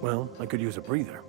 Well, I could use a breather.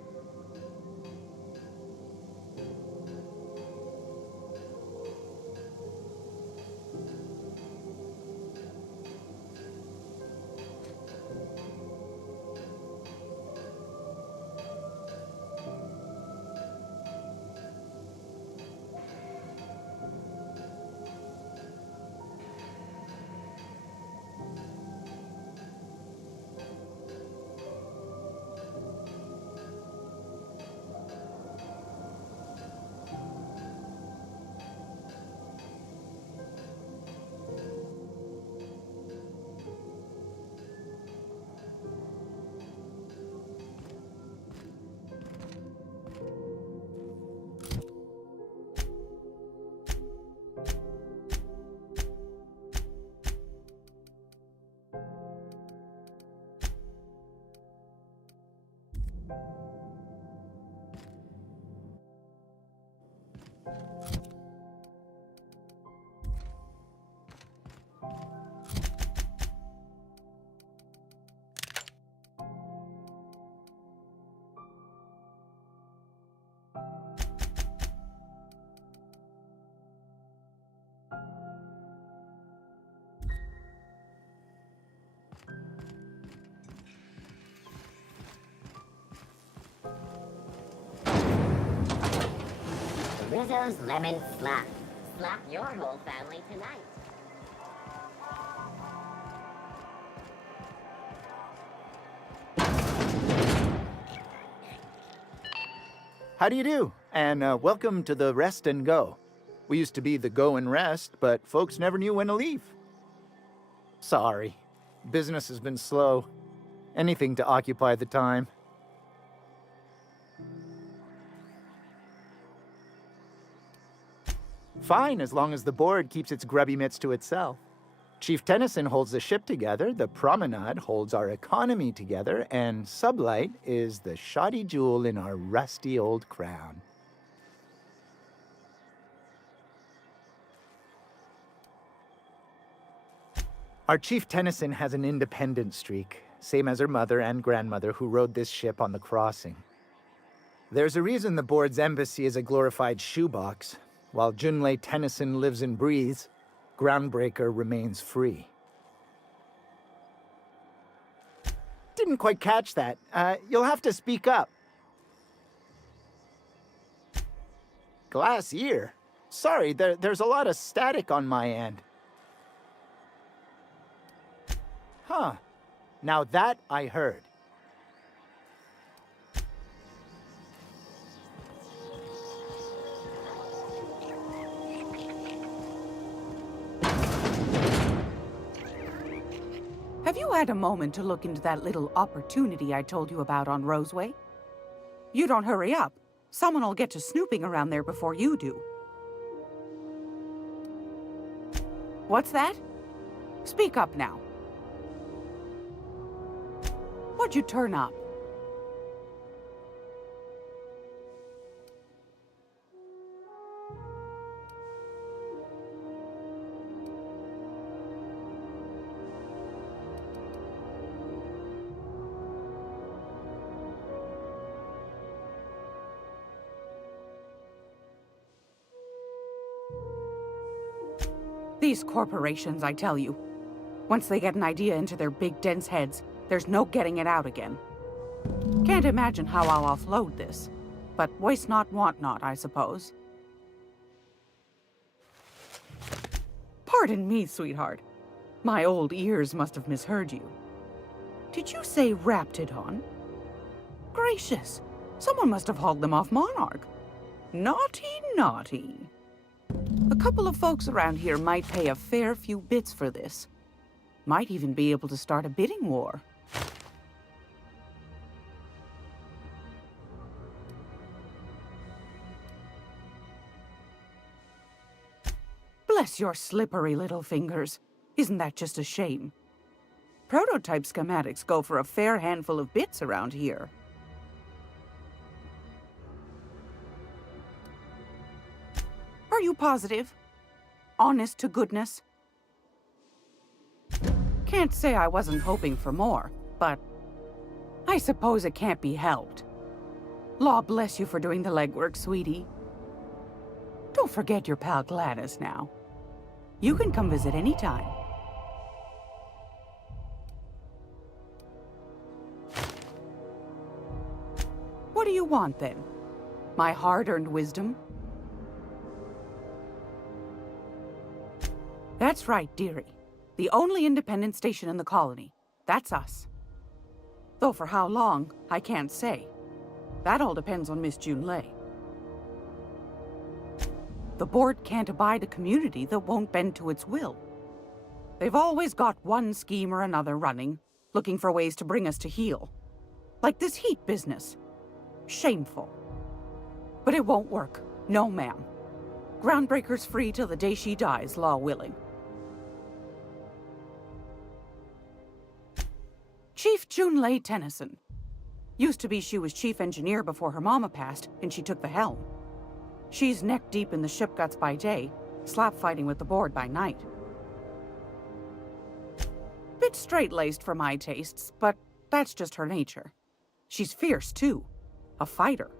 Rizzo's Lemon Slap. Slap your whole family tonight. How do you do? And welcome to the Rest and Go. We used to be the Go and Rest, but folks never knew when to leave. Sorry. Business has been slow. Anything to occupy the time. Fine, as long as the board keeps its grubby mitts to itself. Chief Tennyson holds the ship together, the Promenade holds our economy together, and Sublight is the shoddy jewel in our rusty old crown. Our Chief Tennyson has an independent streak, same as her mother and grandmother who rode this ship on the crossing. There's a reason the board's embassy is a glorified shoebox. While Junlei Tennyson lives and breathes, Groundbreaker remains free. Didn't quite catch that. You'll have to speak up. Glass ear? Sorry, there's a lot of static on my end. Huh. Now that I heard. Have you had a moment to look into that little opportunity I told you about on Roseway? You don't hurry up. Someone will get to snooping around there before you do. What's that? Speak up now. What'd you turn up? These corporations, I tell you. Once they get an idea into their big, dense heads, there's no getting it out again. Can't imagine how I'll offload this. But waste not, want not, I suppose. Pardon me, sweetheart. My old ears must have misheard you. Did you say Raptidon? Gracious, someone must have hauled them off Monarch. Naughty, naughty. A couple of folks around here might pay a fair few bits for this. Might even be able to start a bidding war. Bless your slippery little fingers. Isn't that just a shame? Prototype schematics go for a fair handful of bits around here. Are you positive? Honest to goodness? Can't say I wasn't hoping for more, but I suppose it can't be helped. Law bless you for doing the legwork, sweetie. Don't forget your pal Gladys now. You can come visit anytime. What do you want, then? My hard-earned wisdom? That's right, dearie. The only independent station in the colony. That's us. Though for how long, I can't say. That all depends on Miss Junlei. The board can't abide a community that won't bend to its will. They've always got one scheme or another running, looking for ways to bring us to heel. Like this heat business. Shameful. But it won't work. No, ma'am. Groundbreaker's free till the day she dies, law willing. Chief Junlei Tennyson. Used to be she was chief engineer before her mama passed, and she took the helm. She's neck-deep in the ship guts by day, slap-fighting with the board by night. Bit straight-laced for my tastes, but that's just her nature. She's fierce, too. A fighter.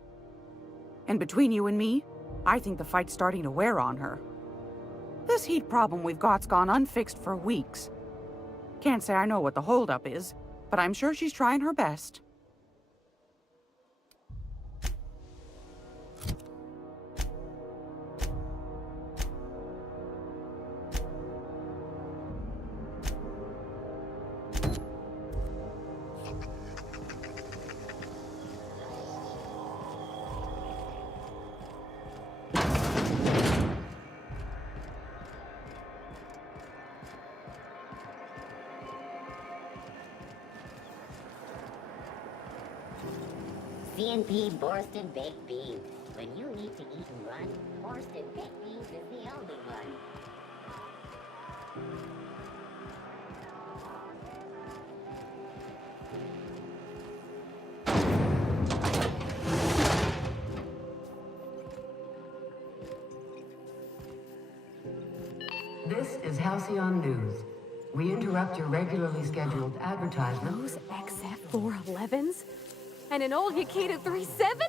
And between you and me, I think the fight's starting to wear on her. This heat problem we've got's gone unfixed for weeks. Can't say I know what the holdup is, but I'm sure she's trying her best. CNP Borsted Baked Beans. When you need to eat and run, Borsted Baked Beans is the only one. This is Halcyon News. We interrupt your regularly scheduled advertisement. Those XF411s? And an old Yakita 37?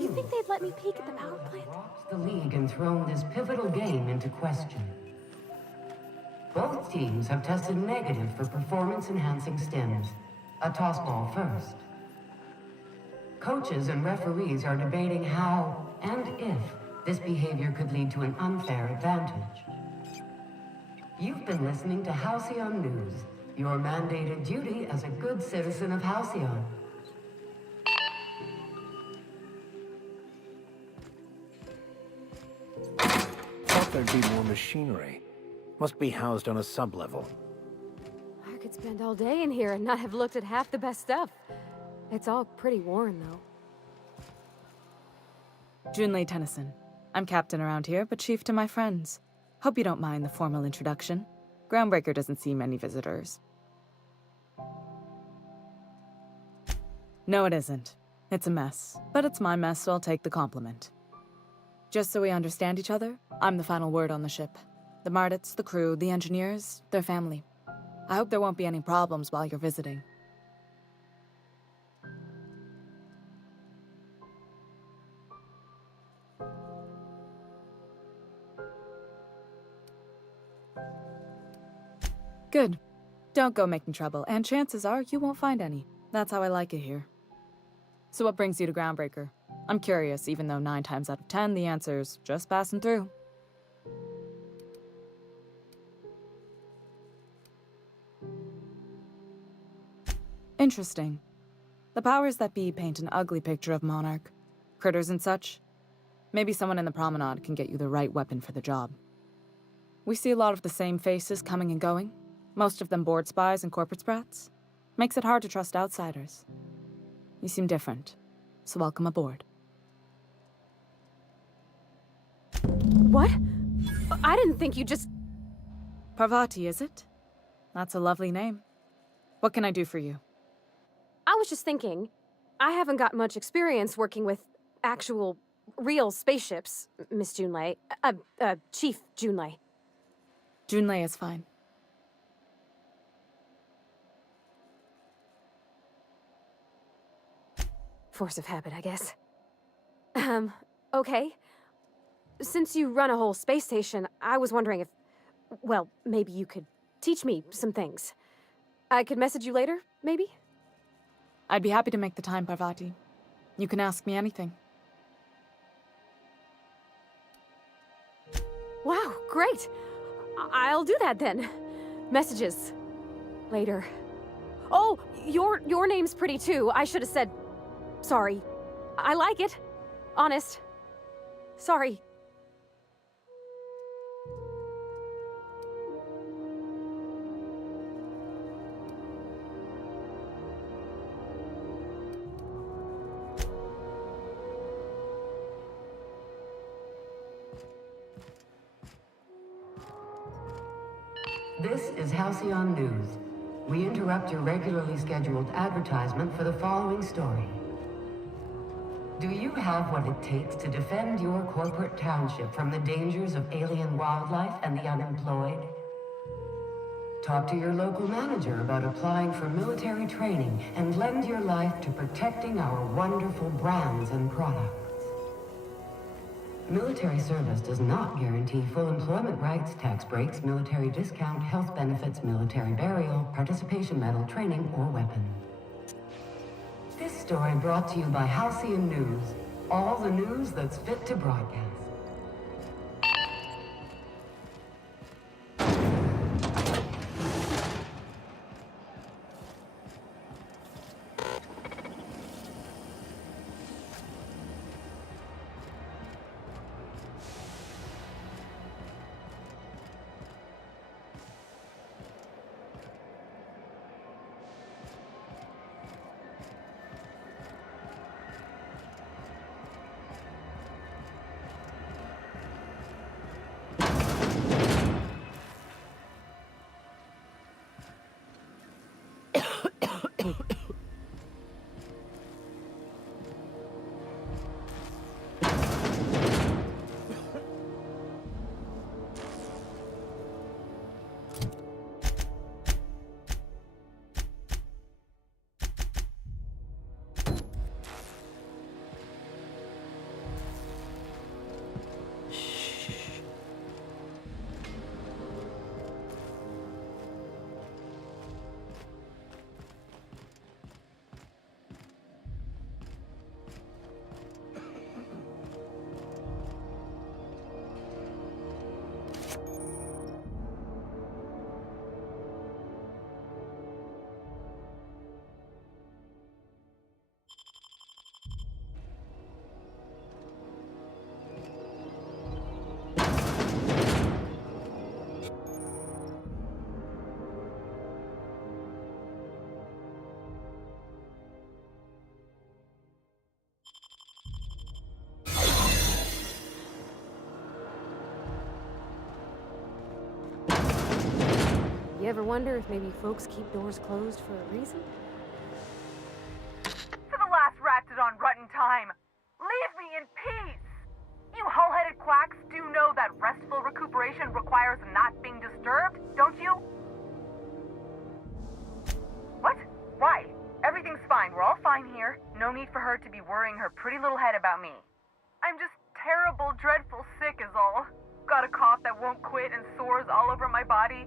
You think they'd let me peek at the power plant? The league and thrown this pivotal game into question. Both teams have tested negative for performance-enhancing stims. A toss ball first. Coaches and referees are debating how and if this behavior could lead to an unfair advantage. You've been listening to Halcyon News, your mandated duty as a good citizen of Halcyon. Thought there'd be more machinery. Must be housed on a sub-level. I could spend all day in here and not have looked at half the best stuff. It's all pretty worn, though. Junlei Tennyson. I'm captain around here, but chief to my friends. Hope you don't mind the formal introduction. Groundbreaker doesn't see many visitors. No, it isn't. It's a mess. But it's my mess, so I'll take the compliment. Just so we understand each other, I'm the final word on the ship. The Mardits, the crew, the engineers, their family. I hope there won't be any problems while you're visiting. Good. Don't go making trouble, and chances are you won't find any. That's how I like it here. So what brings you to Groundbreaker? I'm curious, even though 9 times out of 10 the answer's just passing through. Interesting. The powers that be paint an ugly picture of Monarch. Critters and such. Maybe someone in the promenade can get you the right weapon for the job. We see a lot of the same faces coming and going. Most of them board spies and corporate sprats. Makes it hard to trust outsiders. You seem different, so welcome aboard. What? I didn't think you just... Parvati, is it? That's a lovely name. What can I do for you? I was just thinking, I haven't got much experience working with actual, real spaceships, Miss Junlei. Chief Junlei. Junlei is fine. Force of habit, I guess. Okay. Since you run a whole space station, I was wondering if... Well, maybe you could teach me some things. I could message you later, maybe? I'd be happy to make the time, Parvati. You can ask me anything. Wow, great! I'll do that then. Messages. Later. Oh, your name's pretty too. I should have said... Sorry. I like it. Honest. Sorry. This is Halcyon News. We interrupt your regularly scheduled advertisement for the following story. Do you have what it takes to defend your corporate township from the dangers of alien wildlife and the unemployed? Talk to your local manager about applying for military training and lend your life to protecting our wonderful brands and products. Military service does not guarantee full employment rights, tax breaks, military discount, health benefits, military burial, participation medal, training, or weapon. This story brought to you by Halcyon News. All the news that's fit to broadcast. You ever wonder if maybe folks keep doors closed for a reason? To the last Raptidon rut in time, leave me in peace! You hull-headed quacks do know that restful recuperation requires not being disturbed, don't you? What? Why? Everything's fine. We're all fine here. No need for her to be worrying her pretty little head about me. I'm just terrible, dreadful sick is all. Got a cough that won't quit and sores all over my body.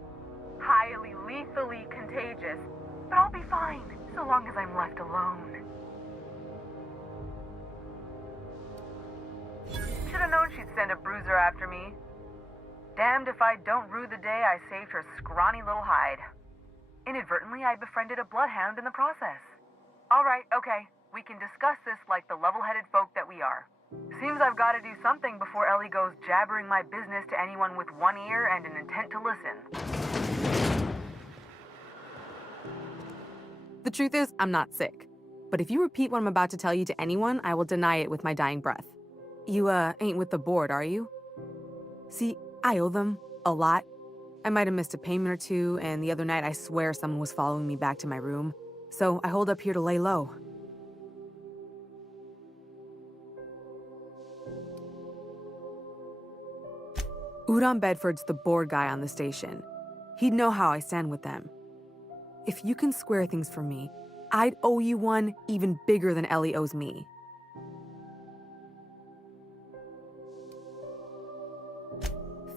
Highly, lethally contagious. But I'll be fine, so long as I'm left alone. Should've known she'd send a bruiser after me. Damned if I don't rue the day I saved her scrawny little hide. Inadvertently, I befriended a bloodhound in the process. Alright, okay. We can discuss this like the level-headed folk that we are. Seems I've got to do something before Ellie goes jabbering my business to anyone with one ear and an intent to listen. The truth is, I'm not sick. But if you repeat what I'm about to tell you to anyone, I will deny it with my dying breath. You, ain't with the board, are you? See, I owe them a lot. I might have missed a payment or two, and the other night I swear someone was following me back to my room. So I hold up here to lay low. Udon Bedford's the board guy on the station. He'd know how I stand with them. If you can square things for me, I'd owe you one even bigger than Ellie owes me.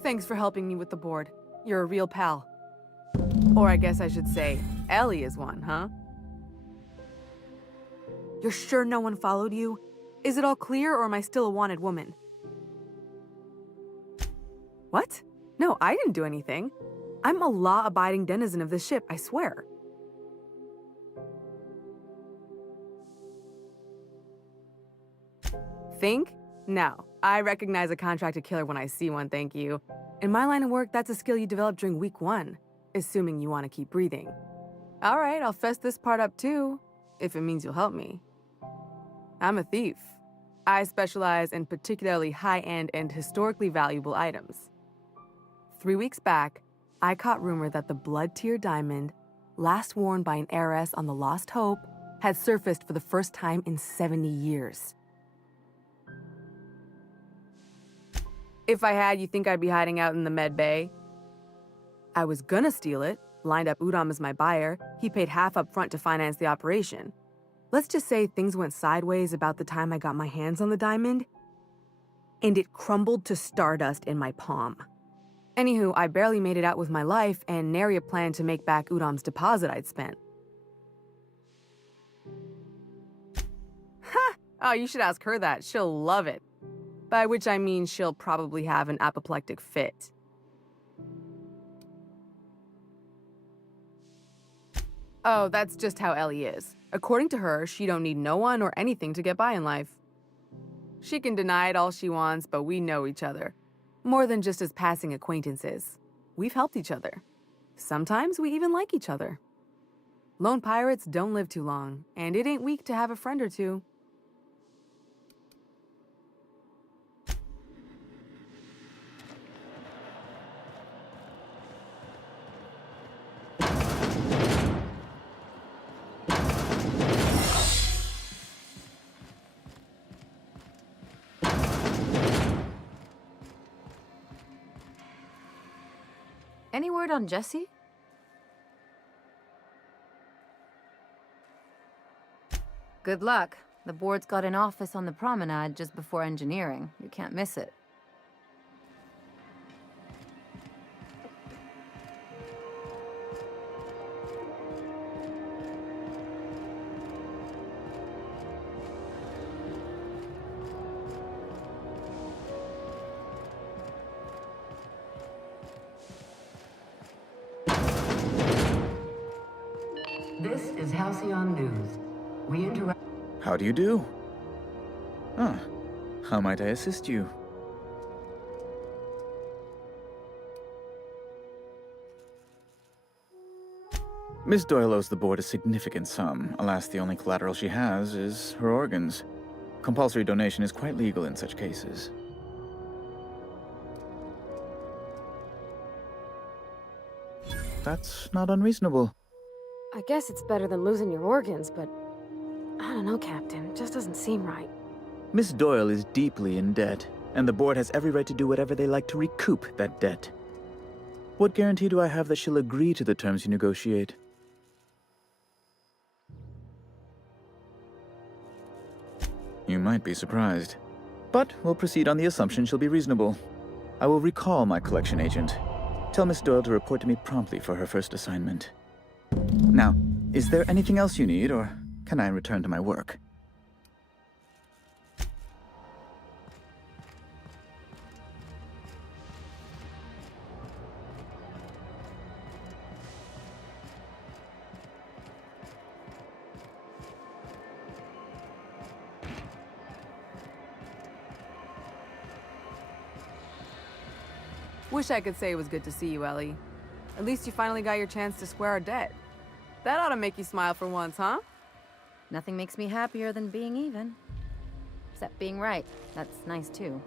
Thanks for helping me with the board. You're a real pal. Or I guess I should say, Ellie is one, huh? You're sure no one followed you? Is it all clear, or am I still a wanted woman? What? No, I didn't do anything. I'm a law-abiding denizen of this ship, I swear. Think? No. I recognize a contracted killer when I see one, thank you. In my line of work, that's a skill you develop during week 1, assuming you want to keep breathing. All right, I'll fess this part up too, if it means you'll help me. I'm a thief. I specialize in particularly high-end and historically valuable items. 3 weeks back, I caught rumor that the blood-tier diamond, last worn by an heiress on the Lost Hope, had surfaced for the first time in 70 years. If I had, you think I'd be hiding out in the med bay? I was gonna steal it, lined up Udom as my buyer. He paid half up front to finance the operation. Let's just say things went sideways about the time I got my hands on the diamond, and it crumbled to stardust in my palm. Anywho, I barely made it out with my life, and nary a plan to make back Udom's deposit I'd spent. Ha! Oh, you should ask her that. She'll love it. By which I mean she'll probably have an apoplectic fit. Oh, that's just how Ellie is. According to her, she don't need no one or anything to get by in life. She can deny it all she wants, but we know each other. More than just as passing acquaintances. We've helped each other. Sometimes we even like each other. Lone pirates don't live too long, and it ain't weak to have a friend or two. Any word on Jesse? Good luck. The board's got an office on the promenade just before engineering. You can't miss it. This is Halcyon News. We interact. How do you do? Ah, how might I assist you? Miss Doyle owes the board a significant sum. Alas, the only collateral she has is her organs. Compulsory donation is quite legal in such cases. That's not unreasonable. I guess it's better than losing your organs, but I don't know, Captain. It just doesn't seem right. Miss Doyle is deeply in debt, and the board has every right to do whatever they like to recoup that debt. What guarantee do I have that she'll agree to the terms you negotiate? You might be surprised. But we'll proceed on the assumption she'll be reasonable. I will recall my collection agent. Tell Miss Doyle to report to me promptly for her first assignment. Now, is there anything else you need, or can I return to my work? Wish I could say it was good to see you, Ellie. At least you finally got your chance to square our debt. That ought to make you smile for once, huh? Nothing makes me happier than being even. Except being right. That's nice, too.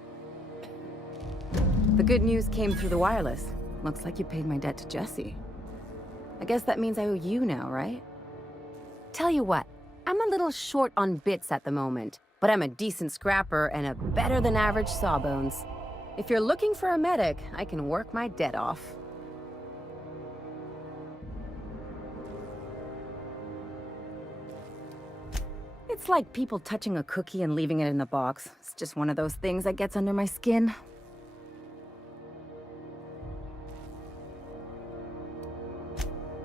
The good news came through the wireless. Looks like you paid my debt to Jesse. I guess that means I owe you now, right? Tell you what, I'm a little short on bits at the moment, but I'm a decent scrapper and a better-than-average sawbones. If you're looking for a medic, I can work my debt off. It's like people touching a cookie and leaving it in the box. It's just one of those things that gets under my skin.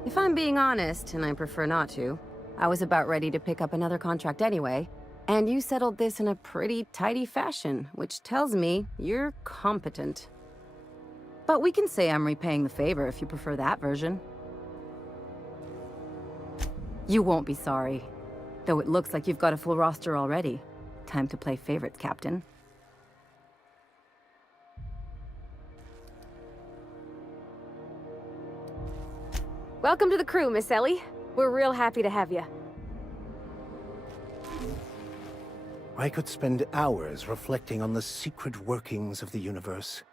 If I'm being honest, and I prefer not to, I was about ready to pick up another contract anyway, and you settled this in a pretty tidy fashion, which tells me you're competent. But we can say I'm repaying the favor if you prefer that version. You won't be sorry. Though it looks like you've got a full roster already. Time to play favorites, Captain. Welcome to the crew, Miss Ellie. We're real happy to have you. I could spend hours reflecting on the secret workings of the universe.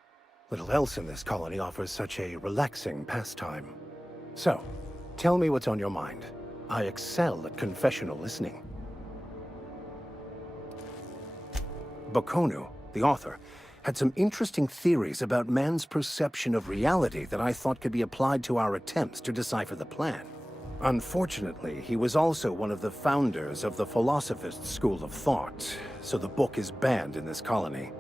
Little else in this colony offers such a relaxing pastime. So, tell me what's on your mind. I excel at confessional listening. Bokonu, the author, had some interesting theories about man's perception of reality that I thought could be applied to our attempts to decipher the plan. Unfortunately, he was also one of the founders of the Philosophist School of Thought, so the book is banned in this colony.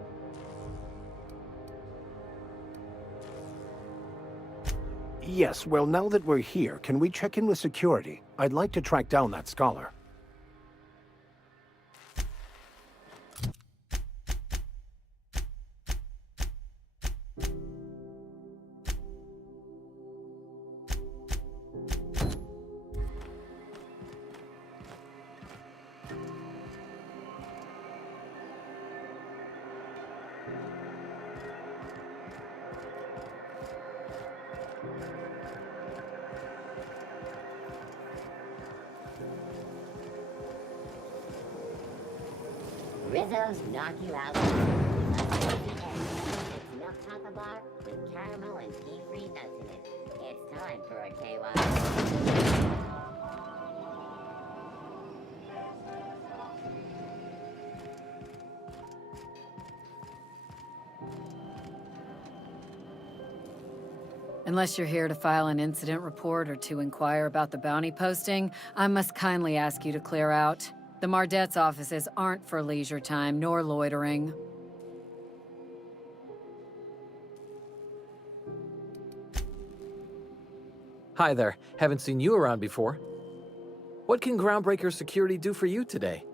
Yes, well, now that we're here, can we check in with security? I'd like to track down that scholar. Rizzo's knock you out. It's milk chocolate bar with caramel and pea-free nuts in it. It's time for a KY. Unless you're here to file an incident report or to inquire about the bounty posting, I must kindly ask you to clear out. The Mardet's offices aren't for leisure time nor loitering. Hi there. Haven't seen you around before. What can Groundbreaker Security do for you today?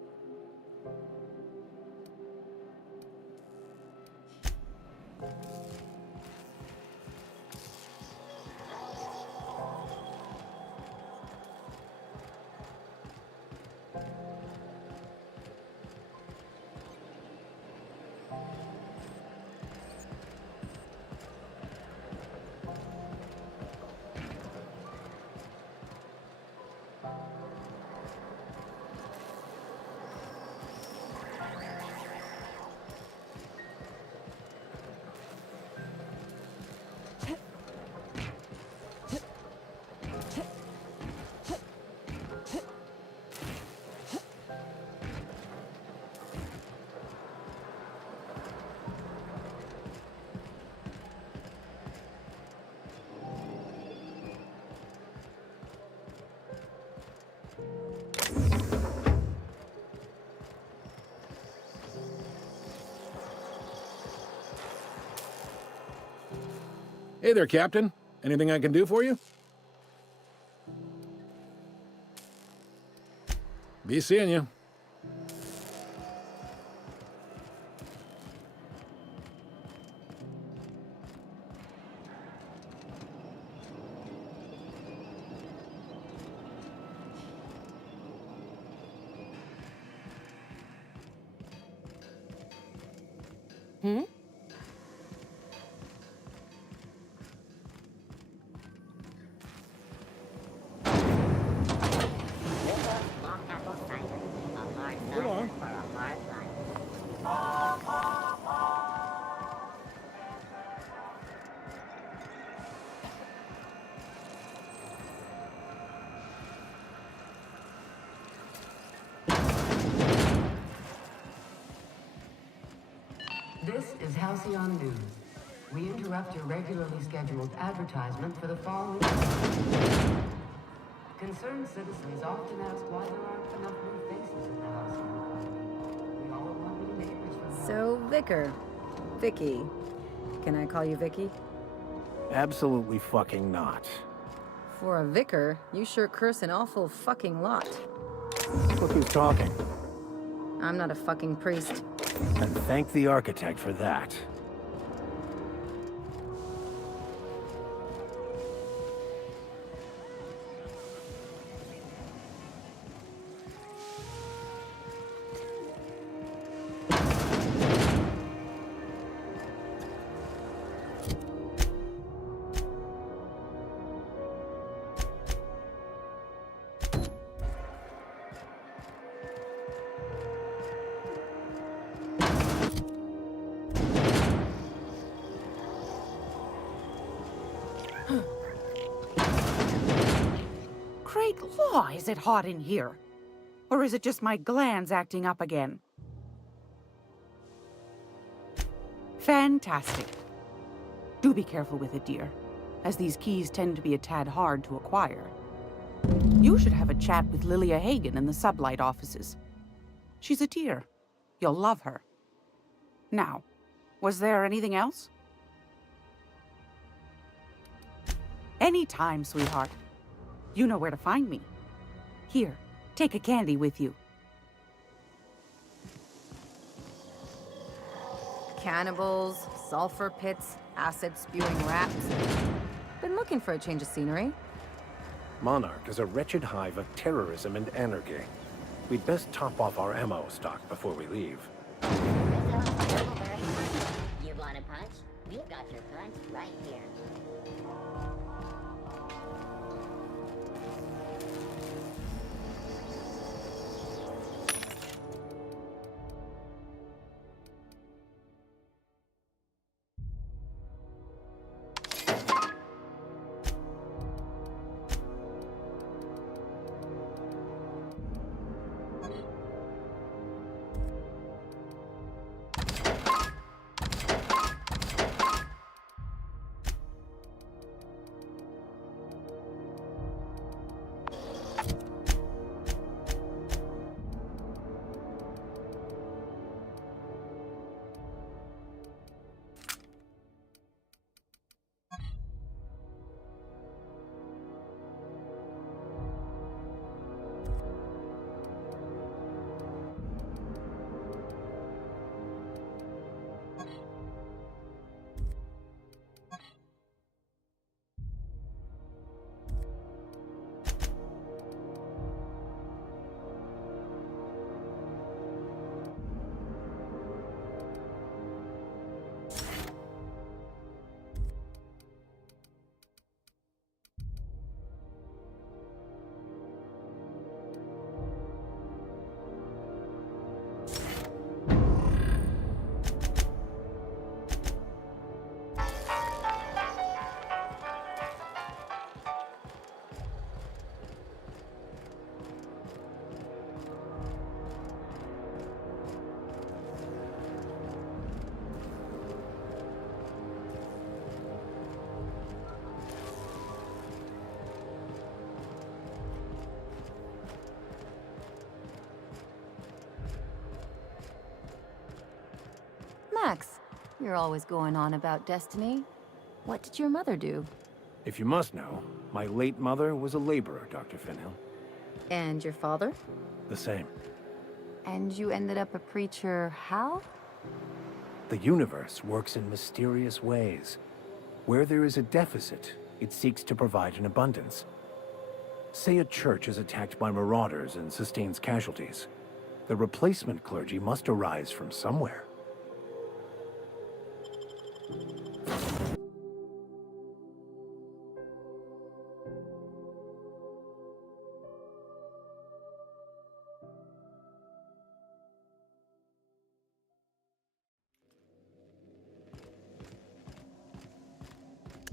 Hey there, Captain. Anything I can do for you? Be seeing you. This is Halcyon News. We interrupt your regularly scheduled advertisement for the following. Concerned citizens often ask why there aren't enough new faces in the Halcyon Colony. We all want new neighbors from now. So, Vicar. Vicky. Can I call you Vicky? Absolutely fucking not. For a vicar, you sure curse an awful fucking lot. Look who's talking. I'm not a fucking priest. And thank the architect for that. Great law, is it hot in here? Or is it just my glands acting up again? Fantastic. Do be careful with it, dear, as these keys tend to be a tad hard to acquire. You should have a chat with Lilia Hagen in the Sublight offices. She's a dear. You'll love her. Now, was there anything else? Anytime, sweetheart. You know where to find me. Here, take a candy with you. Cannibals, sulfur pits, acid-spewing rats. Been looking for a change of scenery. Monarch is a wretched hive of terrorism and anarchy. We'd best top off our ammo stock before we leave. You want a punch? We've got your punch right here. Max, you're always going on about destiny. What did your mother do? If you must know, my late mother was a laborer, Dr. Finhill. And your father? The same. And you ended up a preacher how? The universe works in mysterious ways. Where there is a deficit, it seeks to provide an abundance. Say a church is attacked by marauders and sustains casualties. The replacement clergy must arise from somewhere.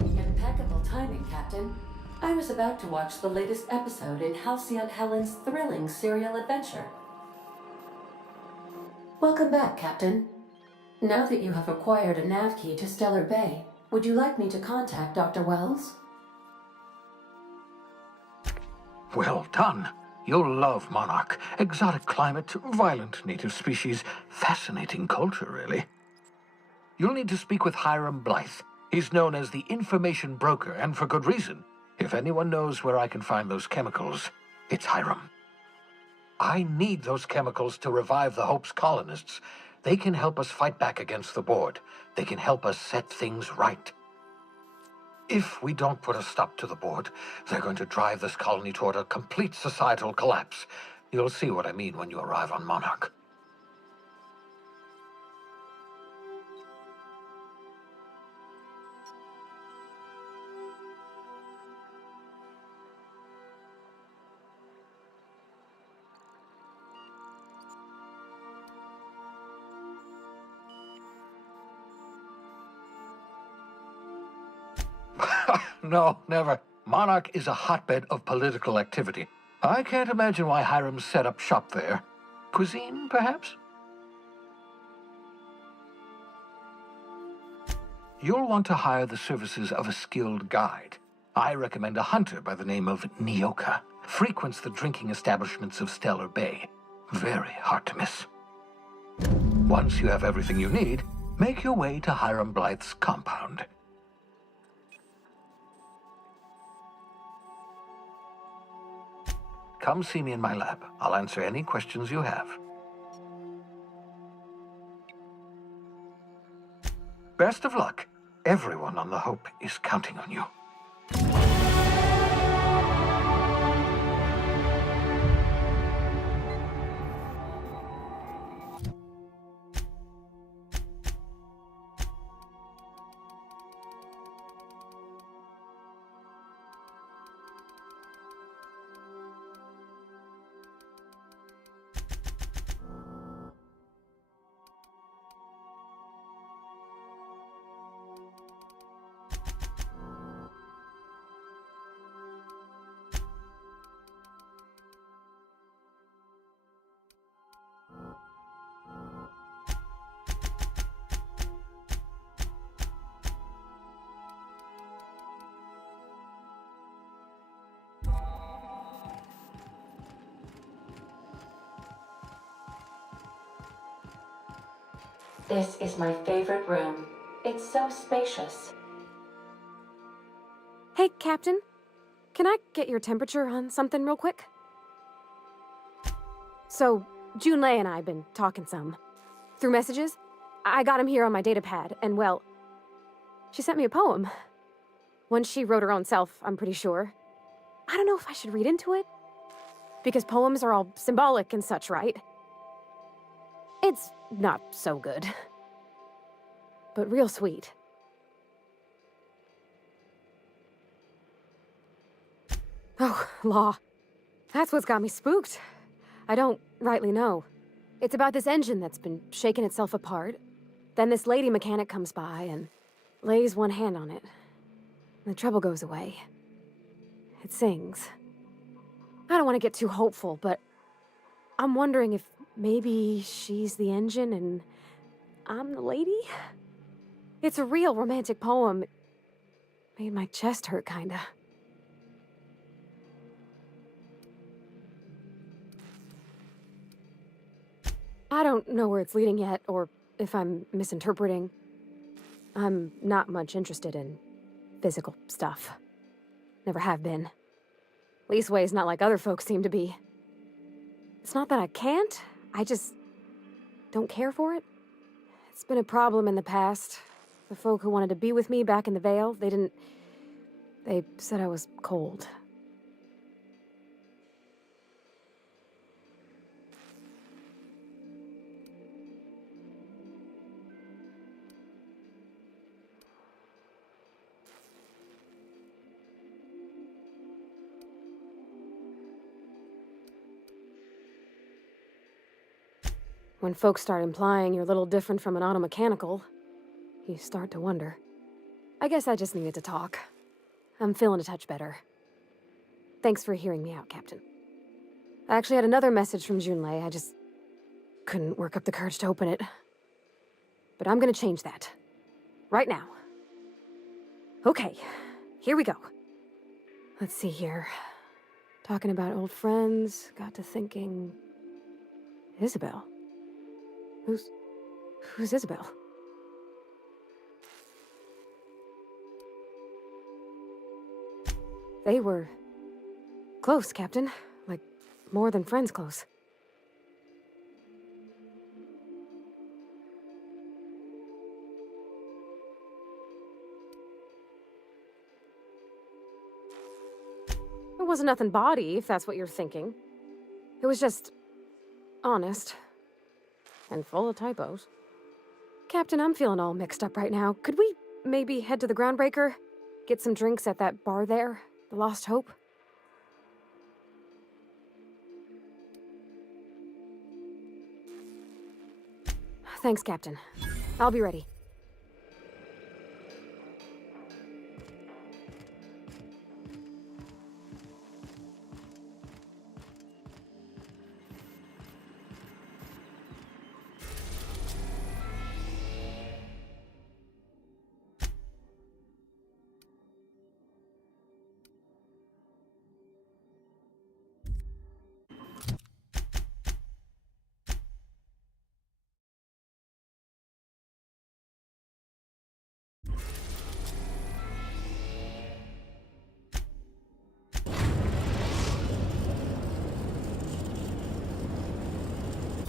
Impeccable timing, Captain. I was about to watch the latest episode in Halcyon Helen's thrilling serial adventure. Welcome back, Captain. Now that you have acquired a nav key to Stellar Bay, would you like me to contact Dr. Wells? Well done. You'll love Monarch. Exotic climate, violent native species, fascinating culture, really. You'll need to speak with Hiram Blythe. He's known as the information broker, and for good reason. If anyone knows where I can find those chemicals, it's Hiram. I need those chemicals to revive the Hope's colonists. They can help us fight back against the Board. They can help us set things right. If we don't put a stop to the Board, they're going to drive this colony toward a complete societal collapse. You'll see what I mean when you arrive on Monarch. No, never. Monarch is a hotbed of political activity. I can't imagine why Hiram set up shop there. Cuisine, perhaps? You'll want to hire the services of a skilled guide. I recommend a hunter by the name of Nyoka. Frequents the drinking establishments of Stellar Bay. Very hard to miss. Once you have everything you need, make your way to Hiram Blythe's compound. Come see me in my lab. I'll answer any questions you have. Best of luck. Everyone on the Hope is counting on you. This is my favorite room. It's so spacious. Hey, Captain. Can I get your temperature on something real quick? So, Junlei and I have been talking some. Through messages. I got him here on my datapad, and well, she sent me a poem. One she wrote her own self, I'm pretty sure. I don't know if I should read into it. Because poems are all symbolic and such, right? It's not so good. But real sweet. Oh, law. That's what's got me spooked. I don't rightly know. It's about this engine that's been shaking itself apart. Then this lady mechanic comes by and lays one hand on it. The trouble goes away. It sings. I don't want to get too hopeful, but I'm wondering if maybe she's the engine and I'm the lady? It's a real romantic poem. It made my chest hurt, kinda. I don't know where it's leading yet, or if I'm misinterpreting. I'm not much interested in physical stuff. Never have been. Leastways, not like other folks seem to be. It's not that I can't, I just don't care for it. It's been a problem in the past. The folk who wanted to be with me back in the Vale, they said I was cold. When folks start implying you're a little different from an automechanical, you start to wonder. I guess I just needed to talk. I'm feeling a touch better. Thanks for hearing me out, Captain. I actually had another message from Junlei. I just couldn't work up the courage to open it. But I'm gonna change that. Right now. Okay, here we go. Let's see here. Talking about old friends, got to thinking... Isabel? Who's Isabel? They were... close, Captain. Like, more than friends close. It wasn't nothing bawdy, if that's what you're thinking. It was just... honest. And full of typos. Captain, I'm feeling all mixed up right now. Could we maybe head to the Groundbreaker? Get some drinks at that bar there? The Lost Hope? Thanks, Captain. I'll be ready.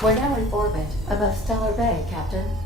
We're now in orbit above Stellar Bay, Captain.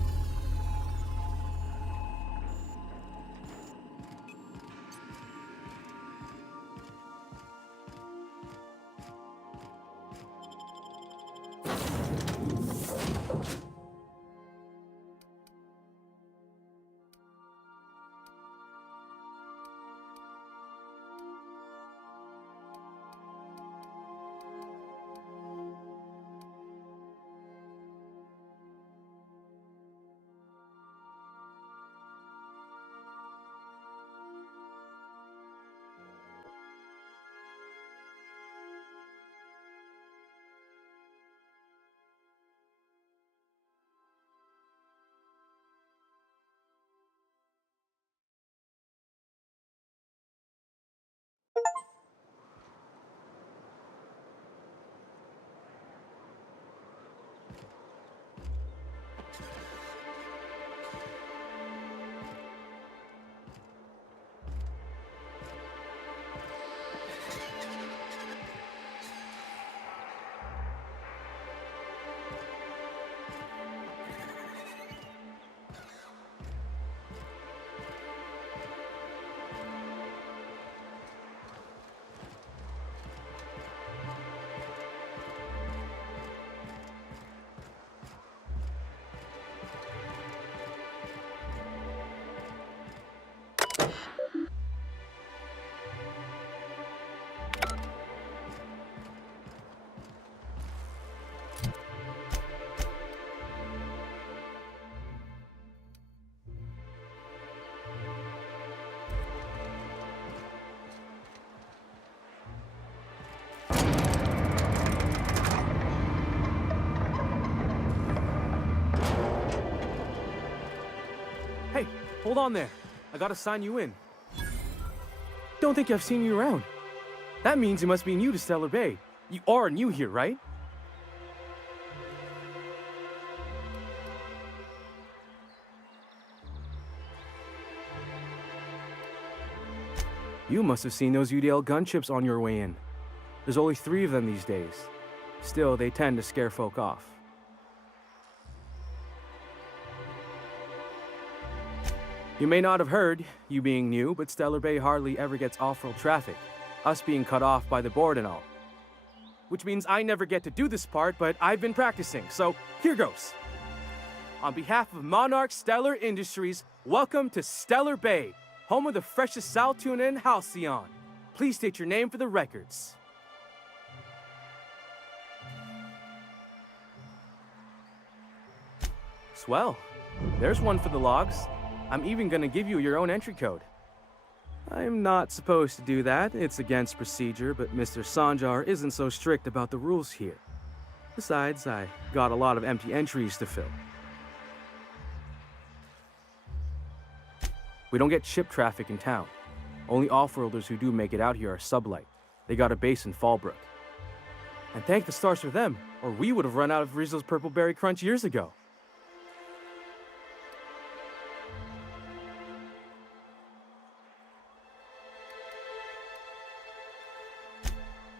Hey, hold on there. I gotta sign you in. Don't think I've seen you around. That means you must be new to Stellar Bay. You are new here, right? You must have seen those UDL gunships on your way in. There's only 3 of them these days. Still, they tend to scare folk off. You may not have heard, you being new, but Stellar Bay hardly ever gets off-road traffic, us being cut off by the board and all. Which means I never get to do this part, but I've been practicing, so here goes. On behalf of Monarch Stellar Industries, welcome to Stellar Bay, home of the freshest sal tuna in Halcyon. Please state your name for the records. Swell. There's one for the logs. I'm even gonna give you your own entry code. I'm not supposed to do that, it's against procedure, but Mr. Sanjar isn't so strict about the rules here. Besides, I got a lot of empty entries to fill. We don't get ship traffic in town. Only off-worlders who do make it out here are sublight. They got a base in Fallbrook. And thank the stars for them, or we would have run out of Rizzo's Purple Berry Crunch years ago.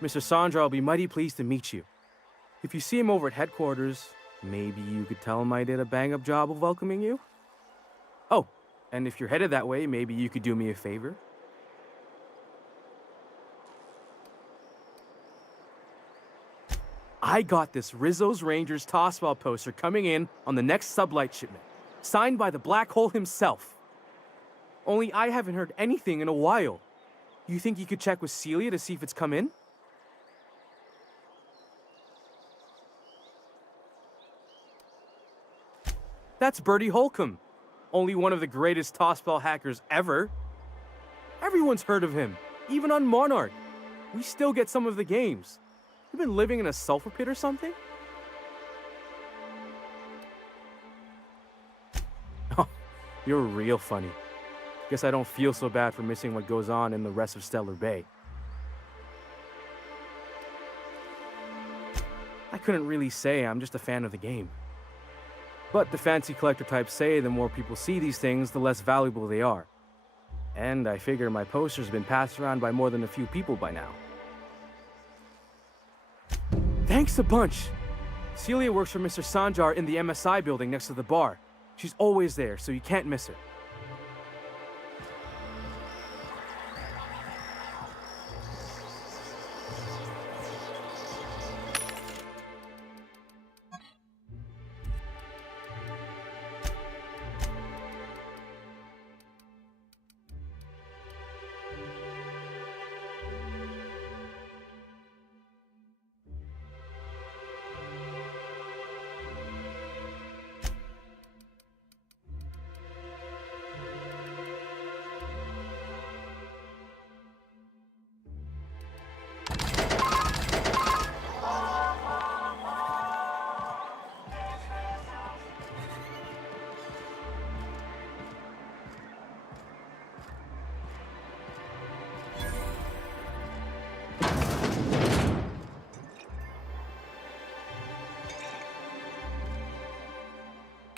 Mr. Sandra will be mighty pleased to meet you. If you see him over at headquarters, maybe you could tell him I did a bang-up job of welcoming you? Oh, and if you're headed that way, maybe you could do me a favor? I got this Rizzo's Rangers tossball poster coming in on the next sublight shipment, signed by the Black Hole himself. Only I haven't heard anything in a while. You think you could check with Celia to see if it's come in? That's Bertie Holcomb, only one of the greatest tossball hackers ever. Everyone's heard of him, even on Monarch. We still get some of the games. You've been living in a sulfur pit or something? Oh, you're real funny. Guess I don't feel so bad for missing what goes on in the rest of Stellar Bay. I couldn't really say I'm just a fan of the game. But the fancy collector types say the more people see these things, the less valuable they are. And I figure my poster's been passed around by more than a few people by now. Thanks a bunch! Celia works for Mr. Sanjar in the MSI building next to the bar. She's always there, so you can't miss her.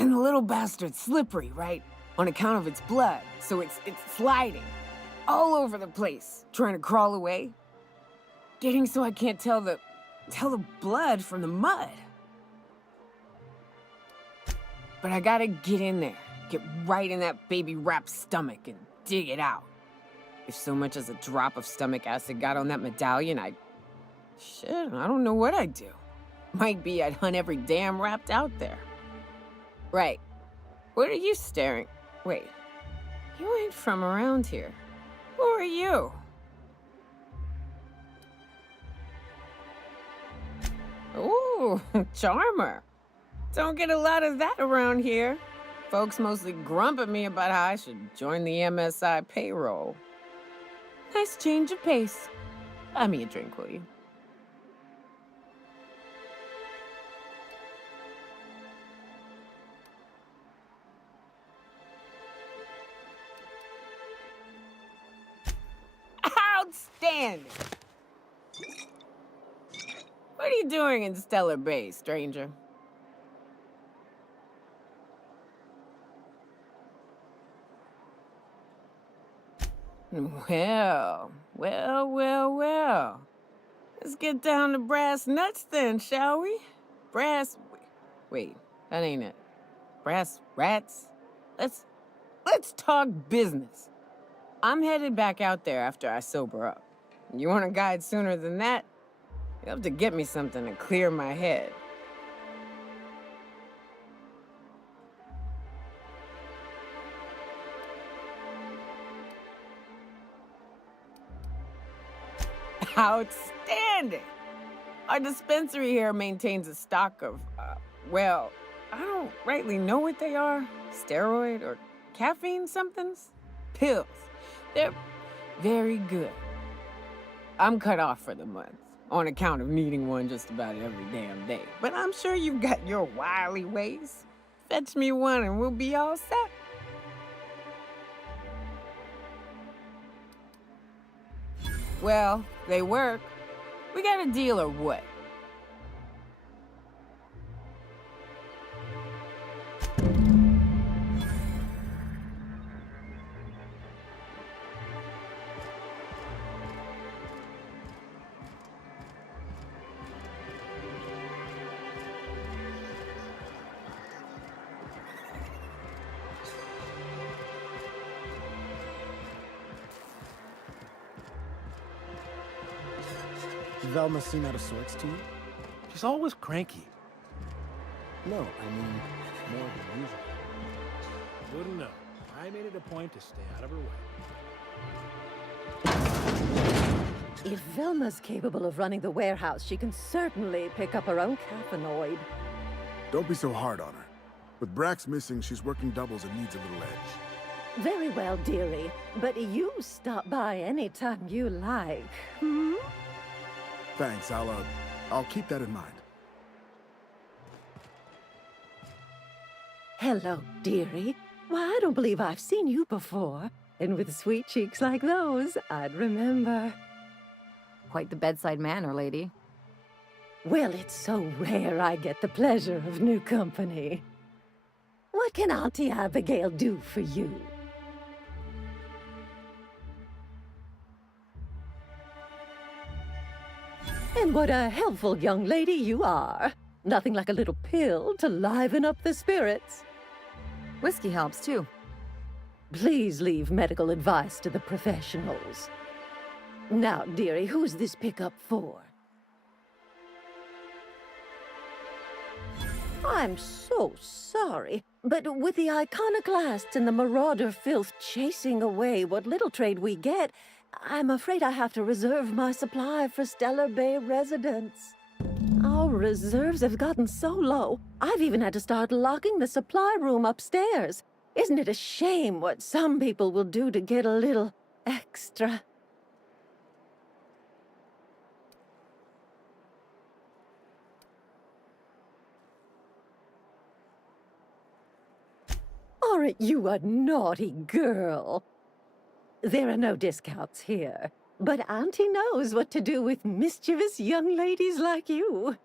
And the little bastard's slippery, right? On account of its blood, so it's sliding all over the place, trying to crawl away. Getting so I can't tell the blood from the mud. But I gotta get in there, get right in that baby rap's stomach and dig it out. If so much as a drop of stomach acid got on that medallion, I don't know what I'd do. Might be I'd hunt every damn Rapt out there. Right. What are you staring? Wait. You ain't from around here. Who are you? Ooh, charmer. Don't get a lot of that around here. Folks mostly grump at me about how I should join the MSI payroll. Nice change of pace. Buy me a drink, will you? Outstanding! What are you doing in Stellar Bay, stranger? Well. Let's get down to brass nuts then, shall we? Wait, that ain't it. Brass rats? Let's talk business. I'm headed back out there after I sober up. You want a guide sooner than that? You'll have to get me something to clear my head. Outstanding! Our dispensary here maintains a stock of, well, I don't rightly know what they are. Steroid or caffeine somethings? Pills. They're very good. I'm cut off for the month, on account of needing one just about every damn day. But I'm sure you've got your wily ways. Fetch me one and we'll be all set. Well, they work. We got a deal or what? Velma seem out of sorts to you? She's always cranky. No, I mean, more than usual. Wouldn't know. I made it a point to stay out of her way. If Velma's capable of running the warehouse, she can certainly pick up her own caffeinoid. Don't be so hard on her. With Brax missing, she's working doubles and needs a little edge. Very well, dearie. But you stop by anytime you like, hmm? Thanks, I'll keep that in mind. Hello, dearie. Why, I don't believe I've seen you before. And with sweet cheeks like those, I'd remember. Quite the bedside manner, lady. Well, it's so rare I get the pleasure of new company. What can Auntie Abigail do for you? And what a helpful young lady you are. Nothing like a little pill to liven up the spirits. Whiskey helps, too. Please leave medical advice to the professionals. Now, dearie, who's this pickup for? I'm so sorry, but with the iconoclasts and the marauder filth chasing away what little trade we get, I'm afraid I have to reserve my supply for Stellar Bay residents. Our reserves have gotten so low, I've even had to start locking the supply room upstairs. Isn't it a shame what some people will do to get a little extra? Aren't you a naughty girl? There are no discounts here, but Auntie knows what to do with mischievous young ladies like you.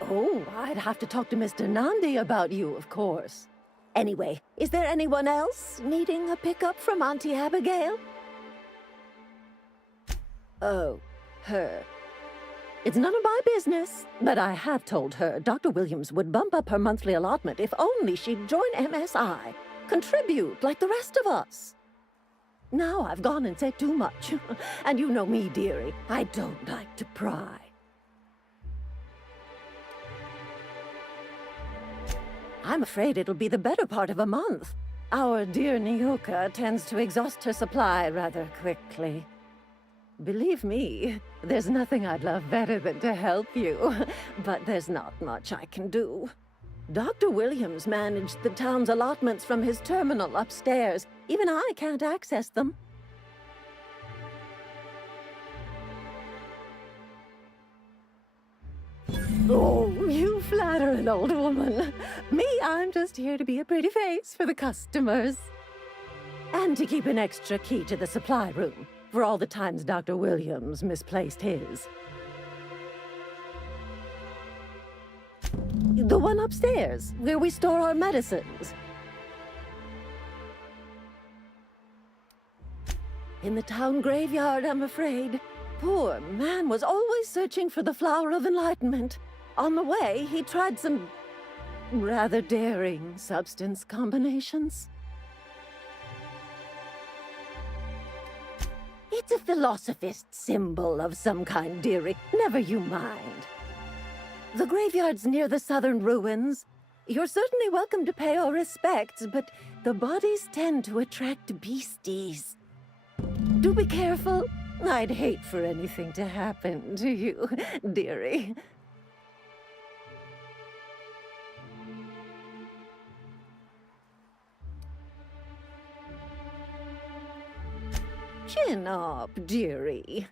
Oh, I'd have to talk to Mr. Nandi about you, of course. Anyway, is there anyone else needing a pickup from Auntie Abigail? Oh, her. It's none of my business, but I have told her Dr. Williams would bump up her monthly allotment if only she'd join MSI. Contribute like the rest of us. Now I've gone and said too much. And you know me, dearie. I don't like to pry. I'm afraid it'll be the better part of a month. Our dear Nyoka tends to exhaust her supply rather quickly. Believe me, there's nothing I'd love better than to help you, but there's not much I can do. Dr. Williams managed the town's allotments from his terminal upstairs. Even I can't access them. Oh, you flatter an old woman. Me, I'm just here to be a pretty face for the customers. And to keep an extra key to the supply room, for all the times Dr. Williams misplaced his. The one upstairs, where we store our medicines. In the town graveyard, I'm afraid. Poor man was always searching for the Flower of Enlightenment. On the way, he tried some rather daring substance combinations. It's a philosophist symbol of some kind, dearie. Never you mind. The graveyard's near the southern ruins. You're certainly welcome to pay our respects, but the bodies tend to attract beasties. Do be careful. I'd hate for anything to happen to you, dearie. Chin up, dearie.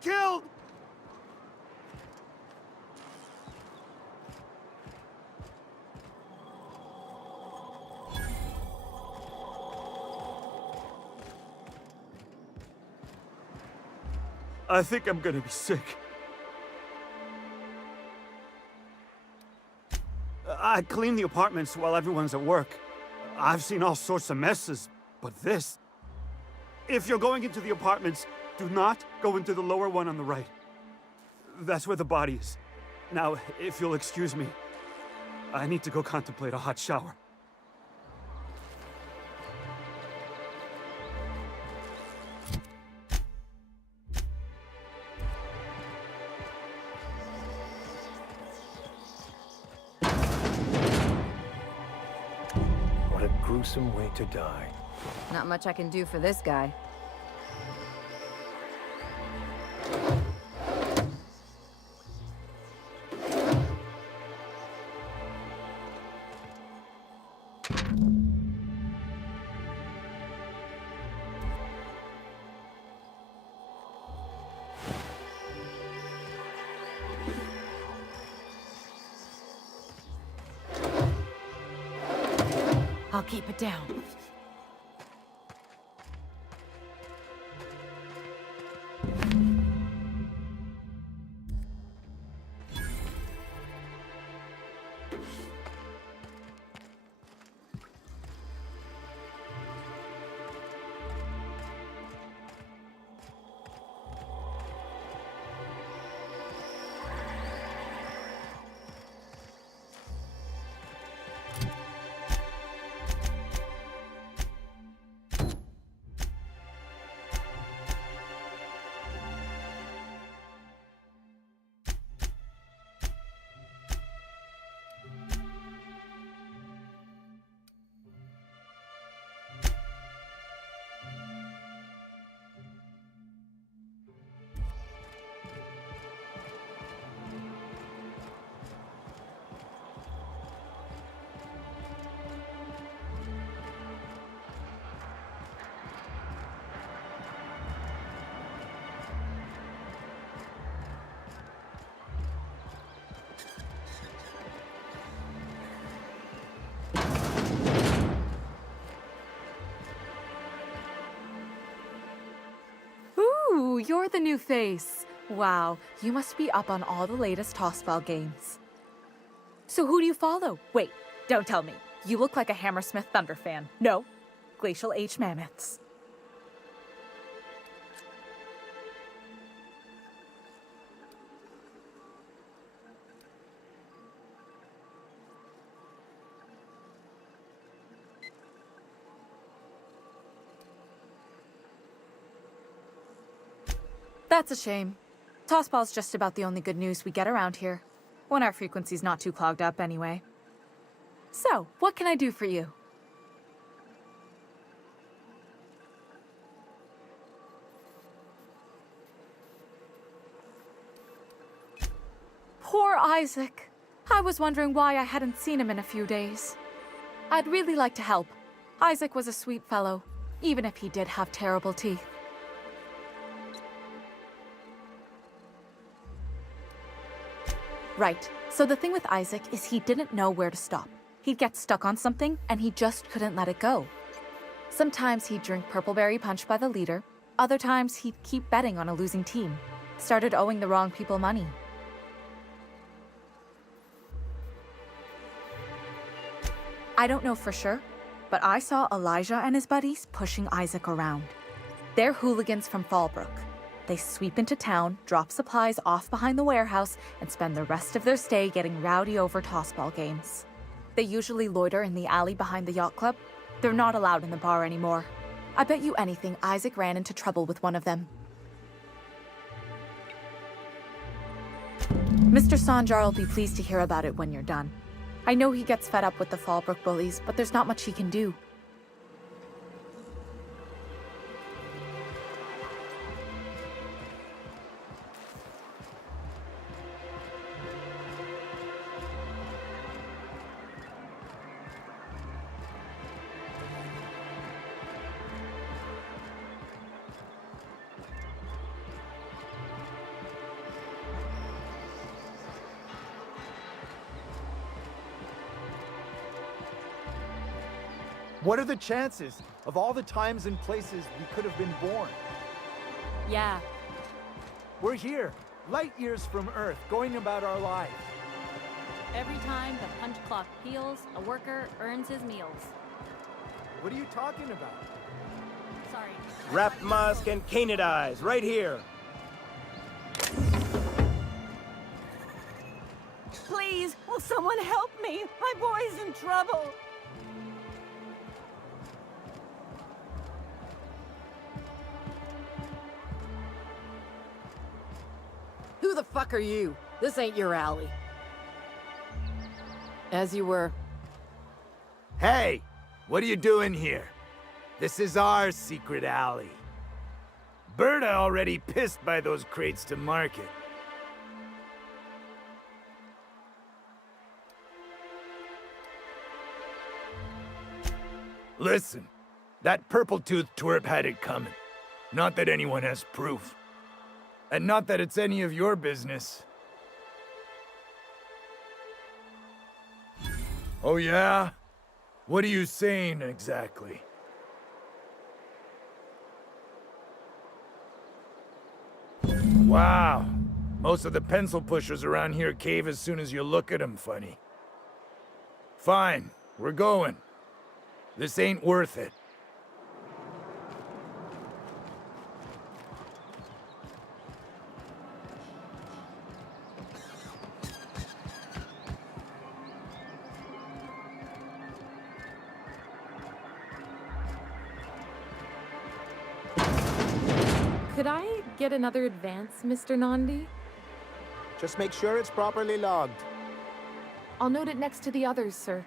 been killed! I think I'm gonna be sick. I clean the apartments while everyone's at work. I've seen all sorts of messes, but this... If you're going into the apartments, do not go into the lower one on the right. That's where the body is. Now, if you'll excuse me, I need to go contemplate a hot shower. What a gruesome way to die. Not much I can do for this guy. I'll keep it down. Ooh, you're the new face. Wow, you must be up on all the latest Tossball games. So who do you follow? Wait, don't tell me. You look like a Hammersmith Thunder fan. No, Glacial H Mammoths. That's a shame. Tossball's just about the only good news we get around here. When our frequency's not too clogged up anyway. So, what can I do for you? Poor Isaac. I was wondering why I hadn't seen him in a few days. I'd really like to help. Isaac was a sweet fellow, even if he did have terrible teeth. Right. So the thing with Isaac is he didn't know where to stop. He'd get stuck on something, and he just couldn't let it go. Sometimes he'd drink Purpleberry Punch by the liter. Other times he'd keep betting on a losing team. Started owing the wrong people money. I don't know for sure, but I saw Elijah and his buddies pushing Isaac around. They're hooligans from Fallbrook. They sweep into town, drop supplies off behind the warehouse, and spend the rest of their stay getting rowdy over tossball games. They usually loiter in the alley behind the yacht club. They're not allowed in the bar anymore. I bet you anything Isaac ran into trouble with one of them. Mr. Sanjar will be pleased to hear about it when you're done. I know he gets fed up with the Fallbrook bullies, but there's not much he can do. What are the chances of all the times and places we could have been born? Yeah. We're here, light years from Earth, going about our lives. Every time the punch clock peals, a worker earns his meals. What are you talking about? Sorry. Wrap Musk and Canadize, right here. Please, will someone help me? My boy's in trouble. Who the fuck are you? This ain't your alley. As you were. Hey, what are you doing here? This is our secret alley. Berta already pissed by those crates to market. Listen, that purple-toothed twerp had it coming. Not that anyone has proof. And not that it's any of your business. Oh yeah? What are you saying exactly? Wow. Most of the pencil pushers around here cave as soon as you look at them funny. Fine, we're going. This ain't worth it. Could I get another advance, Mr. Nandi? Just make sure it's properly logged. I'll note it next to the others, sir.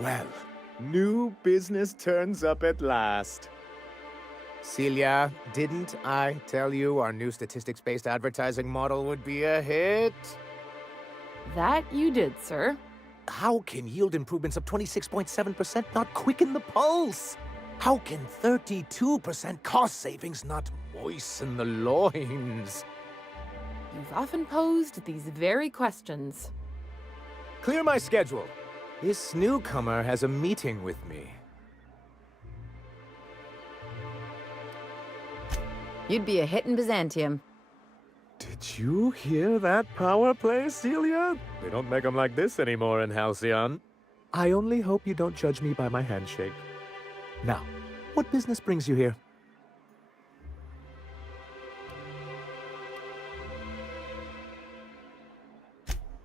Well, new business turns up at last. Celia, didn't I tell you our new statistics-based advertising model would be a hit? That you did, sir. How can yield improvements of 26.7% not quicken the pulse? How can 32% cost savings not moisten the loins? You've often posed these very questions. Clear my schedule. This newcomer has a meeting with me. You'd be a hit in Byzantium. Did you hear that power play, Celia? They don't make them like this anymore in Halcyon. I only hope you don't judge me by my handshake. Now, what business brings you here?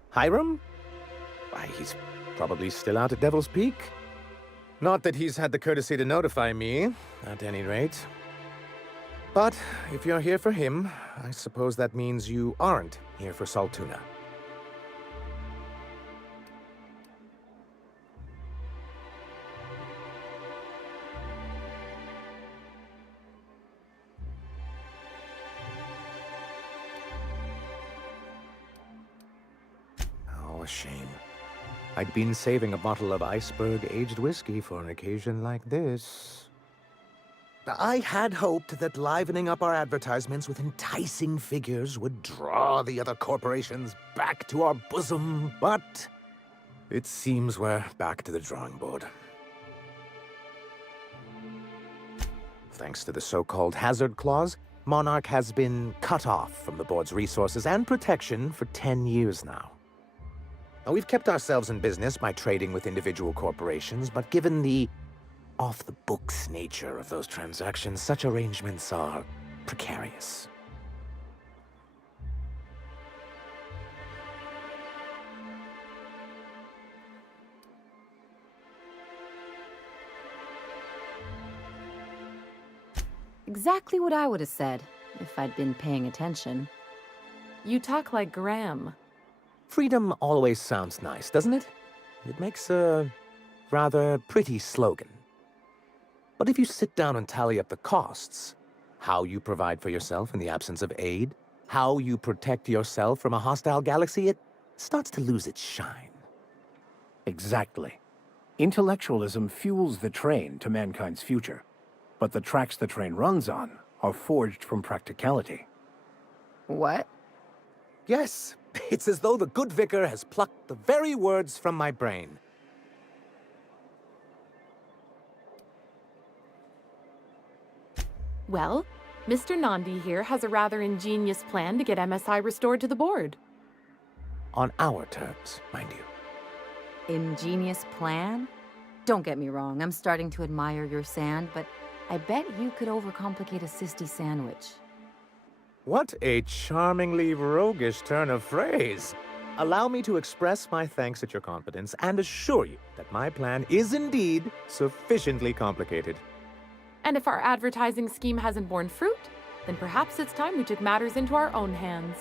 Hiram? Why, he's probably still out at Devil's Peak. Not that he's had the courtesy to notify me, at any rate. But if you're here for him, I suppose that means you aren't here for Saltuna. Oh, a shame. I'd been saving a bottle of iceberg-aged whiskey for an occasion like this. I had hoped that livening up our advertisements with enticing figures would draw the other corporations back to our bosom, but it seems we're back to the drawing board. Thanks to the so-called hazard clause, Monarch has been cut off from the board's resources and protection for 10 years now. Now, we've kept ourselves in business by trading with individual corporations, but given the off-the-books nature of those transactions, such arrangements are precarious. Exactly what I would have said, if I'd been paying attention. You talk like Graham. Freedom always sounds nice, doesn't it? It makes a rather pretty slogan. But if you sit down and tally up the costs, how you provide for yourself in the absence of aid, how you protect yourself from a hostile galaxy, it starts to lose its shine. Exactly. Intellectualism fuels the train to mankind's future, but the tracks the train runs on are forged from practicality. What? Yes, It's as though the good vicar has plucked the very words from my brain. Well, Mr. Nandi here has a rather ingenious plan to get MSI restored to the board. On our terms, mind you. Ingenious plan? Don't get me wrong, I'm starting to admire your sand, but I bet you could overcomplicate a sisty sandwich. What a charmingly roguish turn of phrase. Allow me to express my thanks at your confidence and assure you that my plan is indeed sufficiently complicated. And if our advertising scheme hasn't borne fruit, then perhaps it's time we took matters into our own hands.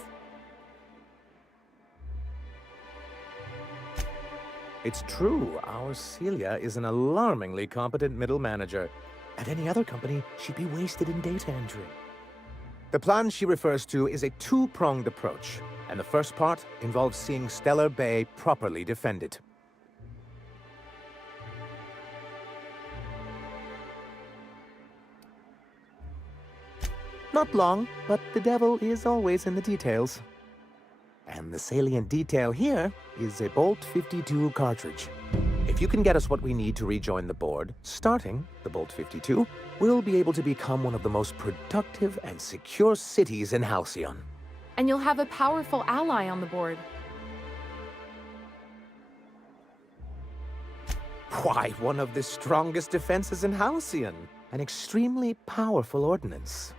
It's true, our Celia is an alarmingly competent middle manager. At any other company, she'd be wasted in data entry. The plan she refers to is a two-pronged approach, and the first part involves seeing Stellar Bay properly defended. Not long, but the devil is always in the details. And the salient detail here is a Bolt 52 cartridge. If you can get us what we need to rejoin the board, starting the Bolt 52, we'll be able to become one of the most productive and secure cities in Halcyon. And you'll have a powerful ally on the board. Why, one of the strongest defenses in Halcyon. An extremely powerful ordnance.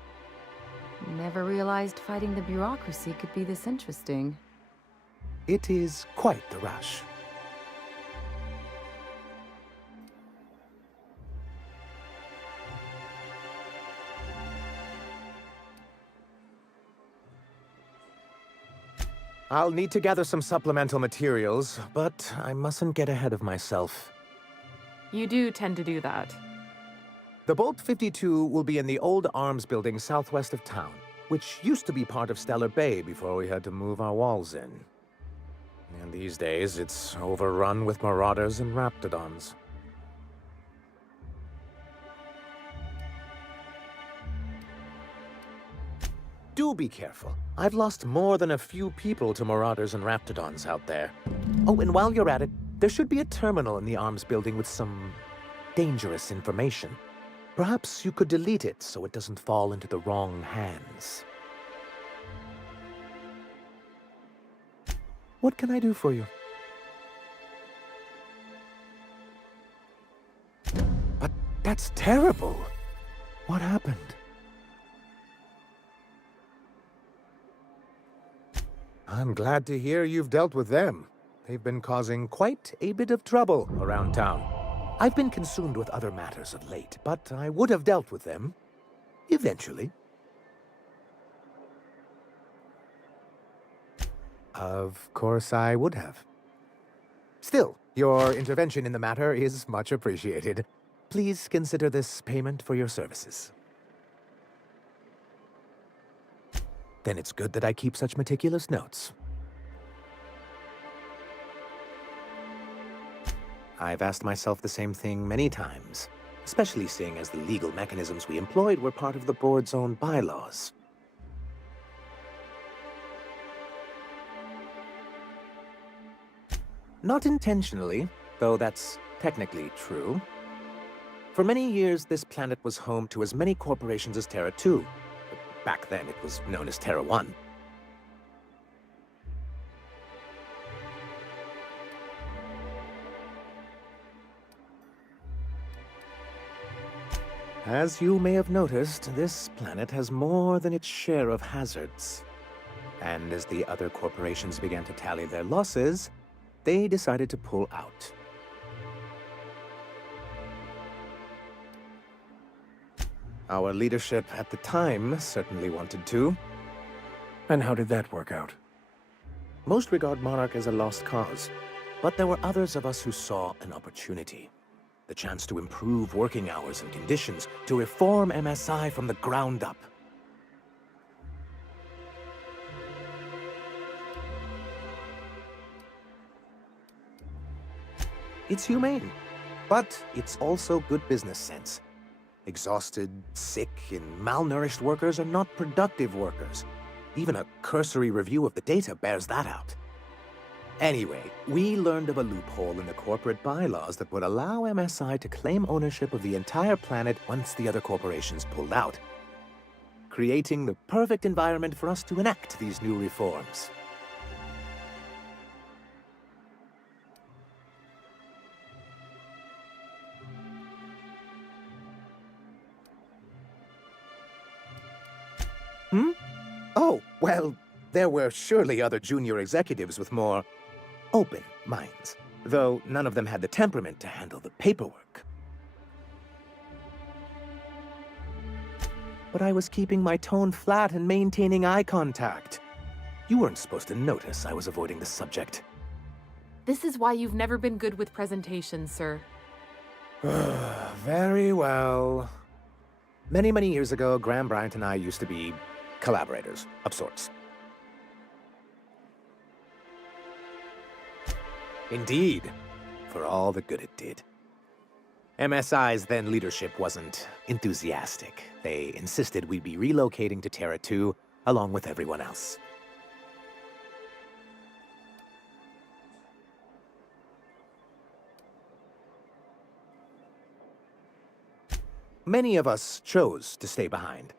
Never realized fighting the bureaucracy could be this interesting. It is quite the rush. I'll need to gather some supplemental materials, but I mustn't get ahead of myself. You do tend to do that. The Bolt 52 will be in the old arms building southwest of town, which used to be part of Stellar Bay before we had to move our walls in. And these days, it's overrun with marauders and raptidons. Do be careful. I've lost more than a few people to marauders and raptidons out there. Oh, and while you're at it, there should be a terminal in the arms building with some dangerous information. Perhaps you could delete it so it doesn't fall into the wrong hands. What can I do for you? But that's terrible. What happened? I'm glad to hear you've dealt with them. They've been causing quite a bit of trouble around town. I've been consumed with other matters of late, but I would have dealt with them eventually. Of course I would have. Still, your intervention in the matter is much appreciated. Please consider this payment for your services. Then it's good that I keep such meticulous notes. I've asked myself the same thing many times, especially seeing as the legal mechanisms we employed were part of the board's own bylaws. Not intentionally, though that's technically true. For many years, this planet was home to as many corporations as Terra 2. Back then, it was known as Terra 1. As you may have noticed, this planet has more than its share of hazards. And as the other corporations began to tally their losses, they decided to pull out. Our leadership at the time certainly wanted to. And how did that work out? Most regard Monarch as a lost cause, but there were others of us who saw an opportunity. The chance to improve working hours and conditions, to reform MSI from the ground up. It's humane, but it's also good business sense. Exhausted, sick, and malnourished workers are not productive workers. Even a cursory review of the data bears that out. Anyway, we learned of a loophole in the corporate bylaws that would allow MSI to claim ownership of the entire planet once the other corporations pulled out, creating the perfect environment for us to enact these new reforms. Oh, well, there were surely other junior executives with more open minds, though none of them had the temperament to handle the paperwork. But I was keeping my tone flat and maintaining eye contact. You weren't supposed to notice I was avoiding the subject. This is why you've never been good with presentations, sir. Very well. Many, many years ago, Graham Bryant and I used to be collaborators of sorts. Indeed, for all the good it did. MSI's then leadership wasn't enthusiastic. They insisted we'd be relocating to Terra 2 along with everyone else. Many of us chose to stay behind.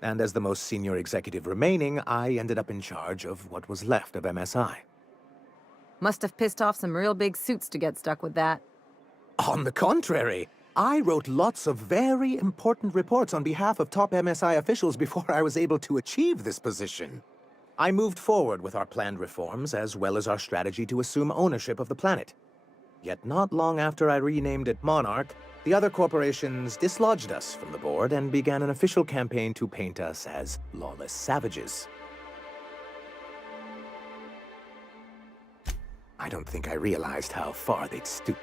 And as the most senior executive remaining, I ended up in charge of what was left of MSI. Must have pissed off some real big suits to get stuck with that. On the contrary, I wrote lots of very important reports on behalf of top MSI officials before I was able to achieve this position. I moved forward with our planned reforms as well as our strategy to assume ownership of the planet. Yet not long after I renamed it Monarch, the other corporations dislodged us from the board and began an official campaign to paint us as lawless savages. I don't think I realized how far they'd stoop.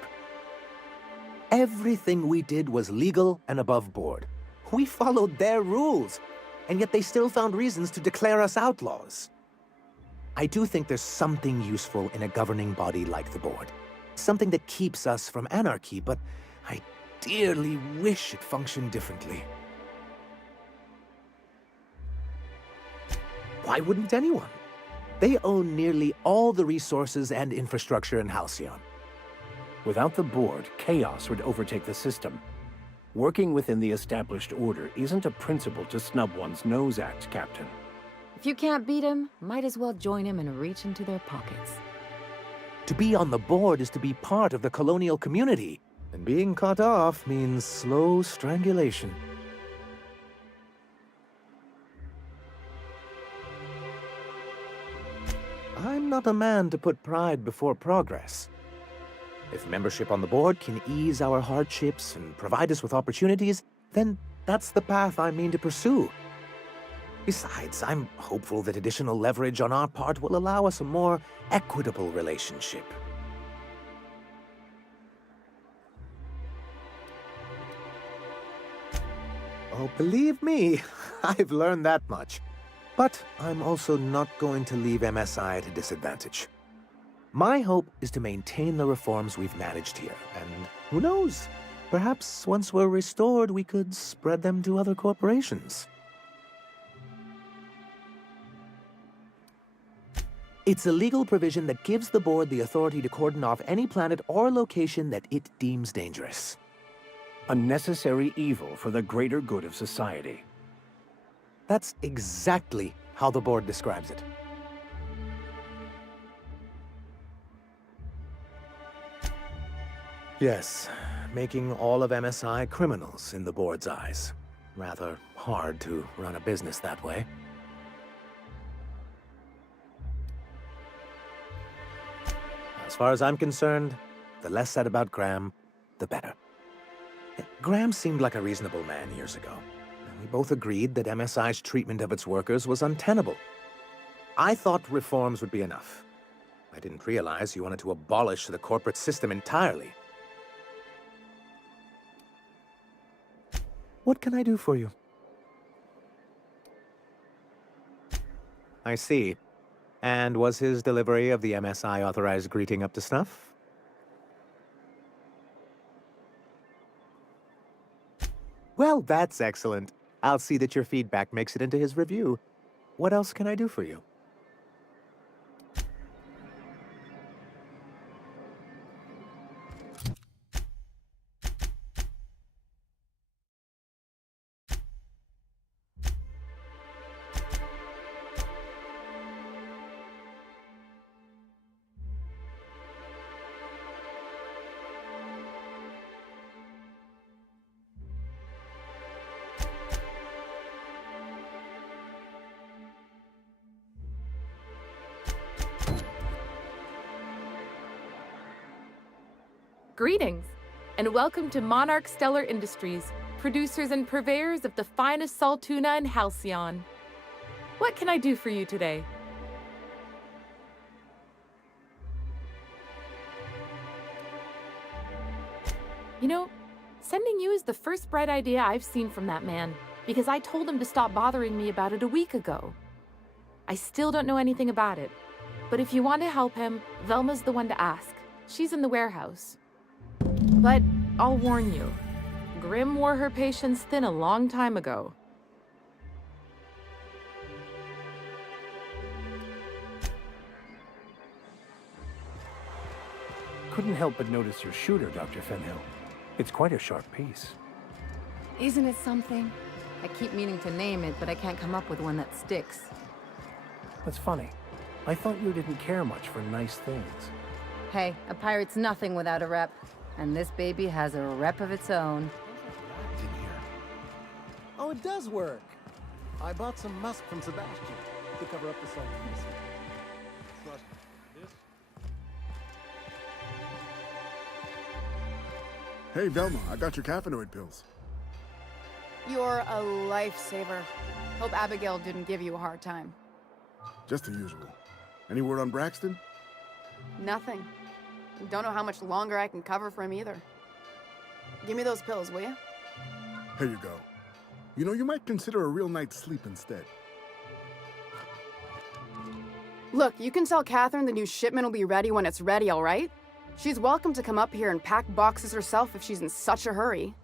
Everything we did was legal and above board. We followed their rules, and yet they still found reasons to declare us outlaws. I do think there's something useful in a governing body like the board. Something that keeps us from anarchy, but I dearly wish it functioned differently. Why wouldn't anyone? They own nearly all the resources and infrastructure in Halcyon. Without the board, chaos would overtake the system. Working within the established order isn't a principle to snub one's nose at, Captain. If you can't beat him, might as well join him and reach into their pockets. To be on the board is to be part of the colonial community, and being cut off means slow strangulation. I'm not a man to put pride before progress. If membership on the board can ease our hardships and provide us with opportunities, then that's the path I mean to pursue. Besides, I'm hopeful that additional leverage on our part will allow us a more equitable relationship. Oh, believe me, I've learned that much. But I'm also not going to leave MSI at a disadvantage. My hope is to maintain the reforms we've managed here, and who knows, perhaps once we're restored, we could spread them to other corporations. It's a legal provision that gives the board the authority to cordon off any planet or location that it deems dangerous. A necessary evil for the greater good of society. That's exactly how the board describes it. Yes, making all of MSI criminals in the board's eyes. Rather hard to run a business that way. As far as I'm concerned, the less said about Graham, the better. Graham seemed like a reasonable man years ago. We both agreed that MSI's treatment of its workers was untenable. I thought reforms would be enough. I didn't realize you wanted to abolish the corporate system entirely. What can I do for you? I see. And was his delivery of the MSI authorized greeting up to snuff? Well, that's excellent. I'll see that your feedback makes it into his review. What else can I do for you? Greetings, and welcome to Monarch Stellar Industries, producers and purveyors of the finest salt tuna in Halcyon. What can I do for you today? You know, sending you is the first bright idea I've seen from that man, because I told him to stop bothering me about it a week ago. I still don't know anything about it, but if you want to help him, Velma's the one to ask. She's in the warehouse. But I'll warn you, Grim wore her patience thin a long time ago. Couldn't help but notice your shooter, Dr. Fenhill. It's quite a sharp piece. Isn't it something? I keep meaning to name it, but I can't come up with one that sticks. That's funny. I thought you didn't care much for nice things. Hey, a pirate's nothing without a rep. And this baby has a rep of its own. Oh, it does work. I bought some musk from Sebastian to cover up the saltiness. Trust me. Hey, Velma, I got your caffeinoid pills. You're a lifesaver. Hope Abigail didn't give you a hard time. Just the usual. Any word on Braxton? Nothing. Don't know how much longer I can cover for him either. Give me those pills, will you? Here you go. You know, you might consider a real night's sleep instead. Look, you can tell Catherine the new shipment will be ready when it's ready, all right? She's welcome to come up here and pack boxes herself if she's in such a hurry.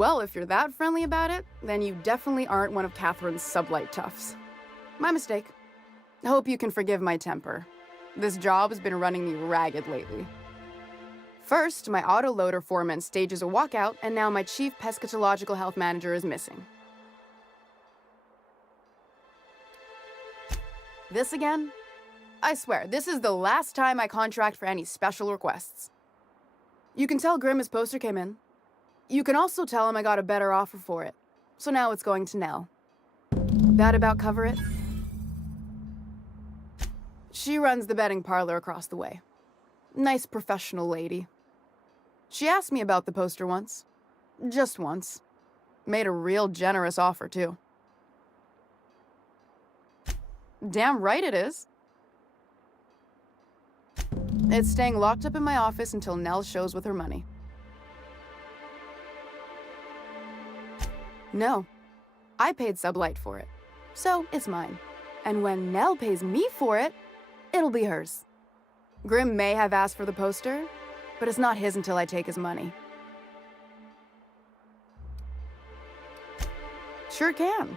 Well, if you're that friendly about it, then you definitely aren't one of Catherine's sublight toughs. My mistake. I hope you can forgive my temper. This job has been running me ragged lately. First, my autoloader foreman stages a walkout, and now my chief pescatological health manager is missing. This again? I swear, this is the last time I contract for any special requests. You can tell Grim his poster came in. You can also tell him I got a better offer for it. So now it's going to Nell. That about cover it? She runs the betting parlor across the way. Nice professional lady. She asked me about the poster once. Just once. Made a real generous offer, too. Damn right it is. It's staying locked up in my office until Nell shows with her money. No, I paid Sublight for it, so it's mine. And when Nell pays me for it, it'll be hers. Grim may have asked for the poster, but it's not his until I take his money. Sure can,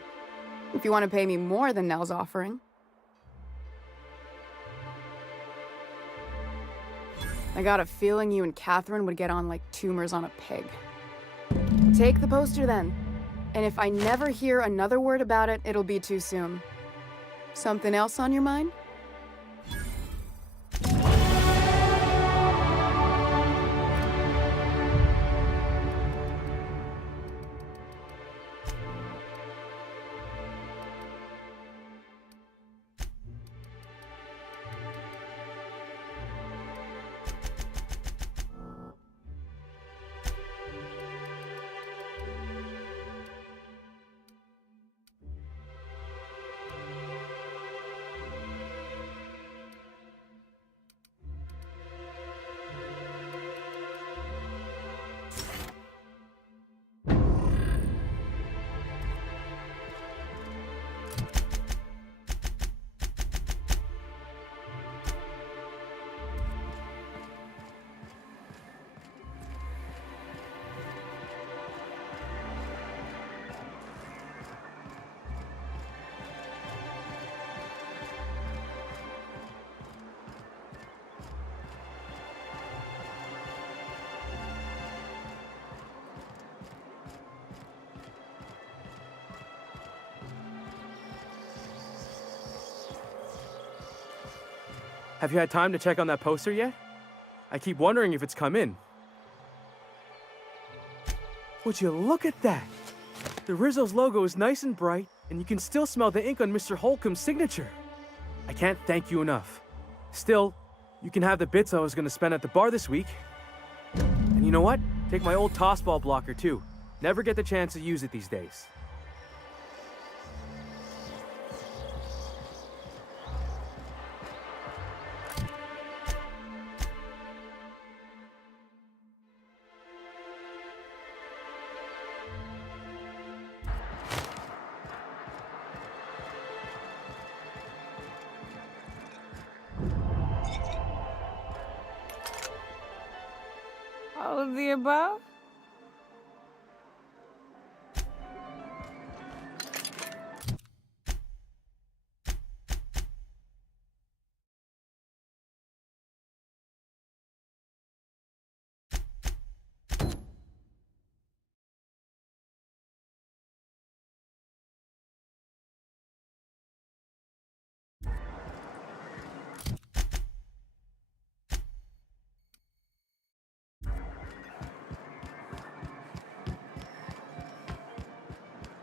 if you want to pay me more than Nell's offering. I got a feeling you and Catherine would get on like tumors on a pig. Take the poster then. And if I never hear another word about it, it'll be too soon. Something else on your mind? Have you had time to check on that poster yet? I keep wondering if it's come in. Would you look at that? The Rizzo's logo is nice and bright, and you can still smell the ink on Mr. Holcomb's signature. I can't thank you enough. Still, you can have the bits I was gonna spend at the bar this week. And you know what? Take my old tossball blocker too. Never get the chance to use it these days. All of the above?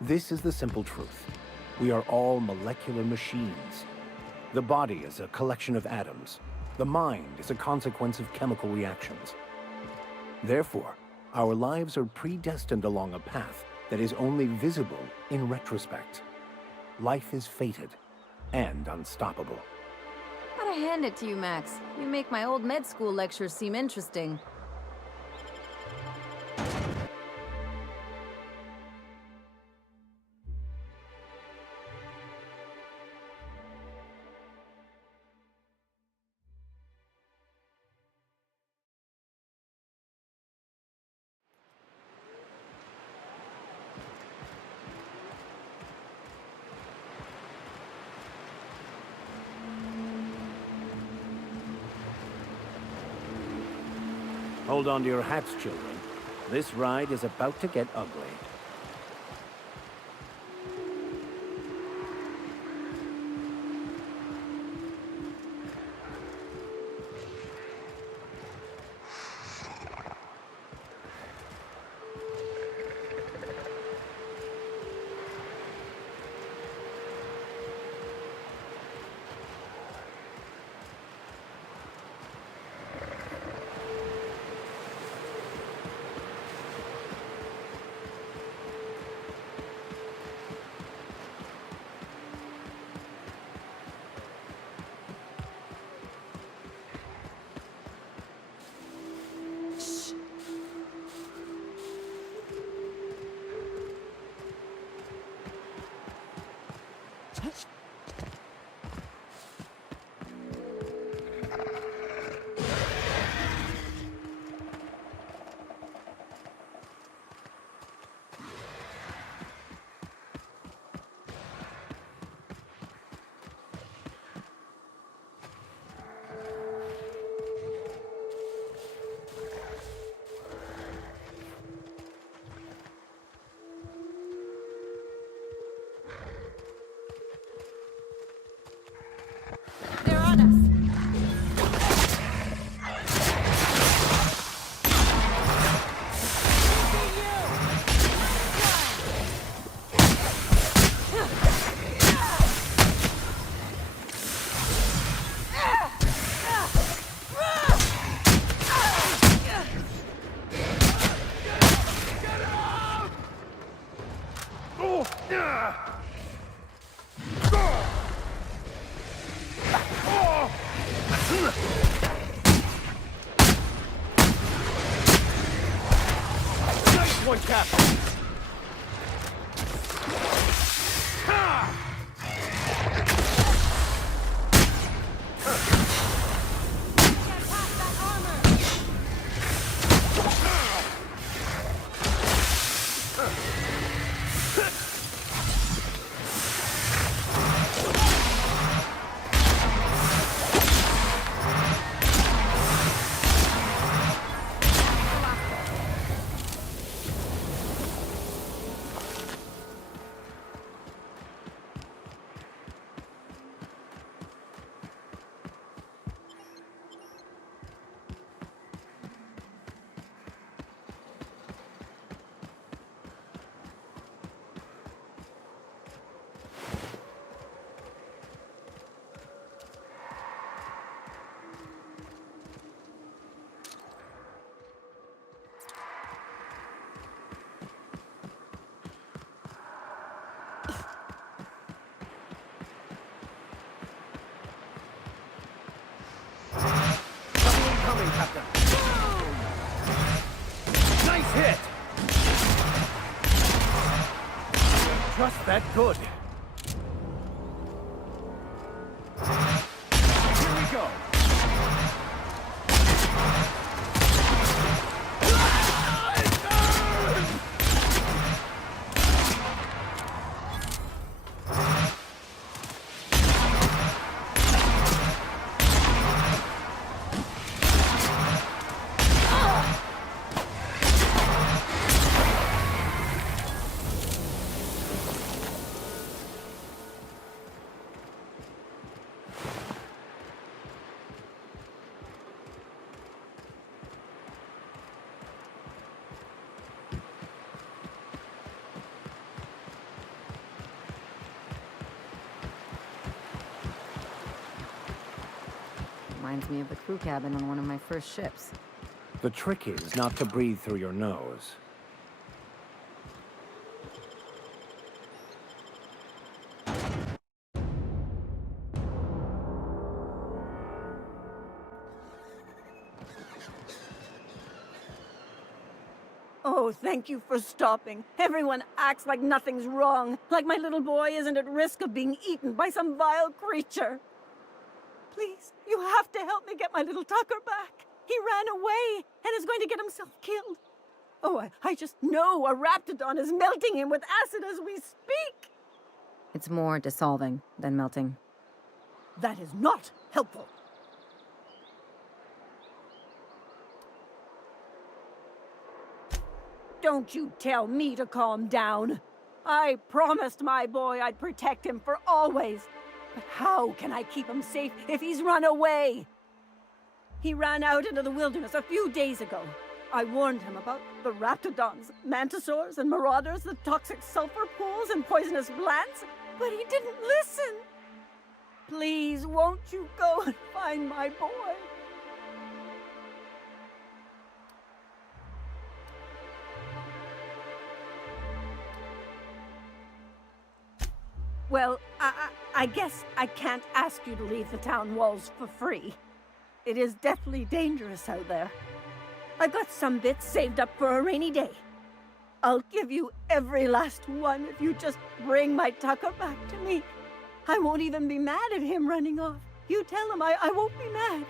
This is the simple truth. We are all molecular machines. The body is a collection of atoms. The mind is a consequence of chemical reactions. Therefore, our lives are predestined along a path that is only visible in retrospect. Life is fated and unstoppable. Gotta hand it to you, Max. You make my old med school lectures seem interesting. Hold on to your hats, children. This ride is about to get ugly. Nice one, Captain! hit! Just that good. Here we go. Reminds me of the crew cabin on one of my first ships. The trick is not to breathe through your nose. Oh, thank you for stopping. Everyone acts like nothing's wrong, like my little boy isn't at risk of being eaten by some vile creature. Please, you have to help me get my little Tucker back. He ran away and is going to get himself killed. Oh, I just know a Raptidon is melting him with acid as we speak. It's more dissolving than melting. That is not helpful. Don't you tell me to calm down. I promised my boy I'd protect him for always. But how can I keep him safe if he's run away? He ran out into the wilderness a few days ago. I warned him about the Raptidons, Mantisaurs, and Marauders, the toxic sulfur pools and poisonous plants, but he didn't listen. Please, won't you go and find my boy? Well, I guess I can't ask you to leave the town walls for free. It is deathly dangerous out there. I've got some bits saved up for a rainy day. I'll give you every last one if you just bring my Tucker back to me. I won't even be mad at him running off. You tell him I won't be mad.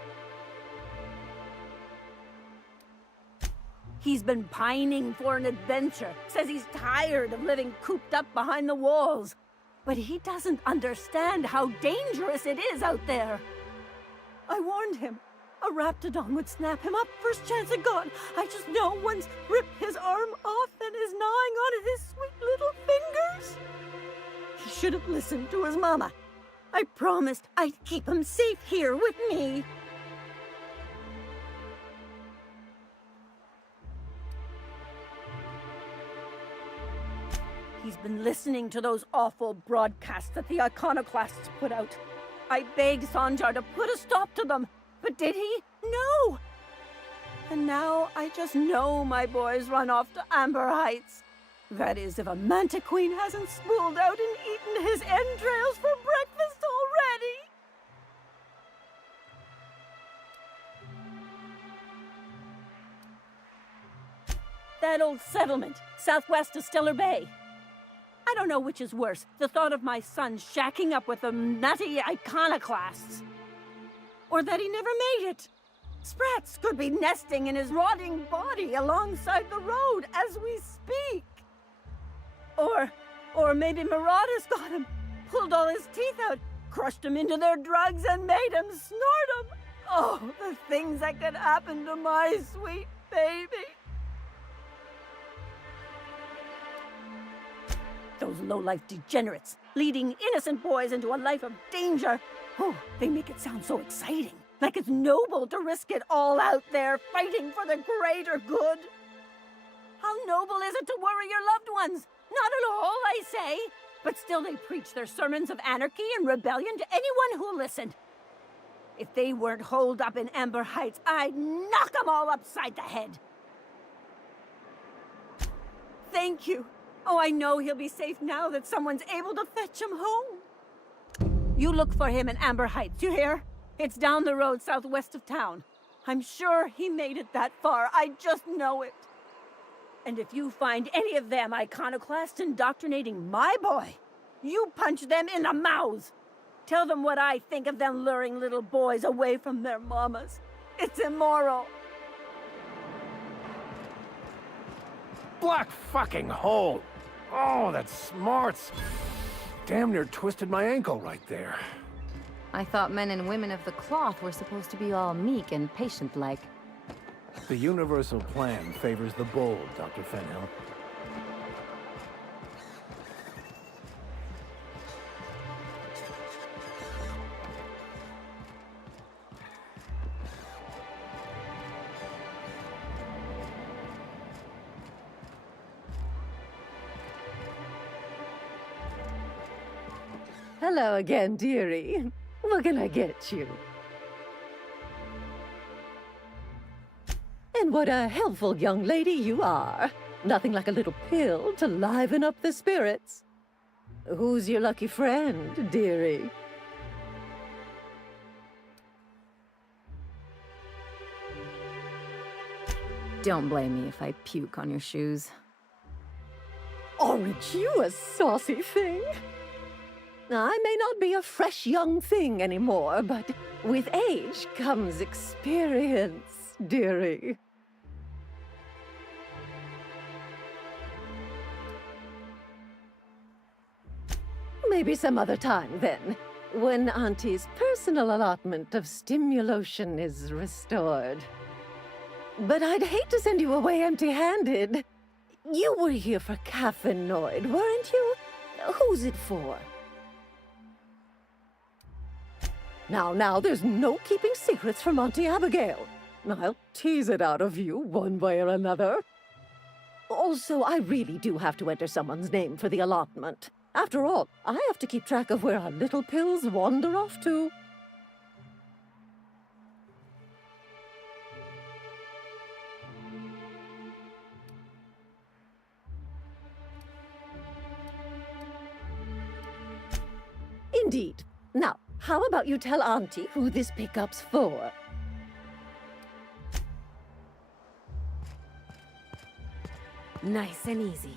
He's been pining for an adventure. Says he's tired of living cooped up behind the walls. But he doesn't understand how dangerous it is out there. I warned him. A Raptidon would snap him up first chance it got. I just know one's ripped his arm off and is gnawing on his sweet little fingers. He should have listened to his mama. I promised I'd keep him safe here with me. He's been listening to those awful broadcasts that the Iconoclasts put out. I begged Sanjar to put a stop to them, but did he? No! And now I just know my boy's run off to Amber Heights. That is, if a Mantiqueen hasn't spooled out and eaten his entrails for breakfast already! That old settlement, southwest of Stellar Bay. I don't know which is worse, the thought of my son shacking up with the nutty Iconoclasts, or that he never made it. Sprats could be nesting in his rotting body alongside the road as we speak. Or maybe Marauders got him, pulled all his teeth out, crushed him into their drugs and made him snort them. Oh, the things that could happen to my sweet baby. Those low-life degenerates, leading innocent boys into a life of danger. Oh, they make it sound so exciting, like it's noble to risk it all out there, fighting for the greater good. How noble is it to worry your loved ones? Not at all, I say. But still they preach their sermons of anarchy and rebellion to anyone who'll listen. If they weren't holed up in Amber Heights, I'd knock them all upside the head. Thank you. Oh, I know he'll be safe now that someone's able to fetch him home. You look for him in Amber Heights, you hear? It's down the road southwest of town. I'm sure he made it that far. I just know it. And if you find any of them iconoclasts indoctrinating my boy, you punch them in the mouth. Tell them what I think of them luring little boys away from their mamas. It's immoral. Black fucking hole! Oh, that smarts! Damn near twisted my ankle right there. I thought men and women of the cloth were supposed to be all meek and patient-like. The universal plan favors the bold, Dr. Fenhill. Hello again, dearie. What can I get you? And what a helpful young lady you are. Nothing like a little pill to liven up the spirits. Who's your lucky friend, dearie? Don't blame me if I puke on your shoes. Aren't you a saucy thing? I may not be a fresh young thing anymore, but with age comes experience, dearie. Maybe some other time, then, when Auntie's personal allotment of stimulation is restored. But I'd hate to send you away empty-handed. You were here for Caffeinoid, weren't you? Who's it for? Now, there's no keeping secrets from Auntie Abigail. I'll tease it out of you one way or another. Also, I really do have to enter someone's name for the allotment. After all, I have to keep track of where our little pills wander off to. Indeed. Now, how about you tell Auntie who this pickup's for? Nice and easy.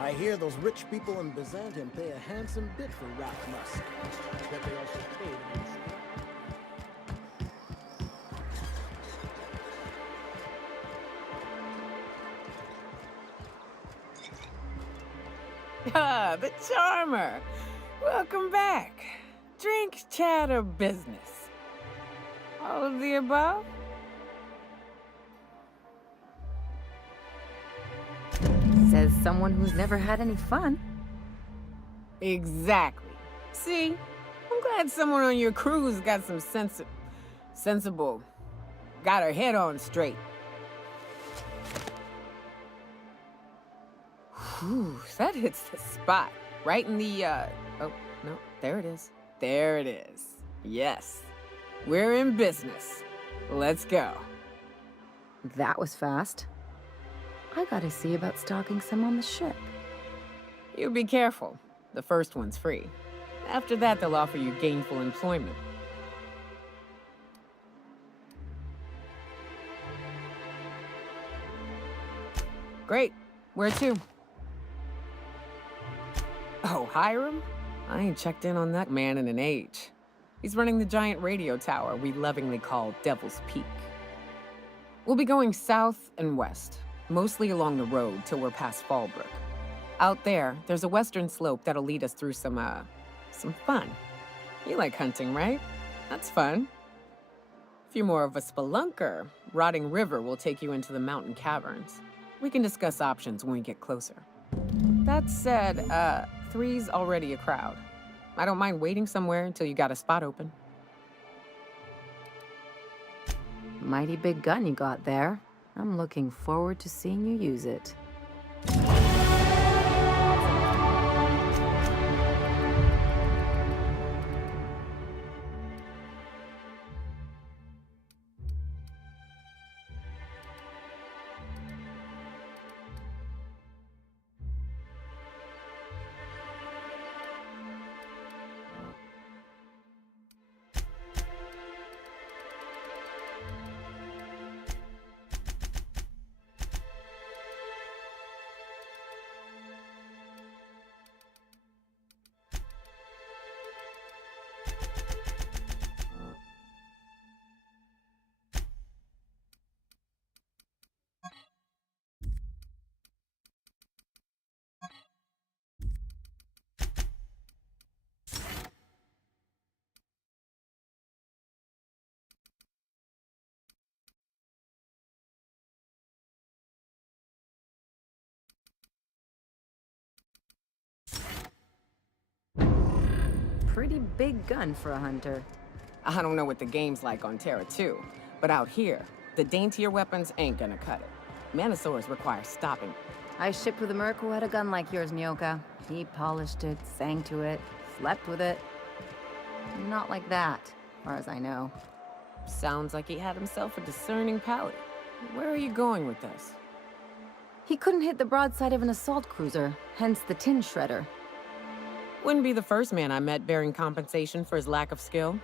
I hear those rich people in Byzantium pay a handsome bit for rat musk. I bet they also pay to use Ah, the charmer. Welcome back. Drink, chat, or business? All of the above? Says someone who's never had any fun. Exactly. See? I'm glad someone on your crew's got some sensible. Got her head on straight. Whew, that hits the spot. Right in the, oh, no, there it is. There it is. Yes. We're in business. Let's go. That was fast. I gotta see about stocking some on the ship. You be careful. The first one's free. After that, they'll offer you gainful employment. Great. Where to? Oh, Hiram? I ain't checked in on that man in an age. He's running the giant radio tower we lovingly call Devil's Peak. We'll be going south and west, mostly along the road till we're past Fallbrook. Out there, there's a western slope that'll lead us through some fun. You like hunting, right? That's fun. If you're more of a spelunker, Rotting River will take you into the mountain caverns. We can discuss options when we get closer. That said, 3's already a crowd. I don't mind waiting somewhere until you got a spot open. Mighty big gun you got there. I'm looking forward to seeing you use it. Pretty big gun for a hunter. I don't know what the game's like on Terra 2, but out here, the daintier weapons ain't gonna cut it. Manosaurs require stopping. I shipped with a merc who had a gun like yours, Nyoka. He polished it, sang to it, slept with it. Not like that, as far as I know. Sounds like he had himself a discerning palate. Where are you going with this? He couldn't hit the broadside of an assault cruiser, hence the tin shredder. Wouldn't be the first man I met bearing compensation for his lack of skill.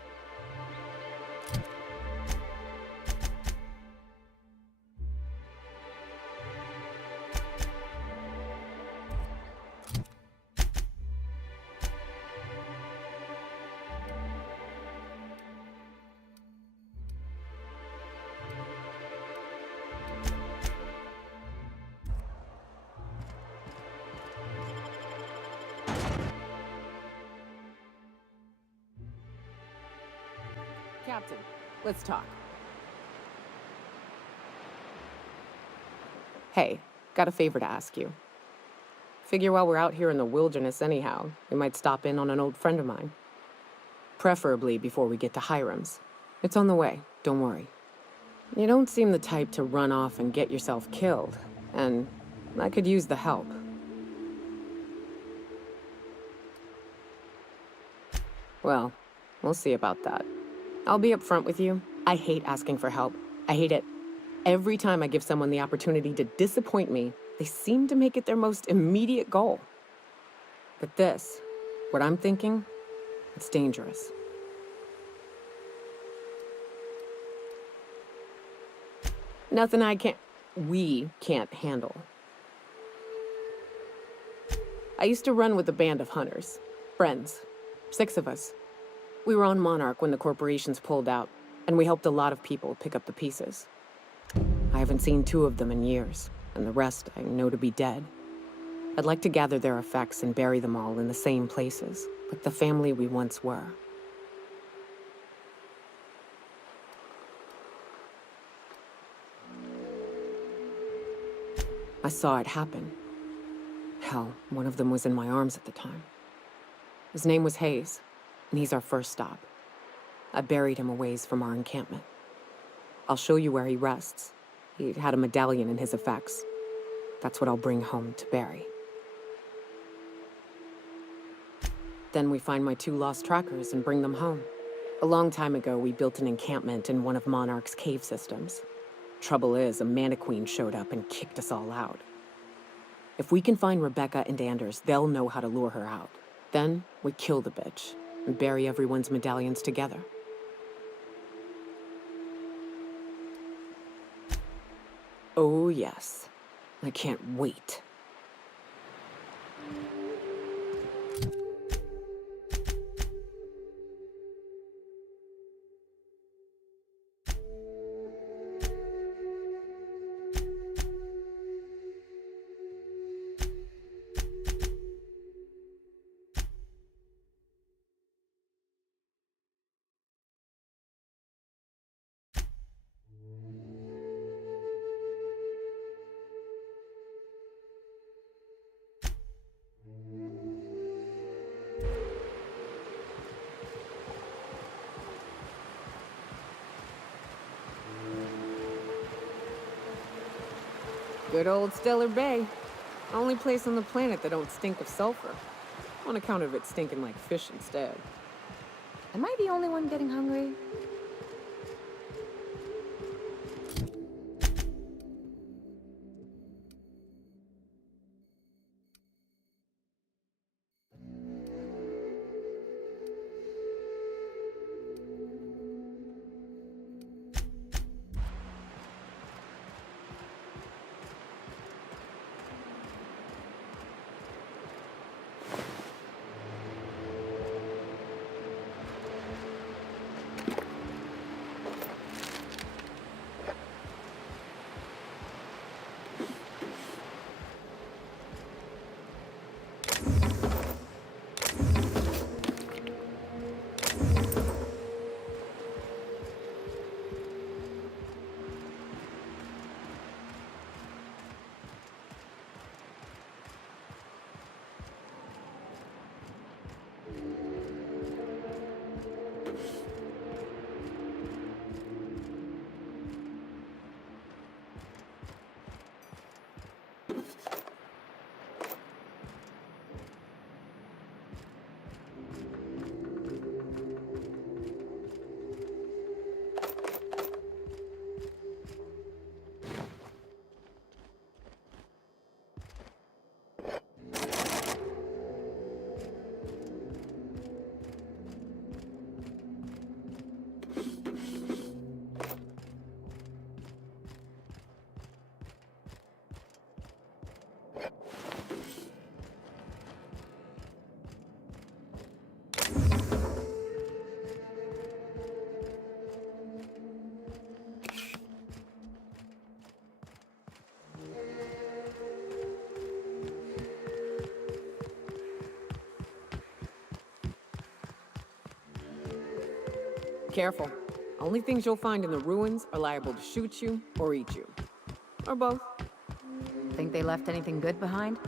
Captain, let's talk. Hey, got a favor to ask you. Figure while we're out here in the wilderness anyhow, we might stop in on an old friend of mine. Preferably before we get to Hiram's. It's on the way, don't worry. You don't seem the type to run off and get yourself killed, and I could use the help. Well, we'll see about that. I'll be upfront with you. I hate asking for help. I hate it. Every time I give someone the opportunity to disappoint me, they seem to make it their most immediate goal. But this, what I'm thinking, it's dangerous. Nothing we can't handle. I used to run with a band of hunters. Friends. 6 of us. We were on Monarch when the corporations pulled out, and we helped a lot of people pick up the pieces. I haven't seen 2 of them in years, and the rest I know to be dead. I'd like to gather their effects and bury them all in the same places, like the family we once were. I saw it happen. Hell, one of them was in my arms at the time. His name was Hayes, and he's our first stop. I buried him a ways from our encampment. I'll show you where he rests. He had a medallion in his effects. That's what I'll bring home to Barry. Then we find my 2 lost trackers and bring them home. A long time ago, we built an encampment in one of Monarch's cave systems. Trouble is, a Mantiqueen showed up and kicked us all out. If we can find Rebecca and Anders, they'll know how to lure her out. Then we kill the bitch and bury everyone's medallions together. Oh yes, I can't wait. Good old Stellar Bay. Only place on the planet that don't stink of sulfur. On account of it stinking like fish instead. Am I the only one getting hungry? Careful. Only things you'll find in the ruins are liable to shoot you or eat you. Or both. Think they left anything good behind?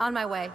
On my way.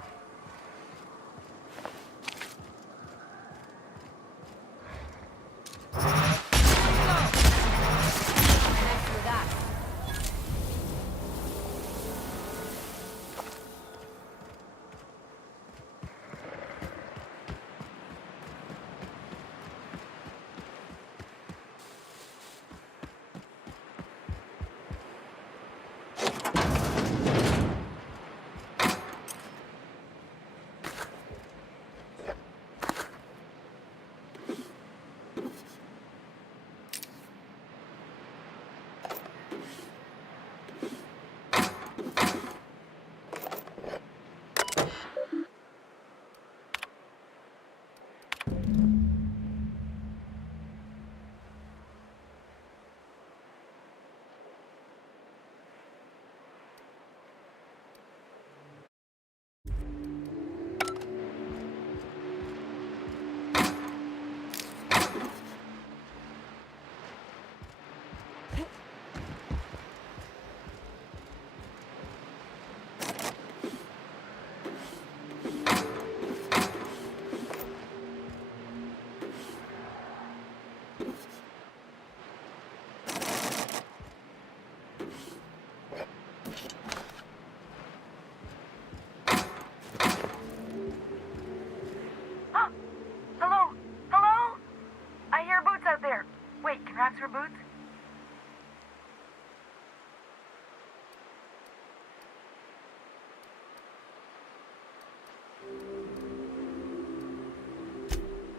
can wraps wear boots?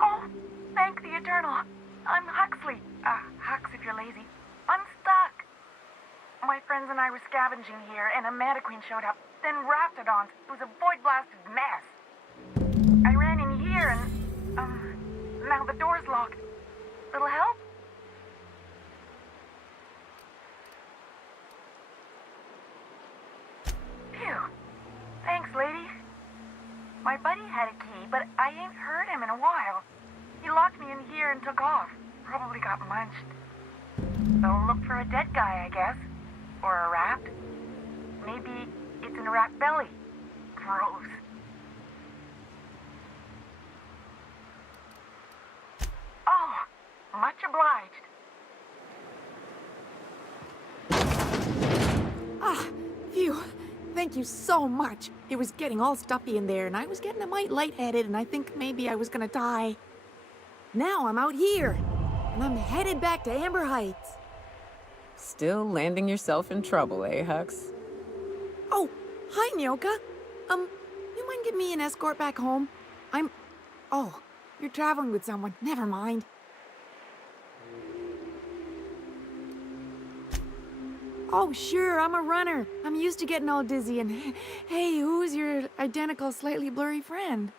Oh, thank the Eternal. I'm Huxley. Hux if you're lazy. I'm stuck. My friends and I were scavenging here, and a Mantiqueen showed up. Then Raptidons. It was a void-blasted mess. I ran in here, and, now the door's locked. Little help? Phew. Thanks, lady. My buddy had a key, but I ain't heard him in a while. He locked me in here and took off. Probably got munched. So look for a dead guy, I guess. Or a rat. Maybe it's in a rat belly. Gross. Oh, much obliged. Ah, phew. Thank you so much. It was getting all stuffy in there, and I was getting a mite lightheaded, and I think maybe I was gonna die. Now I'm out here, and I'm headed back to Amber Heights. Still landing yourself in trouble, eh, Hux? Oh, hi, Nyoka. You mind giving me an escort back home? Oh, you're traveling with someone. Never mind. Oh, sure, I'm a runner. I'm used to getting all dizzy, and hey, who's your identical, slightly blurry friend?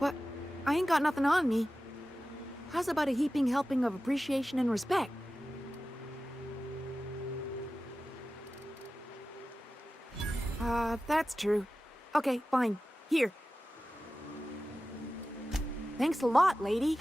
What? I ain't got nothing on me. How's about a heaping helping of appreciation and respect? That's true. Okay, fine. Here. Thanks a lot, lady.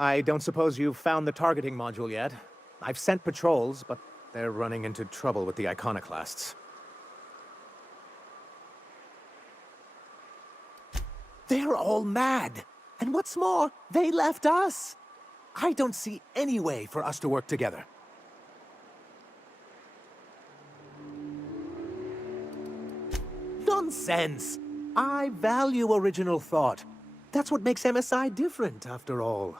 I don't suppose you've found the targeting module yet. I've sent patrols, but they're running into trouble with the iconoclasts. They're all mad. And what's more, they left us. I don't see any way for us to work together. Nonsense! I value original thought. That's what makes MSI different, after all.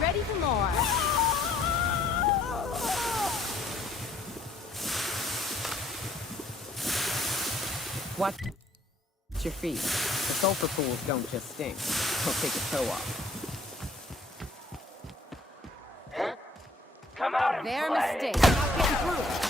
Ready for more. Watch your feet. The sulfur pools don't just stink. They'll take a toe off. Come out and Their mistake. Not getting through.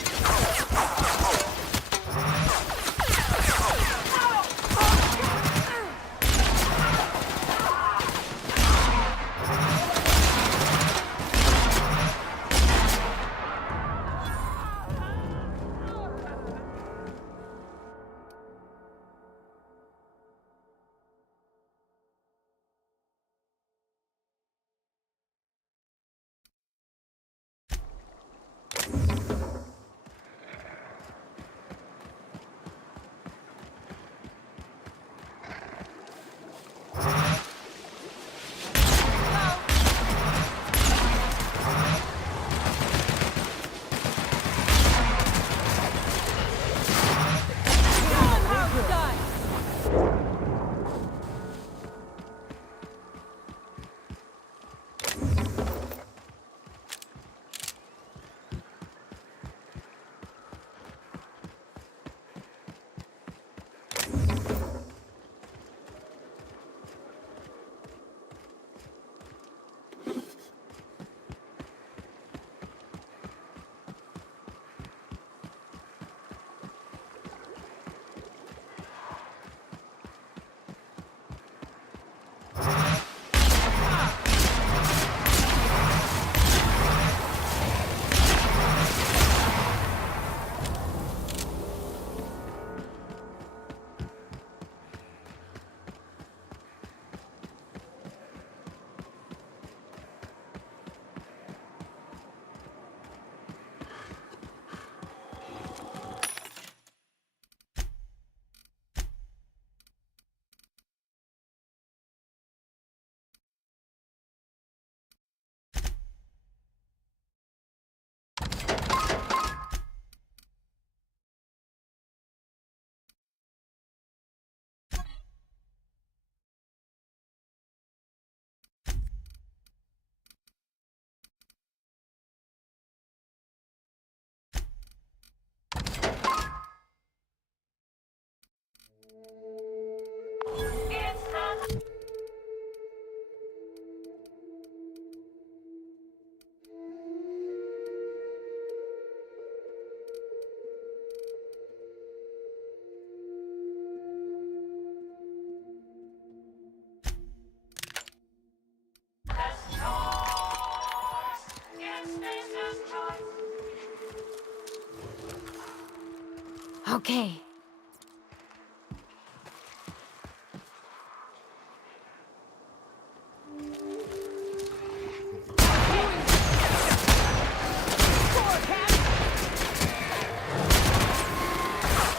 Okay.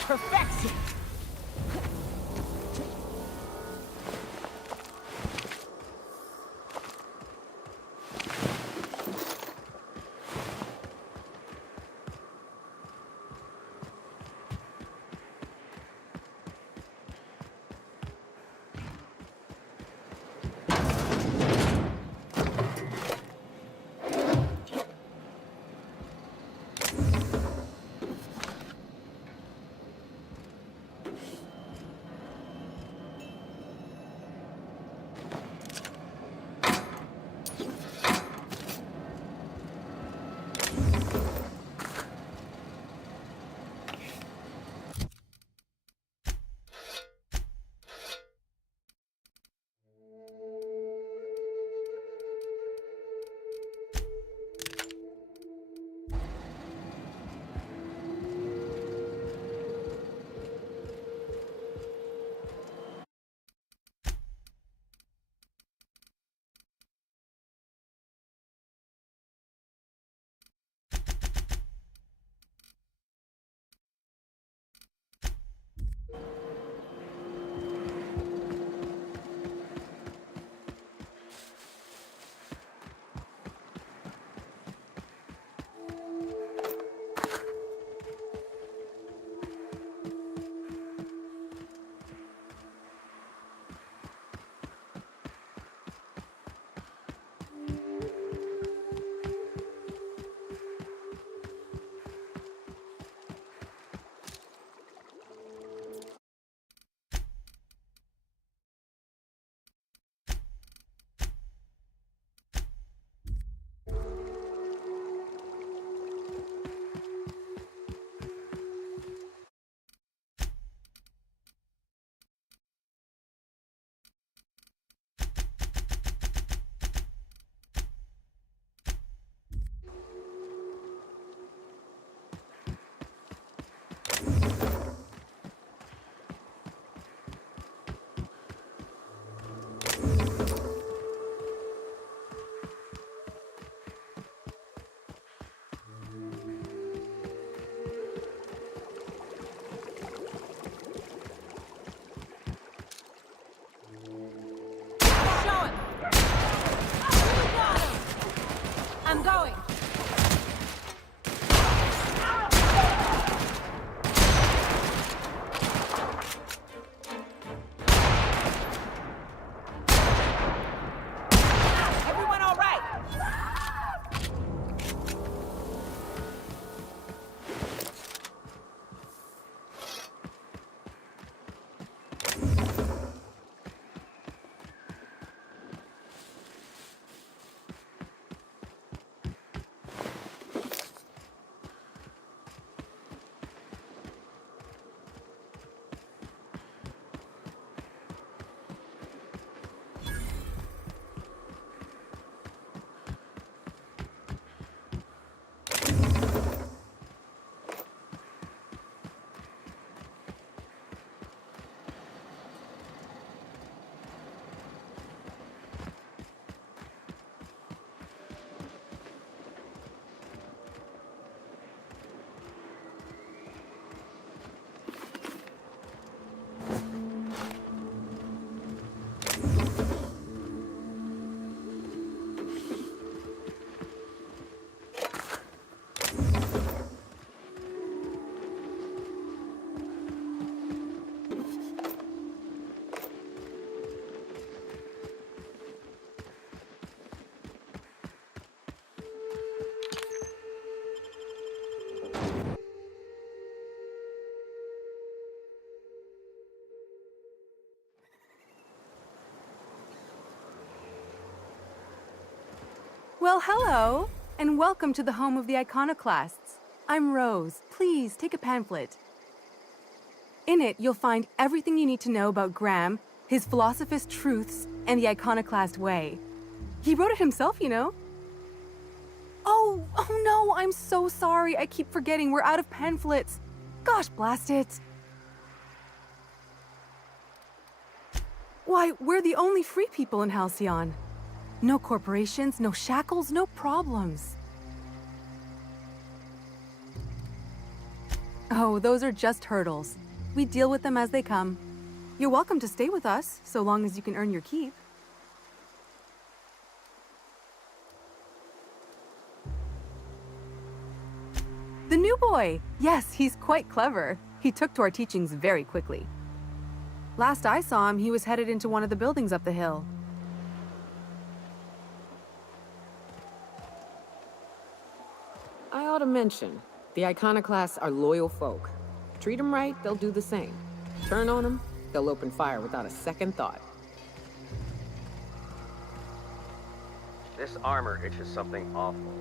Perfection! I'm going. Everyone all right? Well, hello, and welcome to the home of the Iconoclasts. I'm Rose. Please take a pamphlet. In it, you'll find everything you need to know about Graham, his Philosophist truths, and the Iconoclast way. He wrote it himself, you know. Oh no, I'm so sorry. I keep forgetting we're out of pamphlets. Gosh, blast it! Why, we're the only free people in Halcyon. No corporations, no shackles, no problems. Oh, those are just hurdles. We deal with them as they come. You're welcome to stay with us, so long as you can earn your keep. The new boy! Yes, he's quite clever. He took to our teachings very quickly. Last I saw him, he was headed into one of the buildings up the hill. I ought to mention, the Iconoclasts are loyal folk. Treat them right, they'll do the same. Turn on them, they'll open fire without a second thought. This armor itches something awful.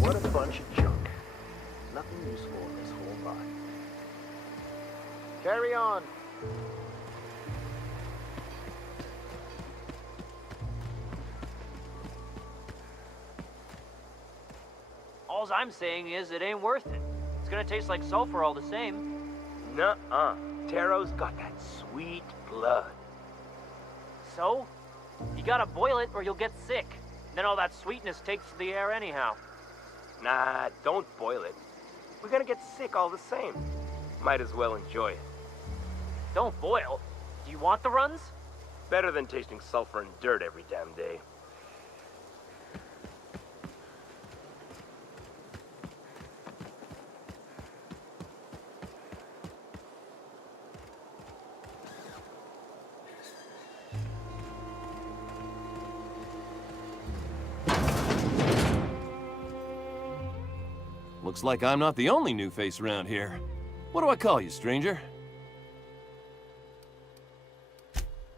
What a bunch of junk. Nothing useful in this whole lot. Carry on. All I'm saying is it ain't worth it. It's gonna taste like sulfur all the same. Nuh-uh. Taro's got that sweet blood. So? You gotta boil it or you'll get sick. Then all that sweetness takes to the air anyhow. Nah, don't boil it. We're gonna get sick all the same. Might as well enjoy it. Don't boil. Do you want the runs? Better than tasting sulfur and dirt every damn day. Looks like I'm not the only new face around here. What do I call you, stranger?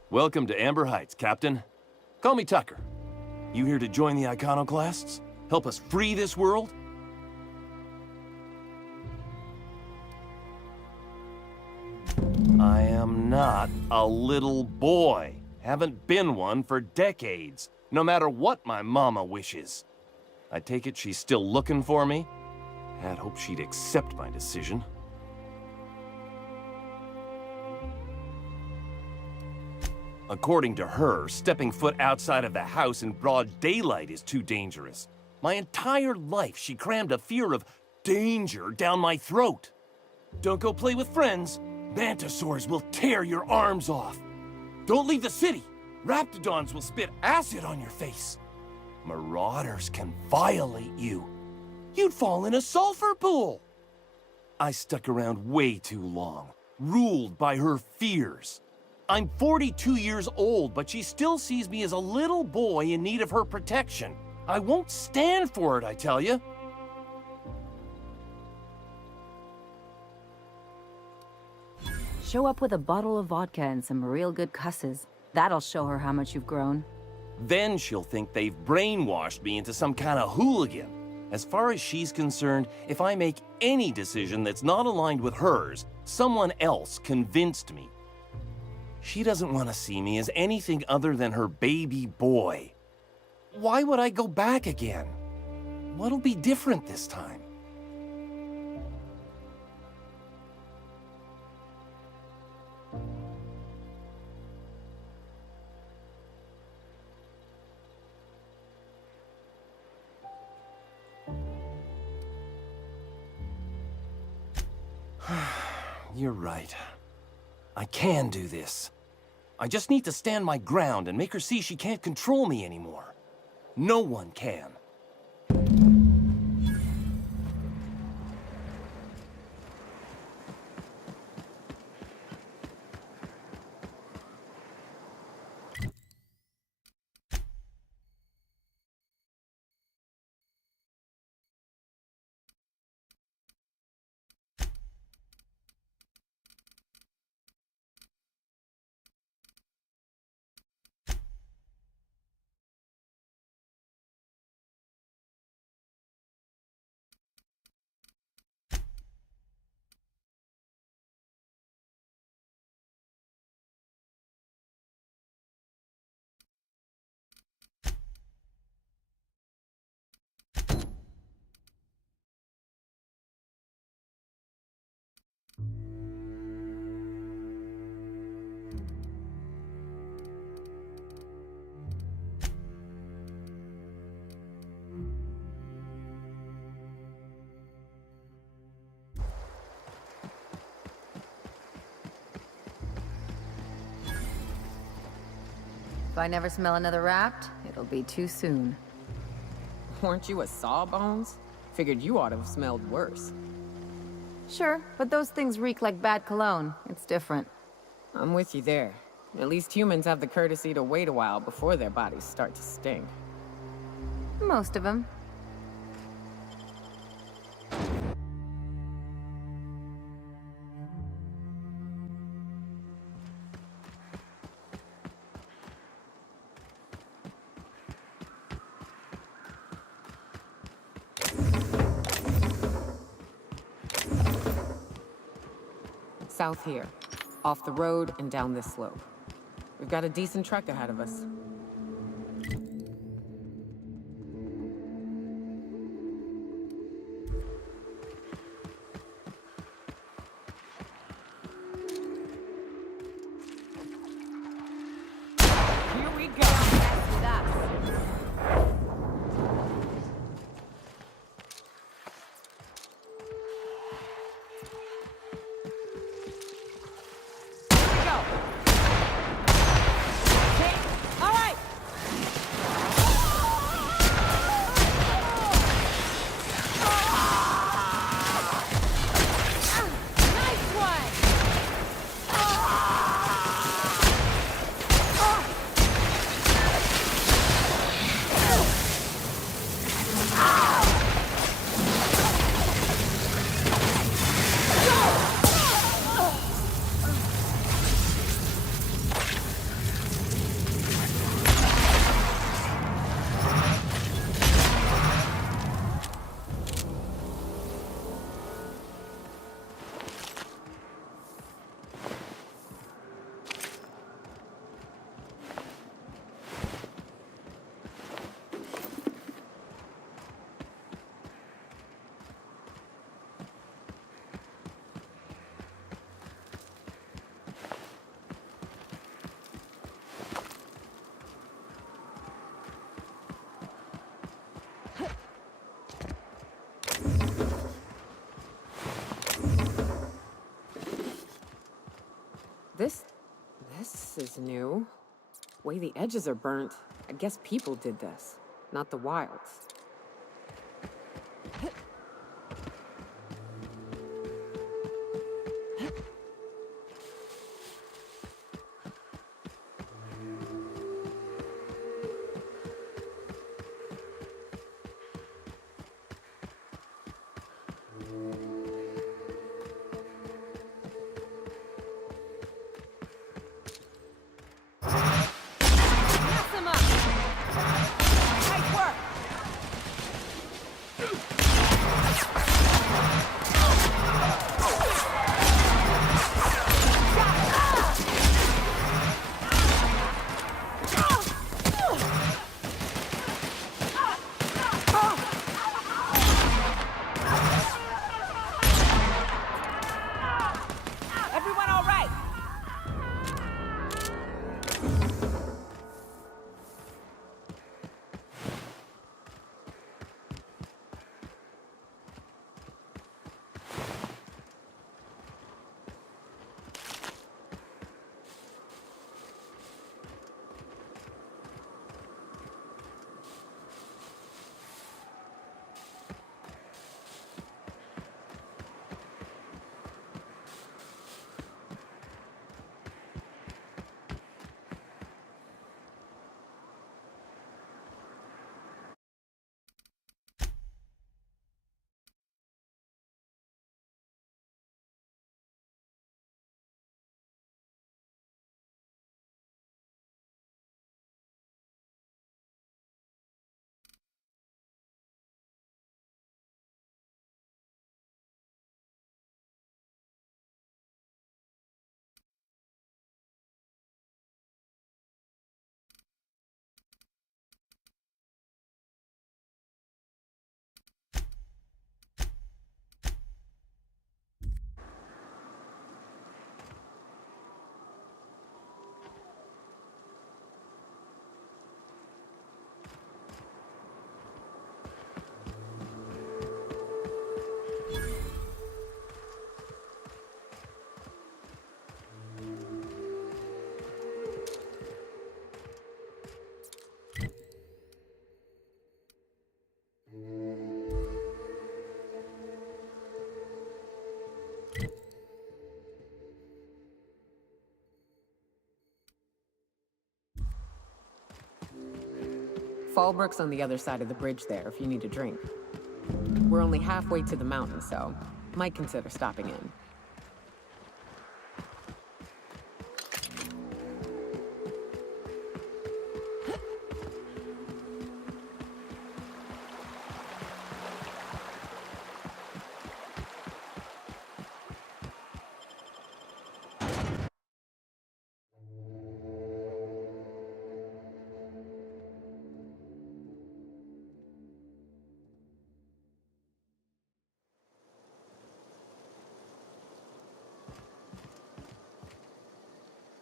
Welcome to Amber Heights, Captain. Call me Tucker. You here to join the Iconoclasts? Help us free this world? I am not a little boy. Haven't been one for decades, no matter what my mama wishes. I take it she's still looking for me? Had hoped she'd accept my decision. According to her, stepping foot outside of the house in broad daylight is too dangerous. My entire life, she crammed a fear of danger down my throat. Don't go play with friends. Mantisaurs will tear your arms off. Don't leave the city. Raptidons will spit acid on your face. Marauders can violate you. You'd fall in a sulfur pool. I stuck around way too long, ruled by her fears. I'm 42 years old, but she still sees me as a little boy in need of her protection. I won't stand for it, I tell you. Show up with a bottle of vodka and some real good cusses. That'll show her how much you've grown. Then she'll think they've brainwashed me into some kind of hooligan. As far as she's concerned, if I make any decision that's not aligned with hers, someone else convinced me. She doesn't want to see me as anything other than her baby boy. Why would I go back again? What'll be different this time? You're right. I can do this. I just need to stand my ground and make her see she can't control me anymore. No one can. If I never smell another Rapt, it'll be too soon. Weren't you a Sawbones? Figured you ought to have smelled worse. Sure, but those things reek like bad cologne. It's different. I'm with you there. At least humans have the courtesy to wait a while before their bodies start to stink. Most of them. South here. Off the road and down this slope. We've got a decent trek ahead of us. Here we go. All right, This is new. Way the edges are burnt. I guess people did this, not the wilds. Everyone all right? Fallbrook's on the other side of the bridge there if you need a drink. We're only halfway to the mountain, so might consider stopping in.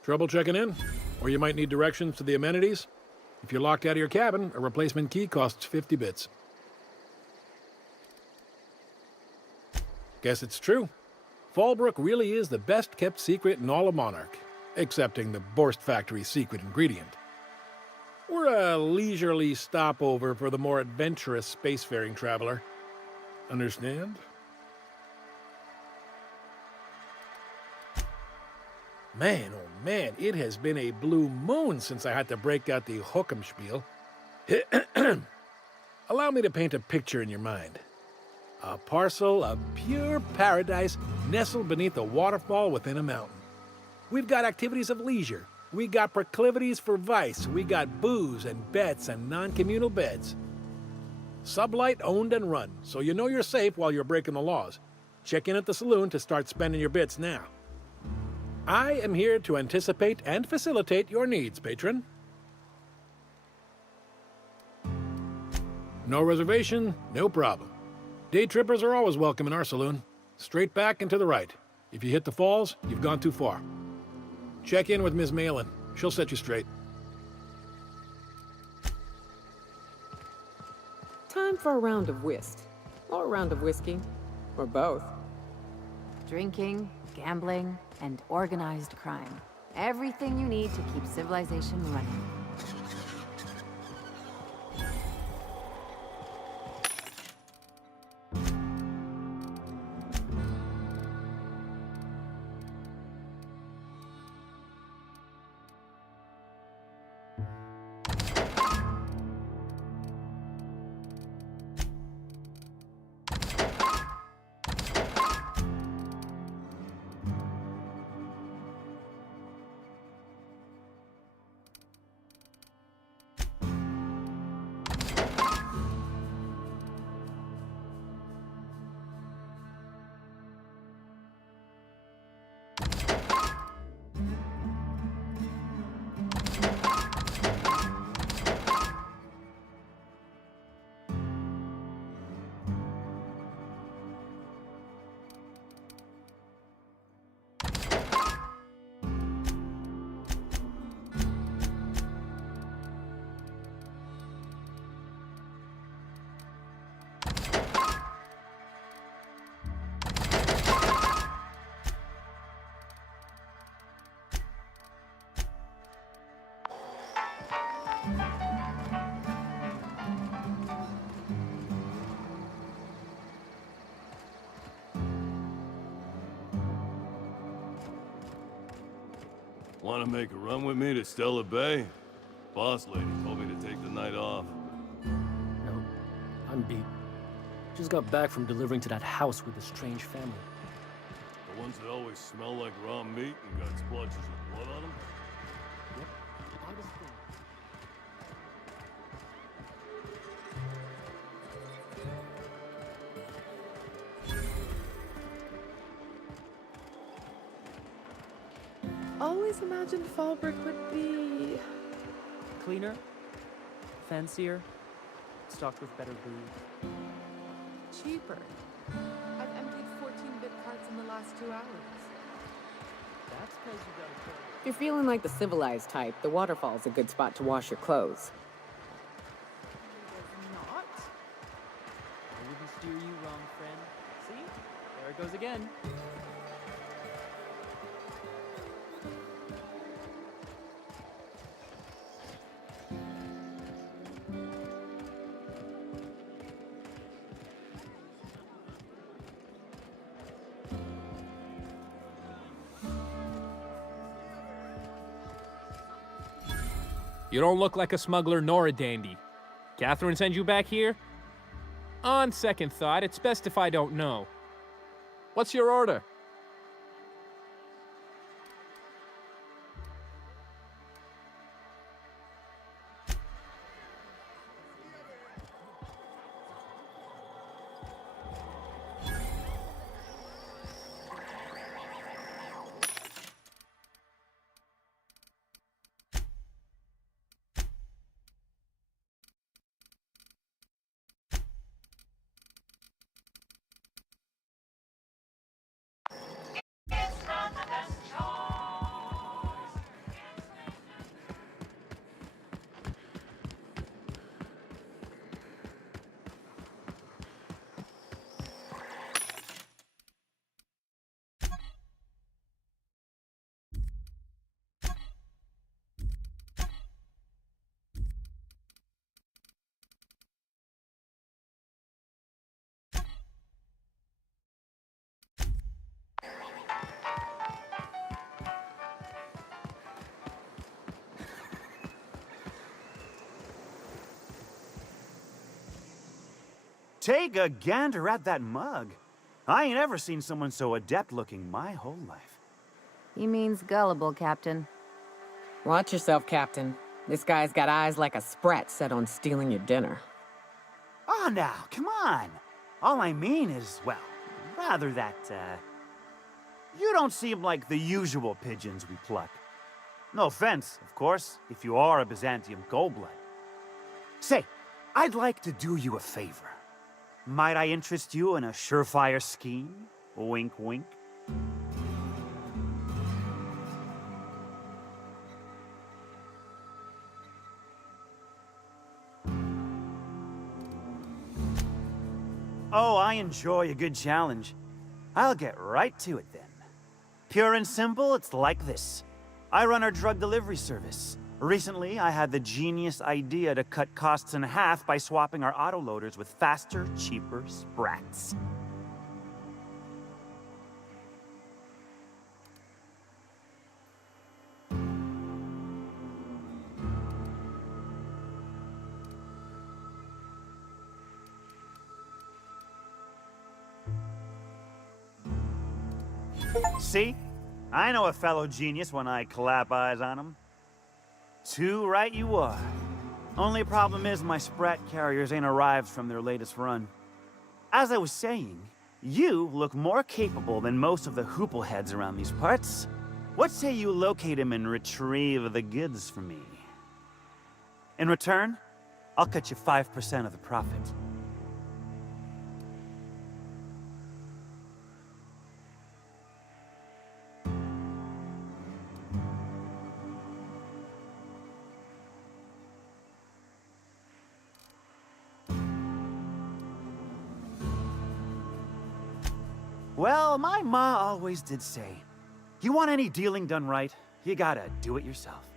Trouble checking in? Or you might need directions to the amenities? If you're locked out of your cabin, a replacement key costs 50 bits. Guess it's true. Fallbrook really is the best-kept secret in all of Monarch, excepting the Borst Factory's secret ingredient. We're a leisurely stopover for the more adventurous spacefaring traveler. Understand? Man, oh man, it has been a blue moon since I had to break out the Hookham-spiel. Allow me to paint a picture in your mind. A parcel of pure paradise nestled beneath a waterfall within a mountain. We've got activities of leisure. We got proclivities for vice. We got booze and bets and non-communal beds. Sublight owned and run, so you know you're safe while you're breaking the laws. Check in at the saloon to start spending your bits now. I am here to anticipate and facilitate your needs, patron. No reservation, no problem. Day trippers are always welcome in our saloon. Straight back and to the right. If you hit the falls, you've gone too far. Check in with Ms. Malin. She'll set you straight. Time for a round of whist. Or a round of whiskey. Or both. Drinking, gambling, and organized crime. Everything you need to keep civilization running. Want to make a run with me to Stella Bay? Boss lady told me to take the night off. No, I'm beat. Just got back from delivering to that house with a strange family. The ones that always smell like raw meat and got splotches of blood on them? Yep. Oddest thing. Always imagined Fallbrook would be... Cleaner, fancier, stocked with better booze. cheaper. I've emptied 14-bit carts in the last 2 hours. That's because you got a... If you're feeling like the civilized type, the waterfall's a good spot to wash your clothes. Not? I wouldn't steer you wrong, friend. See? There it goes again. You don't look like a smuggler nor a dandy. Catherine sends you back here? On second thought, it's best if I don't know. What's your order? Take a gander at that mug. I ain't ever seen someone so adept-looking my whole life. He means gullible, Captain. Watch yourself, Captain. This guy's got eyes like a sprat set on stealing your dinner. Oh, now, come on. All I mean is, well, rather that, you don't seem like the usual pigeons we pluck. No offense, of course, if you are a Byzantium Goldblood. Say, I'd like to do you a favor. Might I interest you in a surefire scheme? Wink, wink. Oh, I enjoy a good challenge. I'll get right to it then. Pure and simple, it's like this. I run our drug delivery service. Recently, I had the genius idea to cut costs in half by swapping our autoloaders with faster, cheaper sprats. See? I know a fellow genius when I clap eyes on him. Too right you are. Only problem is my sprat carriers ain't arrived from their latest run. As I was saying, you look more capable than most of the hoople heads around these parts. What say you locate him and retrieve the goods for me? In return, I'll cut you 5% of the profit. Well, my ma always did say, you want any dealing done right, you gotta do it yourself.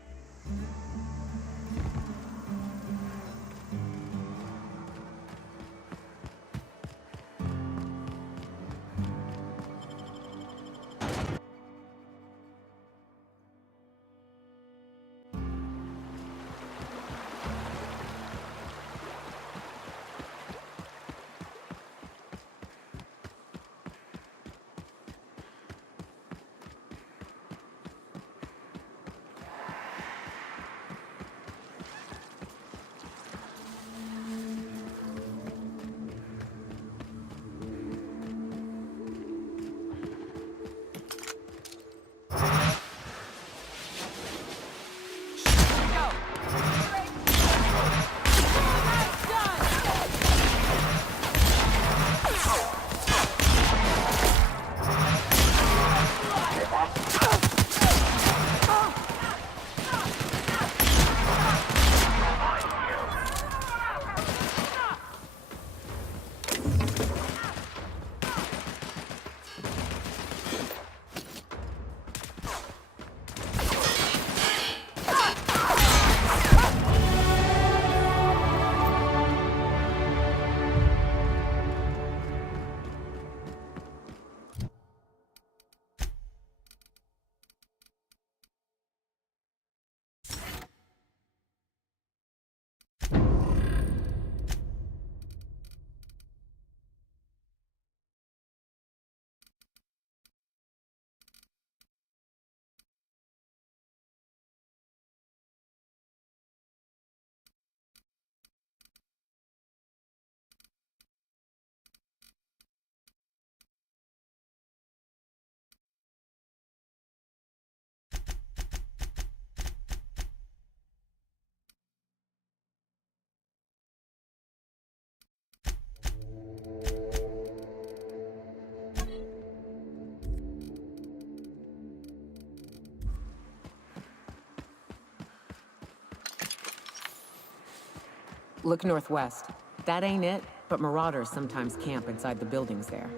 Look northwest. That ain't it, but marauders sometimes camp inside the buildings there.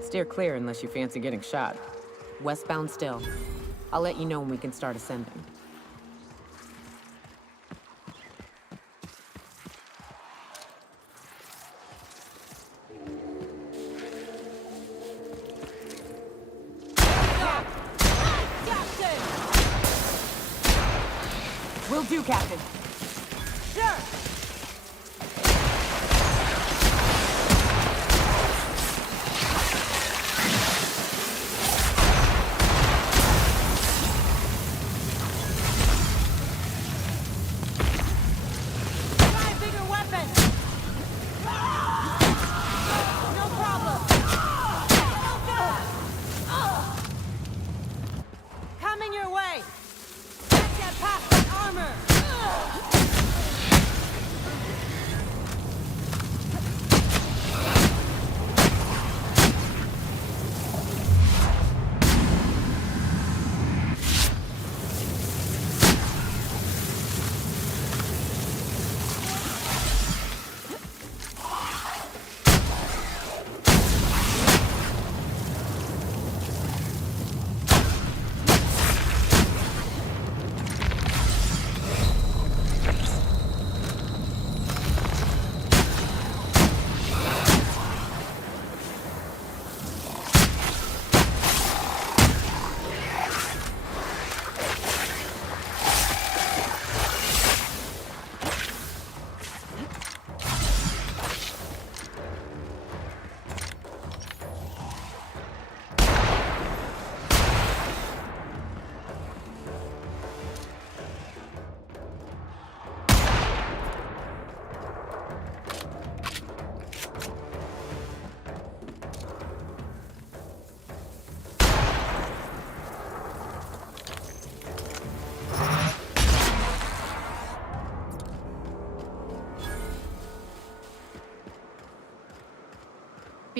Steer clear unless you fancy getting shot. Westbound still. I'll let you know when we can start ascending. Will do, Captain. Sure.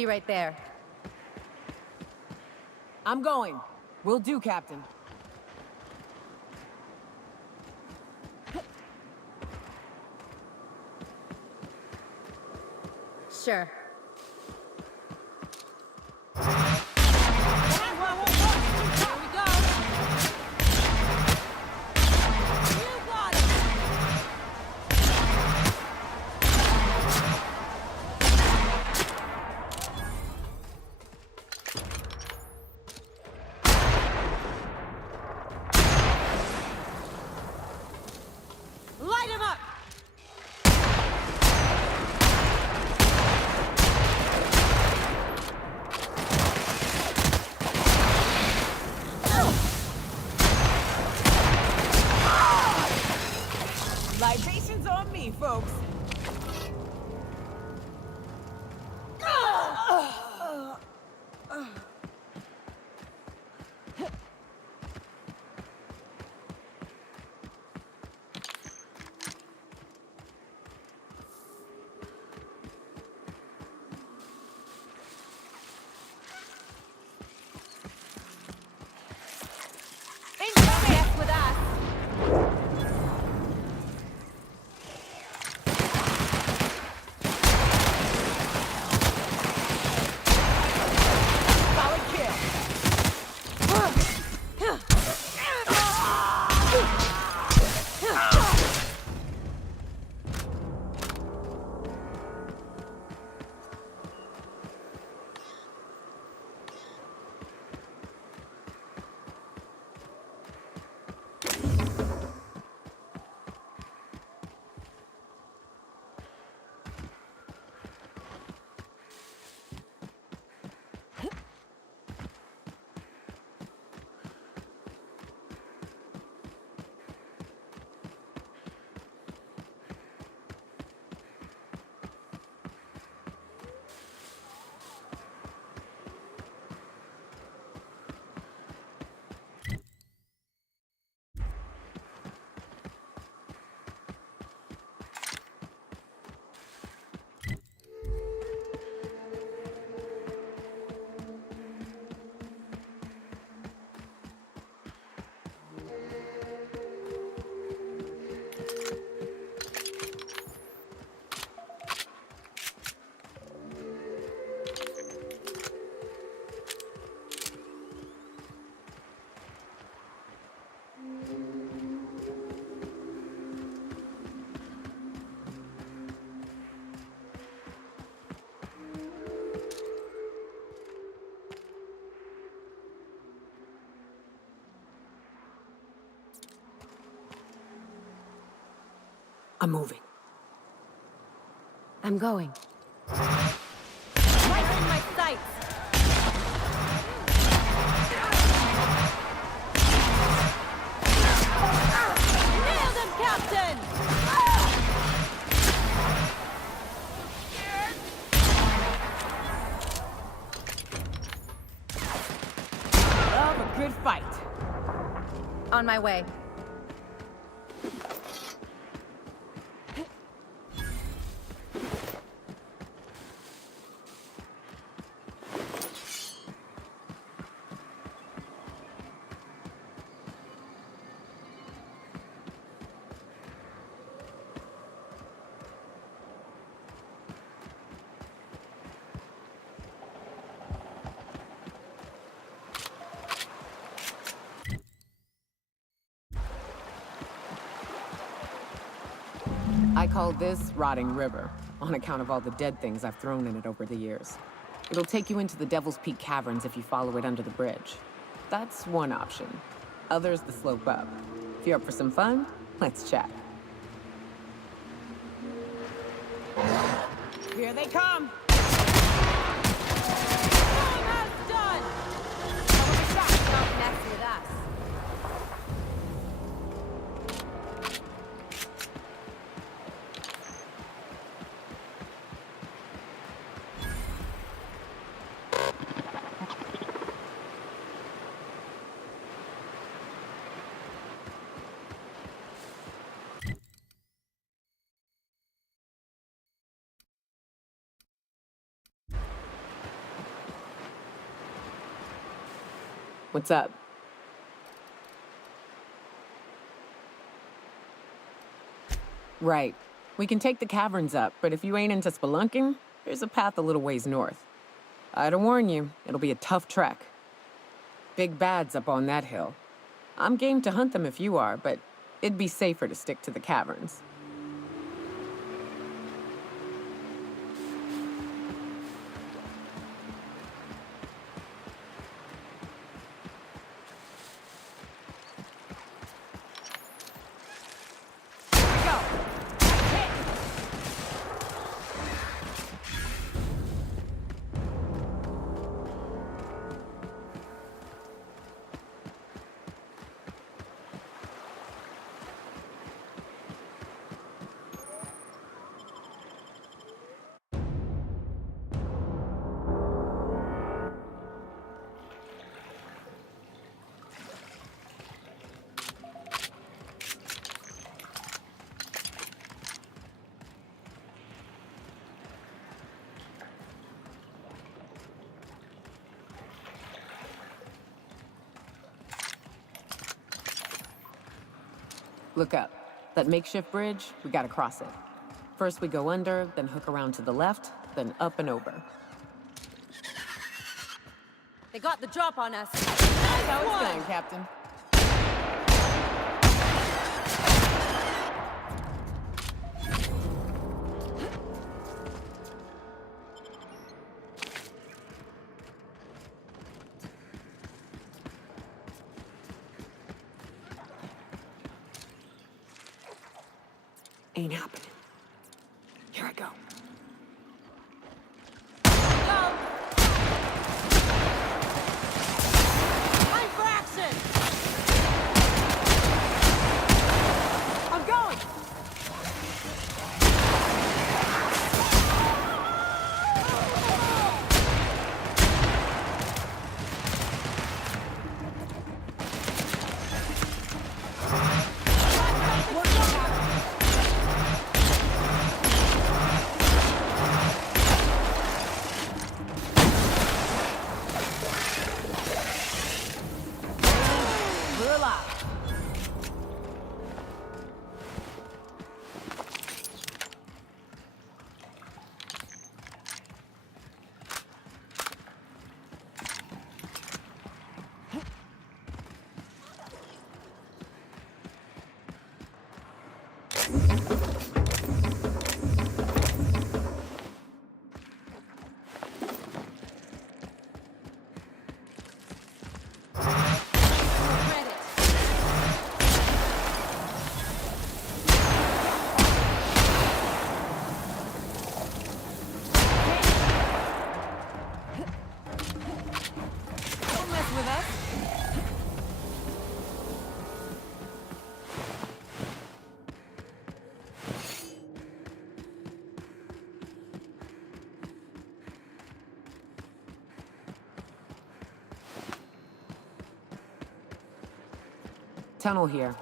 be right there. I'm going. Will do, Captain. Sure. Light him up! Libations on me, folks. Yes, with us. Solid kill. I'm moving. I'm going. Right in my sights. Nailed him, Captain! Love a good fight. On my way. I call this Rotting River, on account of all the dead things I've thrown in it over the years. It'll take you into the Devil's Peak Caverns if you follow it under the bridge. That's one option. Other's the slope up. If you're up for some fun, let's chat. Here they come! What's up? Right. We can take the caverns up, but if you ain't into spelunking, there's a path a little ways north. I'd warn you, it'll be a tough trek. Big bad's up on that hill. I'm game to hunt them if you are, but it'd be safer to stick to the caverns. Look up. That makeshift bridge, we gotta cross it. First we go under, then hook around to the left, then up and over. They got the drop on us. How it's going, Captain? Ain't happening. Here I go. Time for action! I'm going! Tunnel here.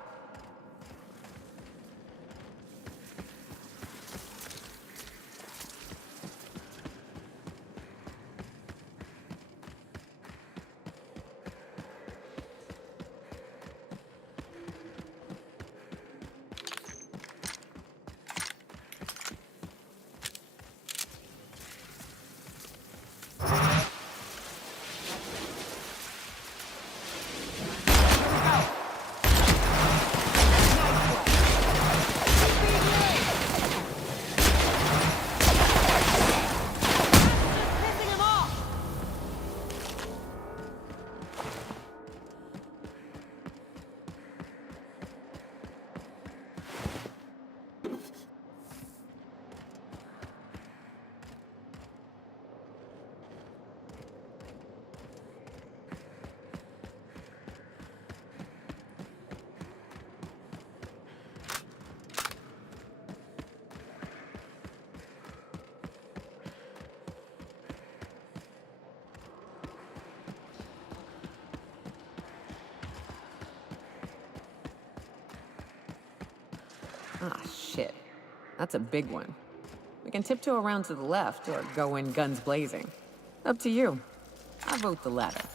Ah, shit. That's a big one. We can tiptoe around to the left or go in guns blazing. Up to you. I vote the latter.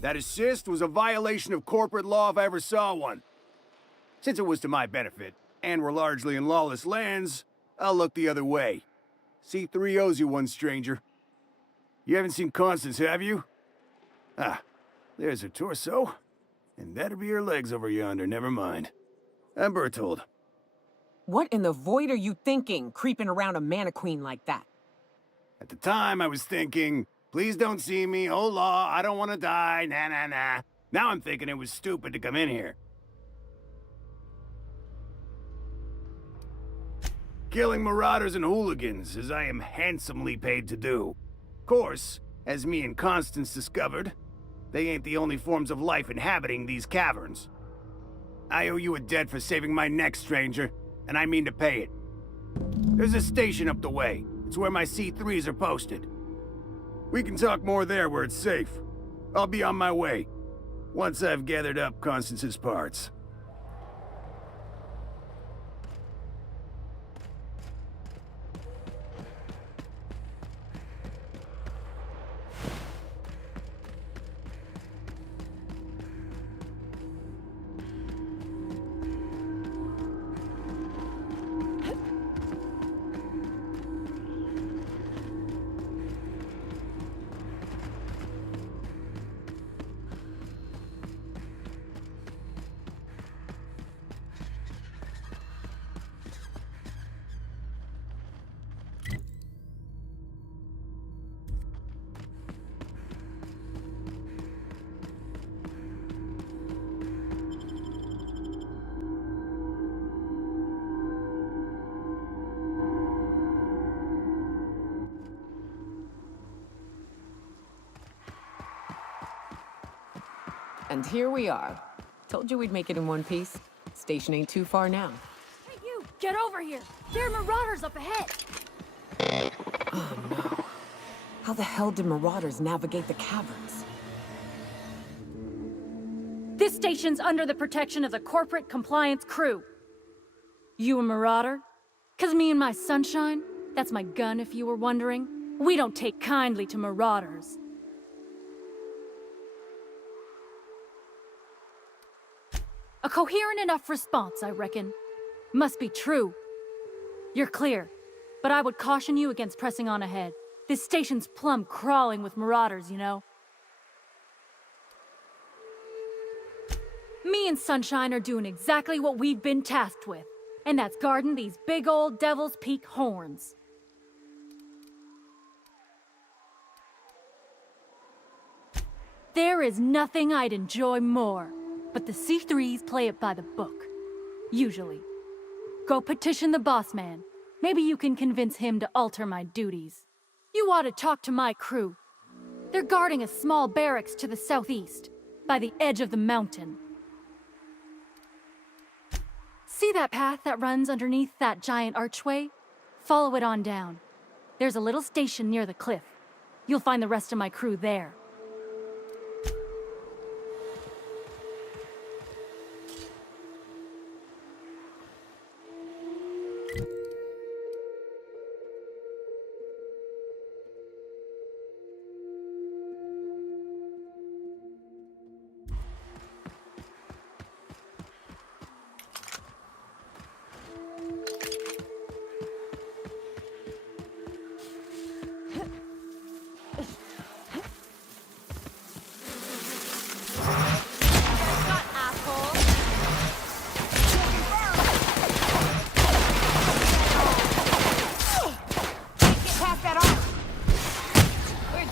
That assist was a violation of corporate law if I ever saw one. Since it was to my benefit, and we're largely in lawless lands, I'll look the other way. C3 owes you one, stranger. You haven't seen Constance, have you? Ah, there's her torso. And that'll be her legs over yonder, never mind. I'm Bertold. What in the void are you thinking, creeping around a mannequin like that? At the time, I was thinking, please don't see me, oh law, I don't want to die, nah nah nah. Now I'm thinking it was stupid to come in here. Killing marauders and hooligans, as I am handsomely paid to do. Of course, as me and Constance discovered, they ain't the only forms of life inhabiting these caverns. I owe you a debt for saving my neck, stranger, and I mean to pay it. There's a station up the way. It's where my C3s are posted. We can talk more there where it's safe. I'll be on my way, once I've gathered up Constance's parts. And here we are. Told you we'd make it in one piece. Station ain't too far now. Hey, you! Get over here! There are marauders up ahead! Oh no. How the hell did marauders navigate the caverns? This station's under the protection of the corporate compliance crew. You a marauder? 'Cause me and my sunshine, that's my gun if you were wondering, we don't take kindly to marauders. A coherent enough response, I reckon. Must be true. You're clear, but I would caution you against pressing on ahead. This station's plumb crawling with marauders, you know. Me and Sunshine are doing exactly what we've been tasked with, and that's guarding these big old Devil's Peak horns. There is nothing I'd enjoy more. But the C3s play it by the book. Usually. Go petition the boss man. Maybe you can convince him to alter my duties. You ought to talk to my crew. They're guarding a small barracks to the southeast, by the edge of the mountain. See that path that runs underneath that giant archway? Follow it on down. There's a little station near the cliff. You'll find the rest of my crew there.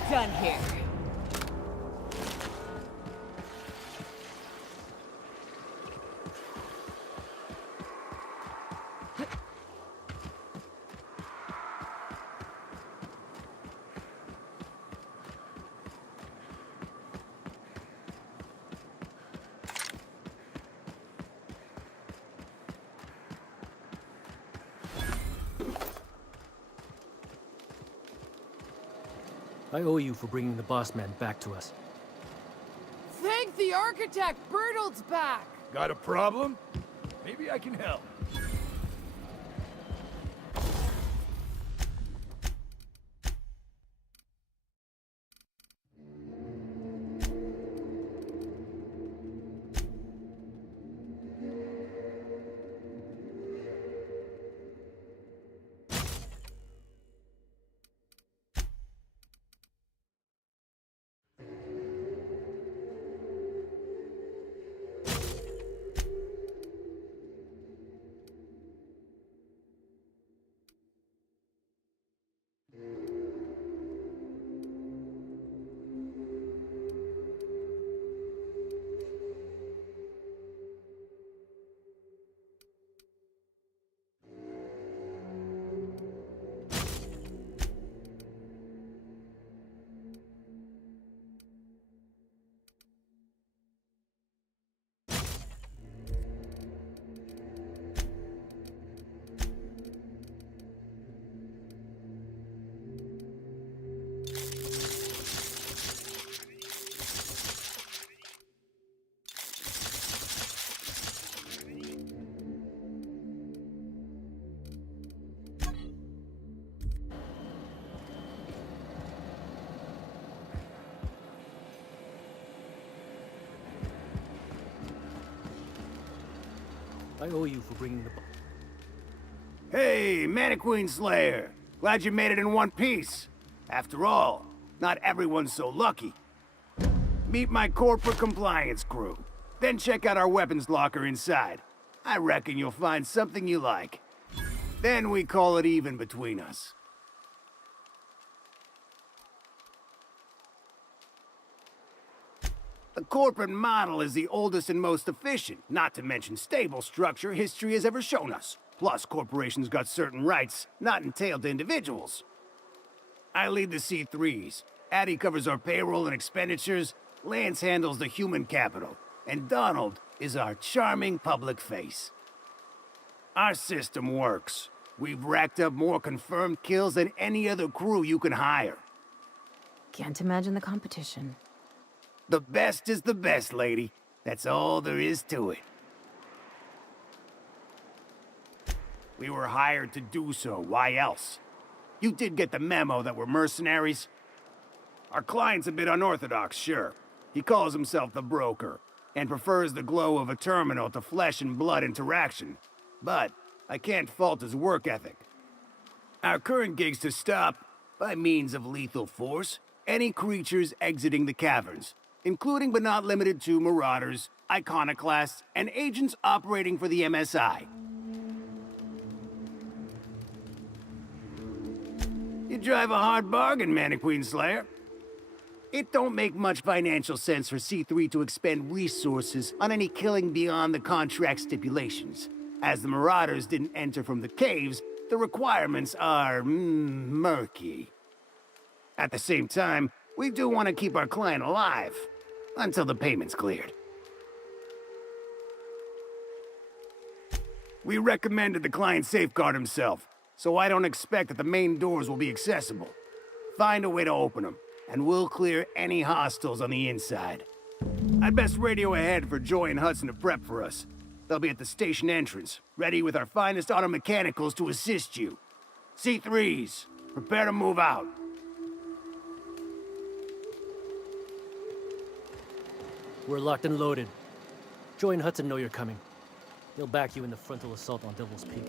Done here. I owe you for bringing the boss man back to us. Thank the architect! Bertold's back! Got a problem? Maybe I can help. I owe you for bringing the... Hey, Mannequin Slayer. Glad you made it in one piece. After all, not everyone's so lucky. Meet my corporate compliance crew. Then check out our weapons locker inside. I reckon you'll find something you like. Then we call it even between us. The corporate model is the oldest and most efficient, not to mention stable structure history has ever shown us. Plus, corporations got certain rights not entailed to individuals. I lead the C3s. Addie covers our payroll and expenditures, Lance handles the human capital, and Donald is our charming public face. Our system works. We've racked up more confirmed kills than any other crew you can hire. Can't imagine the competition. The best is the best, lady. That's all there is to it. We were hired to do so. Why else? You did get the memo that we're mercenaries? Our client's a bit unorthodox, sure. He calls himself the broker, and prefers the glow of a terminal to flesh and blood interaction. But I can't fault his work ethic. Our current gig's to stop, by means of lethal force, any creatures exiting the caverns, including but not limited to marauders, iconoclasts, and agents operating for the MSI. You drive a hard bargain, Mannequin Slayer. It don't make much financial sense for C3 to expend resources on any killing beyond the contract stipulations. As the Marauders didn't enter from the caves, the requirements are murky. At the same time, we do want to keep our client alive, until the payment's cleared. We recommended the client safeguard himself, so I don't expect that the main doors will be accessible. Find a way to open them, and we'll clear any hostiles on the inside. I'd best radio ahead for Joy and Hudson to prep for us. They'll be at the station entrance, ready with our finest auto mechanicals to assist you. C3s, prepare to move out. We're locked and loaded. Joy and Hudson know you're coming. They'll back you in the frontal assault on Devil's Peak.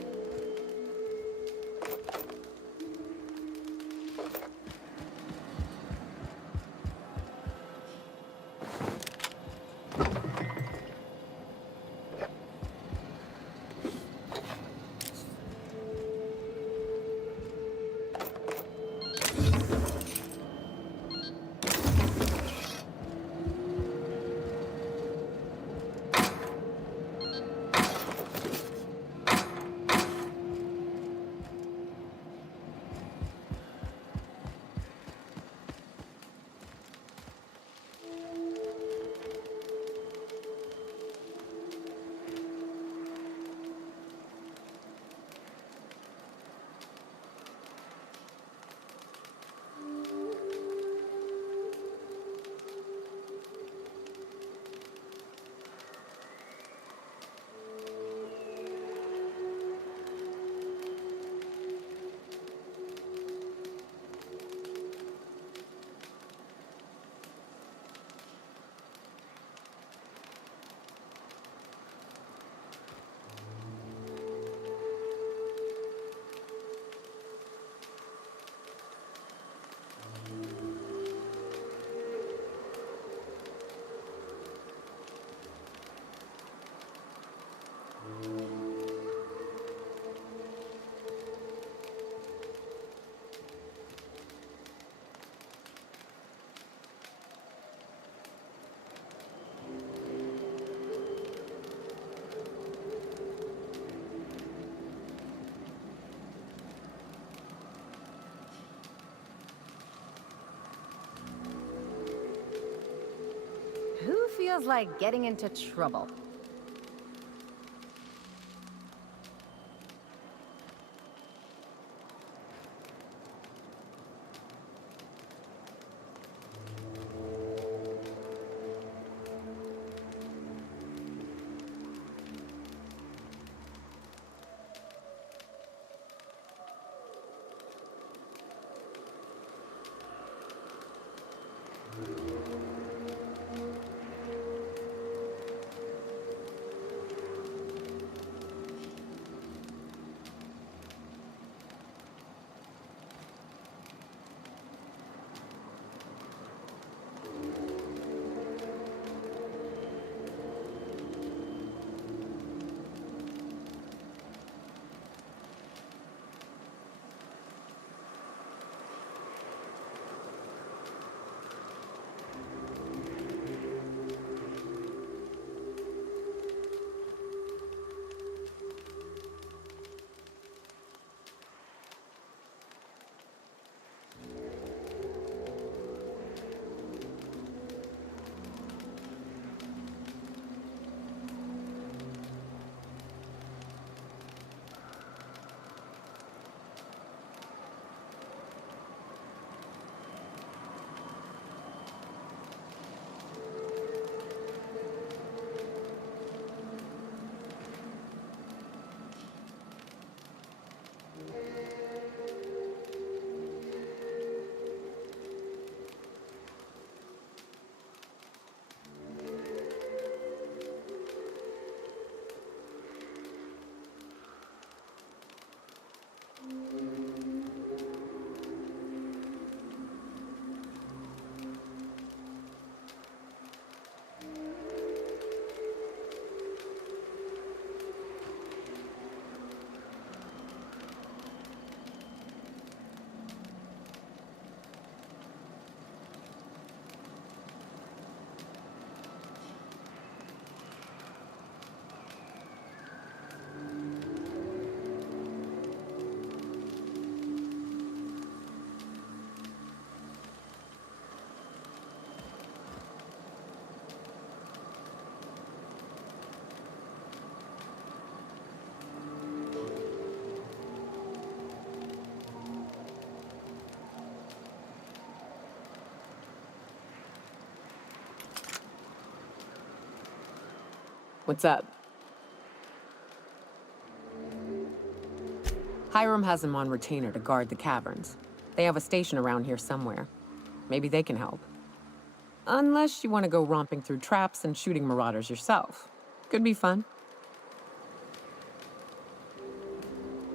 Who feels like getting into trouble? What's up? Hiram has them on retainer to guard the caverns. They have a station around here somewhere. Maybe they can help. Unless you want to go romping through traps and shooting marauders yourself. Could be fun.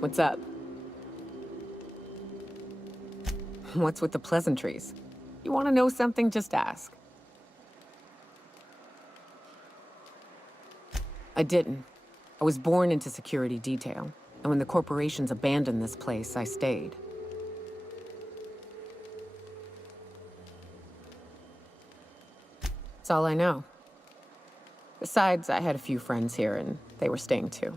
What's up? What's with the pleasantries? You want to know something, just ask. I didn't. I was born into security detail, and when the corporations abandoned this place, I stayed. That's all I know. Besides, I had a few friends here, and they were staying too.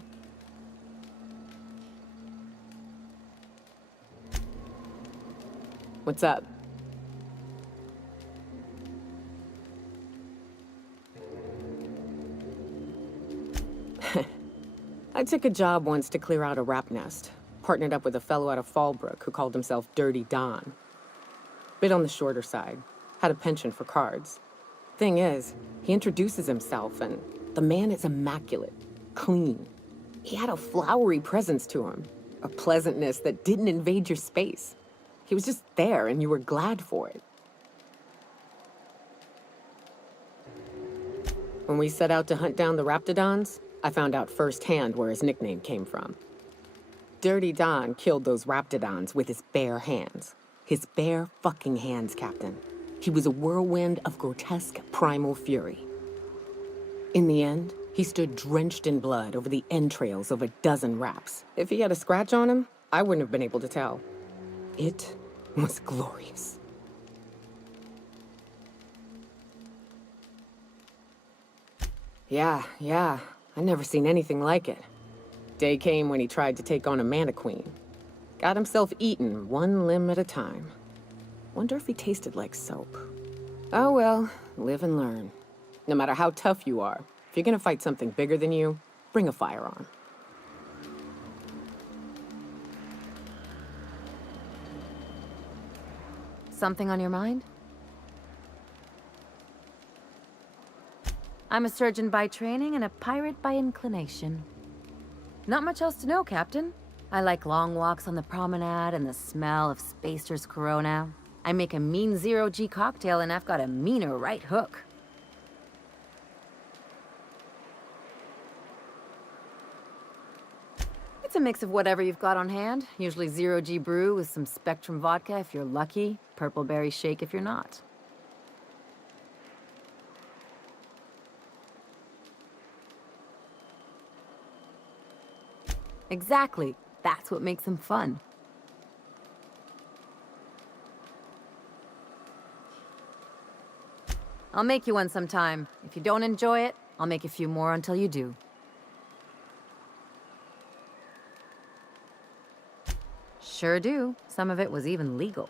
What's up? I took a job once to clear out a rap nest. Partnered up with a fellow out of Fallbrook who called himself Dirty Don. Bit on the shorter side. Had a penchant for cards. Thing is, he introduces himself and the man is immaculate. Clean. He had a flowery presence to him. A pleasantness that didn't invade your space. He was just there and you were glad for it. When we set out to hunt down the Raptidons, I found out firsthand where his nickname came from. Dirty Don killed those Raptidons with his bare hands. His bare fucking hands, Captain. He was a whirlwind of grotesque primal fury. In the end, he stood drenched in blood over the entrails of a dozen Raps. If he had a scratch on him, I wouldn't have been able to tell. It was glorious. Yeah. I never seen anything like it. Day came when he tried to take on a Mantiqueen. Got himself eaten one limb at a time. Wonder if he tasted like soap. Oh well, live and learn. No matter how tough you are, if you're gonna fight something bigger than you, bring a firearm. Something on your mind? I'm a surgeon by training and a pirate by inclination. Not much else to know, Captain. I like long walks on the promenade and the smell of Spacer's Corona. I make a mean zero-G cocktail and I've got a meaner right hook. It's a mix of whatever you've got on hand. Usually zero-G brew with some Spectrum vodka if you're lucky, purple berry shake if you're not. Exactly. That's what makes them fun. I'll make you one sometime. If you don't enjoy it, I'll make a few more until you do. Sure do. Some of it was even legal.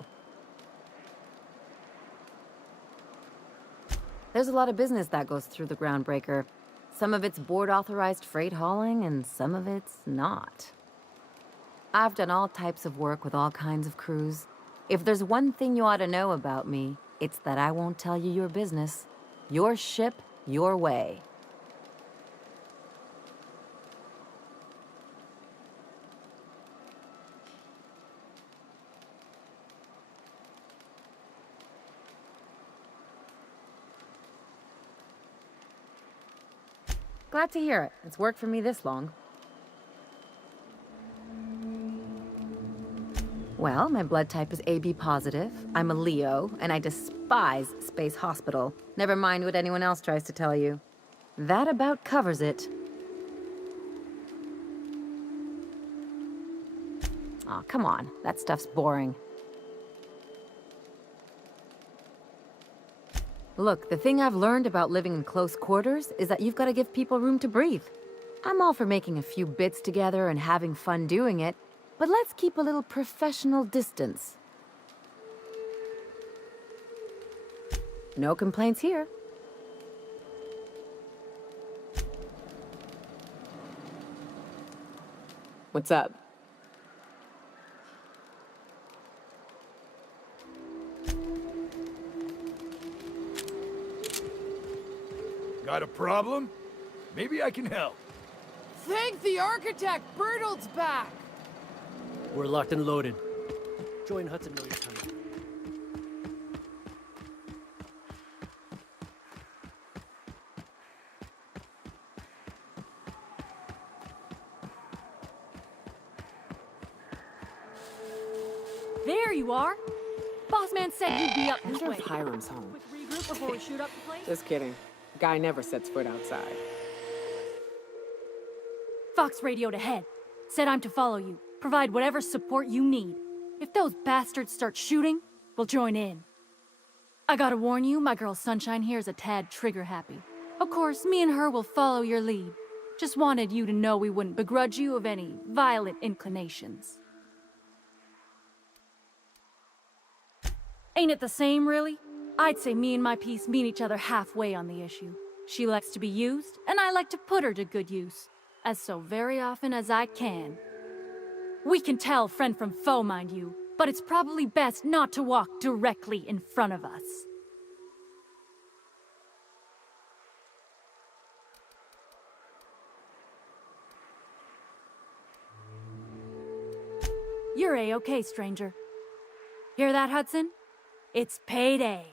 There's a lot of business that goes through the Groundbreaker. Some of it's board-authorized freight hauling, and some of it's not. I've done all types of work with all kinds of crews. If there's one thing you ought to know about me, it's that I won't tell you your business. Your ship, your way. Glad to hear it. It's worked for me this long. Well, my blood type is AB positive. I'm a Leo, and I despise Space Hospital. Never mind what anyone else tries to tell you. That about covers it. Aw, come on. That stuff's boring. Look, the thing I've learned about living in close quarters is that you've got to give people room to breathe. I'm all for making a few bits together and having fun doing it, but let's keep a little professional distance. No complaints here. What's up? Got a problem? Maybe I can help. Thank the architect! Bertolt's back! We're locked and loaded. Joy and Hudson know you're coming. There you are. Boss man said you'd be up I this wonder way. if Hiram's home. Quick regroup before we shoot up the place. Just kidding. Guy never sets foot outside. Fox radioed ahead. Said I'm to follow you. Provide whatever support you need. If those bastards start shooting, we'll join in. I gotta warn you, my girl Sunshine here is a tad trigger happy. Of course, me and her will follow your lead. Just wanted you to know we wouldn't begrudge you of any violent inclinations. Ain't it the same, really? I'd say me and my piece meet each other halfway on the issue. She likes to be used, and I like to put her to good use. As so very often as I can. We can tell friend from foe, mind you, but it's probably best not to walk directly in front of us. You're A-okay, stranger. Hear that, Hudson? It's payday.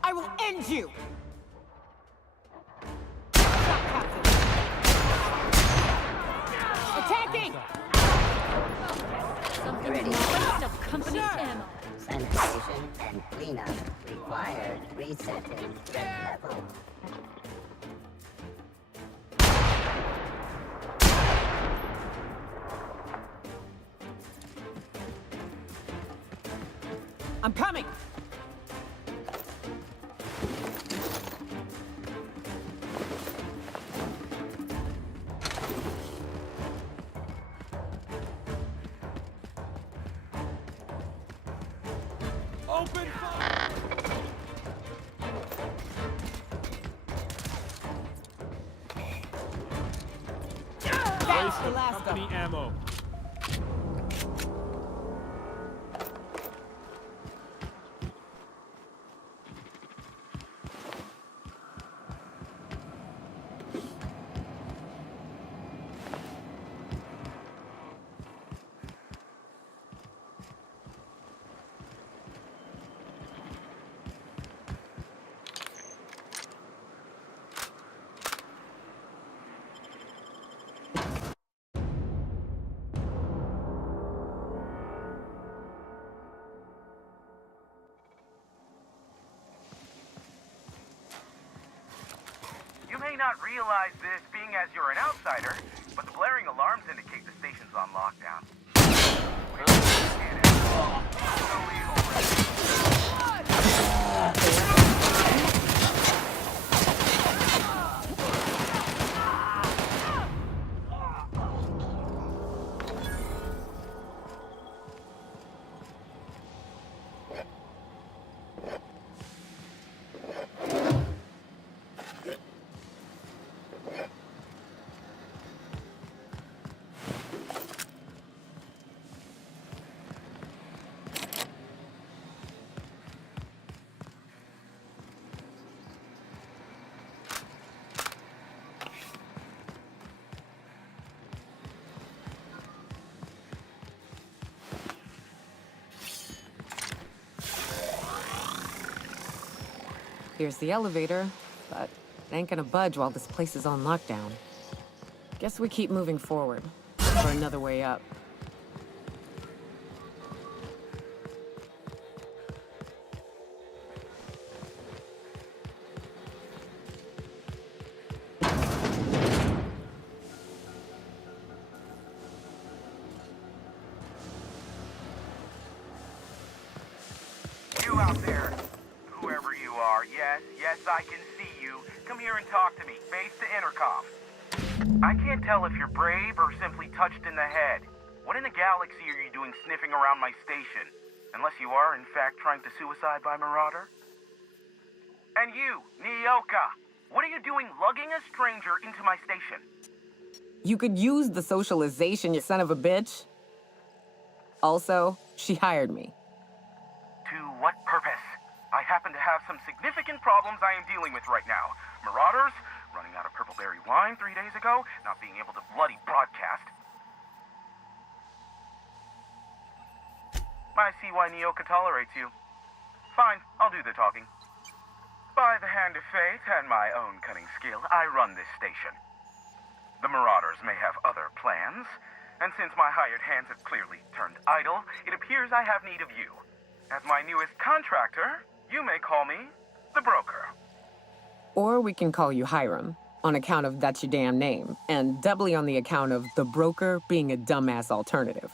I will end you! Attacking! Company ammo. Sanitation and cleanup required. Resetting threat level. I'm coming! Open fire! That's the last of Company them. ammo. You may not realize this, being as you're an outsider, but the blaring alarms indicate the station's on lockdown. Here's the elevator, but it ain't gonna budge while this place is on lockdown. Guess we keep moving forward. For another way up. You out there, whoever you are, yes, I can see you. Come here and talk to me, face to intercom. I can't tell if you're brave or simply touched in the head. What in the galaxy are you doing sniffing around my station? Unless you are, in fact, trying to suicide by Marauder? And you, Nyoka, what are you doing lugging a stranger into my station? You could use the socialization, you son of a bitch. Also, she hired me. To what purpose? I happen to have some significant problems I am dealing with right now. Marauders, running out of purple berry wine 3 days ago, not being able to bloody broadcast. I see why Nyoka tolerates you. Fine, I'll do the talking. By the hand of fate and my own cunning skill, I run this station. The Marauders may have other plans, and since my hired hands have clearly turned idle, it appears I have need of you. As my newest contractor, you may call me the broker. Or we can call you Hiram, on account of that's your damn name, and doubly on the account of the broker being a dumbass alternative.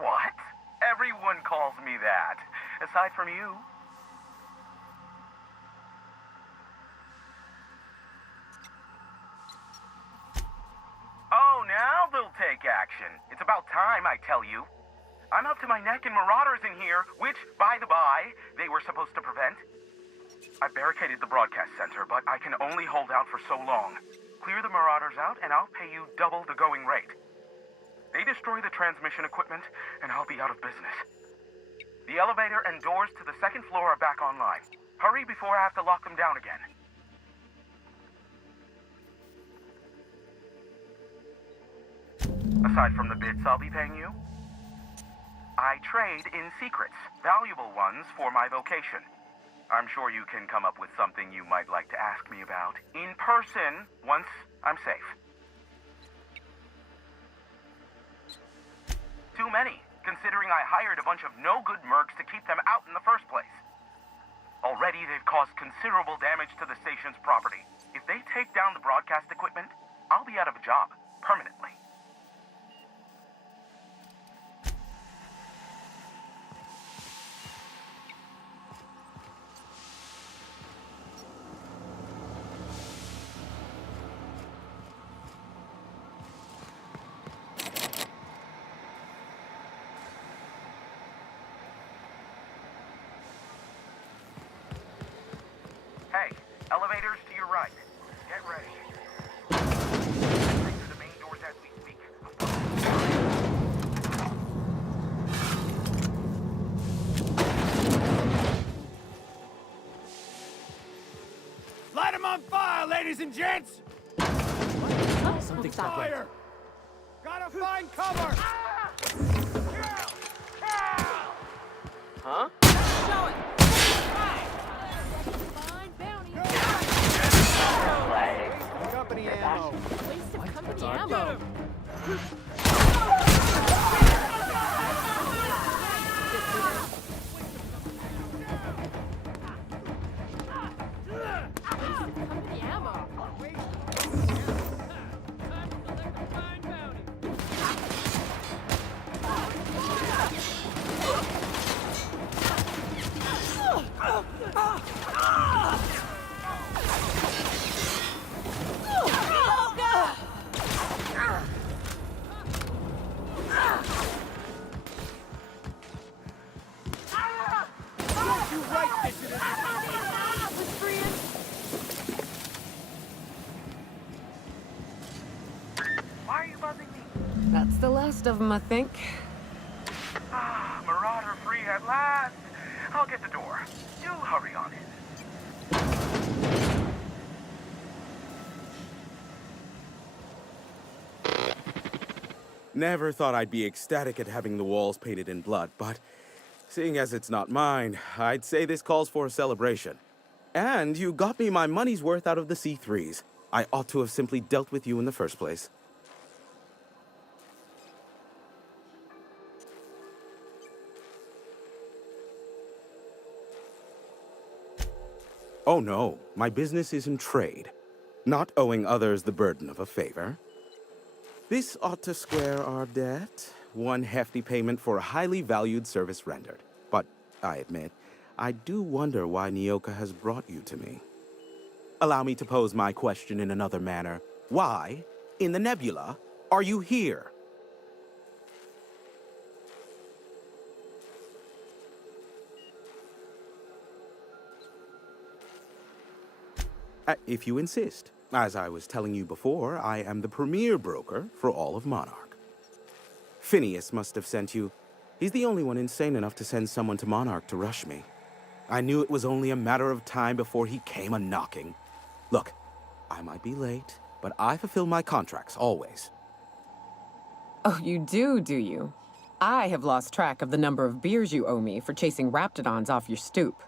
What? Everyone calls me that, aside from you. Oh, now they'll take action. It's about time, I tell you. I'm up to my neck in Marauders in here, which, by the by, they were supposed to prevent. I barricaded the broadcast center, but I can only hold out for so long. Clear the Marauders out, and I'll pay you double the going rate. They destroy the transmission equipment, and I'll be out of business. The elevator and doors to the second floor are back online. Hurry before I have to lock them down again. Aside from the bits I'll be paying you, I trade in secrets, valuable ones for my vocation. I'm sure you can come up with something you might like to ask me about in person once I'm safe. Too many, considering I hired a bunch of no-good mercs to keep them out in the first place. Already, they've caused considerable damage to the station's property. If they take down the broadcast equipment, I'll be out of a job, permanently. Hey, elevators to your right. Get ready. Entering through the main doors as we speak. Light 'em on fire, ladies and gents! Something's not right. Fire! Gotta find cover! Huh? Show it! Company ammo. Waste of company ammo. Company ammo. Why are you buzzing me? That's the last of them, I think. Marauder free at last. I'll get the door. Do hurry on in. Never thought I'd be ecstatic at having the walls painted in blood, but seeing as it's not mine, I'd say this calls for a celebration. And you got me my money's worth out of the C3s. I ought to have simply dealt with you in the first place. Oh no, my business is in trade, not owing others the burden of a favor. This ought to square our debt. One hefty payment for a highly valued service rendered. But, I admit, I do wonder why Nyoka has brought you to me. Allow me to pose my question in another manner. Why, in the nebula, are you here? If you insist. As I was telling you before, I am the premier broker for all of Monarch. Phineas must have sent you. He's the only one insane enough to send someone to Monarch to rush me. I knew it was only a matter of time before he came a-knocking. Look, I might be late, but I fulfill my contracts, always. Oh, you do you? I have lost track of the number of beers you owe me for chasing Raptidons off your stoop.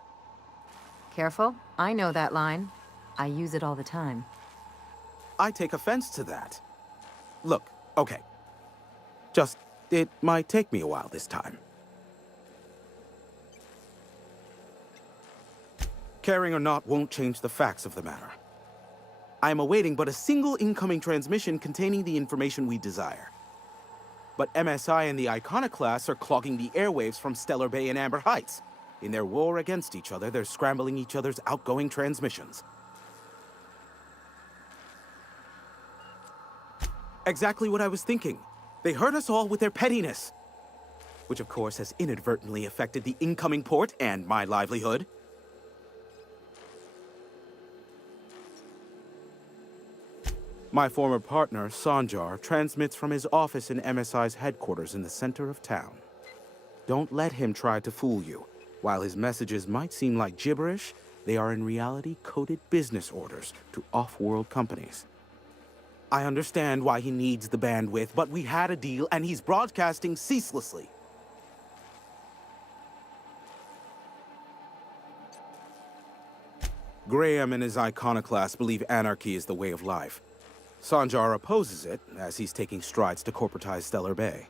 Careful, I know that line. I use it all the time. I take offense to that. Look, okay. Just, it might take me a while this time. Caring or not won't change the facts of the matter. I am awaiting but a single incoming transmission containing the information we desire. But MSI and the Iconoclasts are clogging the airwaves from Stellar Bay and Amber Heights. In their war against each other, they're scrambling each other's outgoing transmissions. Exactly what I was thinking. They hurt us all with their pettiness. Which of course has inadvertently affected the incoming port and my livelihood. My former partner, Sanjar, transmits from his office in MSI's headquarters in the center of town. Don't let him try to fool you. While his messages might seem like gibberish, they are in reality coded business orders to off-world companies. I understand why he needs the bandwidth, but we had a deal and he's broadcasting ceaselessly. Graham and his iconoclasts believe anarchy is the way of life. Sanjar opposes it, as he's taking strides to corporatize Stellar Bay.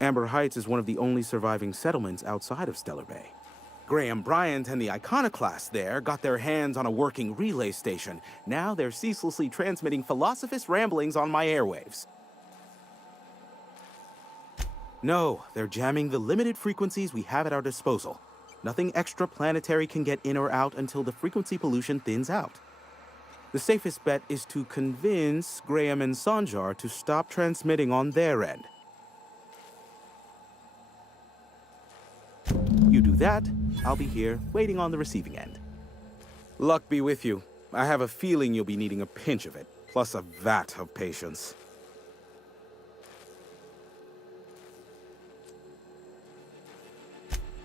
Amber Heights is one of the only surviving settlements outside of Stellar Bay. Graham Bryant and the iconoclasts there got their hands on a working relay station. Now they're ceaselessly transmitting Philosophist ramblings on my airwaves. No, they're jamming the limited frequencies we have at our disposal. Nothing extraplanetary can get in or out until the frequency pollution thins out. The safest bet is to convince Graham and Sanjar to stop transmitting on their end. You do that, I'll be here, waiting on the receiving end. Luck be with you. I have a feeling you'll be needing a pinch of it, plus a vat of patience.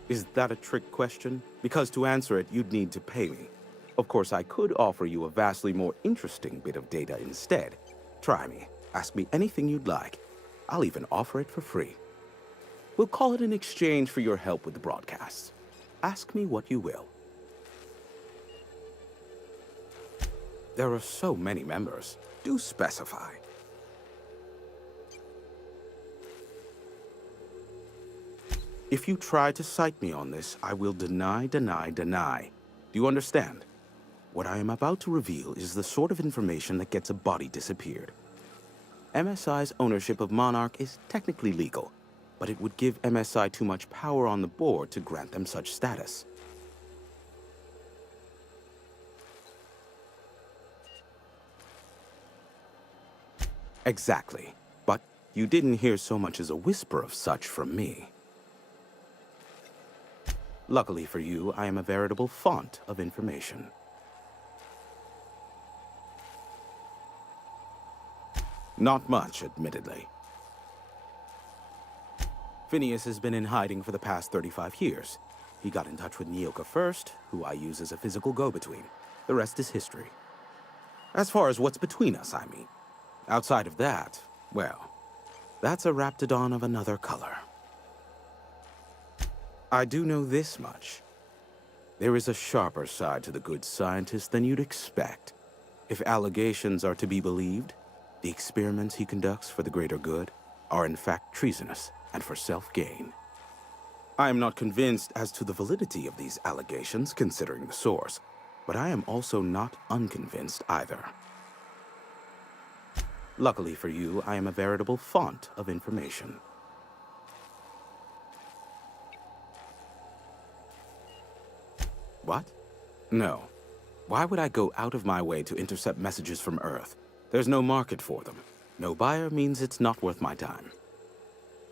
Is that a trick question? Because to answer it, you'd need to pay me. Of course, I could offer you a vastly more interesting bit of data instead. Try me. Ask me anything you'd like. I'll even offer it for free. We'll call it an exchange for your help with the broadcasts. Ask me what you will. There are so many members. Do specify. If you try to cite me on this, I will deny. Do you understand? What I am about to reveal is the sort of information that gets a body disappeared. MSI's ownership of Monarch is technically legal, but it would give MSI too much power on the board to grant them such status. Exactly. But you didn't hear so much as a whisper of such from me. Luckily for you, I am a veritable font of information. Not much, admittedly. Phineas has been in hiding for the past 35 years. He got in touch with Nyoka first, who I use as a physical go-between. The rest is history. As far as what's between us, I mean. Outside of that, well, that's a Raptidon of another color. I do know this much. There is a sharper side to the good scientist than you'd expect. If allegations are to be believed, the experiments he conducts for the greater good are in fact treasonous and for self-gain. I am not convinced as to the validity of these allegations, considering the source, but I am also not unconvinced either. Luckily for you, I am a veritable font of information. What? No. Why would I go out of my way to intercept messages from Earth? There's no market for them. No buyer means it's not worth my time.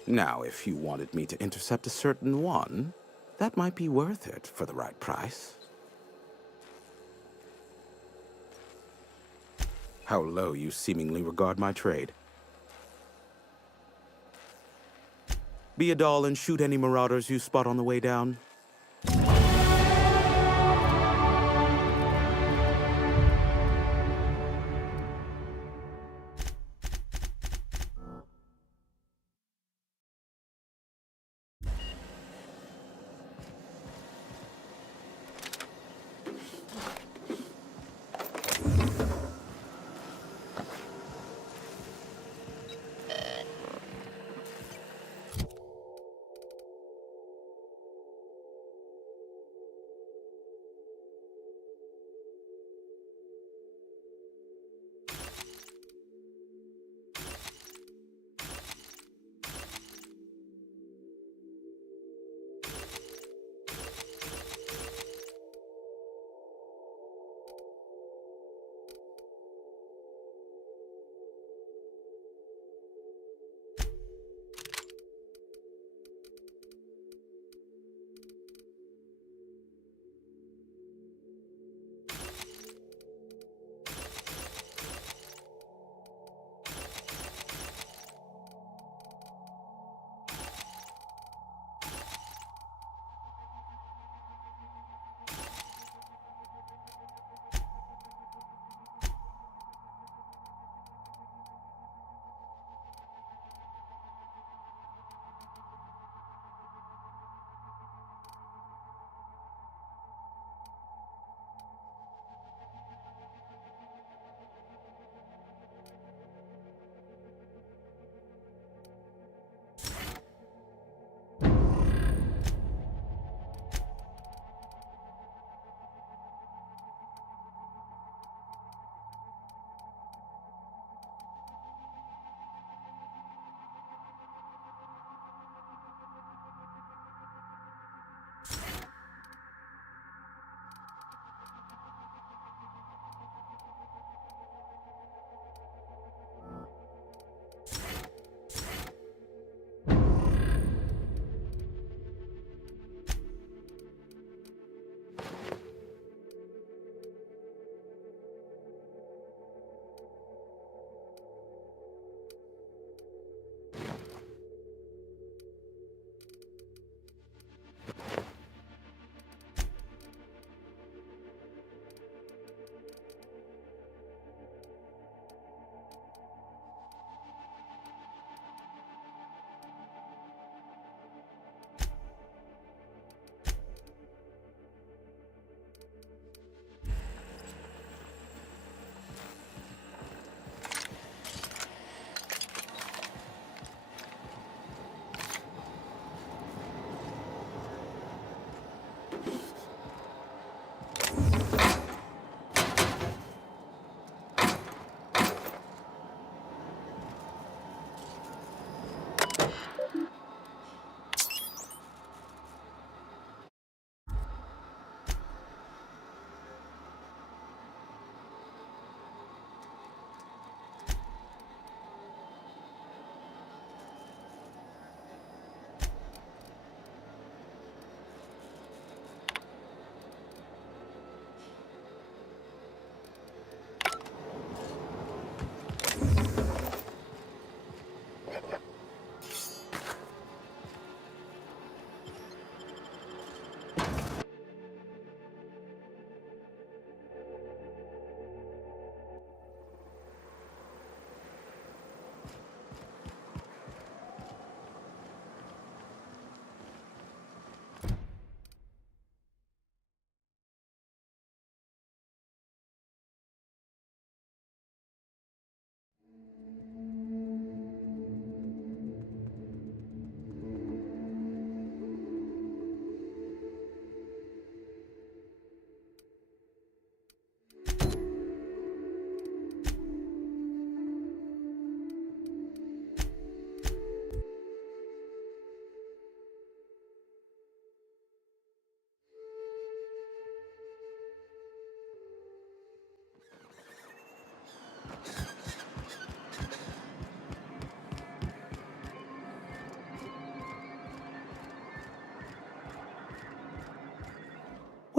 Now, if you wanted me to intercept a certain one, that might be worth it for the right price. How low you seemingly regard my trade. Be a doll and shoot any marauders you spot on the way down.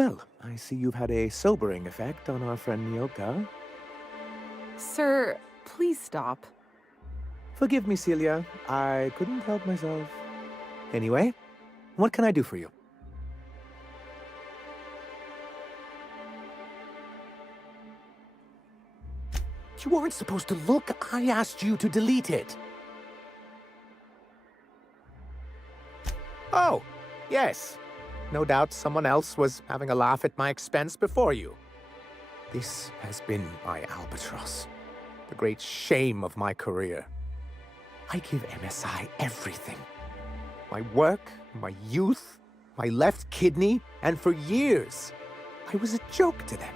Well, I see you've had a sobering effect on our friend Nyoka. Sir, please stop. Forgive me, Celia. I couldn't help myself. Anyway, what can I do for you? You weren't supposed to look. I asked you to delete it. Oh, yes. No doubt someone else was having a laugh at my expense before you. This has been my albatross, the great shame of my career. I give MSI everything. My work, my youth, my left kidney, and for years, I was a joke to them.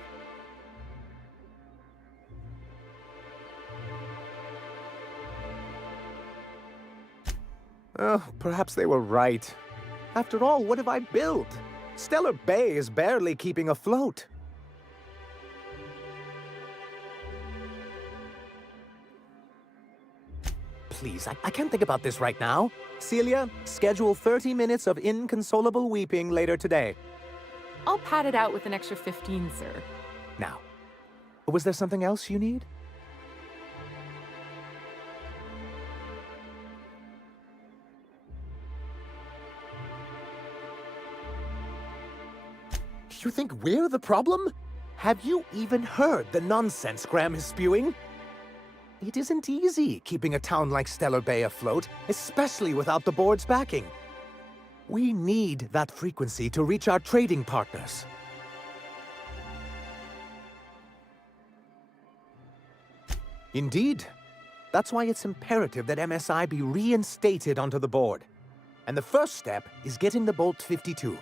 Oh, perhaps they were right. After all, what have I built? Stellar Bay is barely keeping afloat. Please, I can't think about this right now. Celia, schedule 30 minutes of inconsolable weeping later today. I'll pad it out with an extra 15, sir. Now, was there something else you need? You think we're the problem? Have you even heard the nonsense Graham is spewing? It isn't easy keeping a town like Stellar Bay afloat, especially without the board's backing. We need that frequency to reach our trading partners. Indeed. That's why it's imperative that MSI be reinstated onto the board. And the first step is getting the Bolt 52.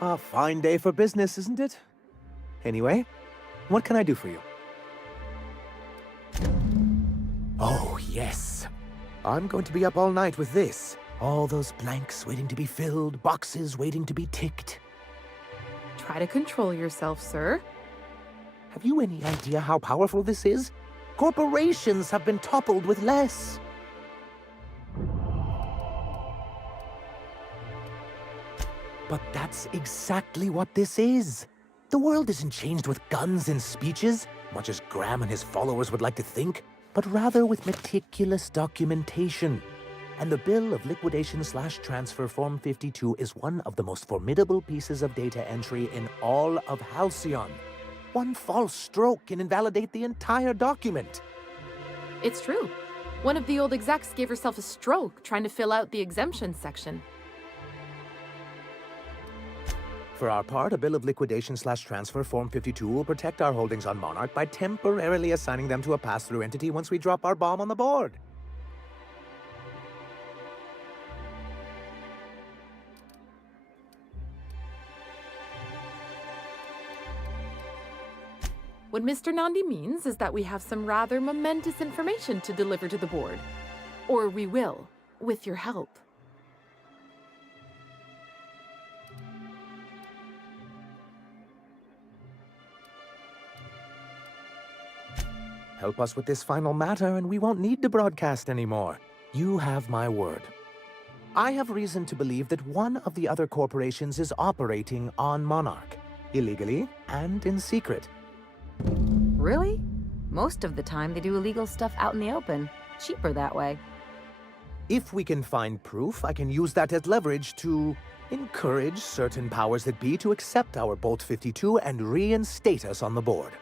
A fine day for business, isn't it? Anyway, what can I do for you? Oh, yes. I'm going to be up all night with this. All those blanks waiting to be filled, boxes waiting to be ticked. Try to control yourself, sir. Have you any idea how powerful this is? Corporations have been toppled with less. But that's exactly what this is. The world isn't changed with guns and speeches, much as Graham and his followers would like to think, but rather with meticulous documentation. And the Bill of Liquidation/Transfer Form 52 is one of the most formidable pieces of data entry in all of Halcyon. One false stroke can invalidate the entire document. It's true. One of the old execs gave herself a stroke trying to fill out the exemption section. For our part, a Bill of Liquidation/Transfer Form 52 will protect our holdings on Monarch by temporarily assigning them to a pass-through entity once we drop our bomb on the board. What Mr. Nandi means is that we have some rather momentous information to deliver to the board. Or we will, with your help. Help us with this final matter, and we won't need to broadcast anymore. You have my word. I have reason to believe that one of the other corporations is operating on Monarch, illegally and in secret. Really? Most of the time they do illegal stuff out in the open. Cheaper that way. If we can find proof, I can use that as leverage to encourage certain powers that be to accept our Bolt 52 and reinstate us on the board.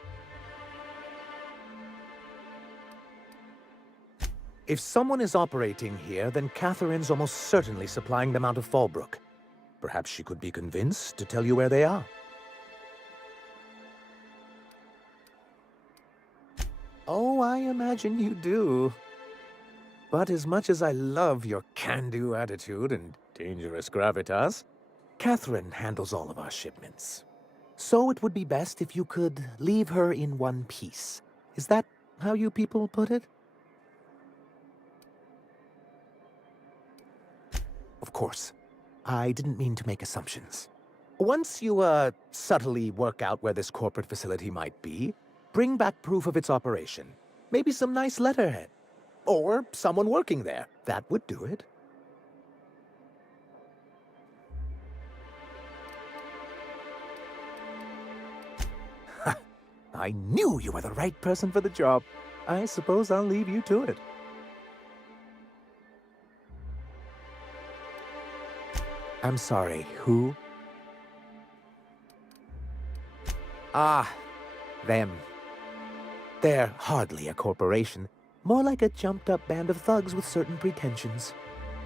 If someone is operating here, then Catherine's almost certainly supplying them out of Fallbrook. Perhaps she could be convinced to tell you where they are. Oh, I imagine you do. But as much as I love your can-do attitude and dangerous gravitas, Catherine handles all of our shipments. So it would be best if you could leave her in one piece. Is that how you people put it? Of course. I didn't mean to make assumptions. Once you, subtly work out where this corporate facility might be, bring back proof of its operation. Maybe some nice letterhead. Or someone working there. That would do it. I knew you were the right person for the job. I suppose I'll leave you to it. I'm sorry, who? Ah, them. They're hardly a corporation, more like a jumped-up band of thugs with certain pretensions.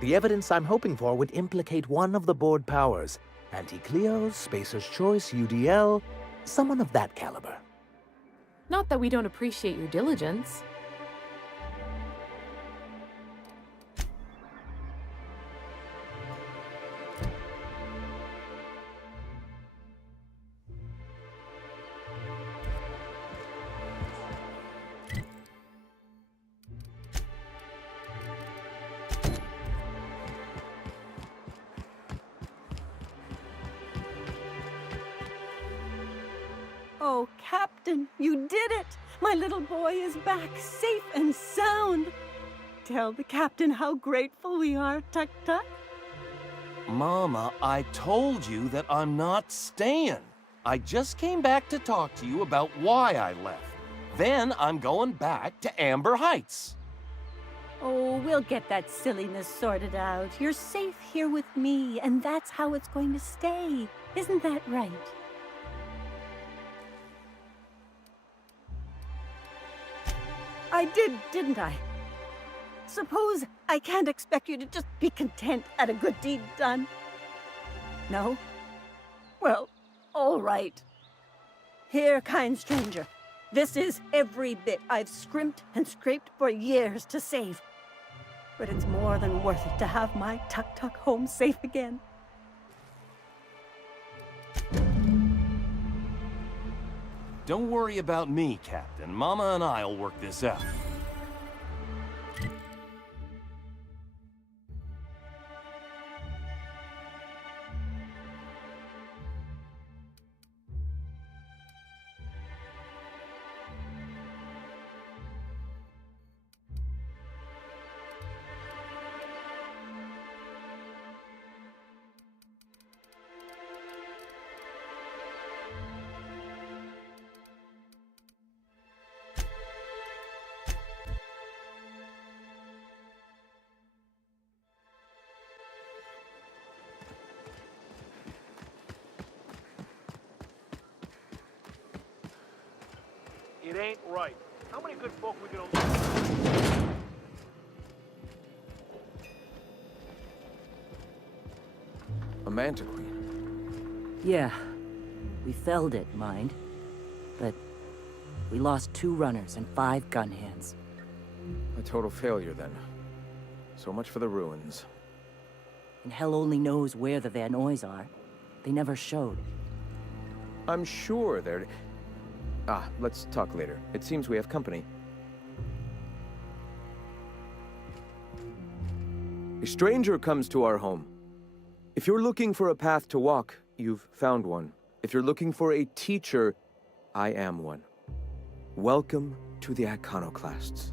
The evidence I'm hoping for would implicate one of the board powers. Anti-Cleos, Spacer's Choice, UDL, someone of that caliber. Not that we don't appreciate your diligence. Oh, Captain, you did it! My little boy is back, safe and sound. Tell the captain how grateful we are, Tuk-Tuk. Mama, I told you that I'm not staying. I just came back to talk to you about why I left. Then I'm going back to Amber Heights. Oh, we'll get that silliness sorted out. You're safe here with me, and that's how it's going to stay. Isn't that right? I did, didn't I? Suppose I can't expect you to just be content at a good deed done. No? Well, all right. Here, kind stranger. This is every bit I've scrimped and scraped for years to save. But it's more than worth it to have my Tuk-Tuk home safe again. Don't worry about me, Captain. Mama and I'll work this out. It ain't right. How many good folk we gonna lose? A Manta Queen. Yeah. We felled it, mind. But we lost 2 runners and 5 gun hands. A total failure, then. So much for the ruins. And hell only knows where the Van Oys are. They never showed. I'm sure they're... Let's talk later. It seems we have company. A stranger comes to our home. If you're looking for a path to walk, you've found one. If you're looking for a teacher, I am one. Welcome to the Iconoclasts.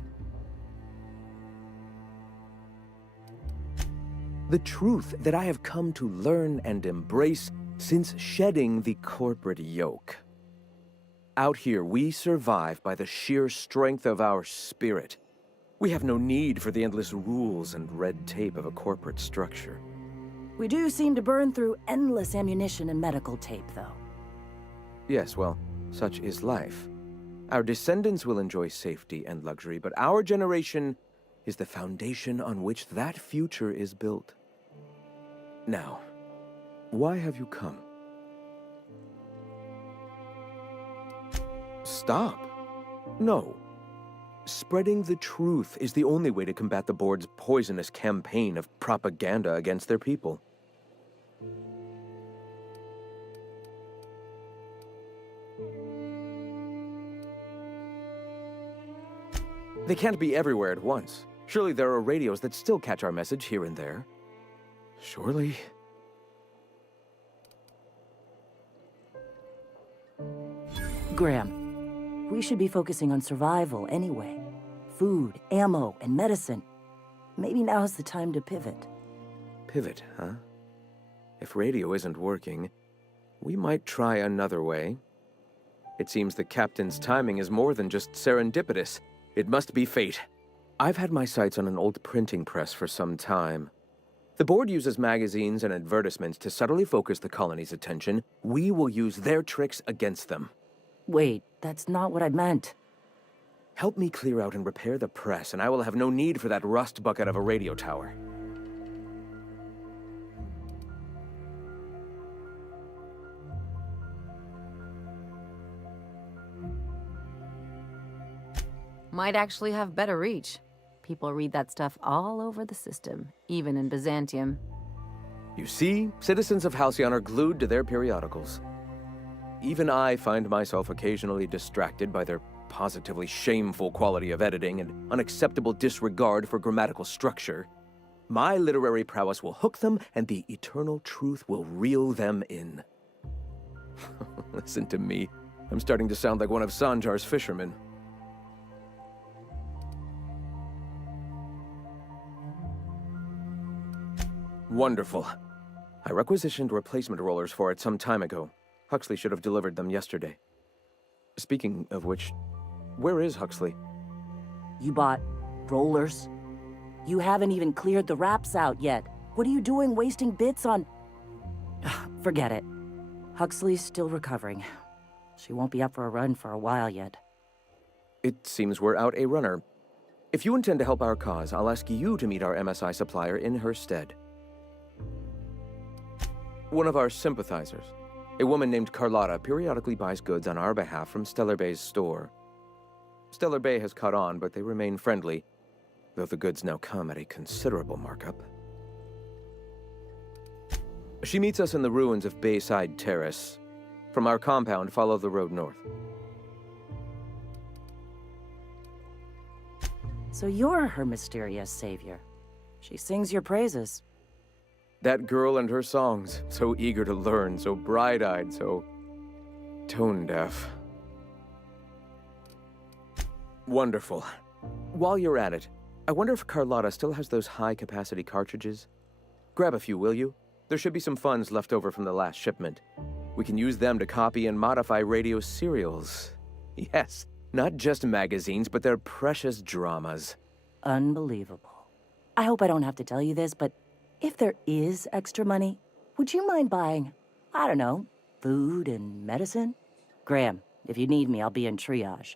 The truth that I have come to learn and embrace since shedding the corporate yoke. Out here, we survive by the sheer strength of our spirit. We have no need for the endless rules and red tape of a corporate structure. We do seem to burn through endless ammunition and medical tape, though. Yes, well, such is life. Our descendants will enjoy safety and luxury, but our generation is the foundation on which that future is built. Now, why have you come? Stop. No. Spreading the truth is the only way to combat the board's poisonous campaign of propaganda against their people. They can't be everywhere at once. Surely there are radios that still catch our message here and there. Surely. Graham, we should be focusing on survival anyway. Food, ammo, and medicine. Maybe now's the time to pivot. Pivot, huh? If radio isn't working, we might try another way. It seems the captain's timing is more than just serendipitous. It must be fate. I've had my sights on an old printing press for some time. The board uses magazines and advertisements to subtly focus the colony's attention. We will use their tricks against them. Wait, that's not what I meant. Help me clear out and repair the press, and I will have no need for that rust bucket of a radio tower. Might actually have better reach. People read that stuff all over the system, even in Byzantium. You see, citizens of Halcyon are glued to their periodicals. Even I find myself occasionally distracted by their positively shameful quality of editing and unacceptable disregard for grammatical structure. My literary prowess will hook them, and the eternal truth will reel them in. Listen to me. I'm starting to sound like one of Sanjar's fishermen. Wonderful. I requisitioned replacement rollers for it some time ago. Huxley should have delivered them yesterday. Speaking of which, where is Huxley? You bought rollers? You haven't even cleared the wraps out yet. What are you doing wasting bits on... Forget it. Huxley's still recovering. She won't be up for a run for a while yet. It seems we're out a runner. If you intend to help our cause, I'll ask you to meet our MSI supplier in her stead. One of our sympathizers, a woman named Carlotta, periodically buys goods on our behalf from Stellar Bay's store. Stellar Bay has caught on, but they remain friendly, though the goods now come at a considerable markup. She meets us in the ruins of Bayside Terrace. From our compound, follow the road north. So you're her mysterious savior. She sings your praises. That girl and her songs, so eager to learn, so bright-eyed, so tone-deaf. Wonderful. While you're at it, I wonder if Carlotta still has those high-capacity cartridges? Grab a few, will you? There should be some funds left over from the last shipment. We can use them to copy and modify radio serials. Yes, not just magazines, but their precious dramas. Unbelievable. I hope I don't have to tell you this, but if there is extra money, would you mind buying, I don't know, food and medicine? Graham, if you need me, I'll be in triage.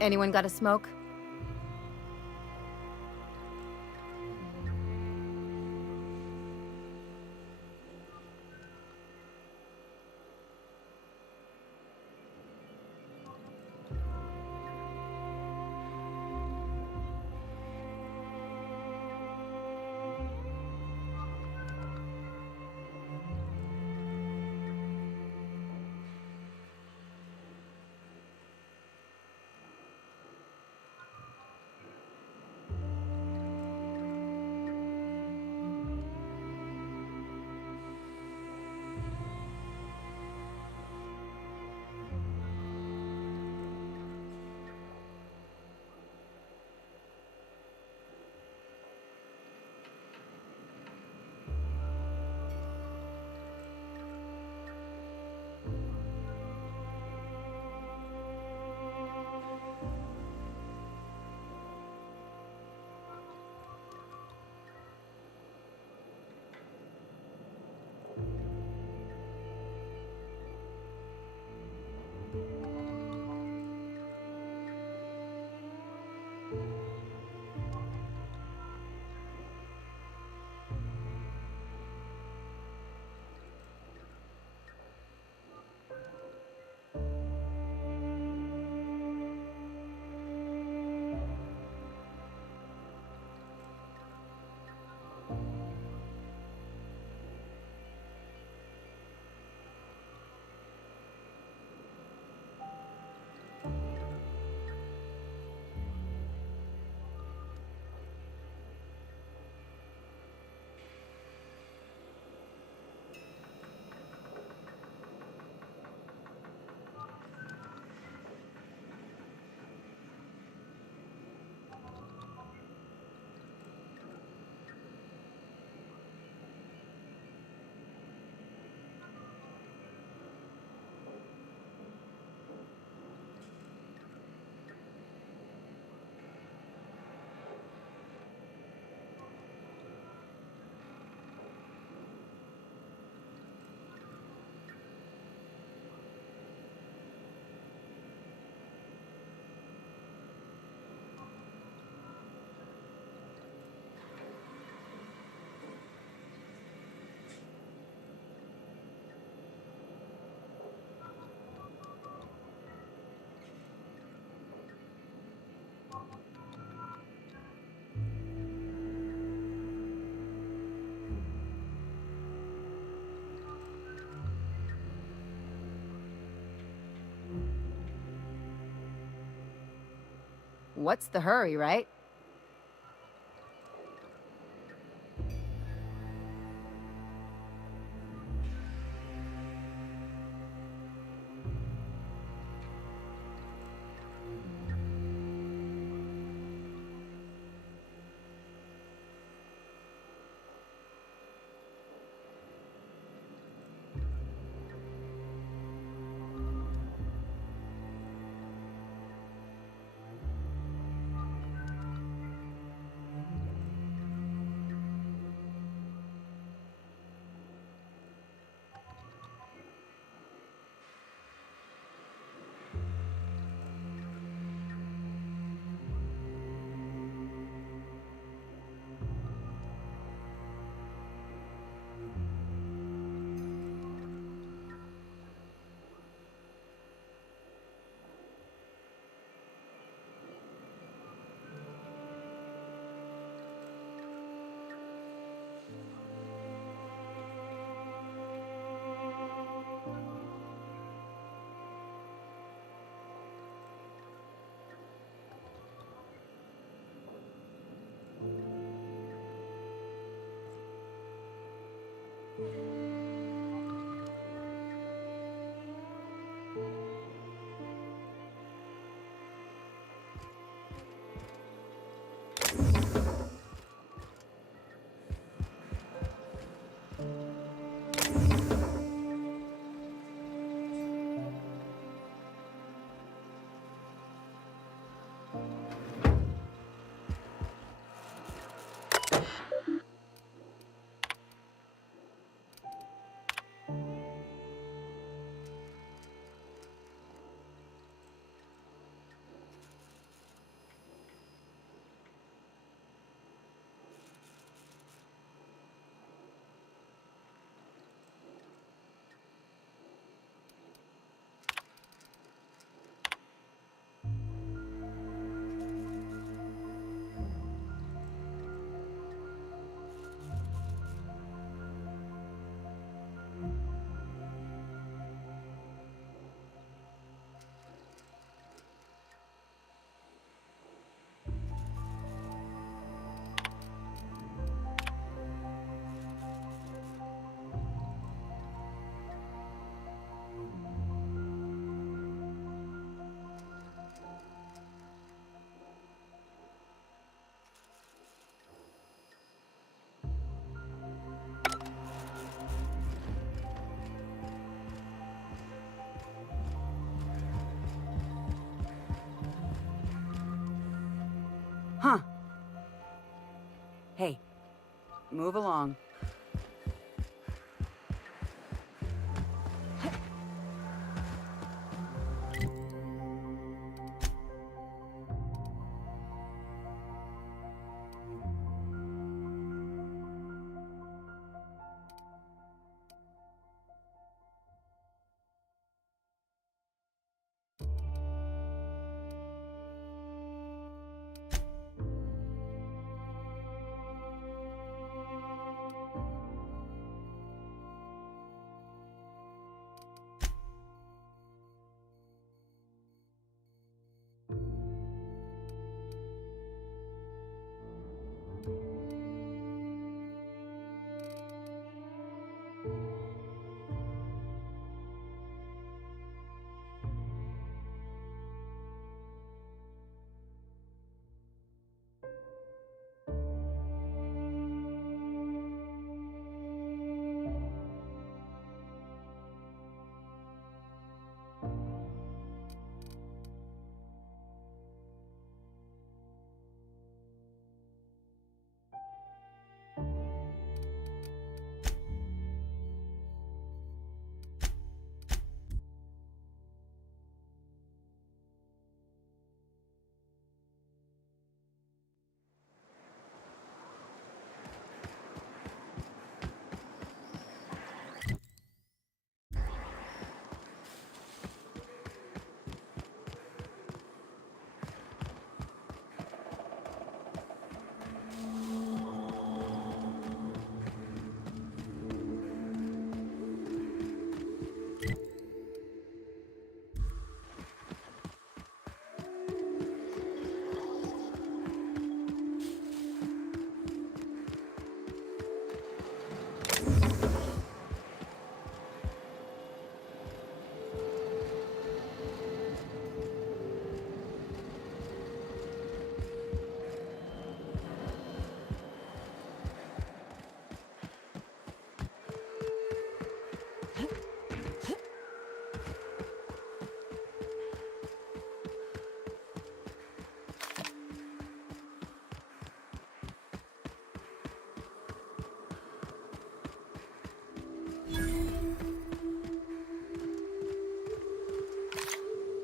Anyone got a smoke? What's the hurry, right? Huh. Hey, move along.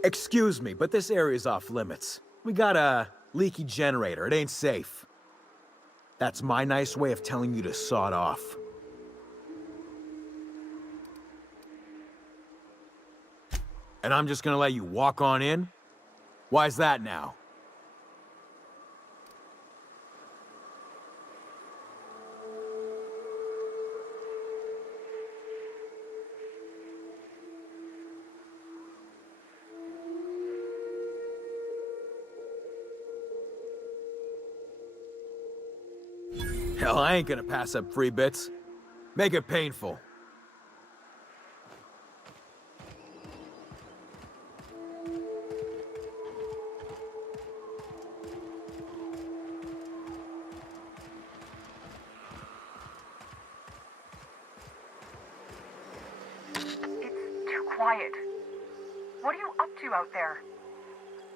Excuse me, but this area's off limits. We got a leaky generator. It ain't safe. That's my nice way of telling you to sod off. And I'm just gonna let you walk on in? Why's that now? Hell, I ain't gonna pass up free bits. Make it painful. Too quiet. What are you up to out there?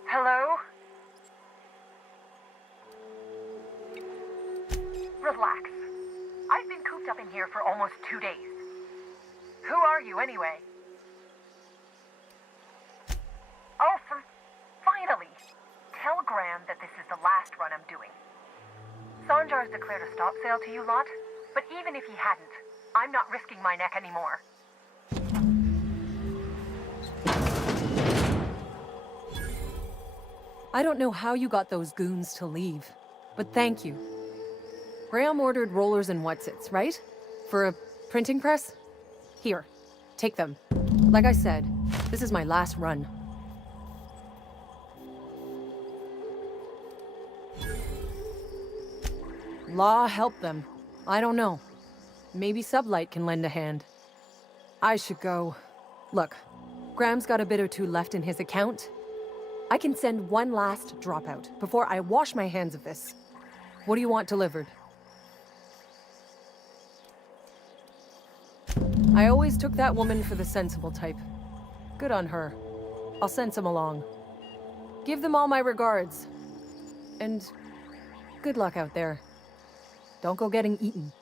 Hello? Relax. I've been cooped up in here for almost 2 days. Who are you, anyway? Oh, finally! Tell Graham that this is the last run I'm doing. Sanjar's declared a stop sale to you lot, but even if he hadn't, I'm not risking my neck anymore. I don't know how you got those goons to leave, but thank you. Graham ordered rollers and whatsits, right? For a printing press? Here, take them. Like I said, this is my last run. Law help them. I don't know. Maybe Sublight can lend a hand. I should go. Look, Graham's got a bit or two left in his account. I can send one last dropout before I wash my hands of this. What do you want delivered? I always took that woman for the sensible type. Good on her. I'll send some along. Give them all my regards. And good luck out there. Don't go getting eaten.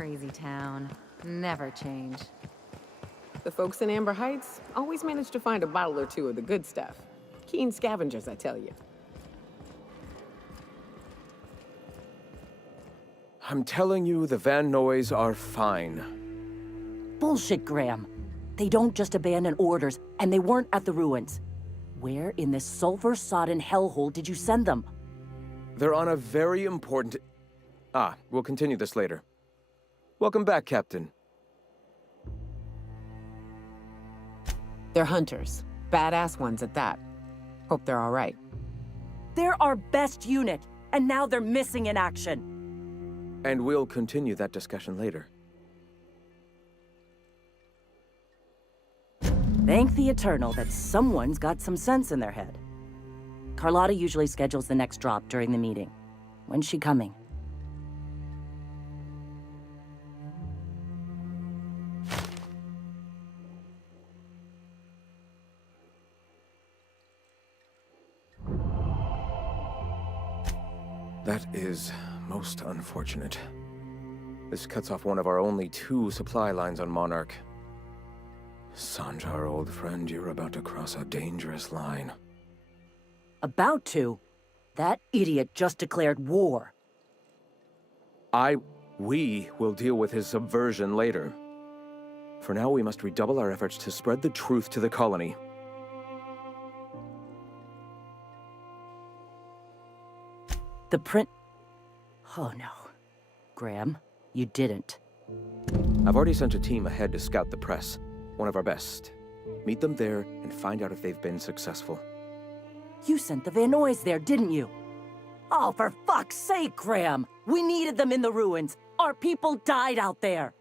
crazy town. Never change. The folks in Amber Heights always manage to find a bottle or two of the good stuff. Keen scavengers, I tell you. I'm telling you, the Van Noys are fine. Bullshit, Graham. They don't just abandon orders, and they weren't at the ruins. Where in this sulfur-sodden hellhole did you send them? They're on a very important... we'll continue this later. Welcome back, Captain. They're hunters. Badass ones at that. Hope they're all right. They're our best unit, and now they're missing in action. And we'll continue that discussion later. Thank the Eternal that someone's got some sense in their head. Carlotta usually schedules the next drop during the meeting. When's she coming? That is most unfortunate. This cuts off one of our only 2 supply lines on Monarch. Sanjar, old friend, you're about to cross a dangerous line. About to? That idiot just declared war. We will deal with his subversion later. For now, we must redouble our efforts to spread the truth to the colony. The print... Oh no. Graham, you didn't. I've already sent a team ahead to scout the press. One of our best. Meet them there and find out if they've been successful. You sent the Van Noys there, didn't you? Oh, for fuck's sake, Graham! We needed them in the ruins! Our people died out there!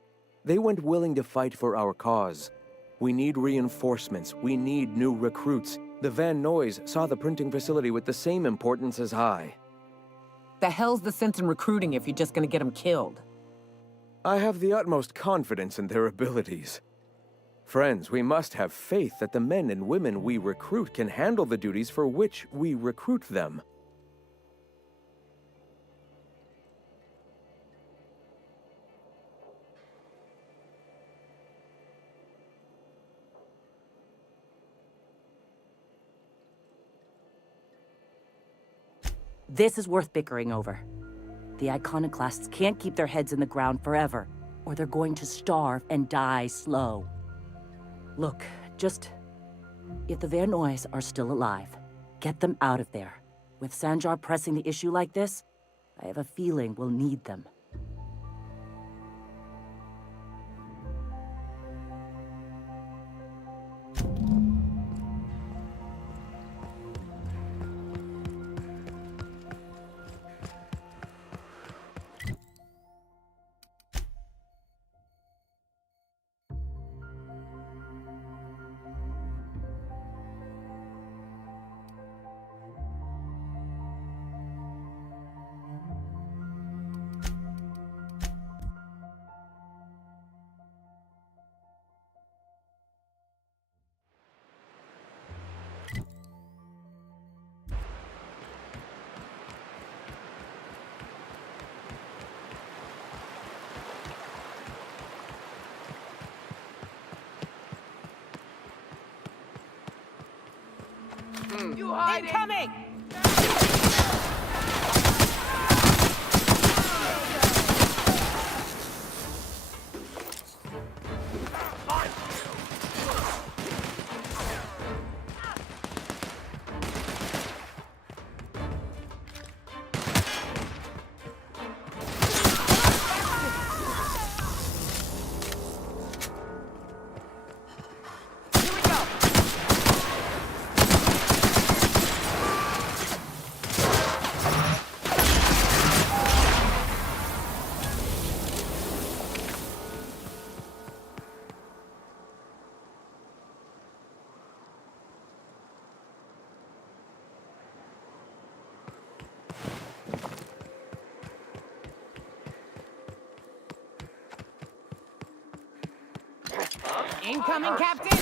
They went willing to fight for our cause. We need reinforcements. We need new recruits. The Van Noys saw the printing facility with the same importance as I. The hell's the sense in recruiting if you're just gonna get them killed? I have the utmost confidence in their abilities. Friends, we must have faith that the men and women we recruit can handle the duties for which we recruit them. This is worth bickering over. The iconoclasts can't keep their heads in the ground forever, or they're going to starve and die slow. Look, if the Van Noys are still alive, get them out of there. With Sanjar pressing the issue like this, I have a feeling we'll need them. You hide incoming! Incoming, Captain!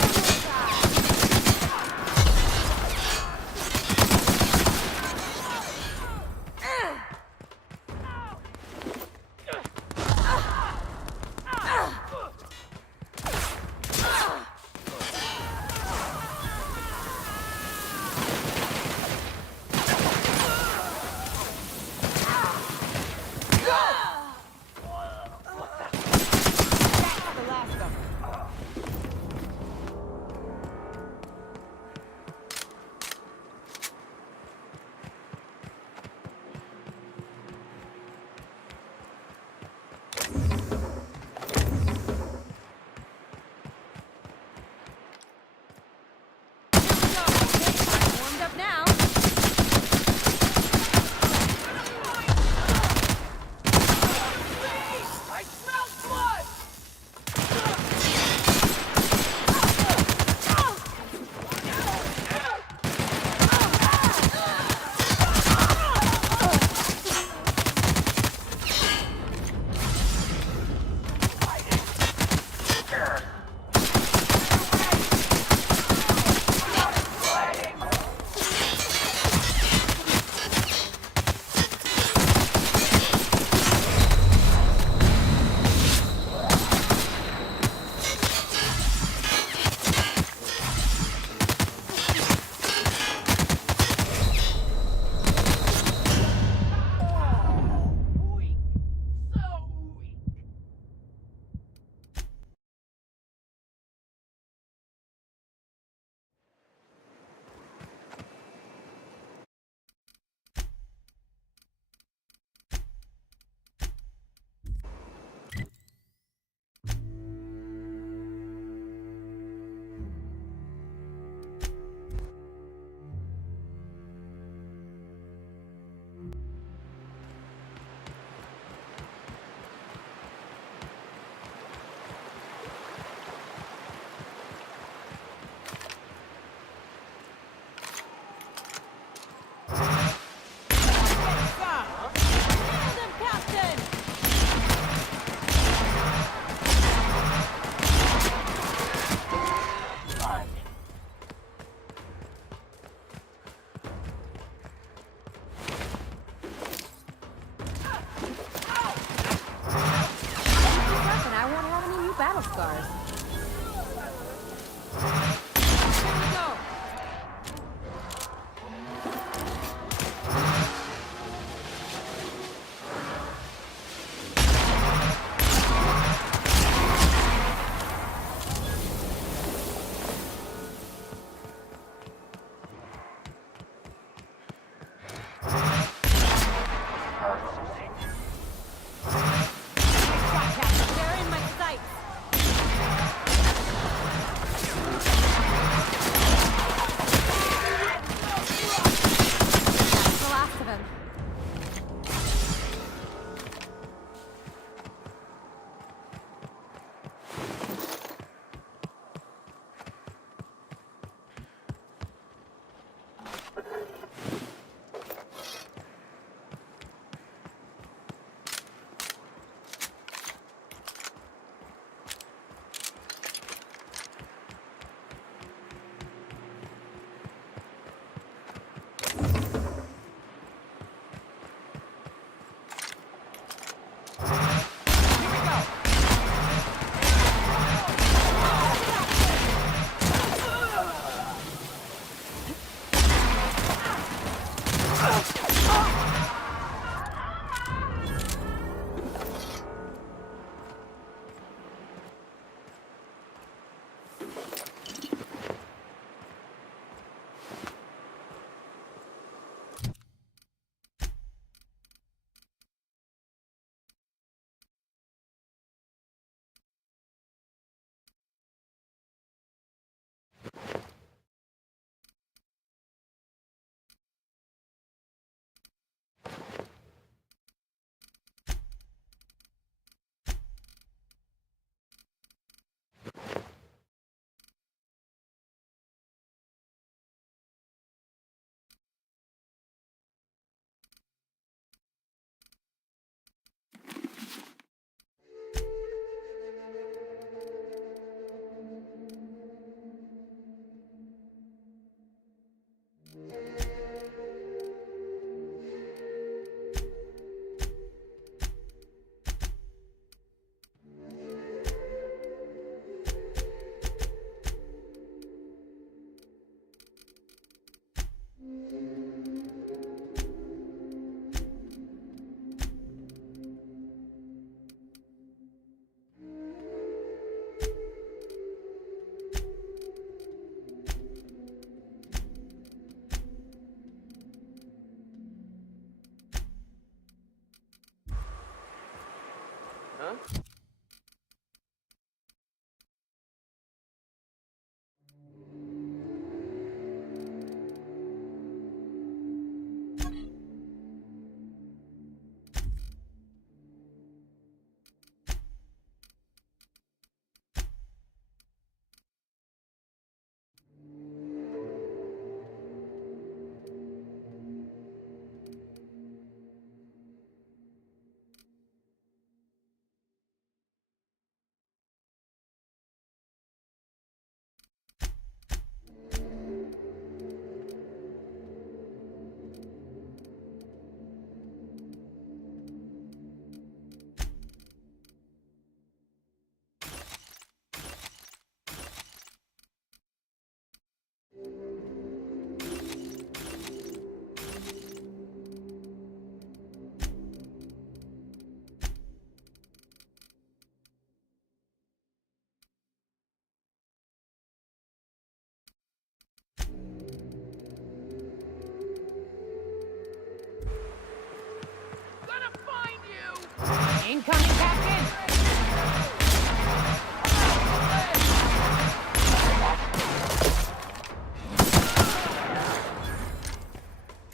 Incoming, Captain!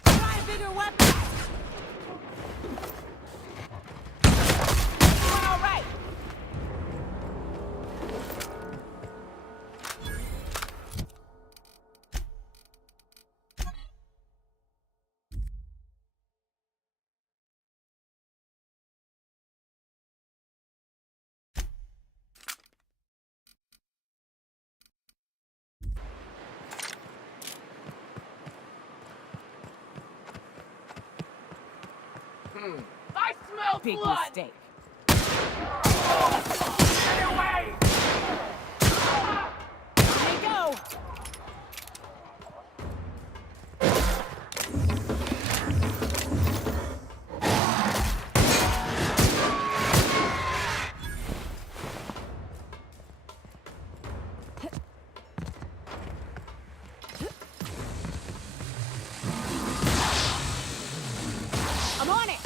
Try a bigger weapon! Doing all right! I smell big blood! Mistake. Get away! Here we go! I'm on it!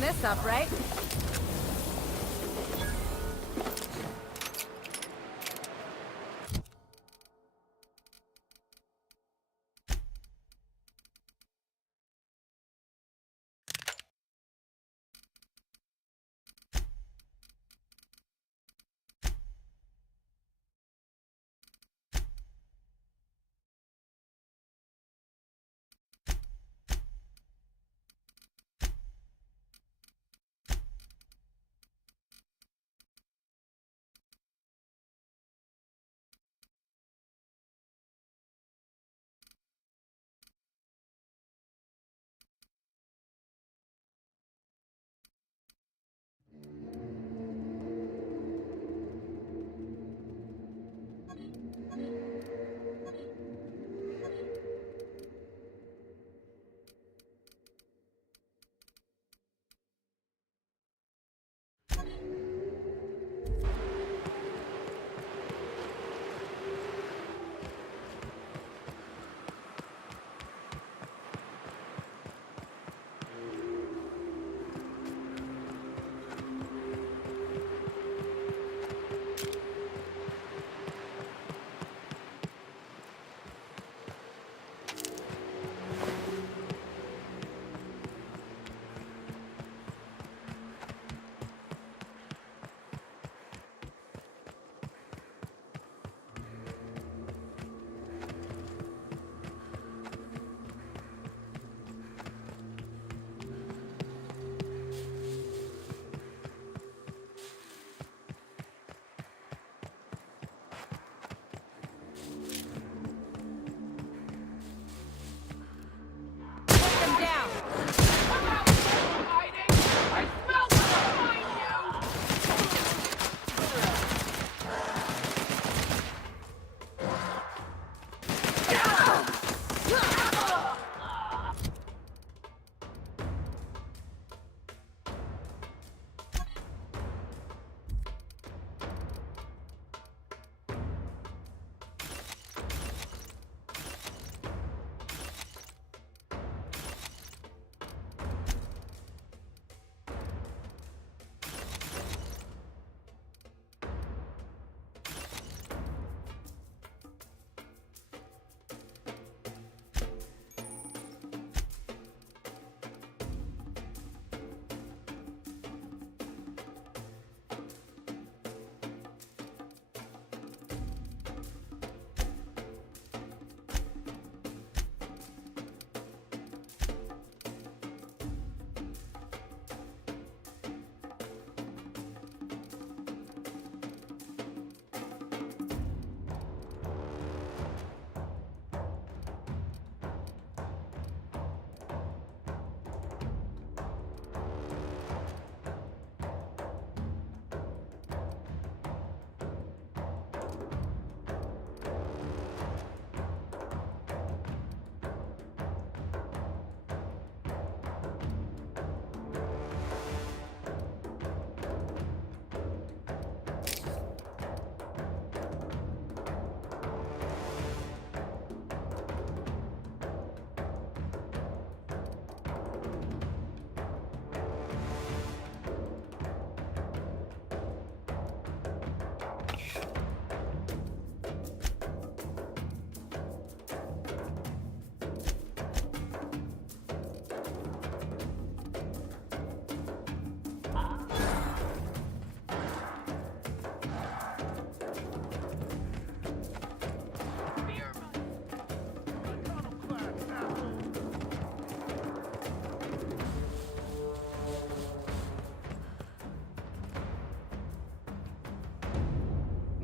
this up, right?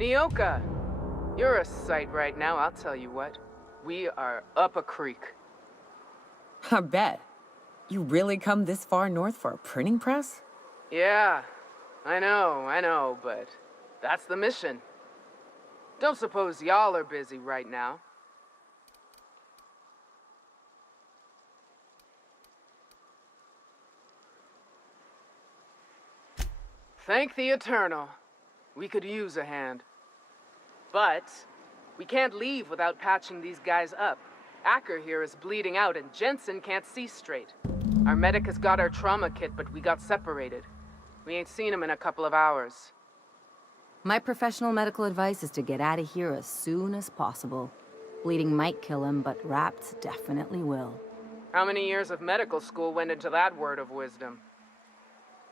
Nyoka, you're a sight right now, I'll tell you what. We are up a creek. I bet. You really come this far north for a printing press? Yeah, I know, but that's the mission. Don't suppose y'all are busy right now. Thank the Eternal. We could use a hand. But we can't leave without patching these guys up. Acker here is bleeding out and Jensen can't see straight. Our medic has got our trauma kit, but we got separated. We ain't seen him in a couple of hours. My professional medical advice is to get out of here as soon as possible. Bleeding might kill him, but wrapped definitely will. How many years of medical school went into that word of wisdom?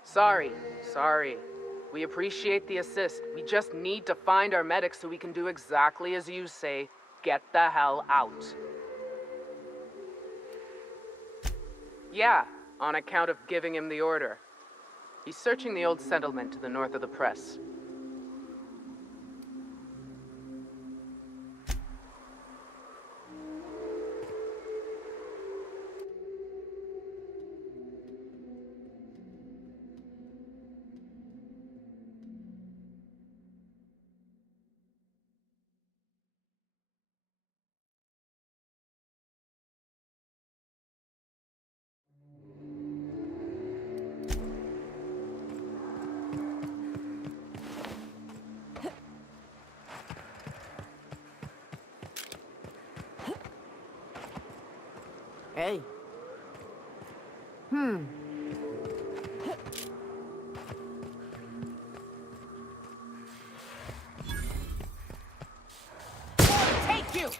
Sorry. We appreciate the assist. We just need to find our medic so we can do exactly as you say. Get the hell out. Yeah, on account of giving him the order. He's searching the old settlement to the north of the press. Hey. Take you!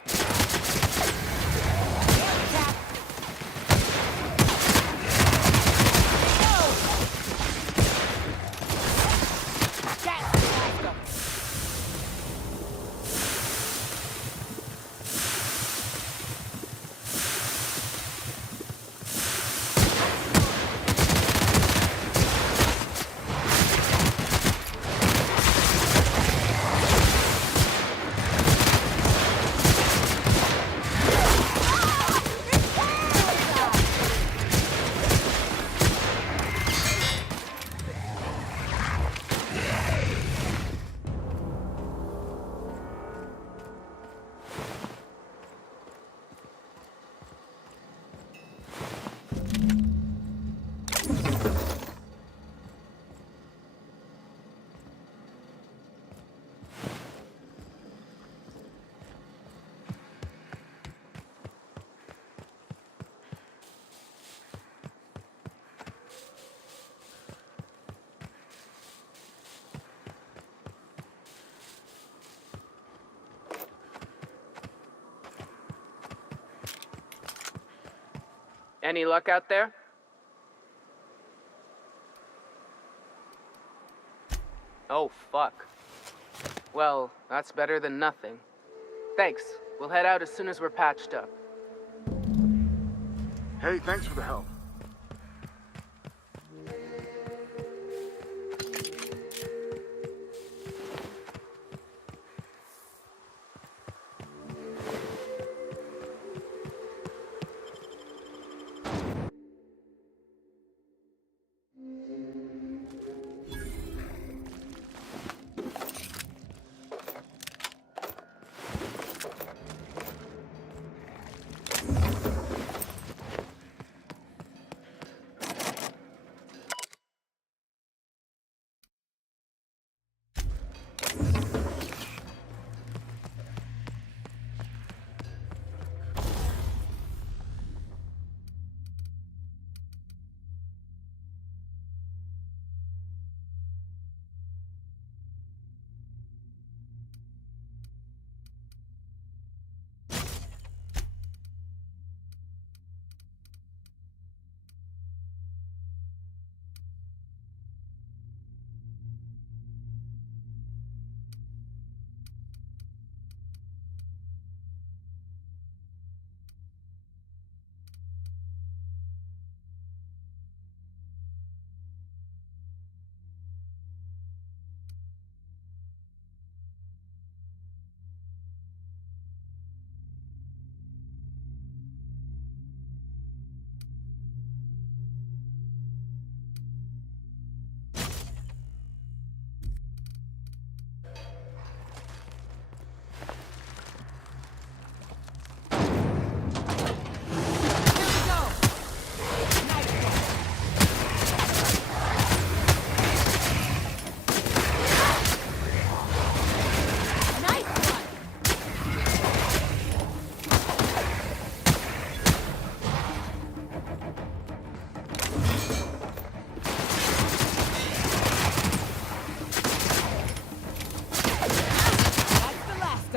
Any luck out there? Oh, fuck. Well, that's better than nothing. Thanks. We'll head out as soon as we're patched up. Hey, thanks for the help.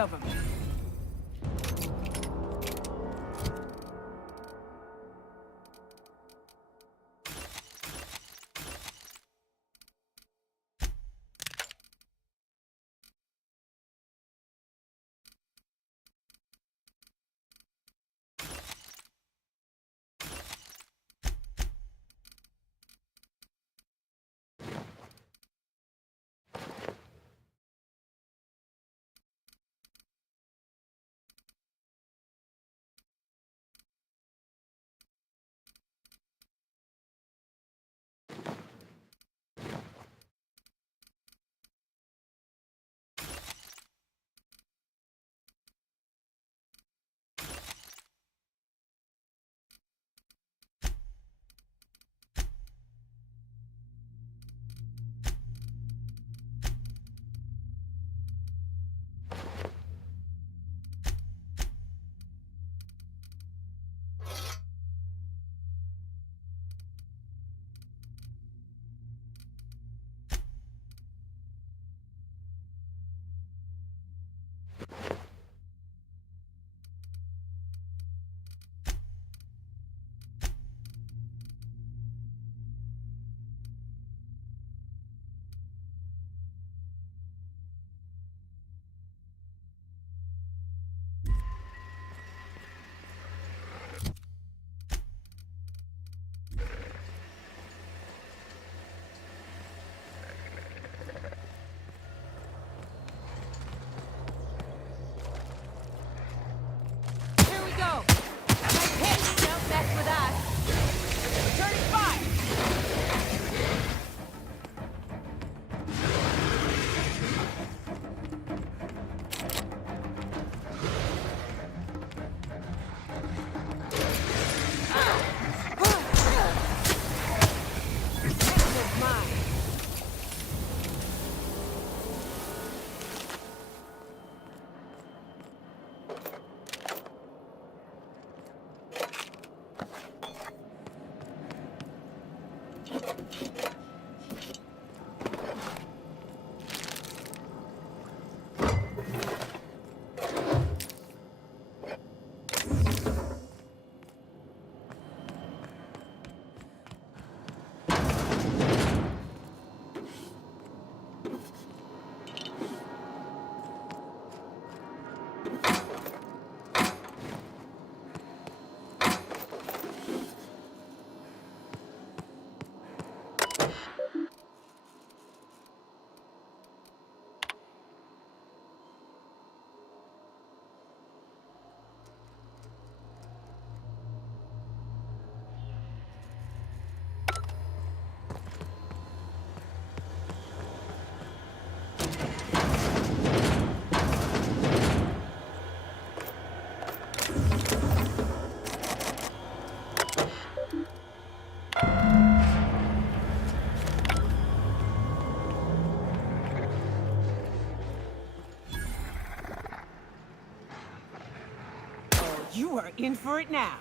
of them. You are in for it now.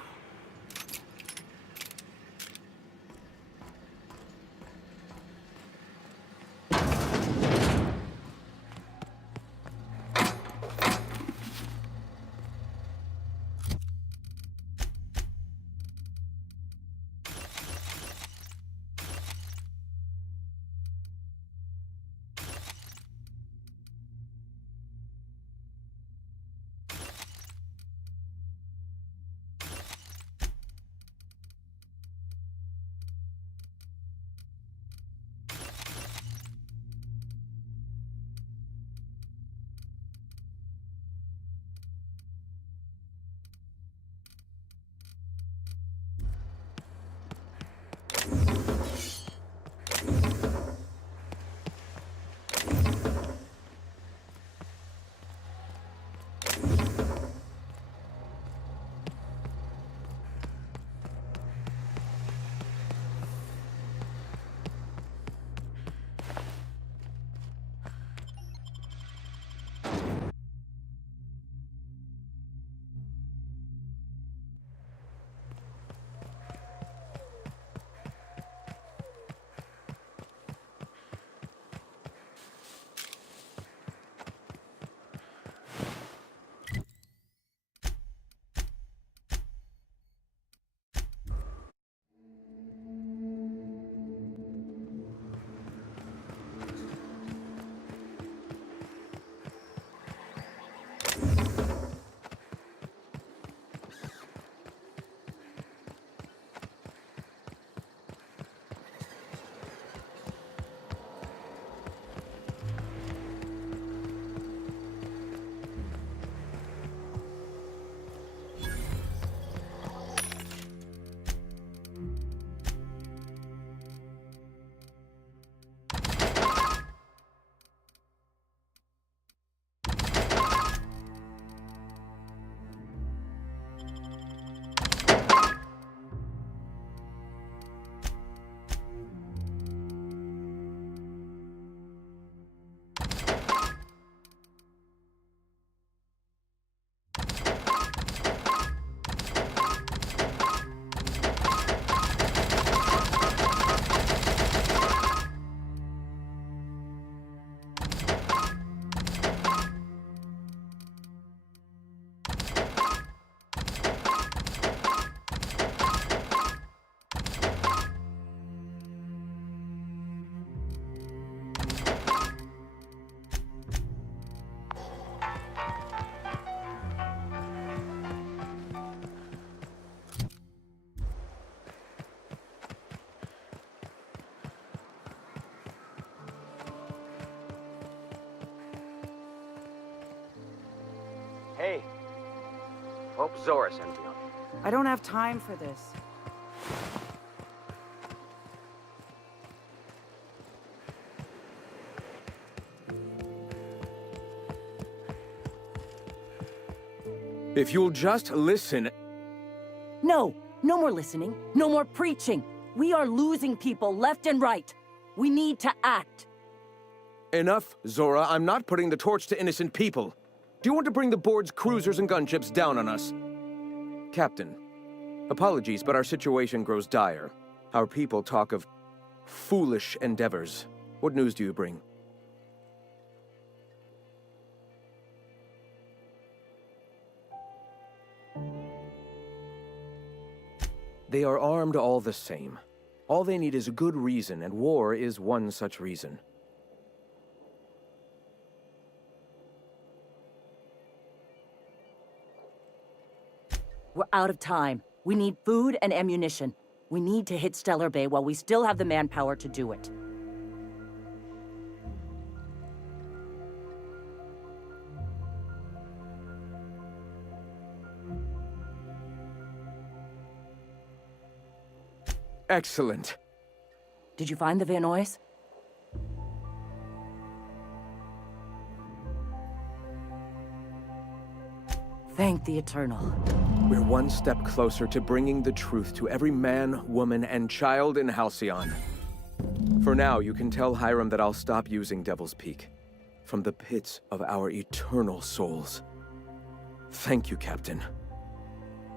Hope Zora sends me on. I don't have time for this. If you'll just listen... No, no more listening. No more preaching. We are losing people left and right. We need to act. Enough, Zora. I'm not putting the torch to innocent people. Do you want to bring the board's cruisers and gunships down on us? Captain, apologies, but our situation grows dire. Our people talk of foolish endeavors. What news do you bring? They are armed all the same. All they need is a good reason, and war is one such reason. We're out of time. We need food and ammunition. We need to hit Stellar Bay while we still have the manpower to do it. Excellent. Did you find the Vanoys? Thank the Eternal. We're one step closer to bringing the truth to every man, woman, and child in Halcyon. For now, you can tell Hiram that I'll stop using Devil's Peak. From the pits of our eternal souls. Thank you, Captain.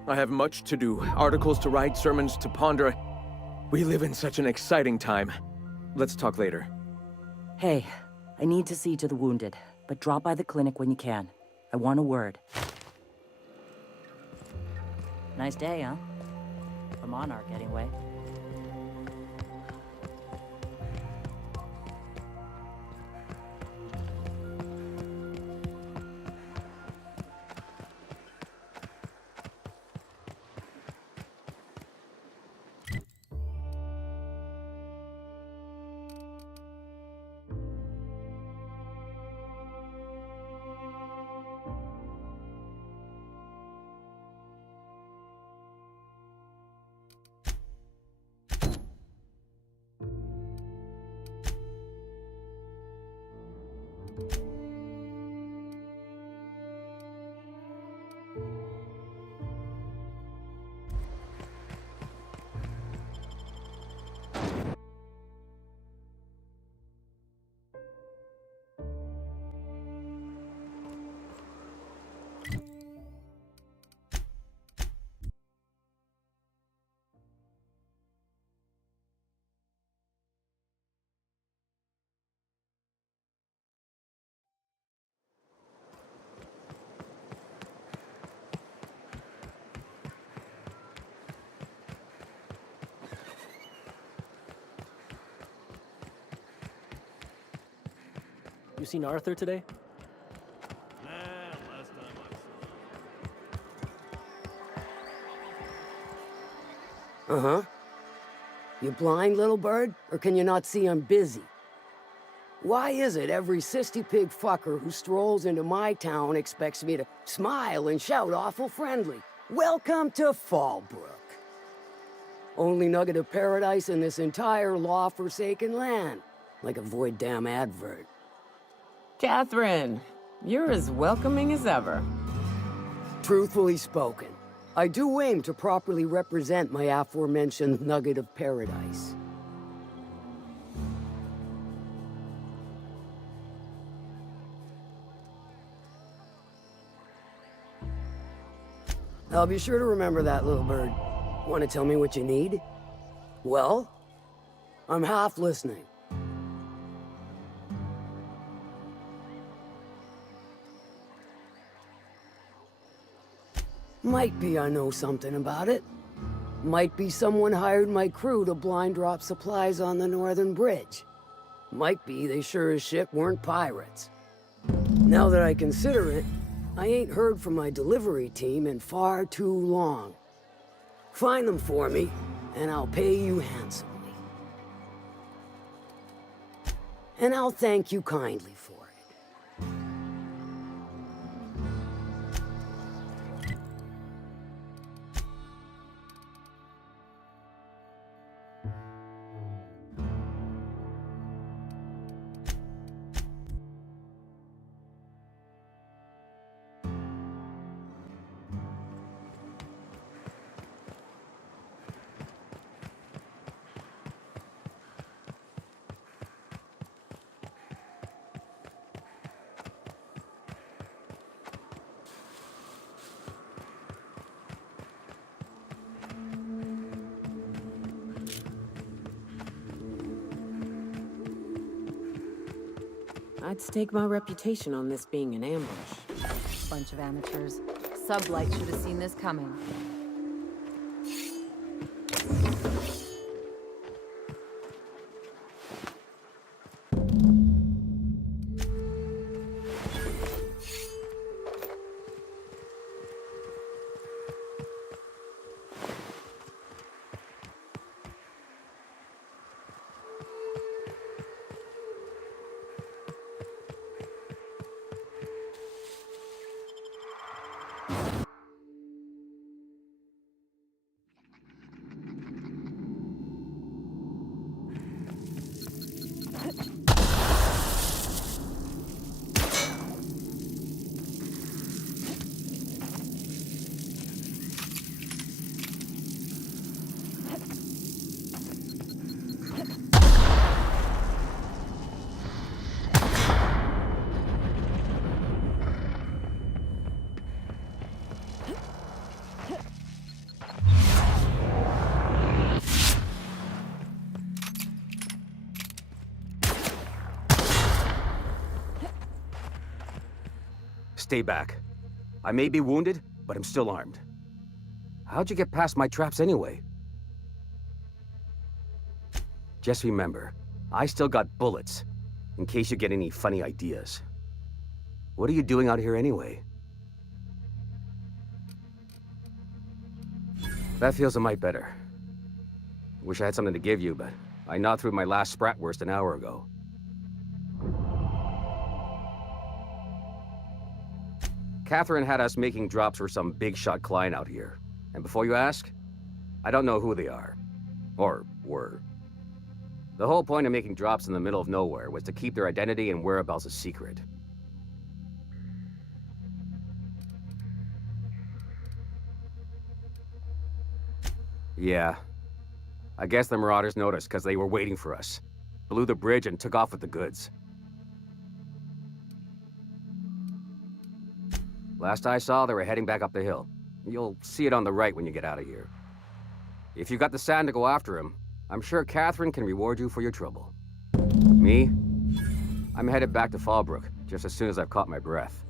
I have much to do, articles to write, sermons to ponder. We live in such an exciting time. Let's talk later. Hey, I need to see to the wounded, but drop by the clinic when you can. I want a word. Nice day, huh? For Monarch, anyway. You seen Arthur today? Uh-huh. You blind, little bird? Or can you not see I'm busy? Why is it every sissy pig fucker who strolls into my town expects me to smile and shout awful friendly? Welcome to Fallbrook. Only nugget of paradise in this entire law-forsaken land. Like a void damn advert. Catherine, you're as welcoming as ever. Truthfully spoken, I do aim to properly represent my aforementioned nugget of paradise. I'll be sure to remember that, little bird. Want to tell me what you need? Well, I'm half listening. Might be I know something about it. Might be someone hired my crew to blind drop supplies on the Northern Bridge. Might be they sure as shit weren't pirates. Now that I consider it, I ain't heard from my delivery team in far too long. Find them for me, and I'll pay you handsomely. And I'll thank you kindly for it. I'd stake my reputation on this being an ambush. Bunch of amateurs. Sublight should have seen this coming. Stay back. I may be wounded, but I'm still armed. How'd you get past my traps anyway? Just remember, I still got bullets, in case you get any funny ideas. What are you doing out here anyway? That feels a mite better. Wish I had something to give you, but I gnawed through my last Spratwurst an hour ago. Catherine had us making drops for some big-shot client out here. And before you ask, I don't know who they are. Or were. The whole point of making drops in the middle of nowhere was to keep their identity and whereabouts a secret. Yeah. I guess the Marauders noticed because they were waiting for us. Blew the bridge and took off with the goods. Last I saw, they were heading back up the hill. You'll see it on the right when you get out of here. If you've got the sand to go after him, I'm sure Catherine can reward you for your trouble. Me? I'm headed back to Fallbrook, just as soon as I've caught my breath.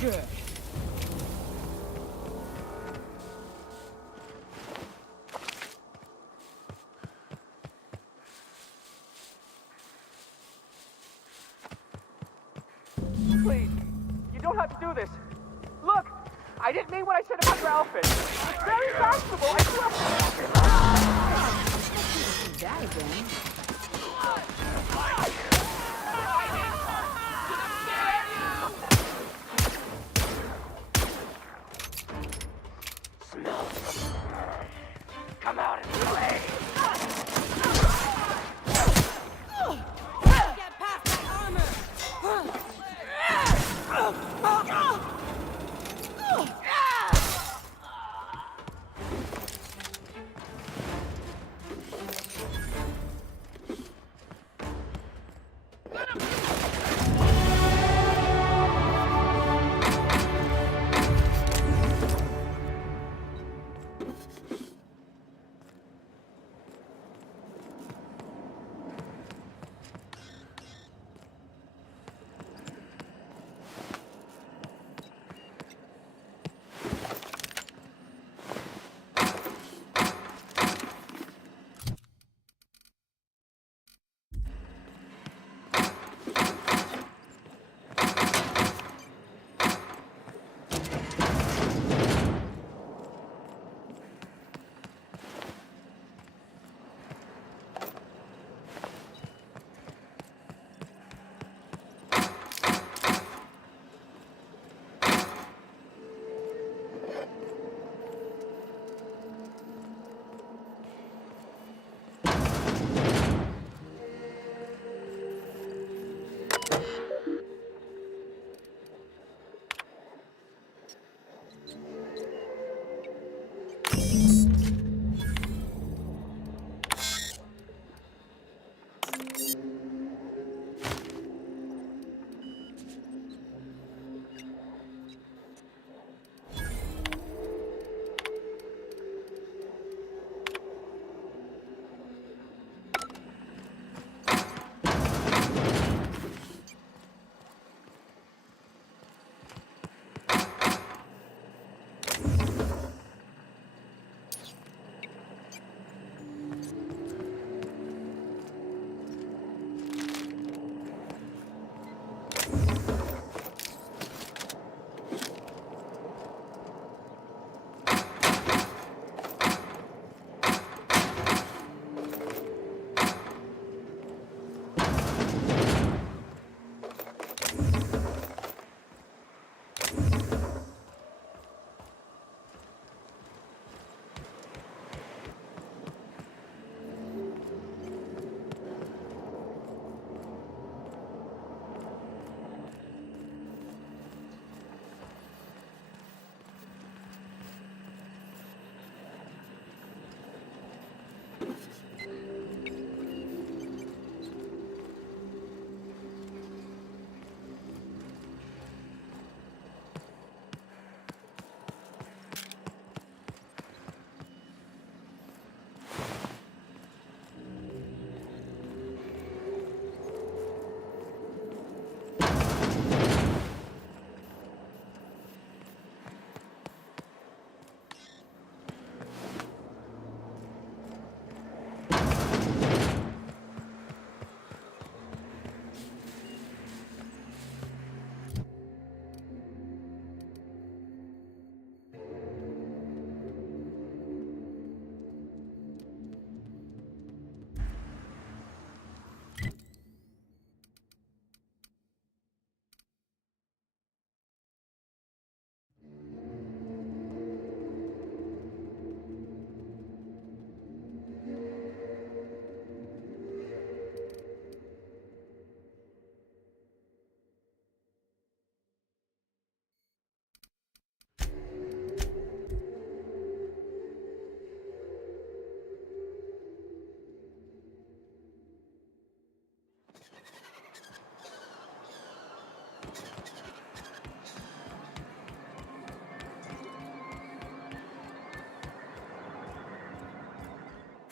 Good. Please, you don't have to do this. Look! I didn't mean what I said about your outfit. It's very fashionable. I grew up That again. Come out of the way! Get past my armor!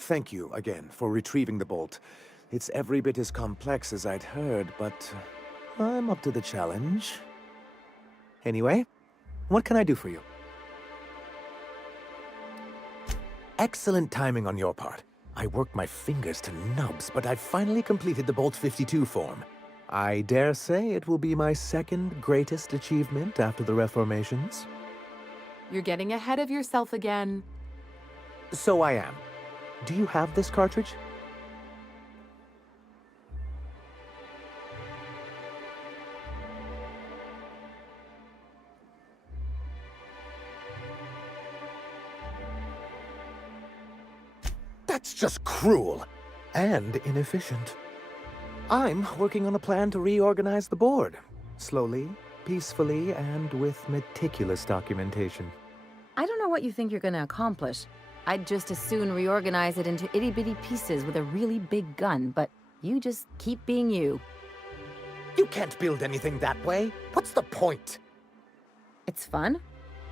Thank you again for retrieving the bolt. It's every bit as complex as I'd heard, but I'm up to the challenge. Anyway, what can I do for you? Excellent timing on your part. I worked my fingers to nubs, but I finally completed the Bolt 52 form. I dare say it will be my second greatest achievement after the Reformations. You're getting ahead of yourself again. So I am. Do you have this cartridge? That's just cruel and inefficient. I'm working on a plan to reorganize the board. Slowly, peacefully, and with meticulous documentation. I don't know what you think you're gonna accomplish. I'd just as soon reorganize it into itty-bitty pieces with a really big gun, but you just keep being you. You can't build anything that way. What's the point? It's fun.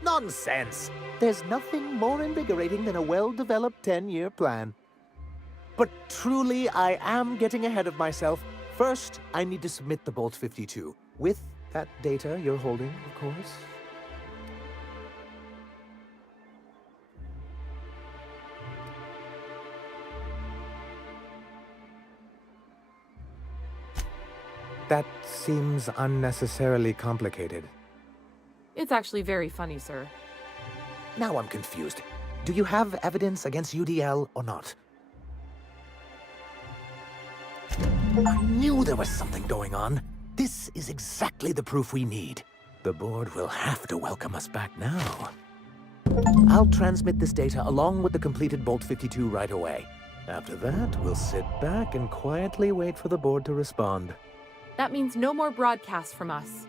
Nonsense. There's nothing more invigorating than a well-developed 10-year plan. But truly, I am getting ahead of myself. First, I need to submit the Bolt 52. With that data you're holding, of course. That seems unnecessarily complicated. It's actually very funny, sir. Now I'm confused. Do you have evidence against UDL or not? I knew there was something going on. This is exactly the proof we need. The board will have to welcome us back now. I'll transmit this data along with the completed Bolt 52 right away. After that, we'll sit back and quietly wait for the board to respond. That means no more broadcasts from us.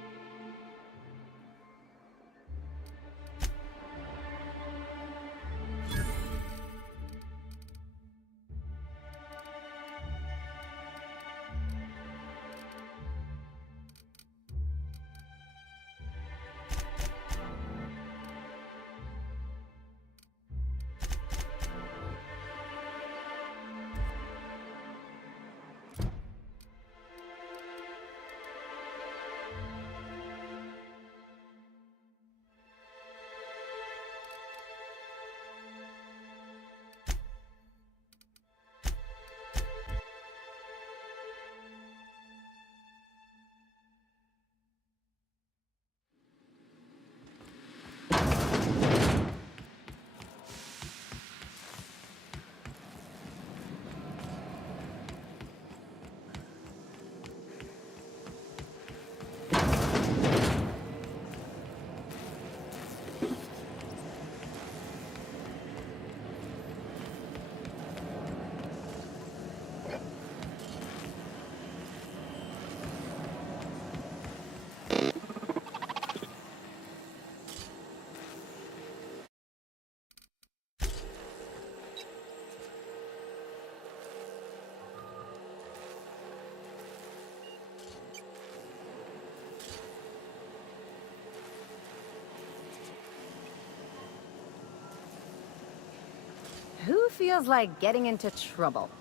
Who feels like getting into trouble?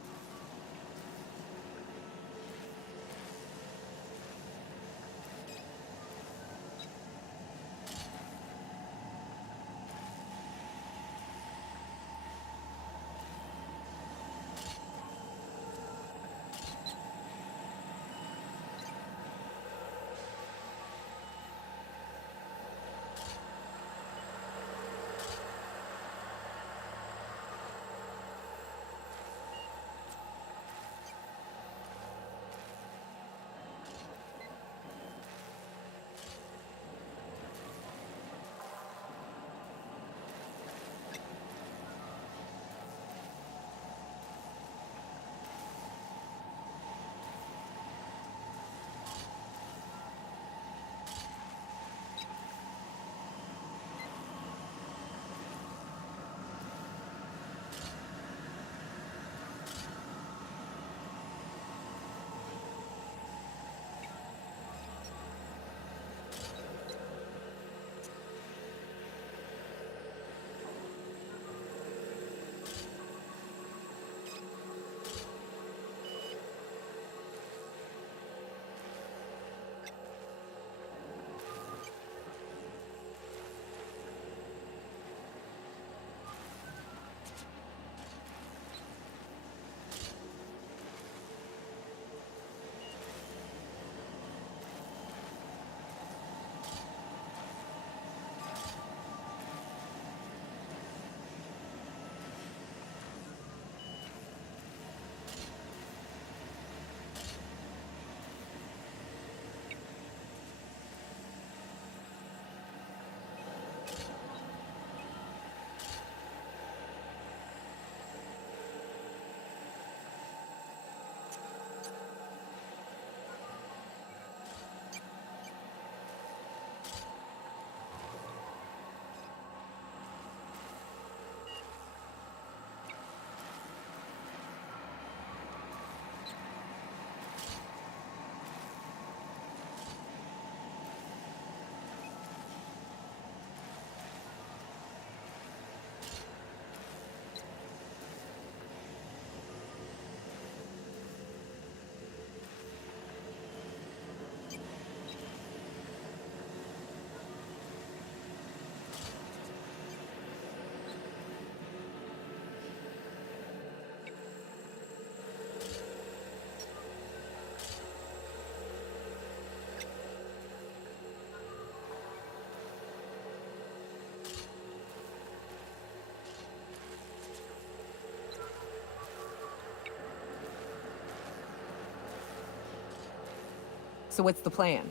So what's the plan?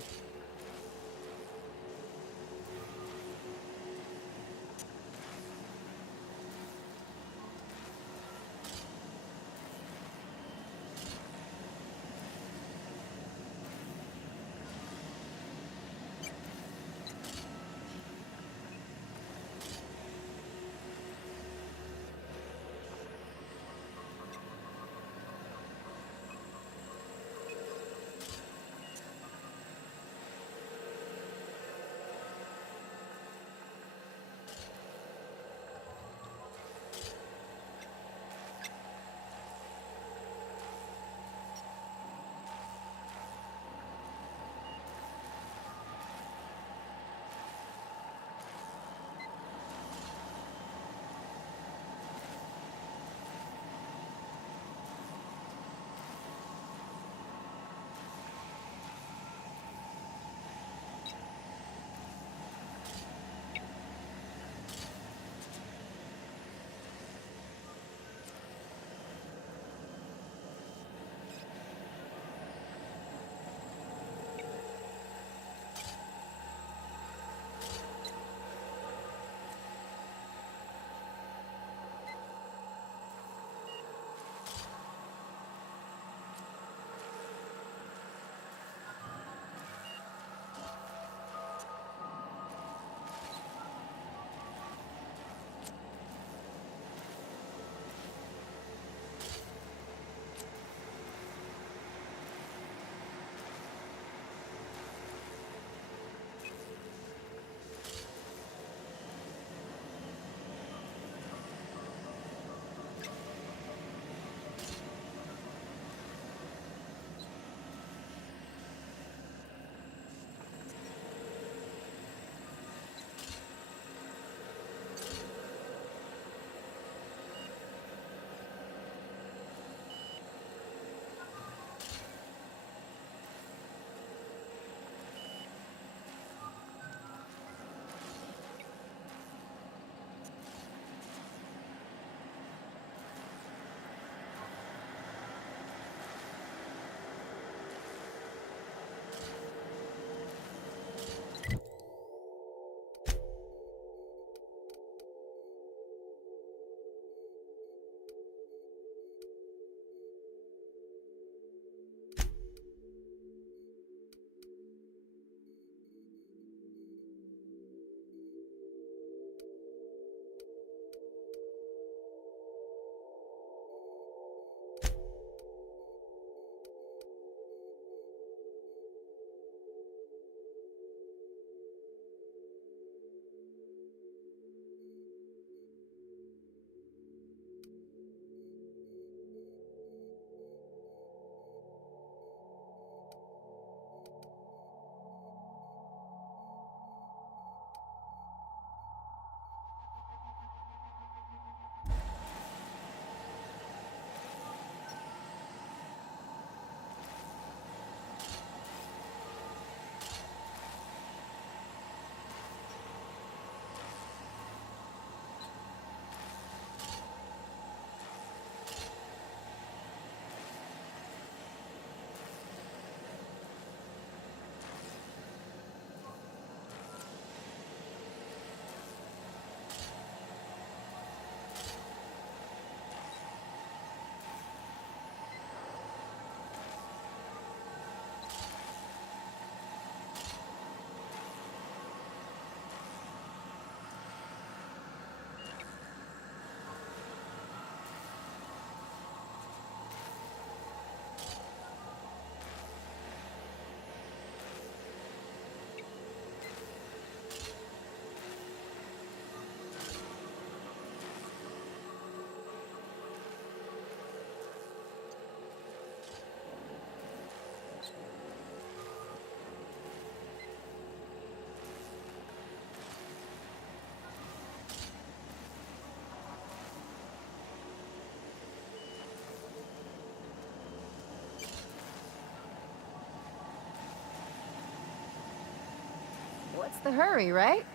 What's the hurry, right?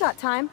got time.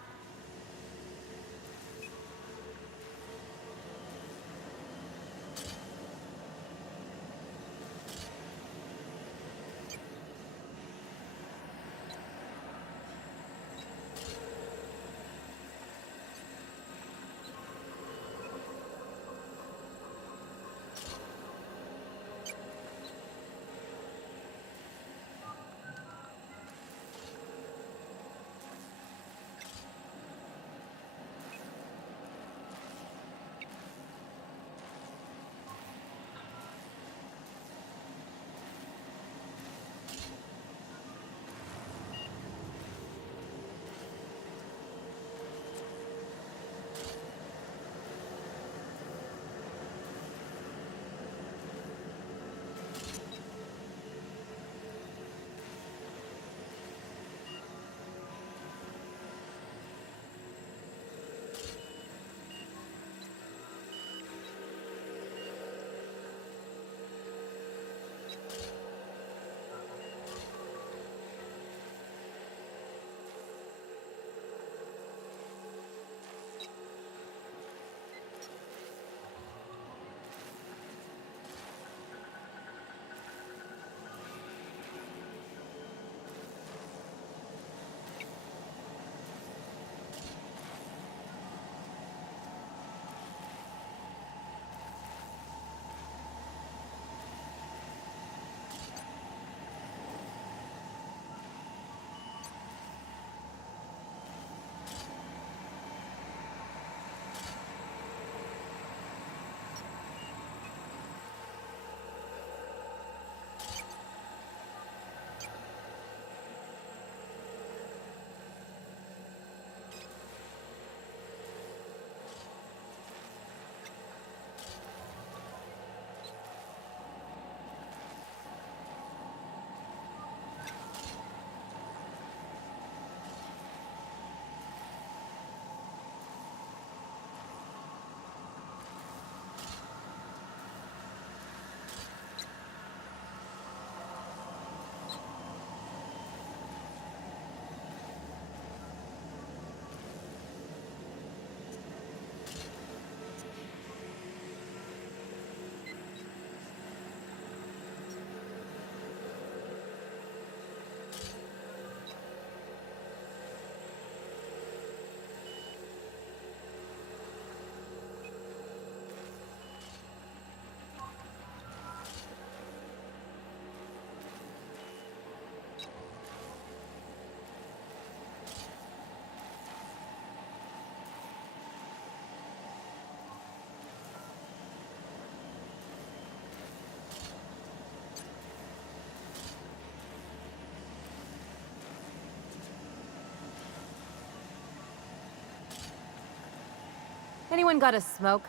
Anyone got a smoke?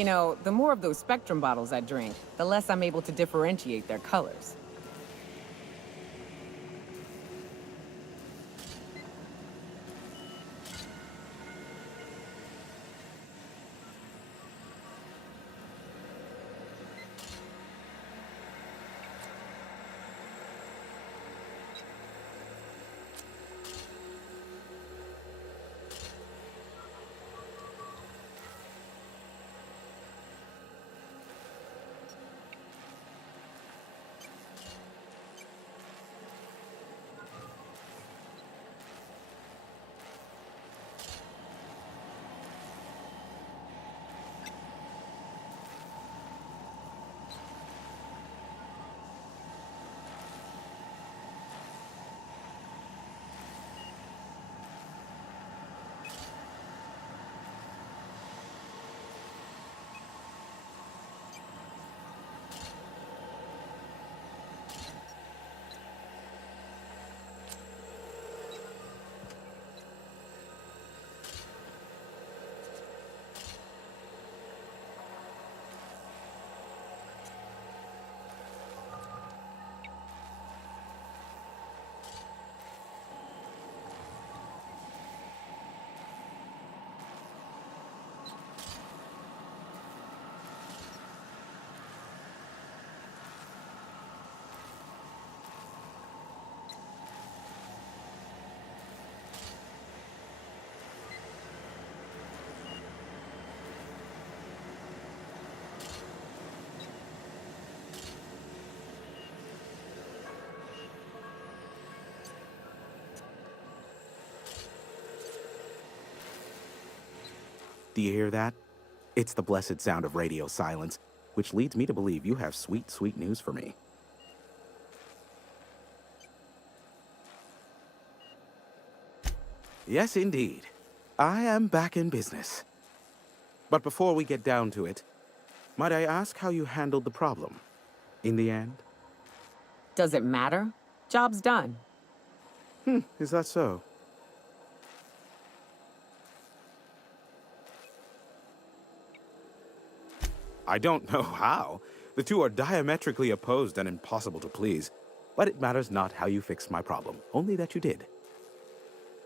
You know, the more of those Spectrum bottles I drink, the less I'm able to differentiate their colors. Do you hear that? It's the blessed sound of radio silence, which leads me to believe you have sweet, sweet news for me. Yes, indeed. I am back in business. But before we get down to it, might I ask how you handled the problem? In the end? Does it matter? Job's done. Is that so? I don't know how. The two are diametrically opposed and impossible to please. But it matters not how you fixed my problem, only that you did.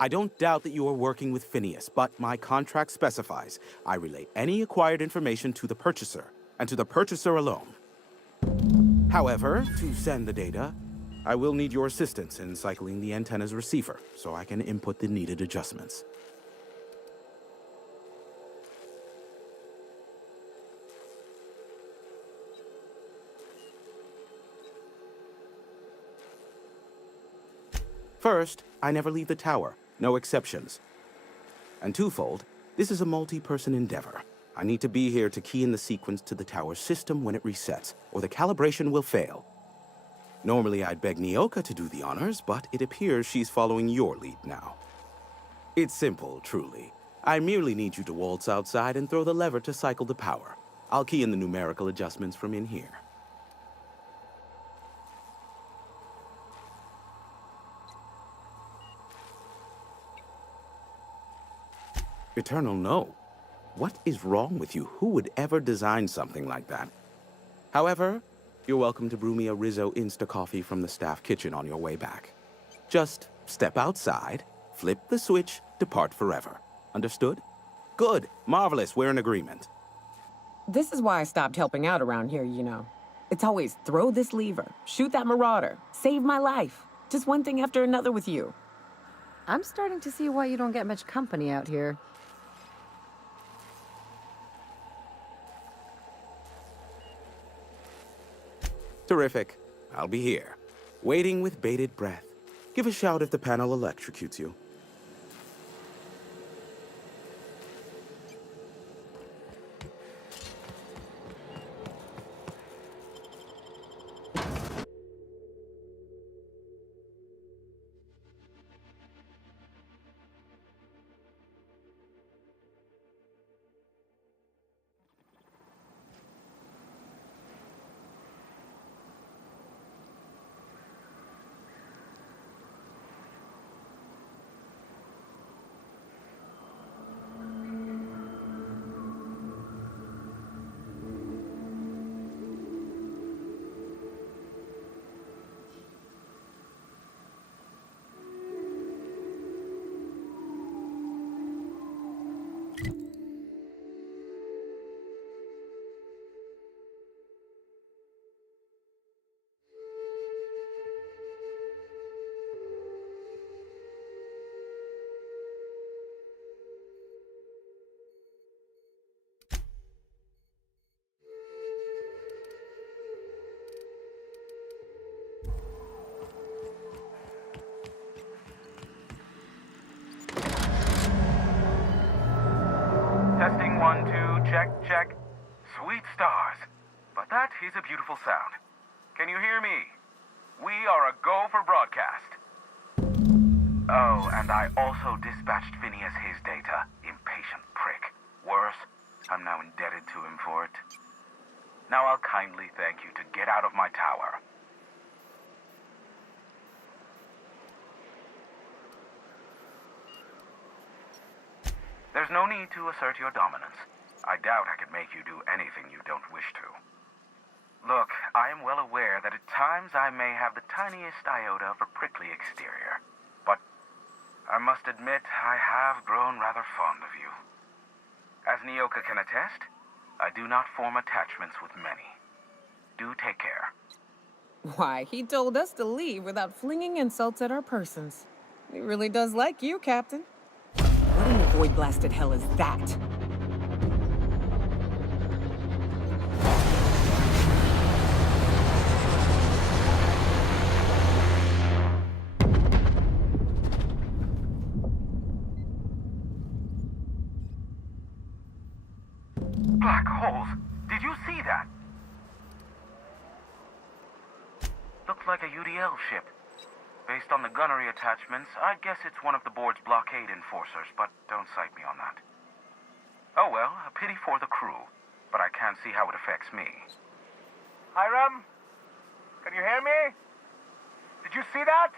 I don't doubt that you are working with Phineas, but my contract specifies I relay any acquired information to the purchaser, and to the purchaser alone. However, to send the data, I will need your assistance in cycling the antenna's receiver, so I can input the needed adjustments. First, I never leave the tower, no exceptions. And twofold, this is a multi-person endeavor. I need to be here to key in the sequence to the tower's system when it resets, or the calibration will fail. Normally I'd beg Nyoka to do the honors, but it appears she's following your lead now. It's simple, truly. I merely need you to waltz outside and throw the lever to cycle the power. I'll key in the numerical adjustments from in here. Eternal, no. What is wrong with you? Who would ever design something like that? However, you're welcome to brew me a Rizzo Insta-Coffee from the staff kitchen on your way back. Just step outside, flip the switch, depart forever. Understood? Good. Marvelous. We're in agreement. This is why I stopped helping out around here, you know. It's always throw this lever, shoot that marauder, save my life. Just one thing after another with you. I'm starting to see why you don't get much company out here. Terrific. I'll be here, waiting with bated breath. Give a shout if the panel electrocutes you. Testing 1, 2, check, check. Sweet stars. But that is a beautiful sound. Can you hear me? We are a go for broadcast. Oh, and I also dispatched Phineas his data. Impatient prick. Worse, I'm now indebted to him for it. Now I'll kindly thank you to get out of my tower. There's no need to assert your dominance. I doubt I could make you do anything you don't wish to. Look, I am well aware that at times I may have the tiniest iota of a prickly exterior, but I must admit I have grown rather fond of you. As Nyoka can attest, I do not form attachments with many. Do take care. Why, he told us to leave without flinging insults at our persons. He really does like you, Captain. What in the void-blasted hell is that? Black holes! Did you see that? Looks like a UDL ship. Based on the gunnery attachments, I'd guess it's one of the board's blockade enforcers, but don't cite me on that. Oh well, a pity for the crew, but I can't see how it affects me. Hiram? Can you hear me? Did you see that?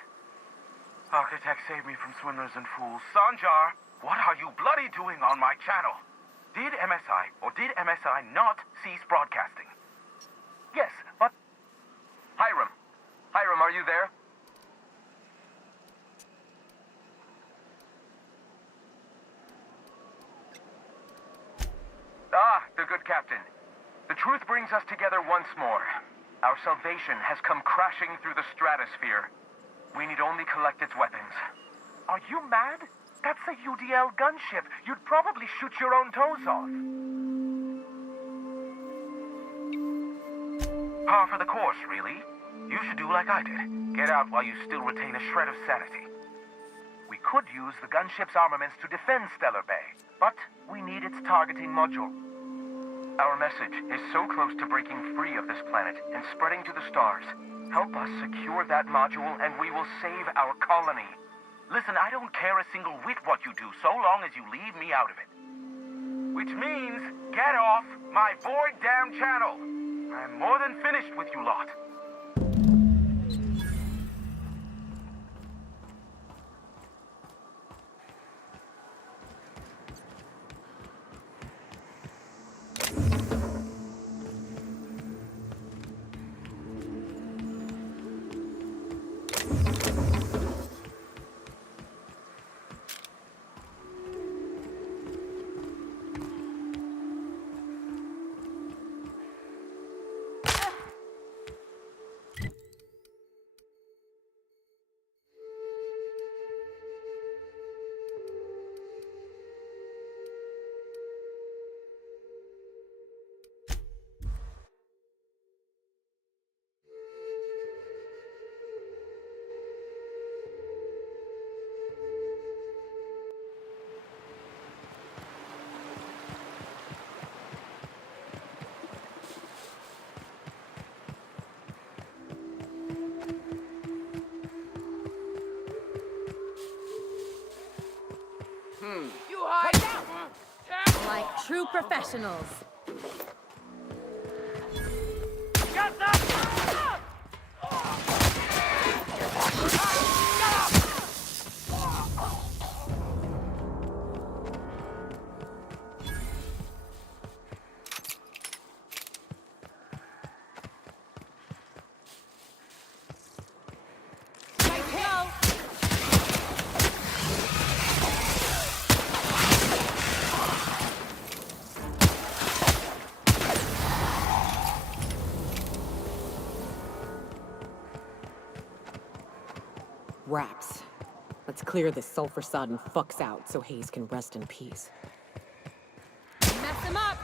Architect saved me from swindlers and fools. Sanjar, what are you bloody doing on my channel? Did MSI or did MSI not cease broadcasting? Yes, but... Hiram! Hiram, are you there? Ah, the good captain. The truth brings us together once more. Our salvation has come crashing through the stratosphere. We need only collect its weapons. Are you mad? That's a UDL gunship. You'd probably shoot your own toes off. Par for the course, really. You should do like I did. Get out while you still retain a shred of sanity. We could use the gunship's armaments to defend Stellar Bay, but we need its targeting module. Our message is so close to breaking free of this planet and spreading to the stars. Help us secure that module and we will save our colony. Listen, I don't care a single whit what you do, so long as you leave me out of it. Which means, get off my void damn channel. I'm more than finished with you lot. You hide now! Like true professionals. Got that! Raps. Let's clear this sulfur-sodden fucks out so Hayes can rest in peace. Mess him up!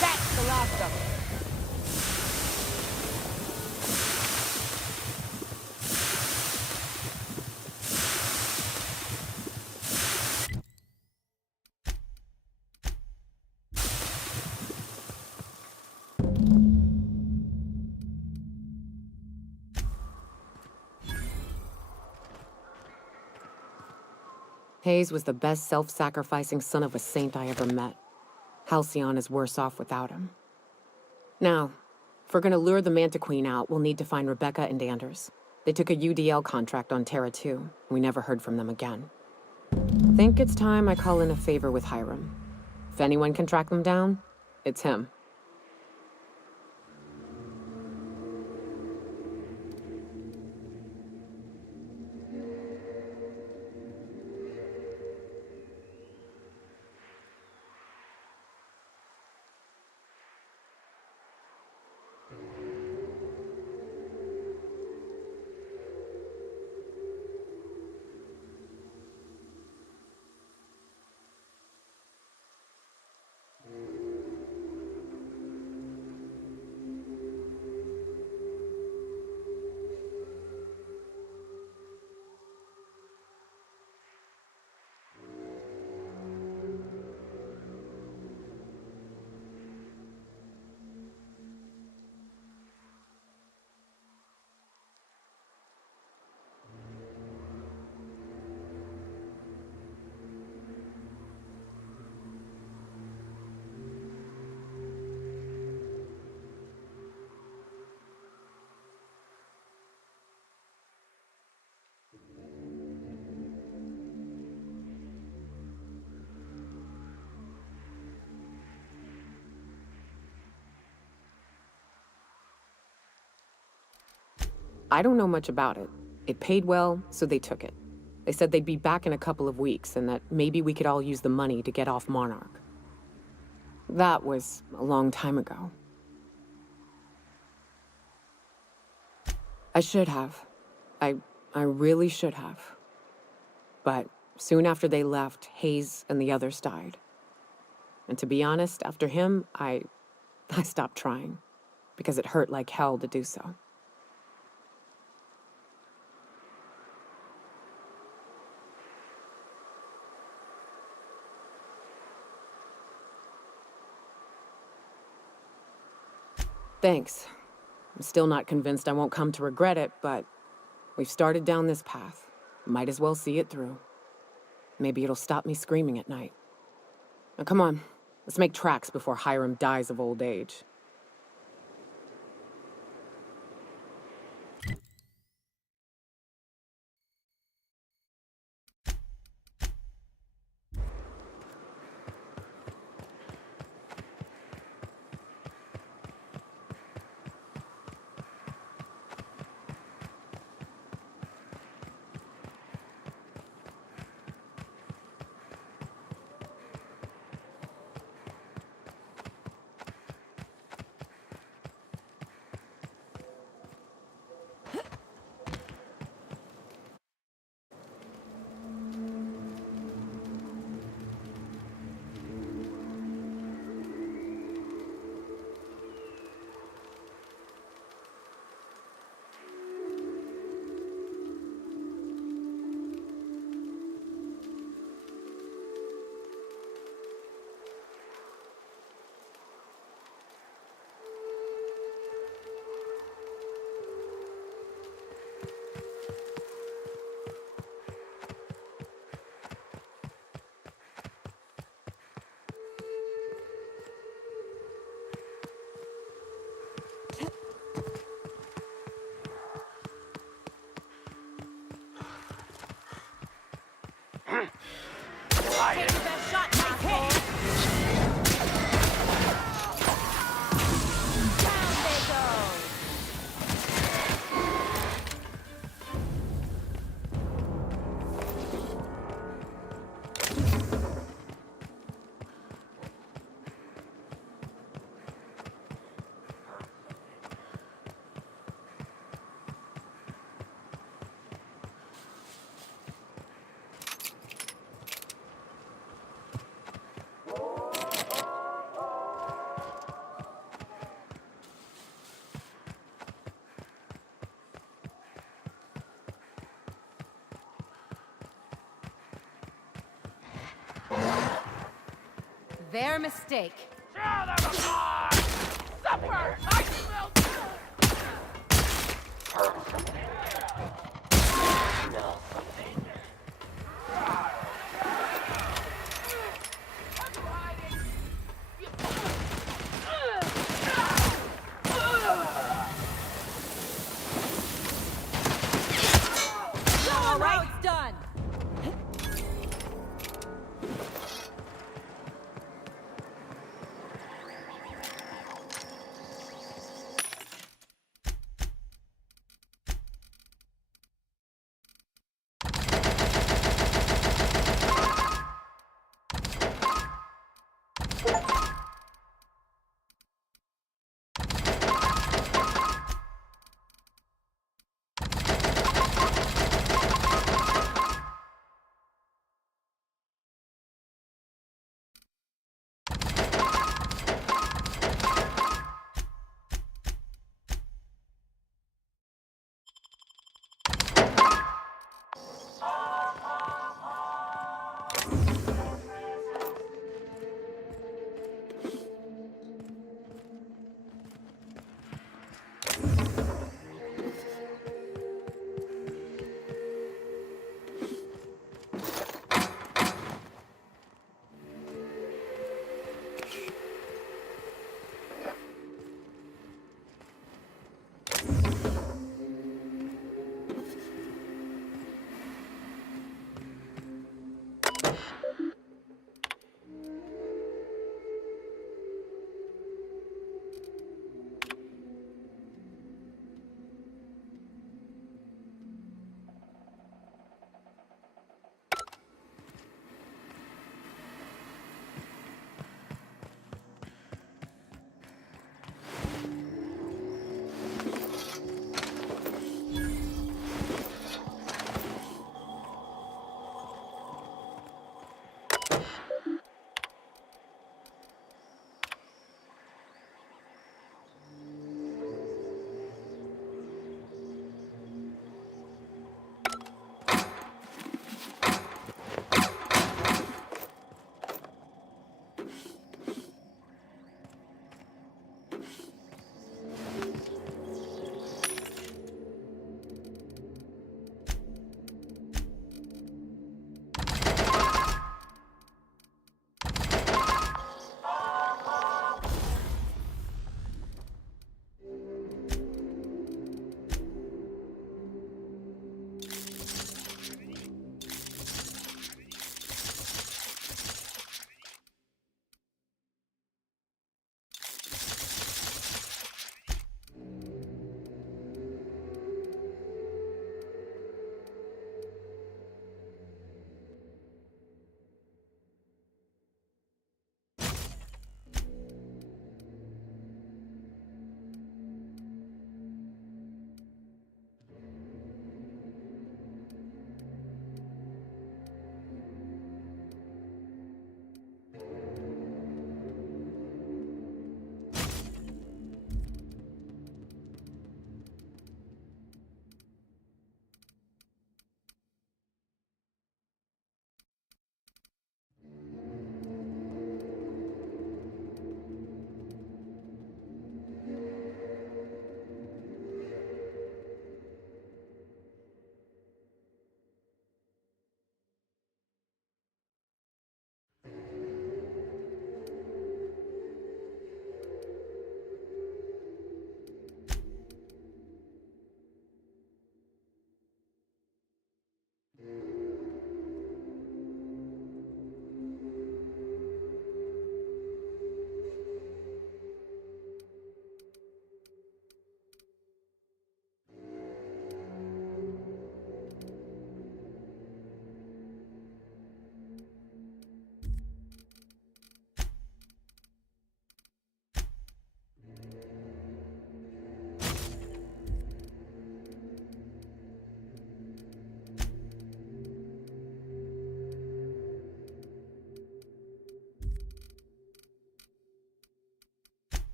That's the last of it. Hayes was the best self-sacrificing son of a saint I ever met. Halcyon is worse off without him. Now, if we're gonna lure the Mantiqueen out, we'll need to find Rebecca and Anders. They took a UDL contract on Terra 2. We never heard from them again. Think it's time I call in a favor with Hiram. If anyone can track them down, it's him. I don't know much about it. It paid well, so they took it. They said they'd be back in a couple of weeks, and that maybe we could all use the money to get off Monarch. That was a long time ago. I should have. I really should have. But soon after they left, Hayes and the others died. And to be honest, after him, I stopped trying, because it hurt like hell to do so. Thanks. I'm still not convinced I won't come to regret it, but we've started down this path. Might as well see it through. Maybe it'll stop me screaming at night. Now come on, let's make tracks before Hiram dies of old age. Take your best shot, asshole! Down they go! Their mistake. Supper! I smell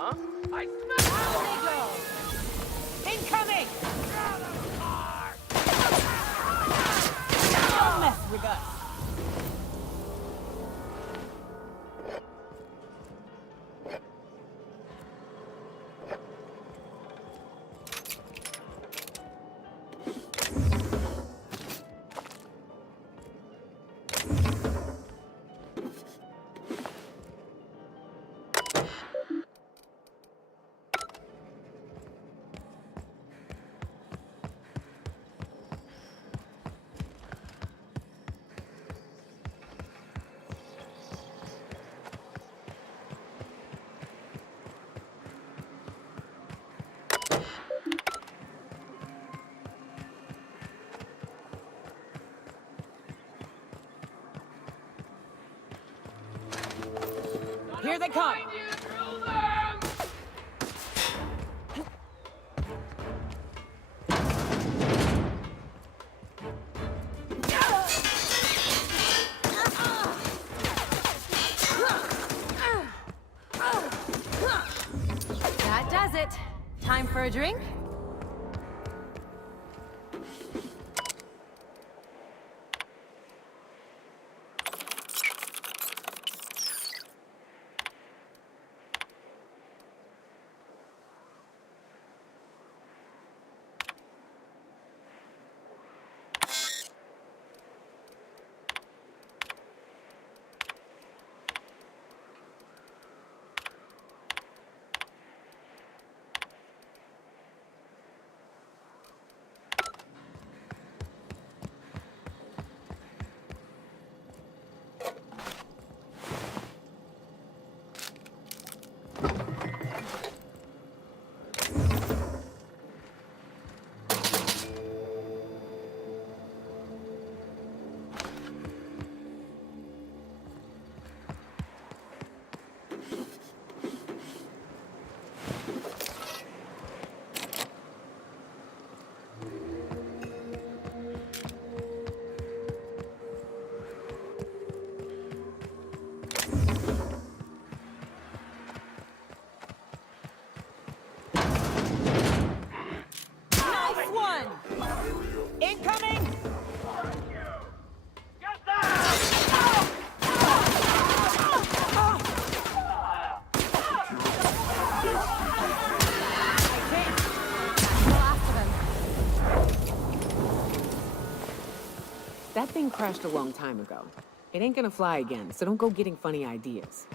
Huh? I smell incoming! Don't mess with us. Here they come! That does it. Time for a drink? Nice one! Incoming! That thing crashed a long time ago. It ain't gonna fly again, so don't go getting funny ideas.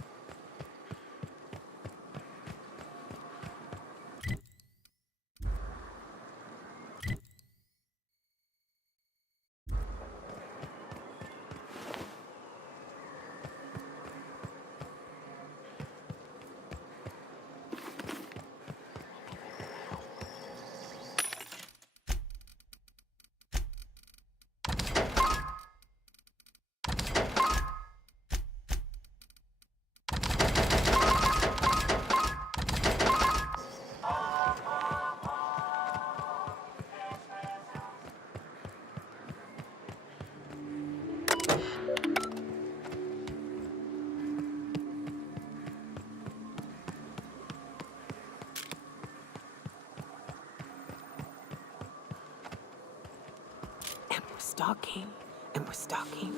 Stalking, and we're stalking.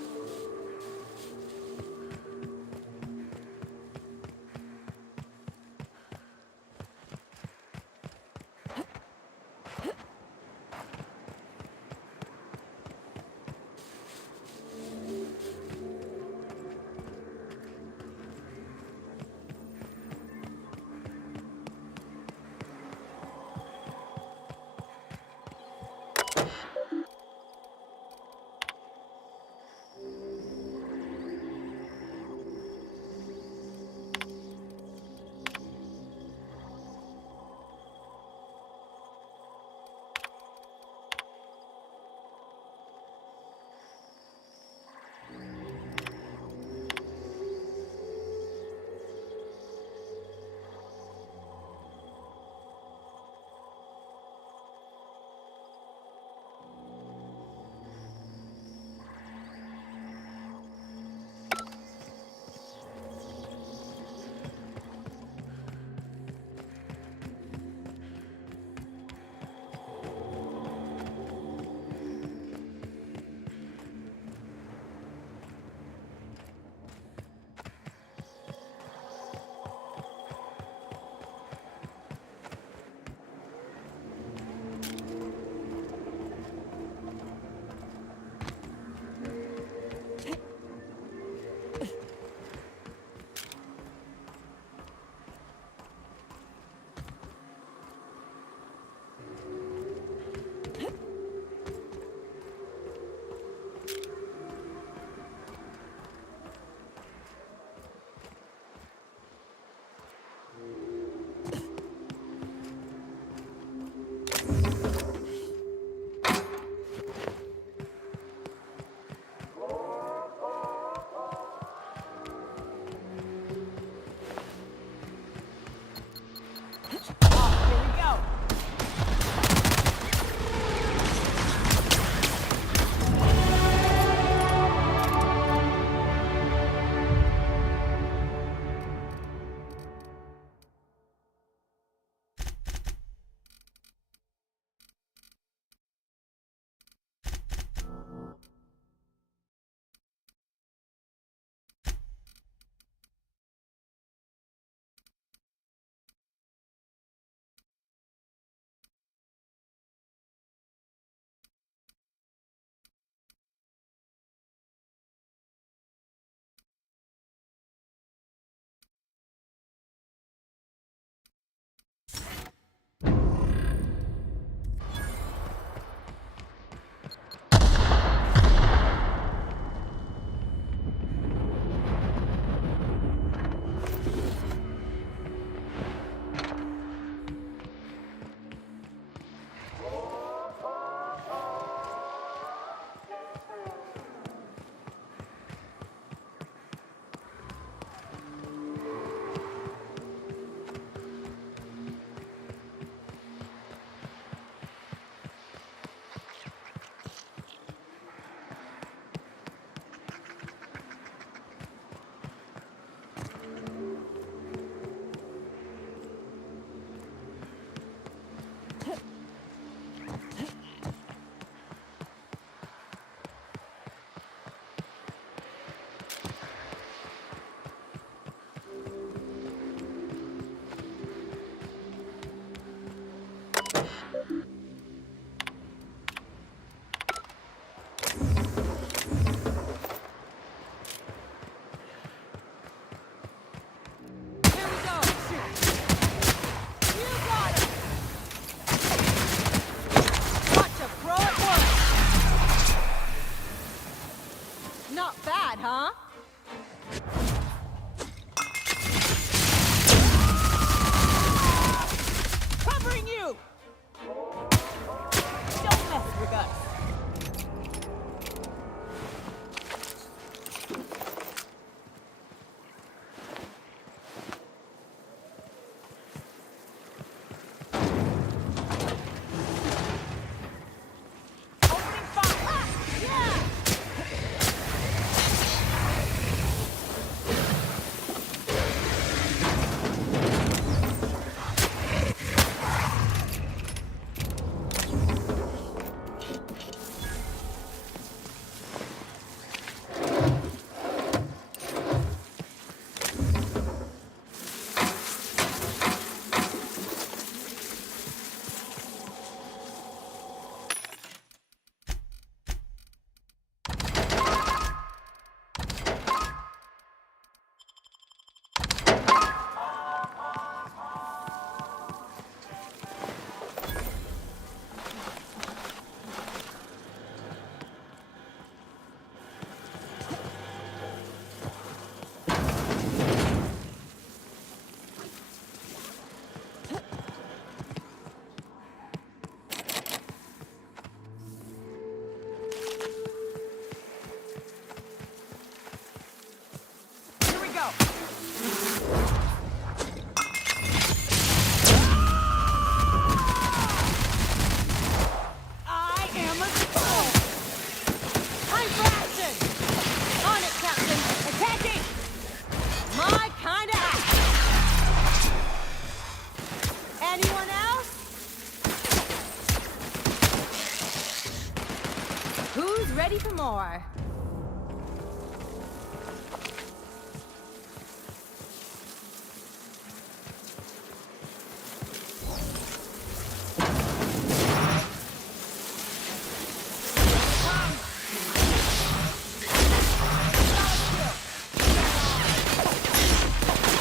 more.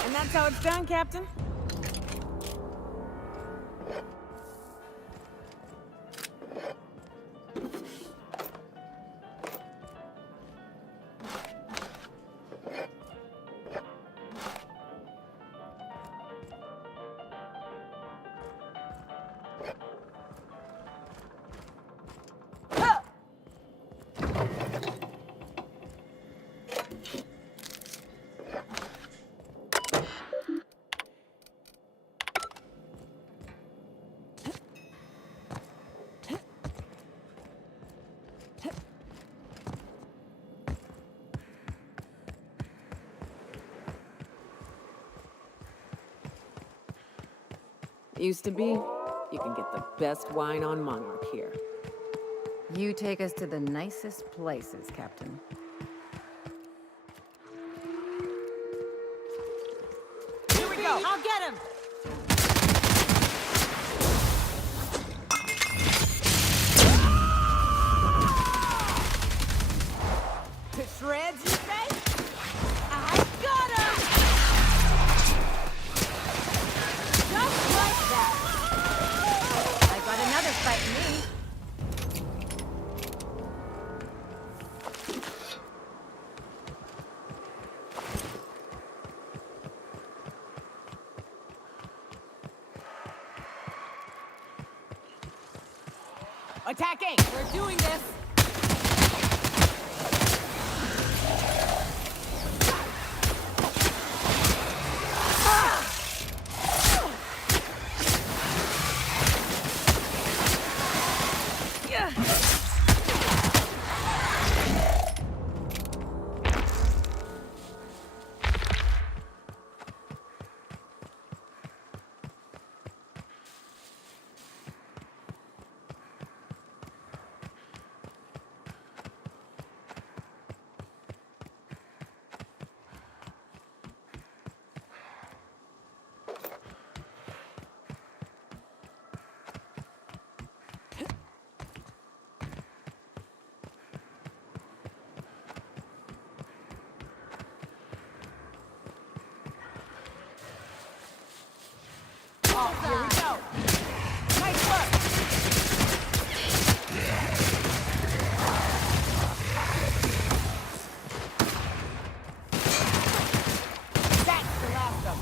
And that's how it's done, Captain? Used to be, you can get the best wine on Monarch here. You take us to the nicest places, Captain. Here we go. I'll get him. To shreds, you say? I got him! Just like that. I got another fight in me. Attacking! We're doing this! Oh, here we go. Nice work. That's the last of them.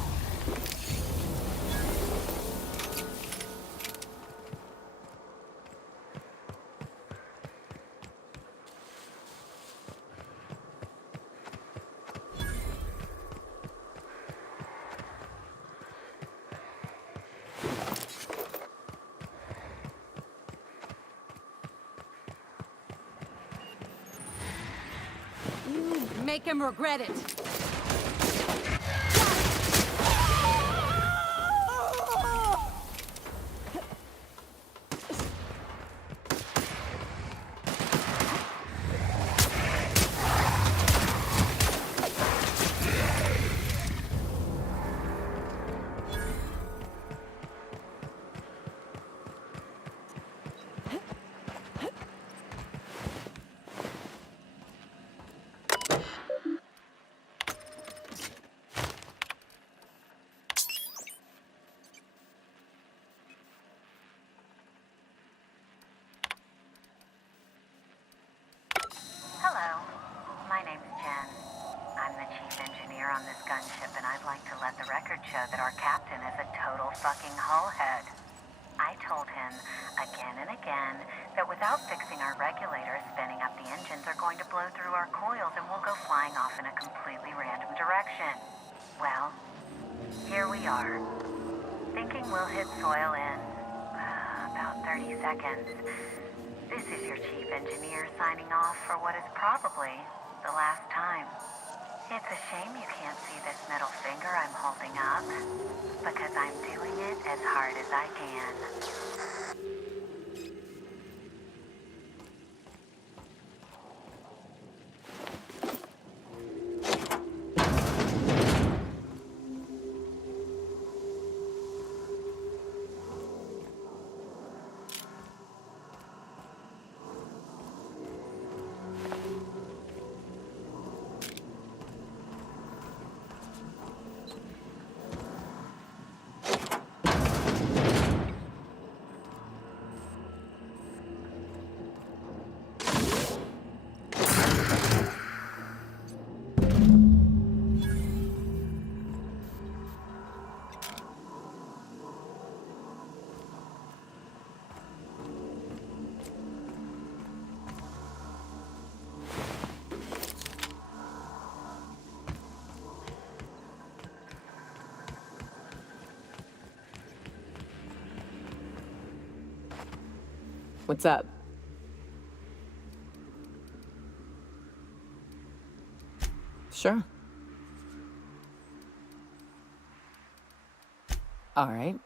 Make him regret it. Hello, my name's Jen. I'm the chief engineer on this gunship, and I'd like to let the record show that our captain is a total fucking hullhead. I told him again and again that without fixing our regulators, spinning up the engines are going to blow through our coils and we'll go flying off in a completely random direction. Well, here we are. Thinking we'll hit soil in about 30 seconds. This is your chief engineer signing off for what is probably the last time. It's a shame you can't see this middle finger I'm holding up, because I'm doing it as hard as I can. What's up? Sure. All right.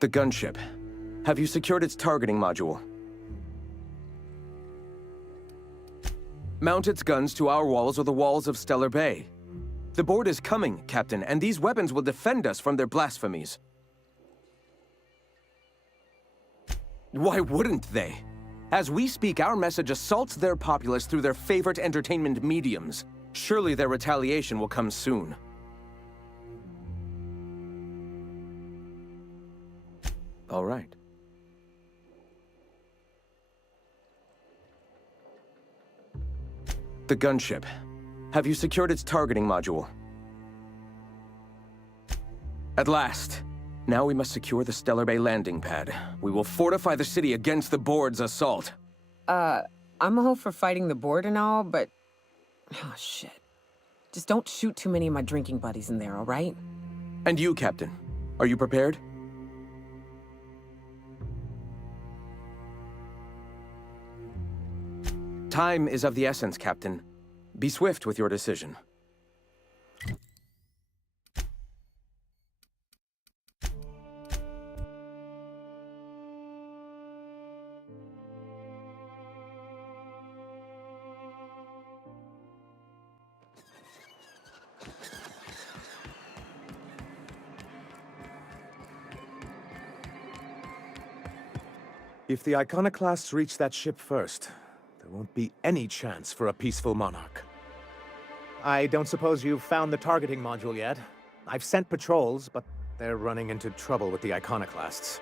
The gunship. Have you secured its targeting module? Mount its guns to our walls or the walls of Stellar Bay. The board is coming, Captain, and these weapons will defend us from their blasphemies. Why wouldn't they? As we speak, our message assaults their populace through their favorite entertainment mediums. Surely their retaliation will come soon. All right. The gunship. Have you secured its targeting module? At last. Now we must secure the Stellar Bay landing pad. We will fortify the city against the board's assault. I'm all for fighting the board and all, but... Oh, shit. Just don't shoot too many of my drinking buddies in there, all right? And you, Captain. Are you prepared? Time is of the essence, Captain. Be swift with your decision. If the Iconoclasts reach that ship first, there won't be any chance for a peaceful monarch. I don't suppose you've found the targeting module yet? I've sent patrols, but they're running into trouble with the Iconoclasts.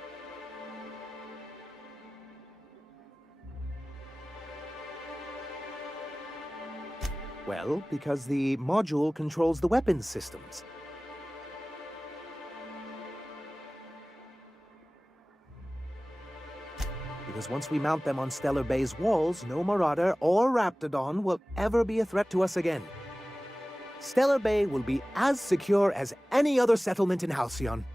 Well, because the module controls the weapons systems. Because once we mount them on Stellar Bay's walls, no Marauder or Raptidon will ever be a threat to us again. Stellar Bay will be as secure as any other settlement in Halcyon.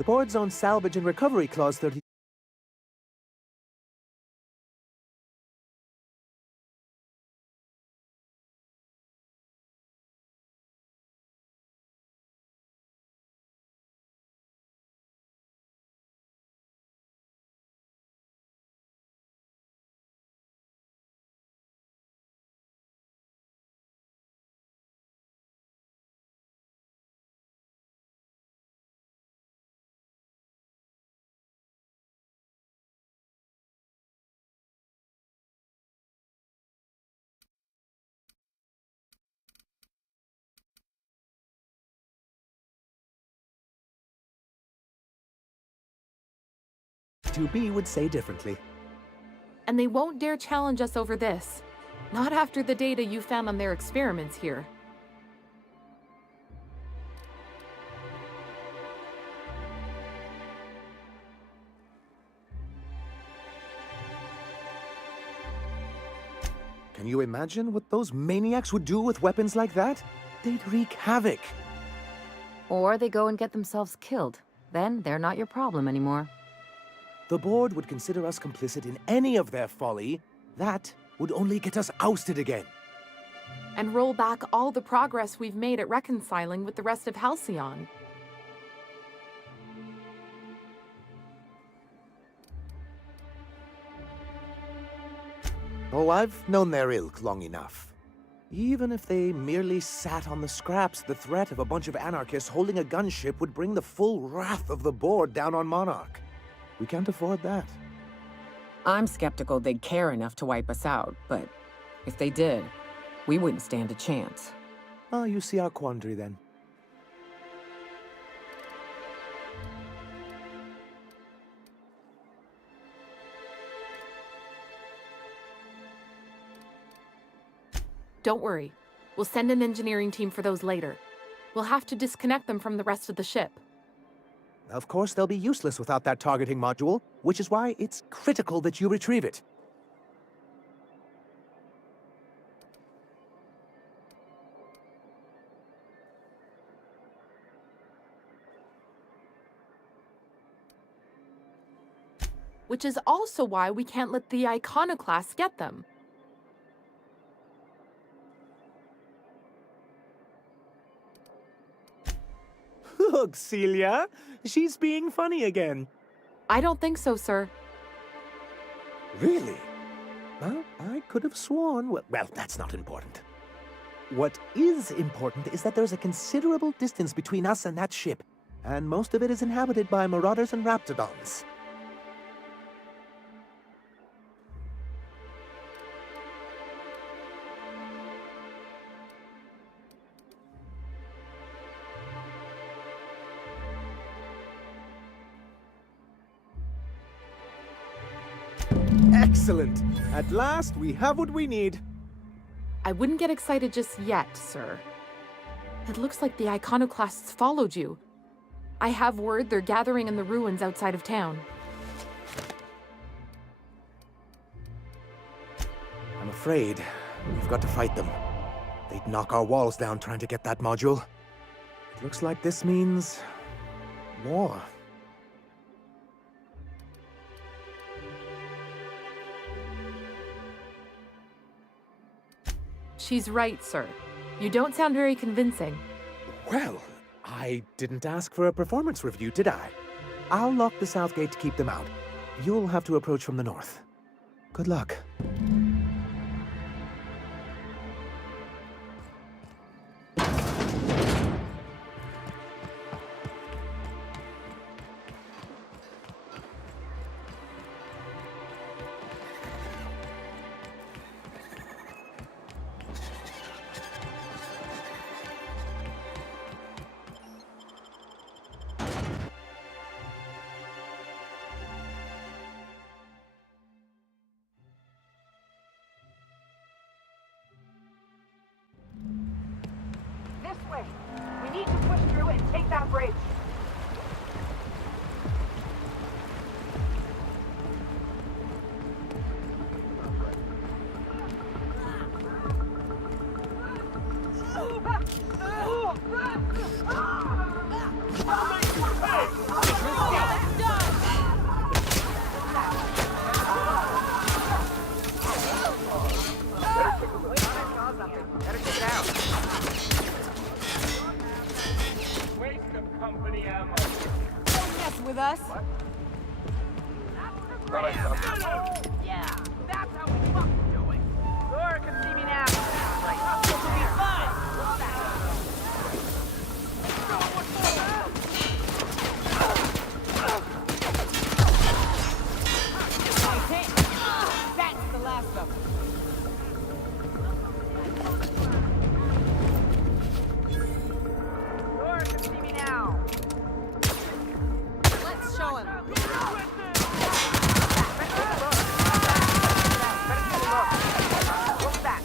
The board's own salvage and recovery clause 30. B would say differently. And they won't dare challenge us over this. Not after the data you found on their experiments here. Can you imagine what those maniacs would do with weapons like that? They'd wreak havoc. Or they go and get themselves killed. Then they're not your problem anymore. The board would consider us complicit in any of their folly. That would only get us ousted again. And roll back all the progress we've made at reconciling with the rest of Halcyon. Oh, I've known their ilk long enough. Even if they merely sat on the scraps, the threat of a bunch of anarchists holding a gunship would bring the full wrath of the board down on Monarch. We can't afford that. I'm skeptical they'd care enough to wipe us out, but if they did, we wouldn't stand a chance. Ah, you see our quandary then. Don't worry. We'll send an engineering team for those later. We'll have to disconnect them from the rest of the ship. Of course, they'll be useless without that targeting module, which is why it's critical that you retrieve it. Which is also why we can't let the Iconoclasts get them. Look, Celia, she's being funny again. I don't think so, sir. Really? Well, I could have sworn... Well, that's not important. What is important is that there's a considerable distance between us and that ship, and most of it is inhabited by marauders and raptidons. Excellent! At last, we have what we need. I wouldn't get excited just yet, sir. It looks like the Iconoclasts followed you. I have word they're gathering in the ruins outside of town. I'm afraid we've got to fight them. They'd knock our walls down trying to get that module. It looks like this means... war. She's right, sir. You don't sound very convincing. Well, I didn't ask for a performance review, did I? I'll lock the south gate to keep them out. You'll have to approach from the north. Good luck. Don't mess with us. Yeah, that's how we fucking do it. Laura can see me now. This will be fun. That's the last of them. Laura can see me now. Let's show him. What's that?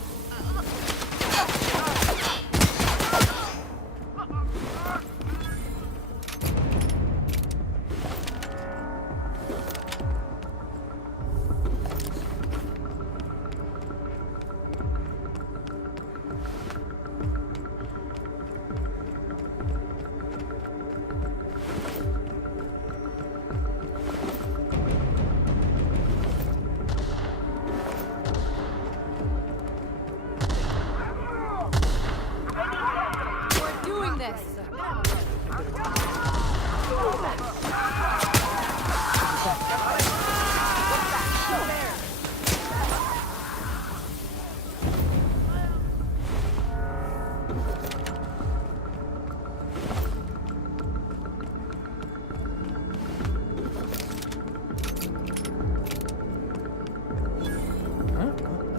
We're doing this.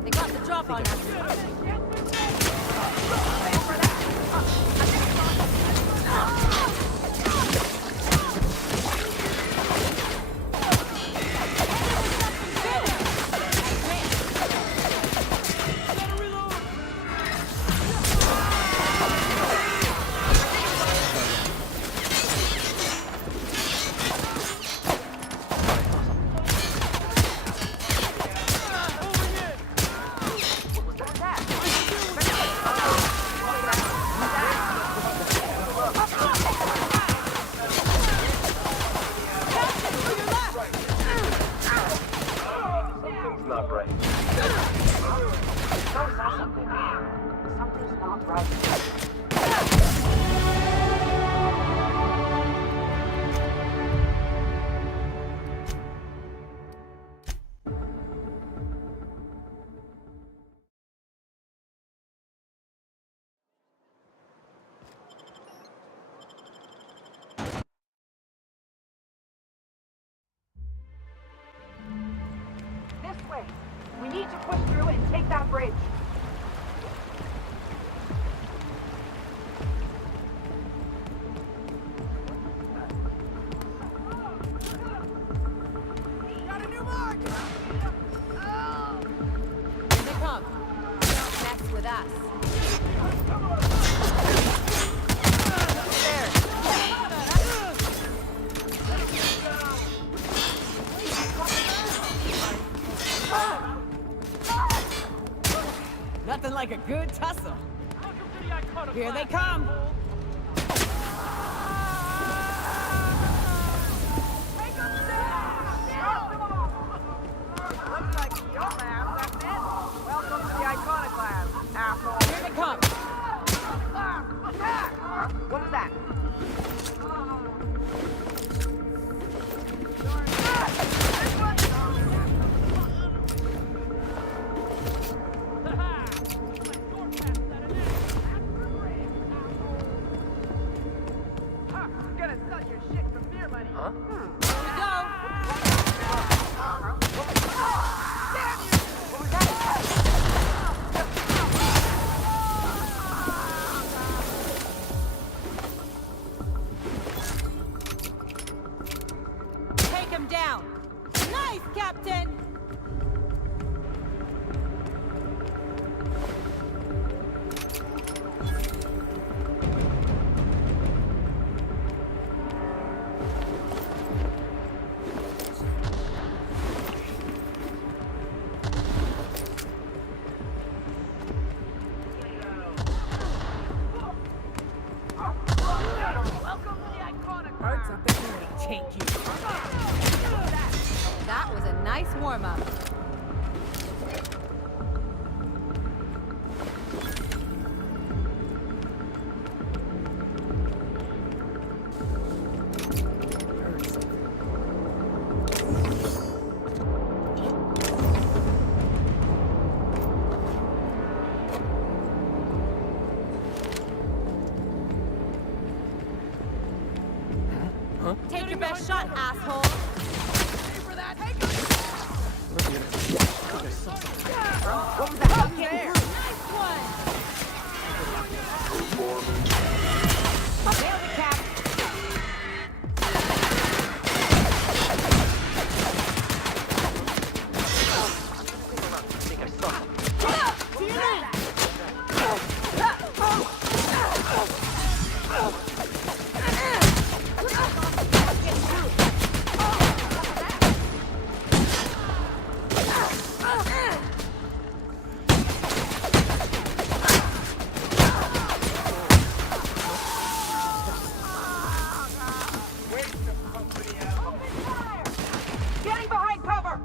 They got the drop on us. Something's not right. Something's not right. This way. We need to push through and take that bridge. Got a new mark! Here they come. Don't mess with us. Nothing like a good tussle. Here they come. Looks like your lab, doesn't it? Welcome to the Iconoclast, asshole. Here they come. What was that? Gonna sell your shit for beer money. Huh? Take him down. Nice, Captain. Birds up in here to take you. That was a nice warm-up. Take your best shot, asshole. What was that? There. Nice one. Nailed it, Cap. Getting behind cover!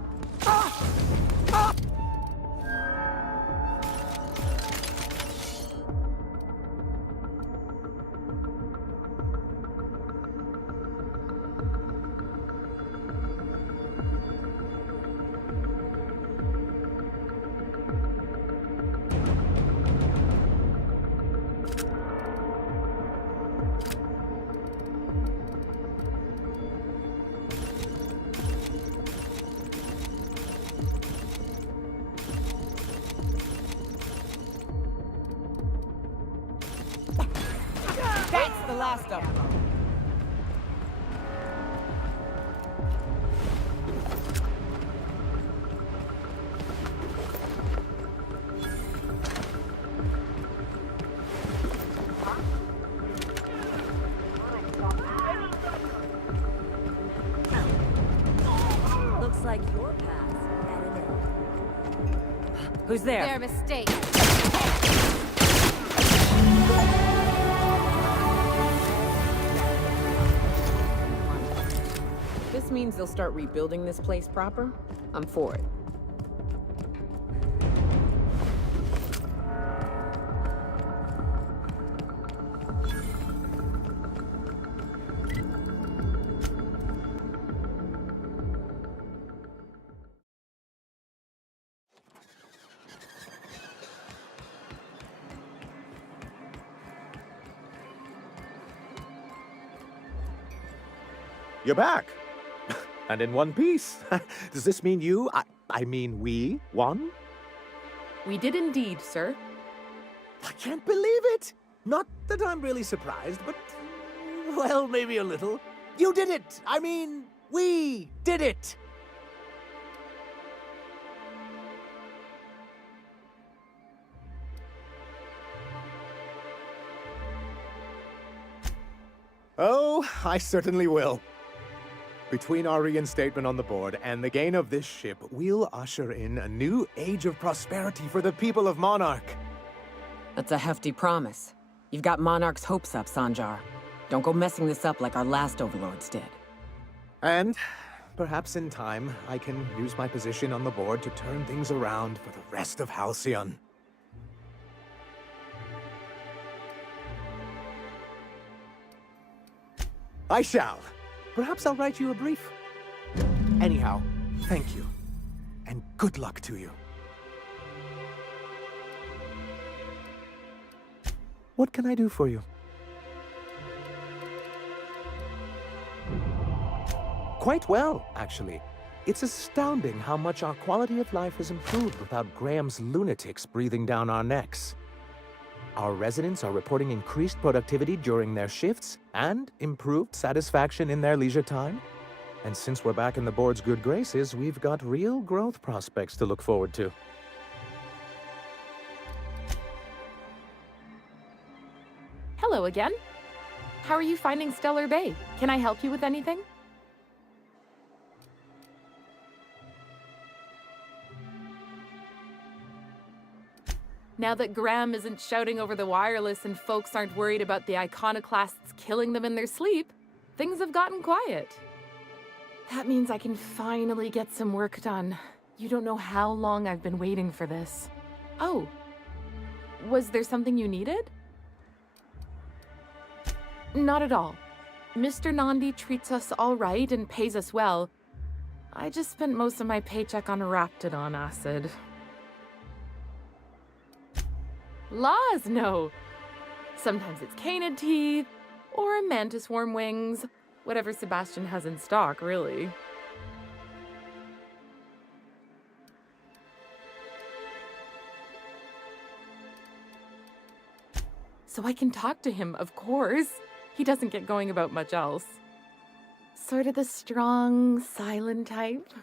That's the last of them. Looks like your path's at an end. Who's there? Their mistake. This means they'll start rebuilding this place proper. I'm for it. You're back. And in one piece. Does this mean I mean we won? We did indeed, sir. I can't believe it. Not that I'm really surprised, but, well, maybe a little. You did it. I mean, we did it. Oh, I certainly will. Between our reinstatement on the board and the gain of this ship, we'll usher in a new age of prosperity for the people of Monarch. That's a hefty promise. You've got Monarch's hopes up, Sanjar. Don't go messing this up like our last overlords did. And perhaps in time, I can use my position on the board to turn things around for the rest of Halcyon. I shall. Perhaps I'll write you a brief. Anyhow, thank you. And good luck to you. What can I do for you? Quite well, actually. It's astounding how much our quality of life has improved without Graham's lunatics breathing down our necks. Our residents are reporting increased productivity during their shifts and improved satisfaction in their leisure time. And since we're back in the board's good graces, we've got real growth prospects to look forward to. Hello again. How are you finding Stellar Bay? Can I help you with anything? Now that Graham isn't shouting over the wireless and folks aren't worried about the iconoclasts killing them in their sleep, things have gotten quiet. That means I can finally get some work done. You don't know how long I've been waiting for this. Oh, was there something you needed? Not at all. Mr. Nandi treats us all right and pays us well. I just spent most of my paycheck on Raptidon acid. Laws, no. Sometimes it's canid teeth, or mantis worm wings, Whatever Sebastian has in stock, really. So I can talk to him, of course. He doesn't get going about much else. Sort of the strong, silent type.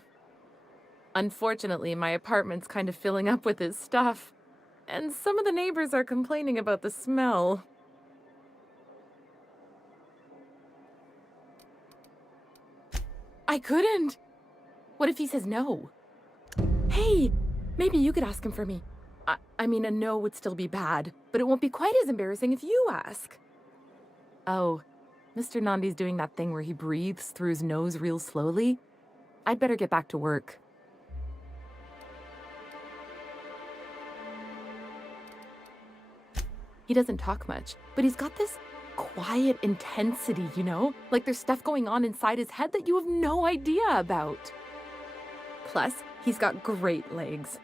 Unfortunately, my apartment's kind of filling up with his stuff, and some of the neighbors are complaining about the smell. I couldn't. What if he says no? Hey, maybe you could ask him for me. I mean, a no would still be bad, but it won't be quite as embarrassing if you ask. Oh, Mr. Nandi's doing that thing where he breathes through his nose real slowly. I'd better get back to work. He doesn't talk much, but he's got this quiet intensity, you know? Like there's stuff going on inside his head that you have no idea about. Plus, he's got great legs.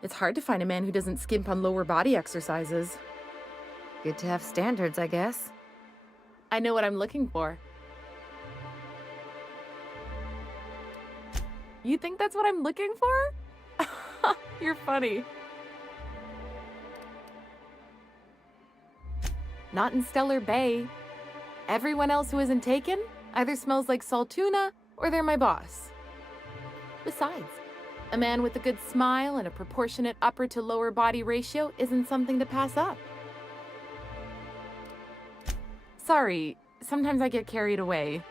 It's hard to find a man who doesn't skimp on lower body exercises. Good to have standards, I guess. I know what I'm looking for. You think that's what I'm looking for? You're funny. Not in Stellar Bay. Everyone else who isn't taken either smells like Saltuna or they're my boss. Besides, a man with a good smile and a proportionate upper to lower body ratio isn't something to pass up. Sorry, sometimes I get carried away.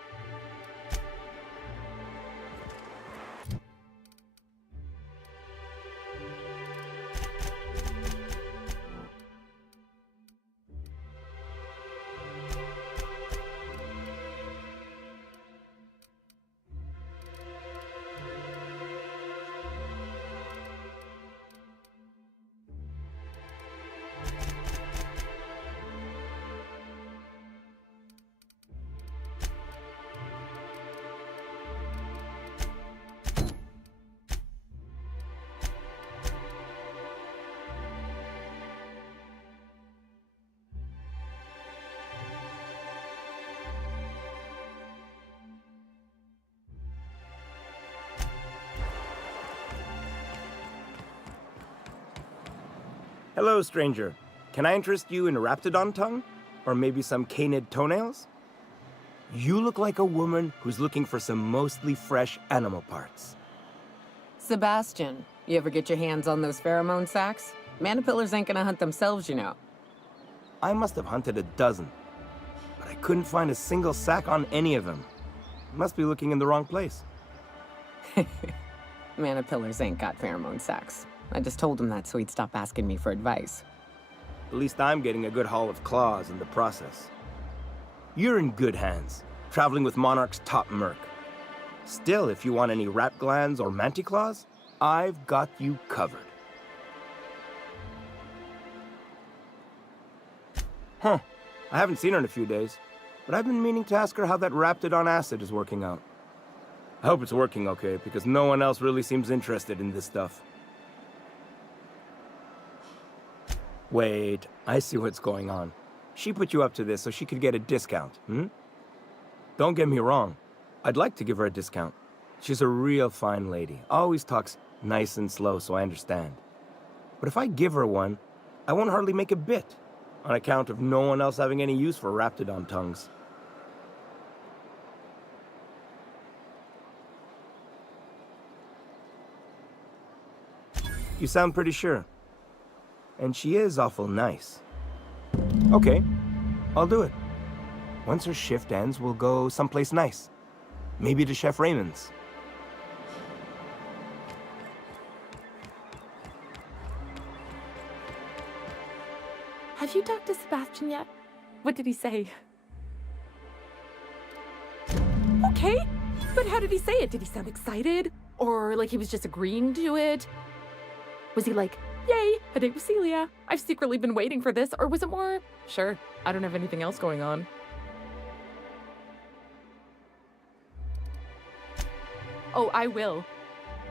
Hello, stranger. Can I interest you in Raptidon tongue? Or maybe some canid toenails? You look like a woman who's looking for some mostly fresh animal parts. Sebastian, you ever get your hands on those pheromone sacs? Manipillars ain't gonna hunt themselves, you know. I must have hunted a dozen, but I couldn't find a single sack on any of them. Must be looking in the wrong place. Manipillars ain't got pheromone sacs. I just told him that so he'd stop asking me for advice. At least I'm getting a good haul of claws in the process. You're in good hands, traveling with Monarch's top merc. Still, if you want any rat glands or manticlaws, I've got you covered. Huh. I haven't seen her in a few days, but I've been meaning to ask her how that Raptidon acid is working out. I hope it's working okay, because no one else really seems interested in this stuff. Wait, I see what's going on. She put you up to this so she could get a discount, hmm? Don't get me wrong. I'd like to give her a discount. She's a real fine lady. Always talks nice and slow, so I understand. But if I give her one, I won't hardly make a bit, on account of no one else having any use for Raptidon tongues. You sound pretty sure. And she is awful nice. Okay, I'll do it. Once her shift ends, we'll go someplace nice. Maybe to Chef Raymond's. Have you talked to Sebastian yet? What did he say? Okay, but how did he say it? Did he sound excited? Or like he was just agreeing to it? Was he like, yay, a date with Celia. I've secretly been waiting for this. Or was it more, sure, I don't have anything else going on. Oh, I will.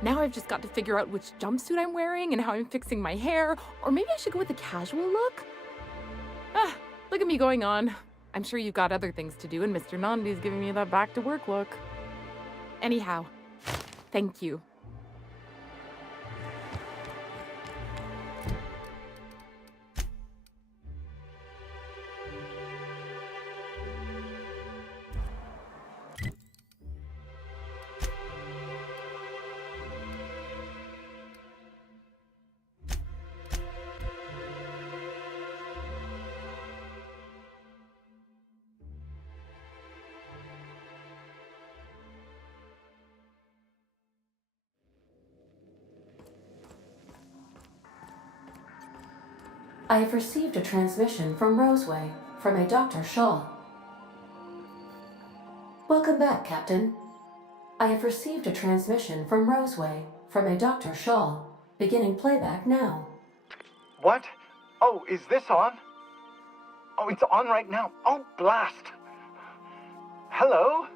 Now I've just got to figure out which jumpsuit I'm wearing and how I'm fixing my hair. Or maybe I should go with a casual look? Ah, look at me going on. I'm sure you've got other things to do, and Mr. Nandi's giving me that back-to-work look. Anyhow, thank you. I have received a transmission from Roseway, from a Dr. Shaw. Welcome back, Captain. I have received a transmission from Roseway, from a Dr. Shaw. Beginning playback now. What? Oh, is this on? Oh, it's on right now. Oh, blast. Hello?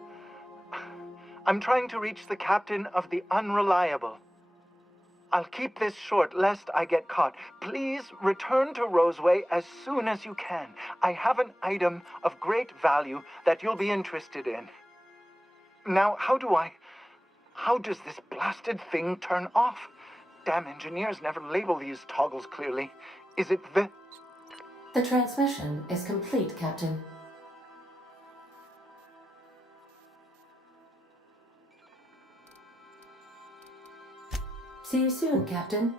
I'm trying to reach the captain of the Unreliable. I'll keep this short, lest I get caught. Please return to Roseway as soon as you can. I have an item of great value that you'll be interested in. Now, how does this blasted thing turn off? Damn engineers never label these toggles clearly. Is it the... The transmission is complete, Captain. See you soon, Captain.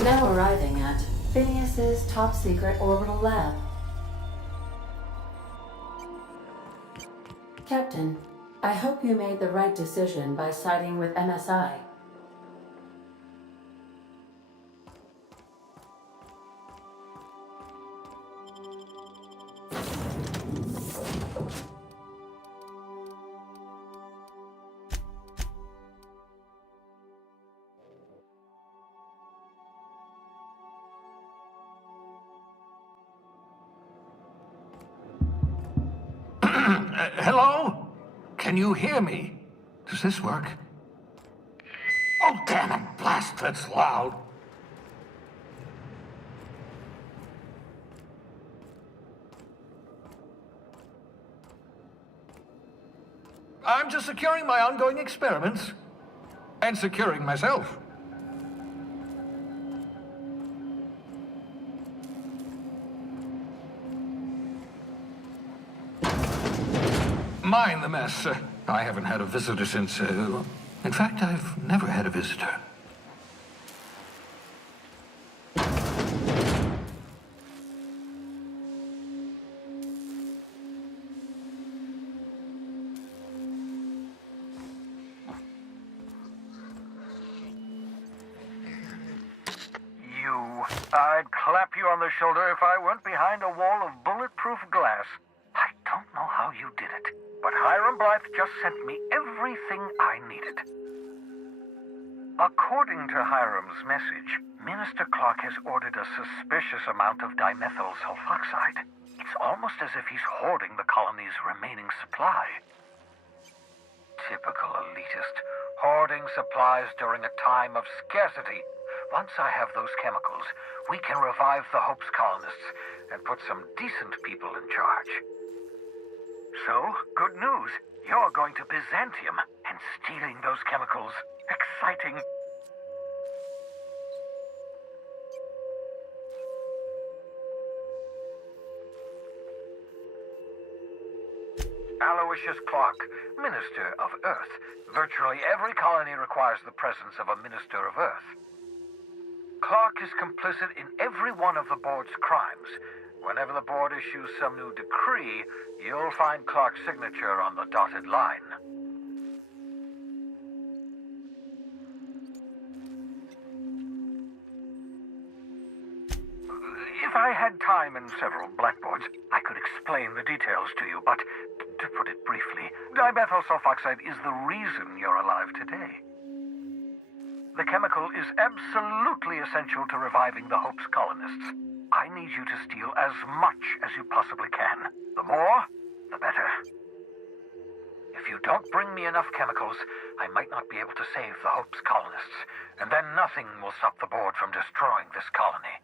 Now arriving at Phineas's top-secret orbital lab. Captain, I hope you made the right decision by siding with MSI. Hello? Can you hear me? Does this work? Oh, damn it! Blast, that's loud. I'm just securing my ongoing experiments. And securing myself. Mind the mess. I haven't had a visitor since, in fact, I've never had a visitor. I'd clap you on the shoulder if I weren't behind a wall of bulletproof glass. I don't know how you did it, but Hiram Blythe just sent me everything I needed. According to Hiram's message, Minister Clark has ordered a suspicious amount of dimethyl sulfoxide. It's almost as if he's hoarding the colony's remaining supply. Typical elitist, hoarding supplies during a time of scarcity. Once I have those chemicals, we can revive the Hope's colonists and put some decent people in charge. So, good news. You're going to Byzantium and stealing those chemicals. Exciting. Aloysius Clark, Minister of Earth. Virtually every colony requires the presence of a Minister of Earth. Clark is complicit in every one of the board's crimes. Whenever the board issues some new decree, you'll find Clark's signature on the dotted line. If I had time and several blackboards, I could explain the details to you, but to put it briefly, dimethyl sulfoxide is the reason you're alive today. the chemical is absolutely essential to reviving the Hope's colonists. I need you to steal as much as you possibly can. The more, the better. If you don't bring me enough chemicals, I might not be able to save the Hope's colonists, and then nothing will stop the board from destroying this colony.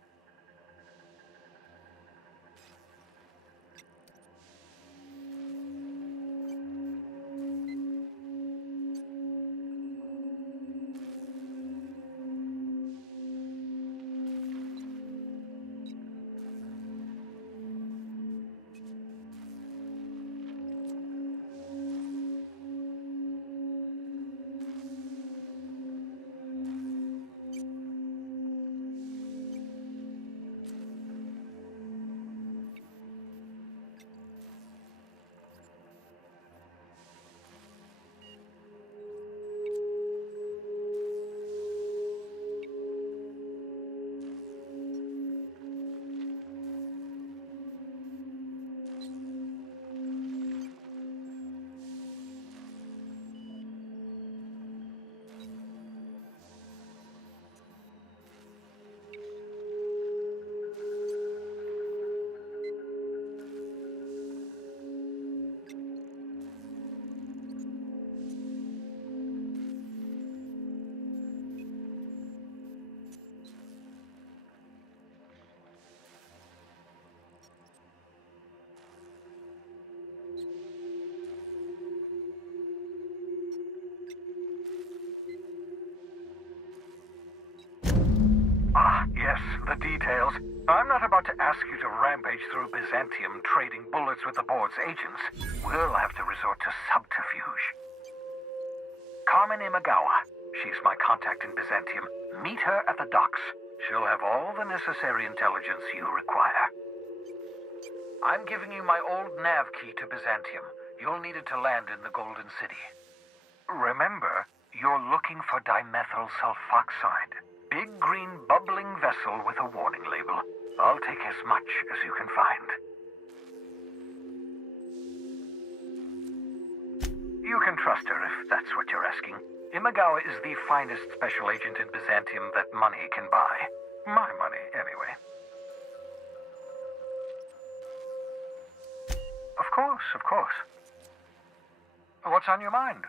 Yes, the details. I'm not about to ask you to rampage through Byzantium trading bullets with the board's agents. We'll have to resort to subterfuge. Carmen Imagawa. She's my contact in Byzantium. Meet her at the docks. She'll have all the necessary intelligence you require. I'm giving you my old nav key to Byzantium. You'll need it to land in the Golden City. Remember, you're looking for dimethyl sulfoxide. Big green bubbling vessel with a warning label. I'll take as much as you can find. You can trust her if that's what you're asking. Imagawa is the finest special agent in Byzantium that money can buy. My money, anyway. Of course, of course. What's on your mind?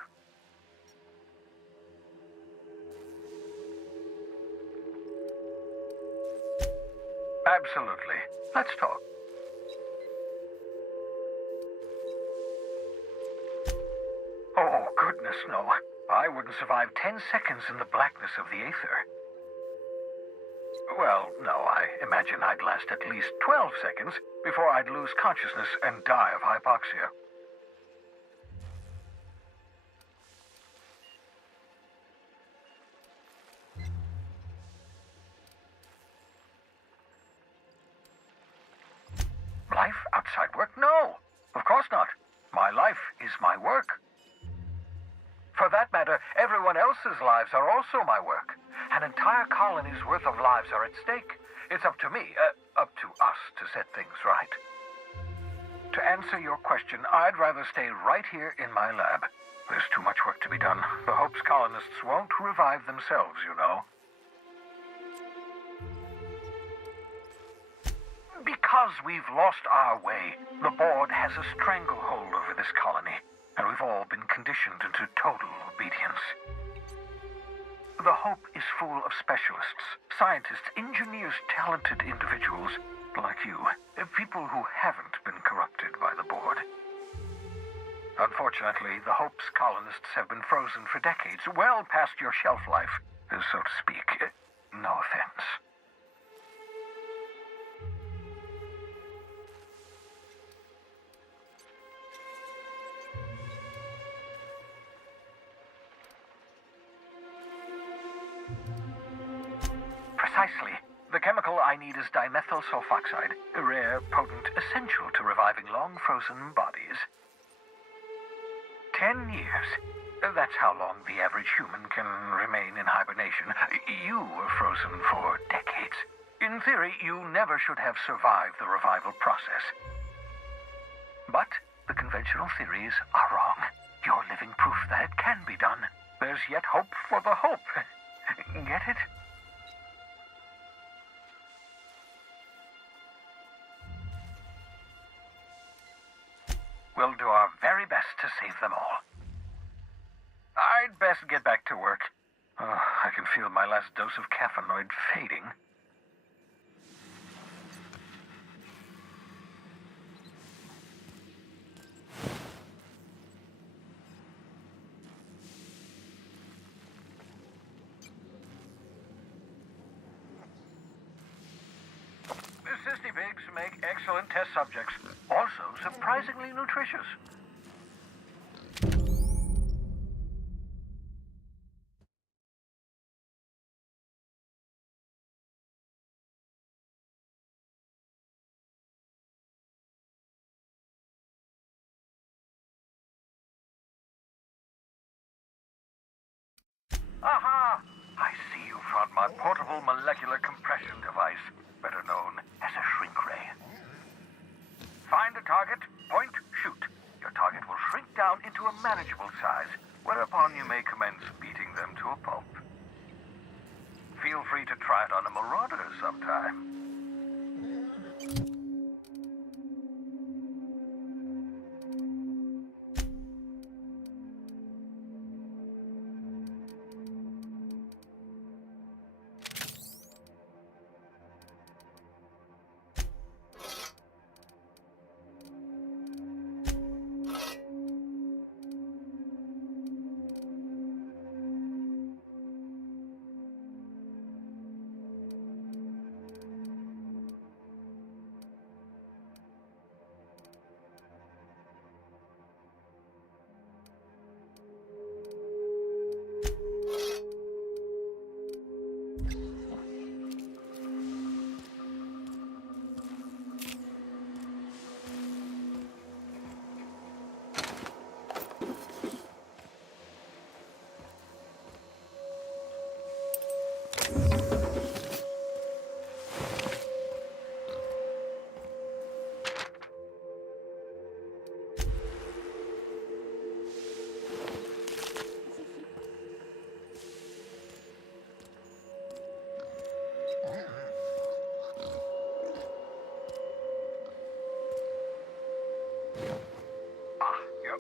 Absolutely. Let's talk. Oh, goodness, no. I wouldn't survive 10 seconds in the blackness of the Aether. Well, no, I imagine I'd last at least 12 seconds before I'd lose consciousness and die of hypoxia. Life outside work? No, of course not. My life is my work. For that matter, everyone else's lives are also my work. An entire colony's worth of lives are at stake. It's up to me, up to us to set things right. To answer your question, I'd rather stay right here in my lab. There's too much work to be done. The Hope's colonists won't revive themselves, you know. Because we've lost our way, the board has a stranglehold over this colony, and we've all been conditioned into total obedience. The Hope is full of specialists, scientists, engineers, talented individuals like you, people who haven't been corrupted by the board. Unfortunately, the Hope's colonists have been frozen for decades, well past your shelf life, so to speak. No offense. Precisely. The chemical I need is dimethyl sulfoxide, a rare, potent, essential to reviving long-frozen bodies. 10 years. That's how long the average human can remain in hibernation. You were frozen for decades. In theory, you never should have survived the revival process. But the conventional theories are wrong. You're living proof that it can be done. There's yet hope for the Hope. Get it? We'll do our very best to save them all. I'd best get back to work. Oh, I can feel my last dose of caffeinoid fading. The Sissy Pigs make excellent test subjects. Also surprisingly nutritious. Aha! I see you found my portable molecular compression device, better known as a shrink ray. Find a target, point, shoot. Your target will shrink down into a manageable size, whereupon you may commence beating them to a pulp. Feel free to try it on a marauder sometime.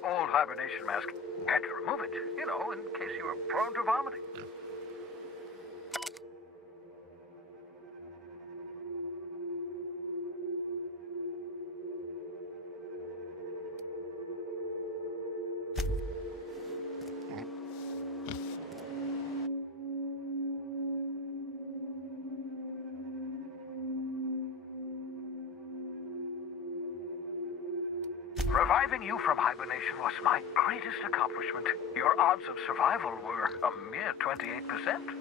Old hibernation mask. Had to remove it, you know, in case you were prone to vomiting. Reviving you from hibernation was my greatest accomplishment. Your odds of survival were a mere 28%.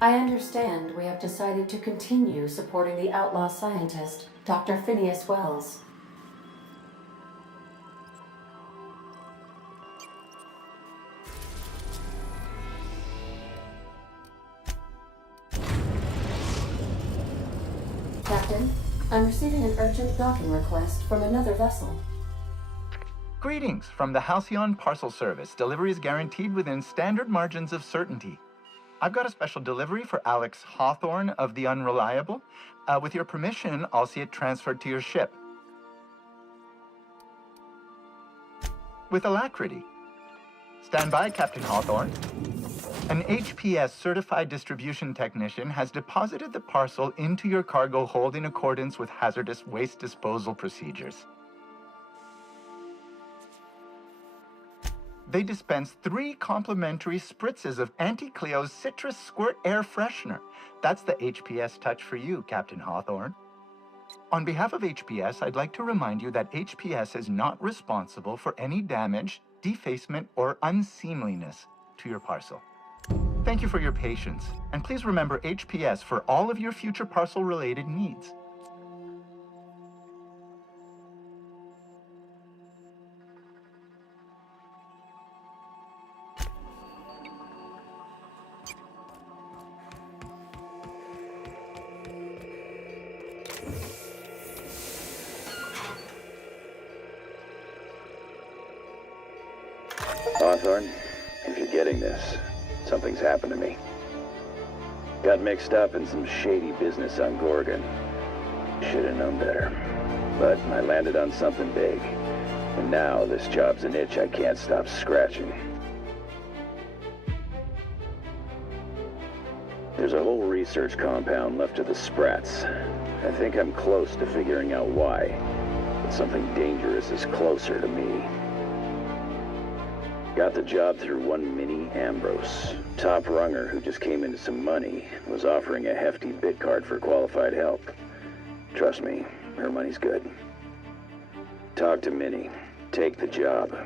I understand we have decided to continue supporting the outlaw scientist, Dr. Phineas Wells. Captain, I'm receiving an urgent docking request from another vessel. Greetings from the Halcyon Parcel Service. Delivery is guaranteed within standard margins of certainty. I've got a special delivery for Alex Hawthorne of the Unreliable. With your permission, I'll see it transferred to your ship. With alacrity. Stand by, Captain Hawthorne. An HPS certified distribution technician has deposited the parcel into your cargo hold in accordance with hazardous waste disposal procedures. They dispense 3 complimentary spritzes of Anti-Cleo's Citrus Squirt Air Freshener. That's the HPS touch for you, Captain Hawthorne. On behalf of HPS, I'd like to remind you that HPS is not responsible for any damage, defacement, or unseemliness to your parcel. Thank you for your patience, and please remember HPS for all of your future parcel-related needs. Hawthorne, if you're getting this, something's happened to me. Got mixed up in some shady business on Gorgon. Should've known better. But I landed on something big. And now this job's an itch I can't stop scratching. There's a whole research compound left of the Sprats. I think I'm close to figuring out why. But something dangerous is closer to me. Got the job through one Minnie Ambrose. Top runger who just came into some money, was offering a hefty bid card for qualified help. Trust me, her money's good. Talk to Minnie. Take the job.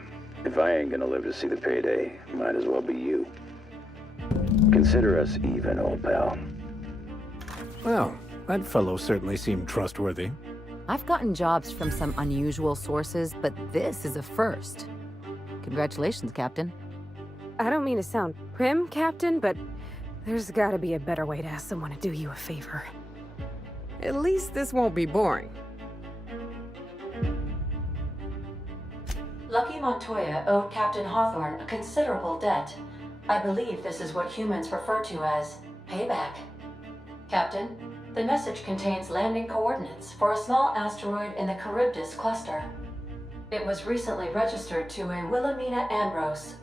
If I ain't gonna live to see the payday, might as well be you. Consider us even, old pal. Well, that fellow certainly seemed trustworthy. I've gotten jobs from some unusual sources, but this is a first. Congratulations, Captain. I don't mean to sound prim, Captain, but there's gotta be a better way to ask someone to do you a favor. At least this won't be boring. Lucky Montoya owed Captain Hawthorne a considerable debt. I believe this is what humans refer to as payback. Captain, the message contains landing coordinates for a small asteroid in the Charybdis cluster. It was recently registered to a Wilhelmina Ambrose.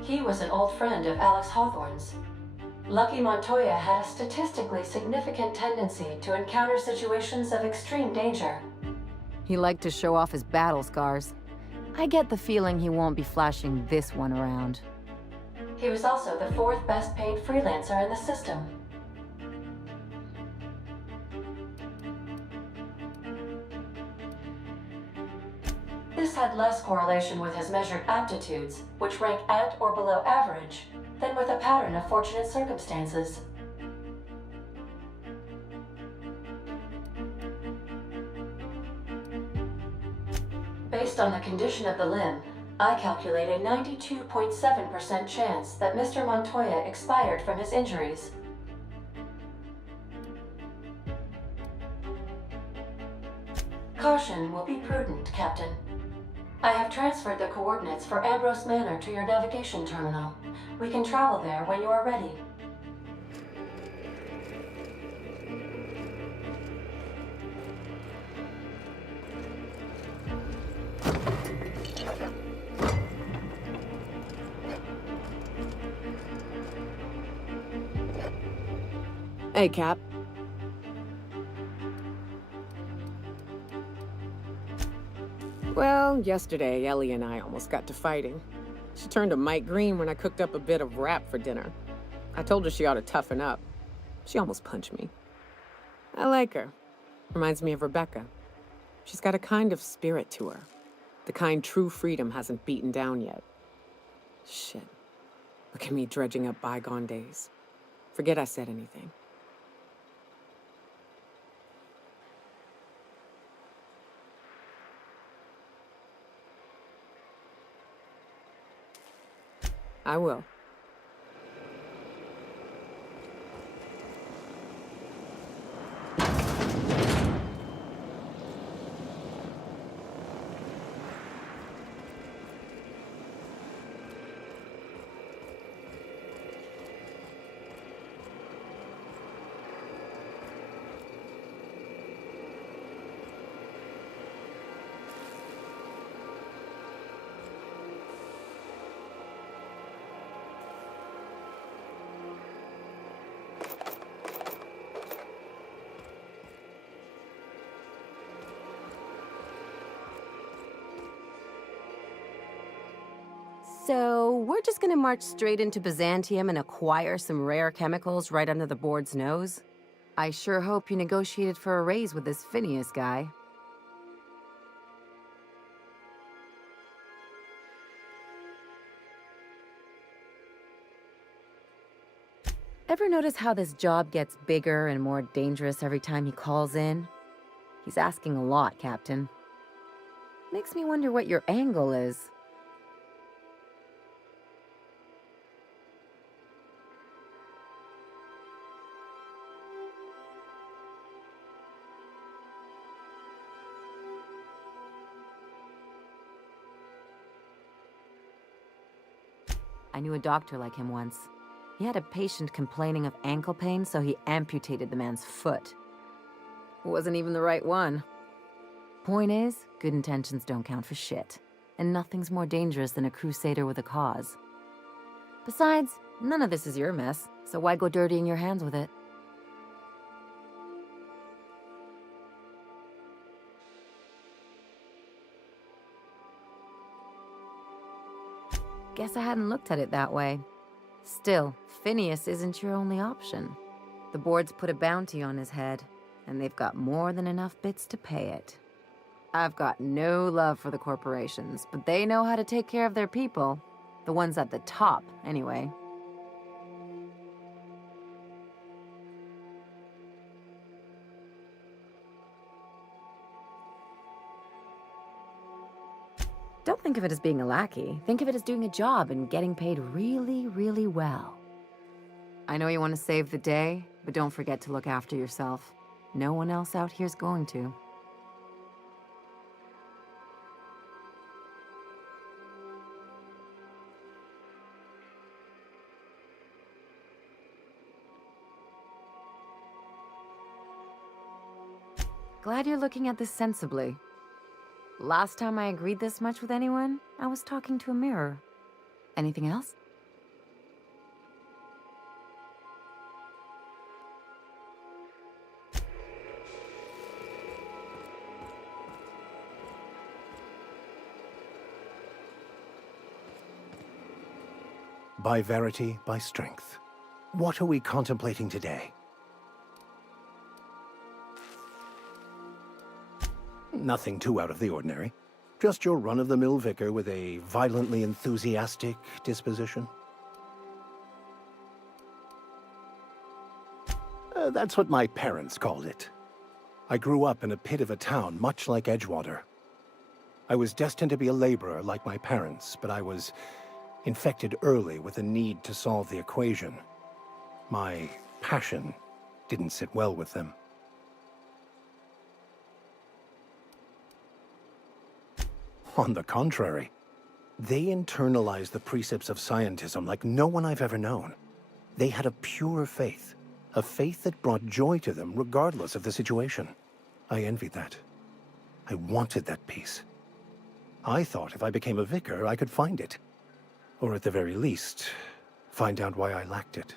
He was an old friend of Alex Hawthorne's. Lucky Montoya had a statistically significant tendency to encounter situations of extreme danger. He liked to show off his battle scars. I get the feeling he won't be flashing this one around. He was also the 4th best paid freelancer in the system. This had less correlation with his measured aptitudes, which rank at or below average, than with a pattern of fortunate circumstances. Based on the condition of the limb, I calculate a 92.7% chance that Mr. Montoya expired from his injuries. Caution will be prudent, Captain. I have transferred the coordinates for Ambrose Manor to your navigation terminal. We can travel there when you are ready. Hey, Cap. Well, yesterday, Ellie and I almost got to fighting. She turned to Mike Green when I cooked up a bit of wrap for dinner. I told her she ought to toughen up. She almost punched me. I like her. Reminds me of Rebecca. She's got a kind of spirit to her. The kind true freedom hasn't beaten down yet. Shit. The Look at me dredging up bygone days. Forget I said anything. I will. So, we're just gonna march straight into Byzantium and acquire some rare chemicals right under the board's nose? I sure hope you negotiated for a raise with this Phineas guy. Ever notice how this job gets bigger and more dangerous every time he calls in? He's asking a lot, Captain. Makes me wonder what your angle is. I knew a doctor like him once. He had a patient complaining of ankle pain, so he amputated the man's foot. Wasn't even the right one. Point is, good intentions don't count for shit. And nothing's more dangerous than a crusader with a cause. Besides, none of this is your mess, so why go dirtying your hands with it? Guess I hadn't looked at it that way. Still, Phineas isn't your only option. The board's put a bounty on his head, and they've got more than enough bits to pay it. I've got no love for the corporations, but they know how to take care of their people. The ones at the top, anyway. Don't think of it as being a lackey. Think of it as doing a job and getting paid really, really well. I know you want to save the day, but don't forget to look after yourself. No one else out here's going to. Glad you're looking at this sensibly. Last time I agreed this much with anyone, I was talking to a mirror. Anything else? By verity, by strength. What are we contemplating today? Nothing too out of the ordinary. Just your run-of-the-mill vicar with a violently enthusiastic disposition. That's what my parents called it. I grew up in a pit of a town much like Edgewater. I was destined to be a laborer like my parents, but I was infected early with a need to solve the equation. My passion didn't sit well with them. On the contrary, they internalized the precepts of scientism like no one I've ever known. They had a pure faith, a faith that brought joy to them regardless of the situation. I envied that. I wanted that peace. I thought if I became a vicar, I could find it. Or at the very least, find out why I lacked it.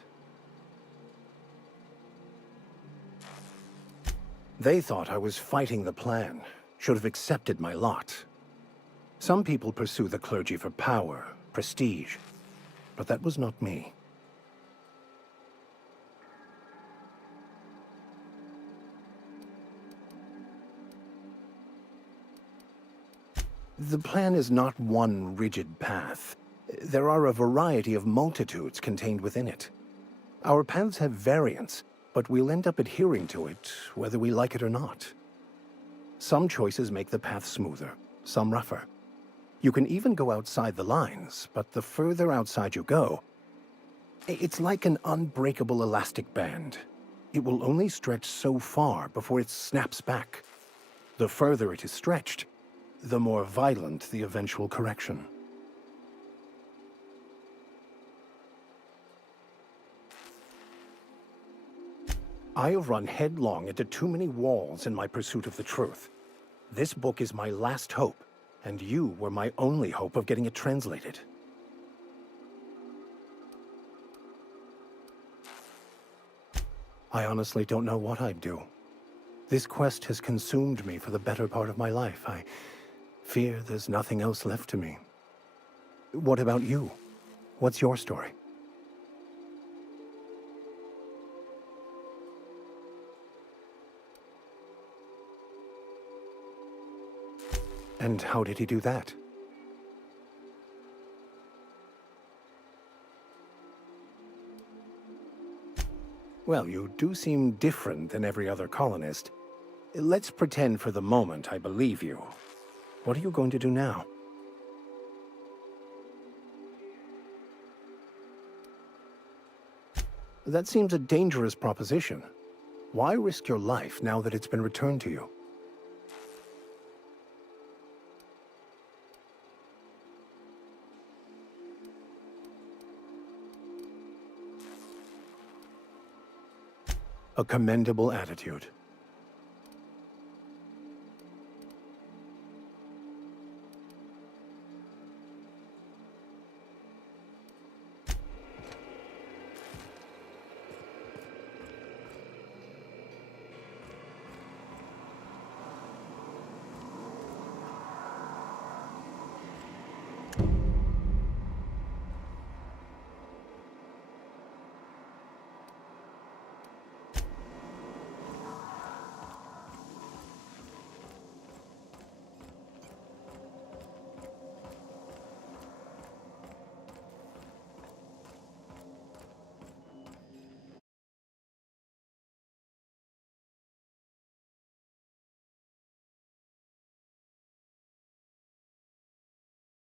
They thought I was fighting the plan, should have accepted my lot. Some people pursue the clergy for power, prestige, but that was not me. The plan is not one rigid path. There are a variety of multitudes contained within it. Our paths have variance, but we'll end up adhering to it, whether we like it or not. Some choices make the path smoother, some rougher. You can even go outside the lines, but the further outside you go, it's like an unbreakable elastic band. It will only stretch so far before it snaps back. The further it is stretched, the more violent the eventual correction. I have run headlong into too many walls in my pursuit of the truth. This book is my last hope, and you were my only hope of getting it translated. I honestly don't know what I'd do. This quest has consumed me for the better part of my life. I fear there's nothing else left to me. What about you? What's your story? And how did he do that? Well, you do seem different than every other colonist. Let's pretend for the moment I believe you. What are you going to do now? That seems a dangerous proposition. Why risk your life now that it's been returned to you? A commendable attitude.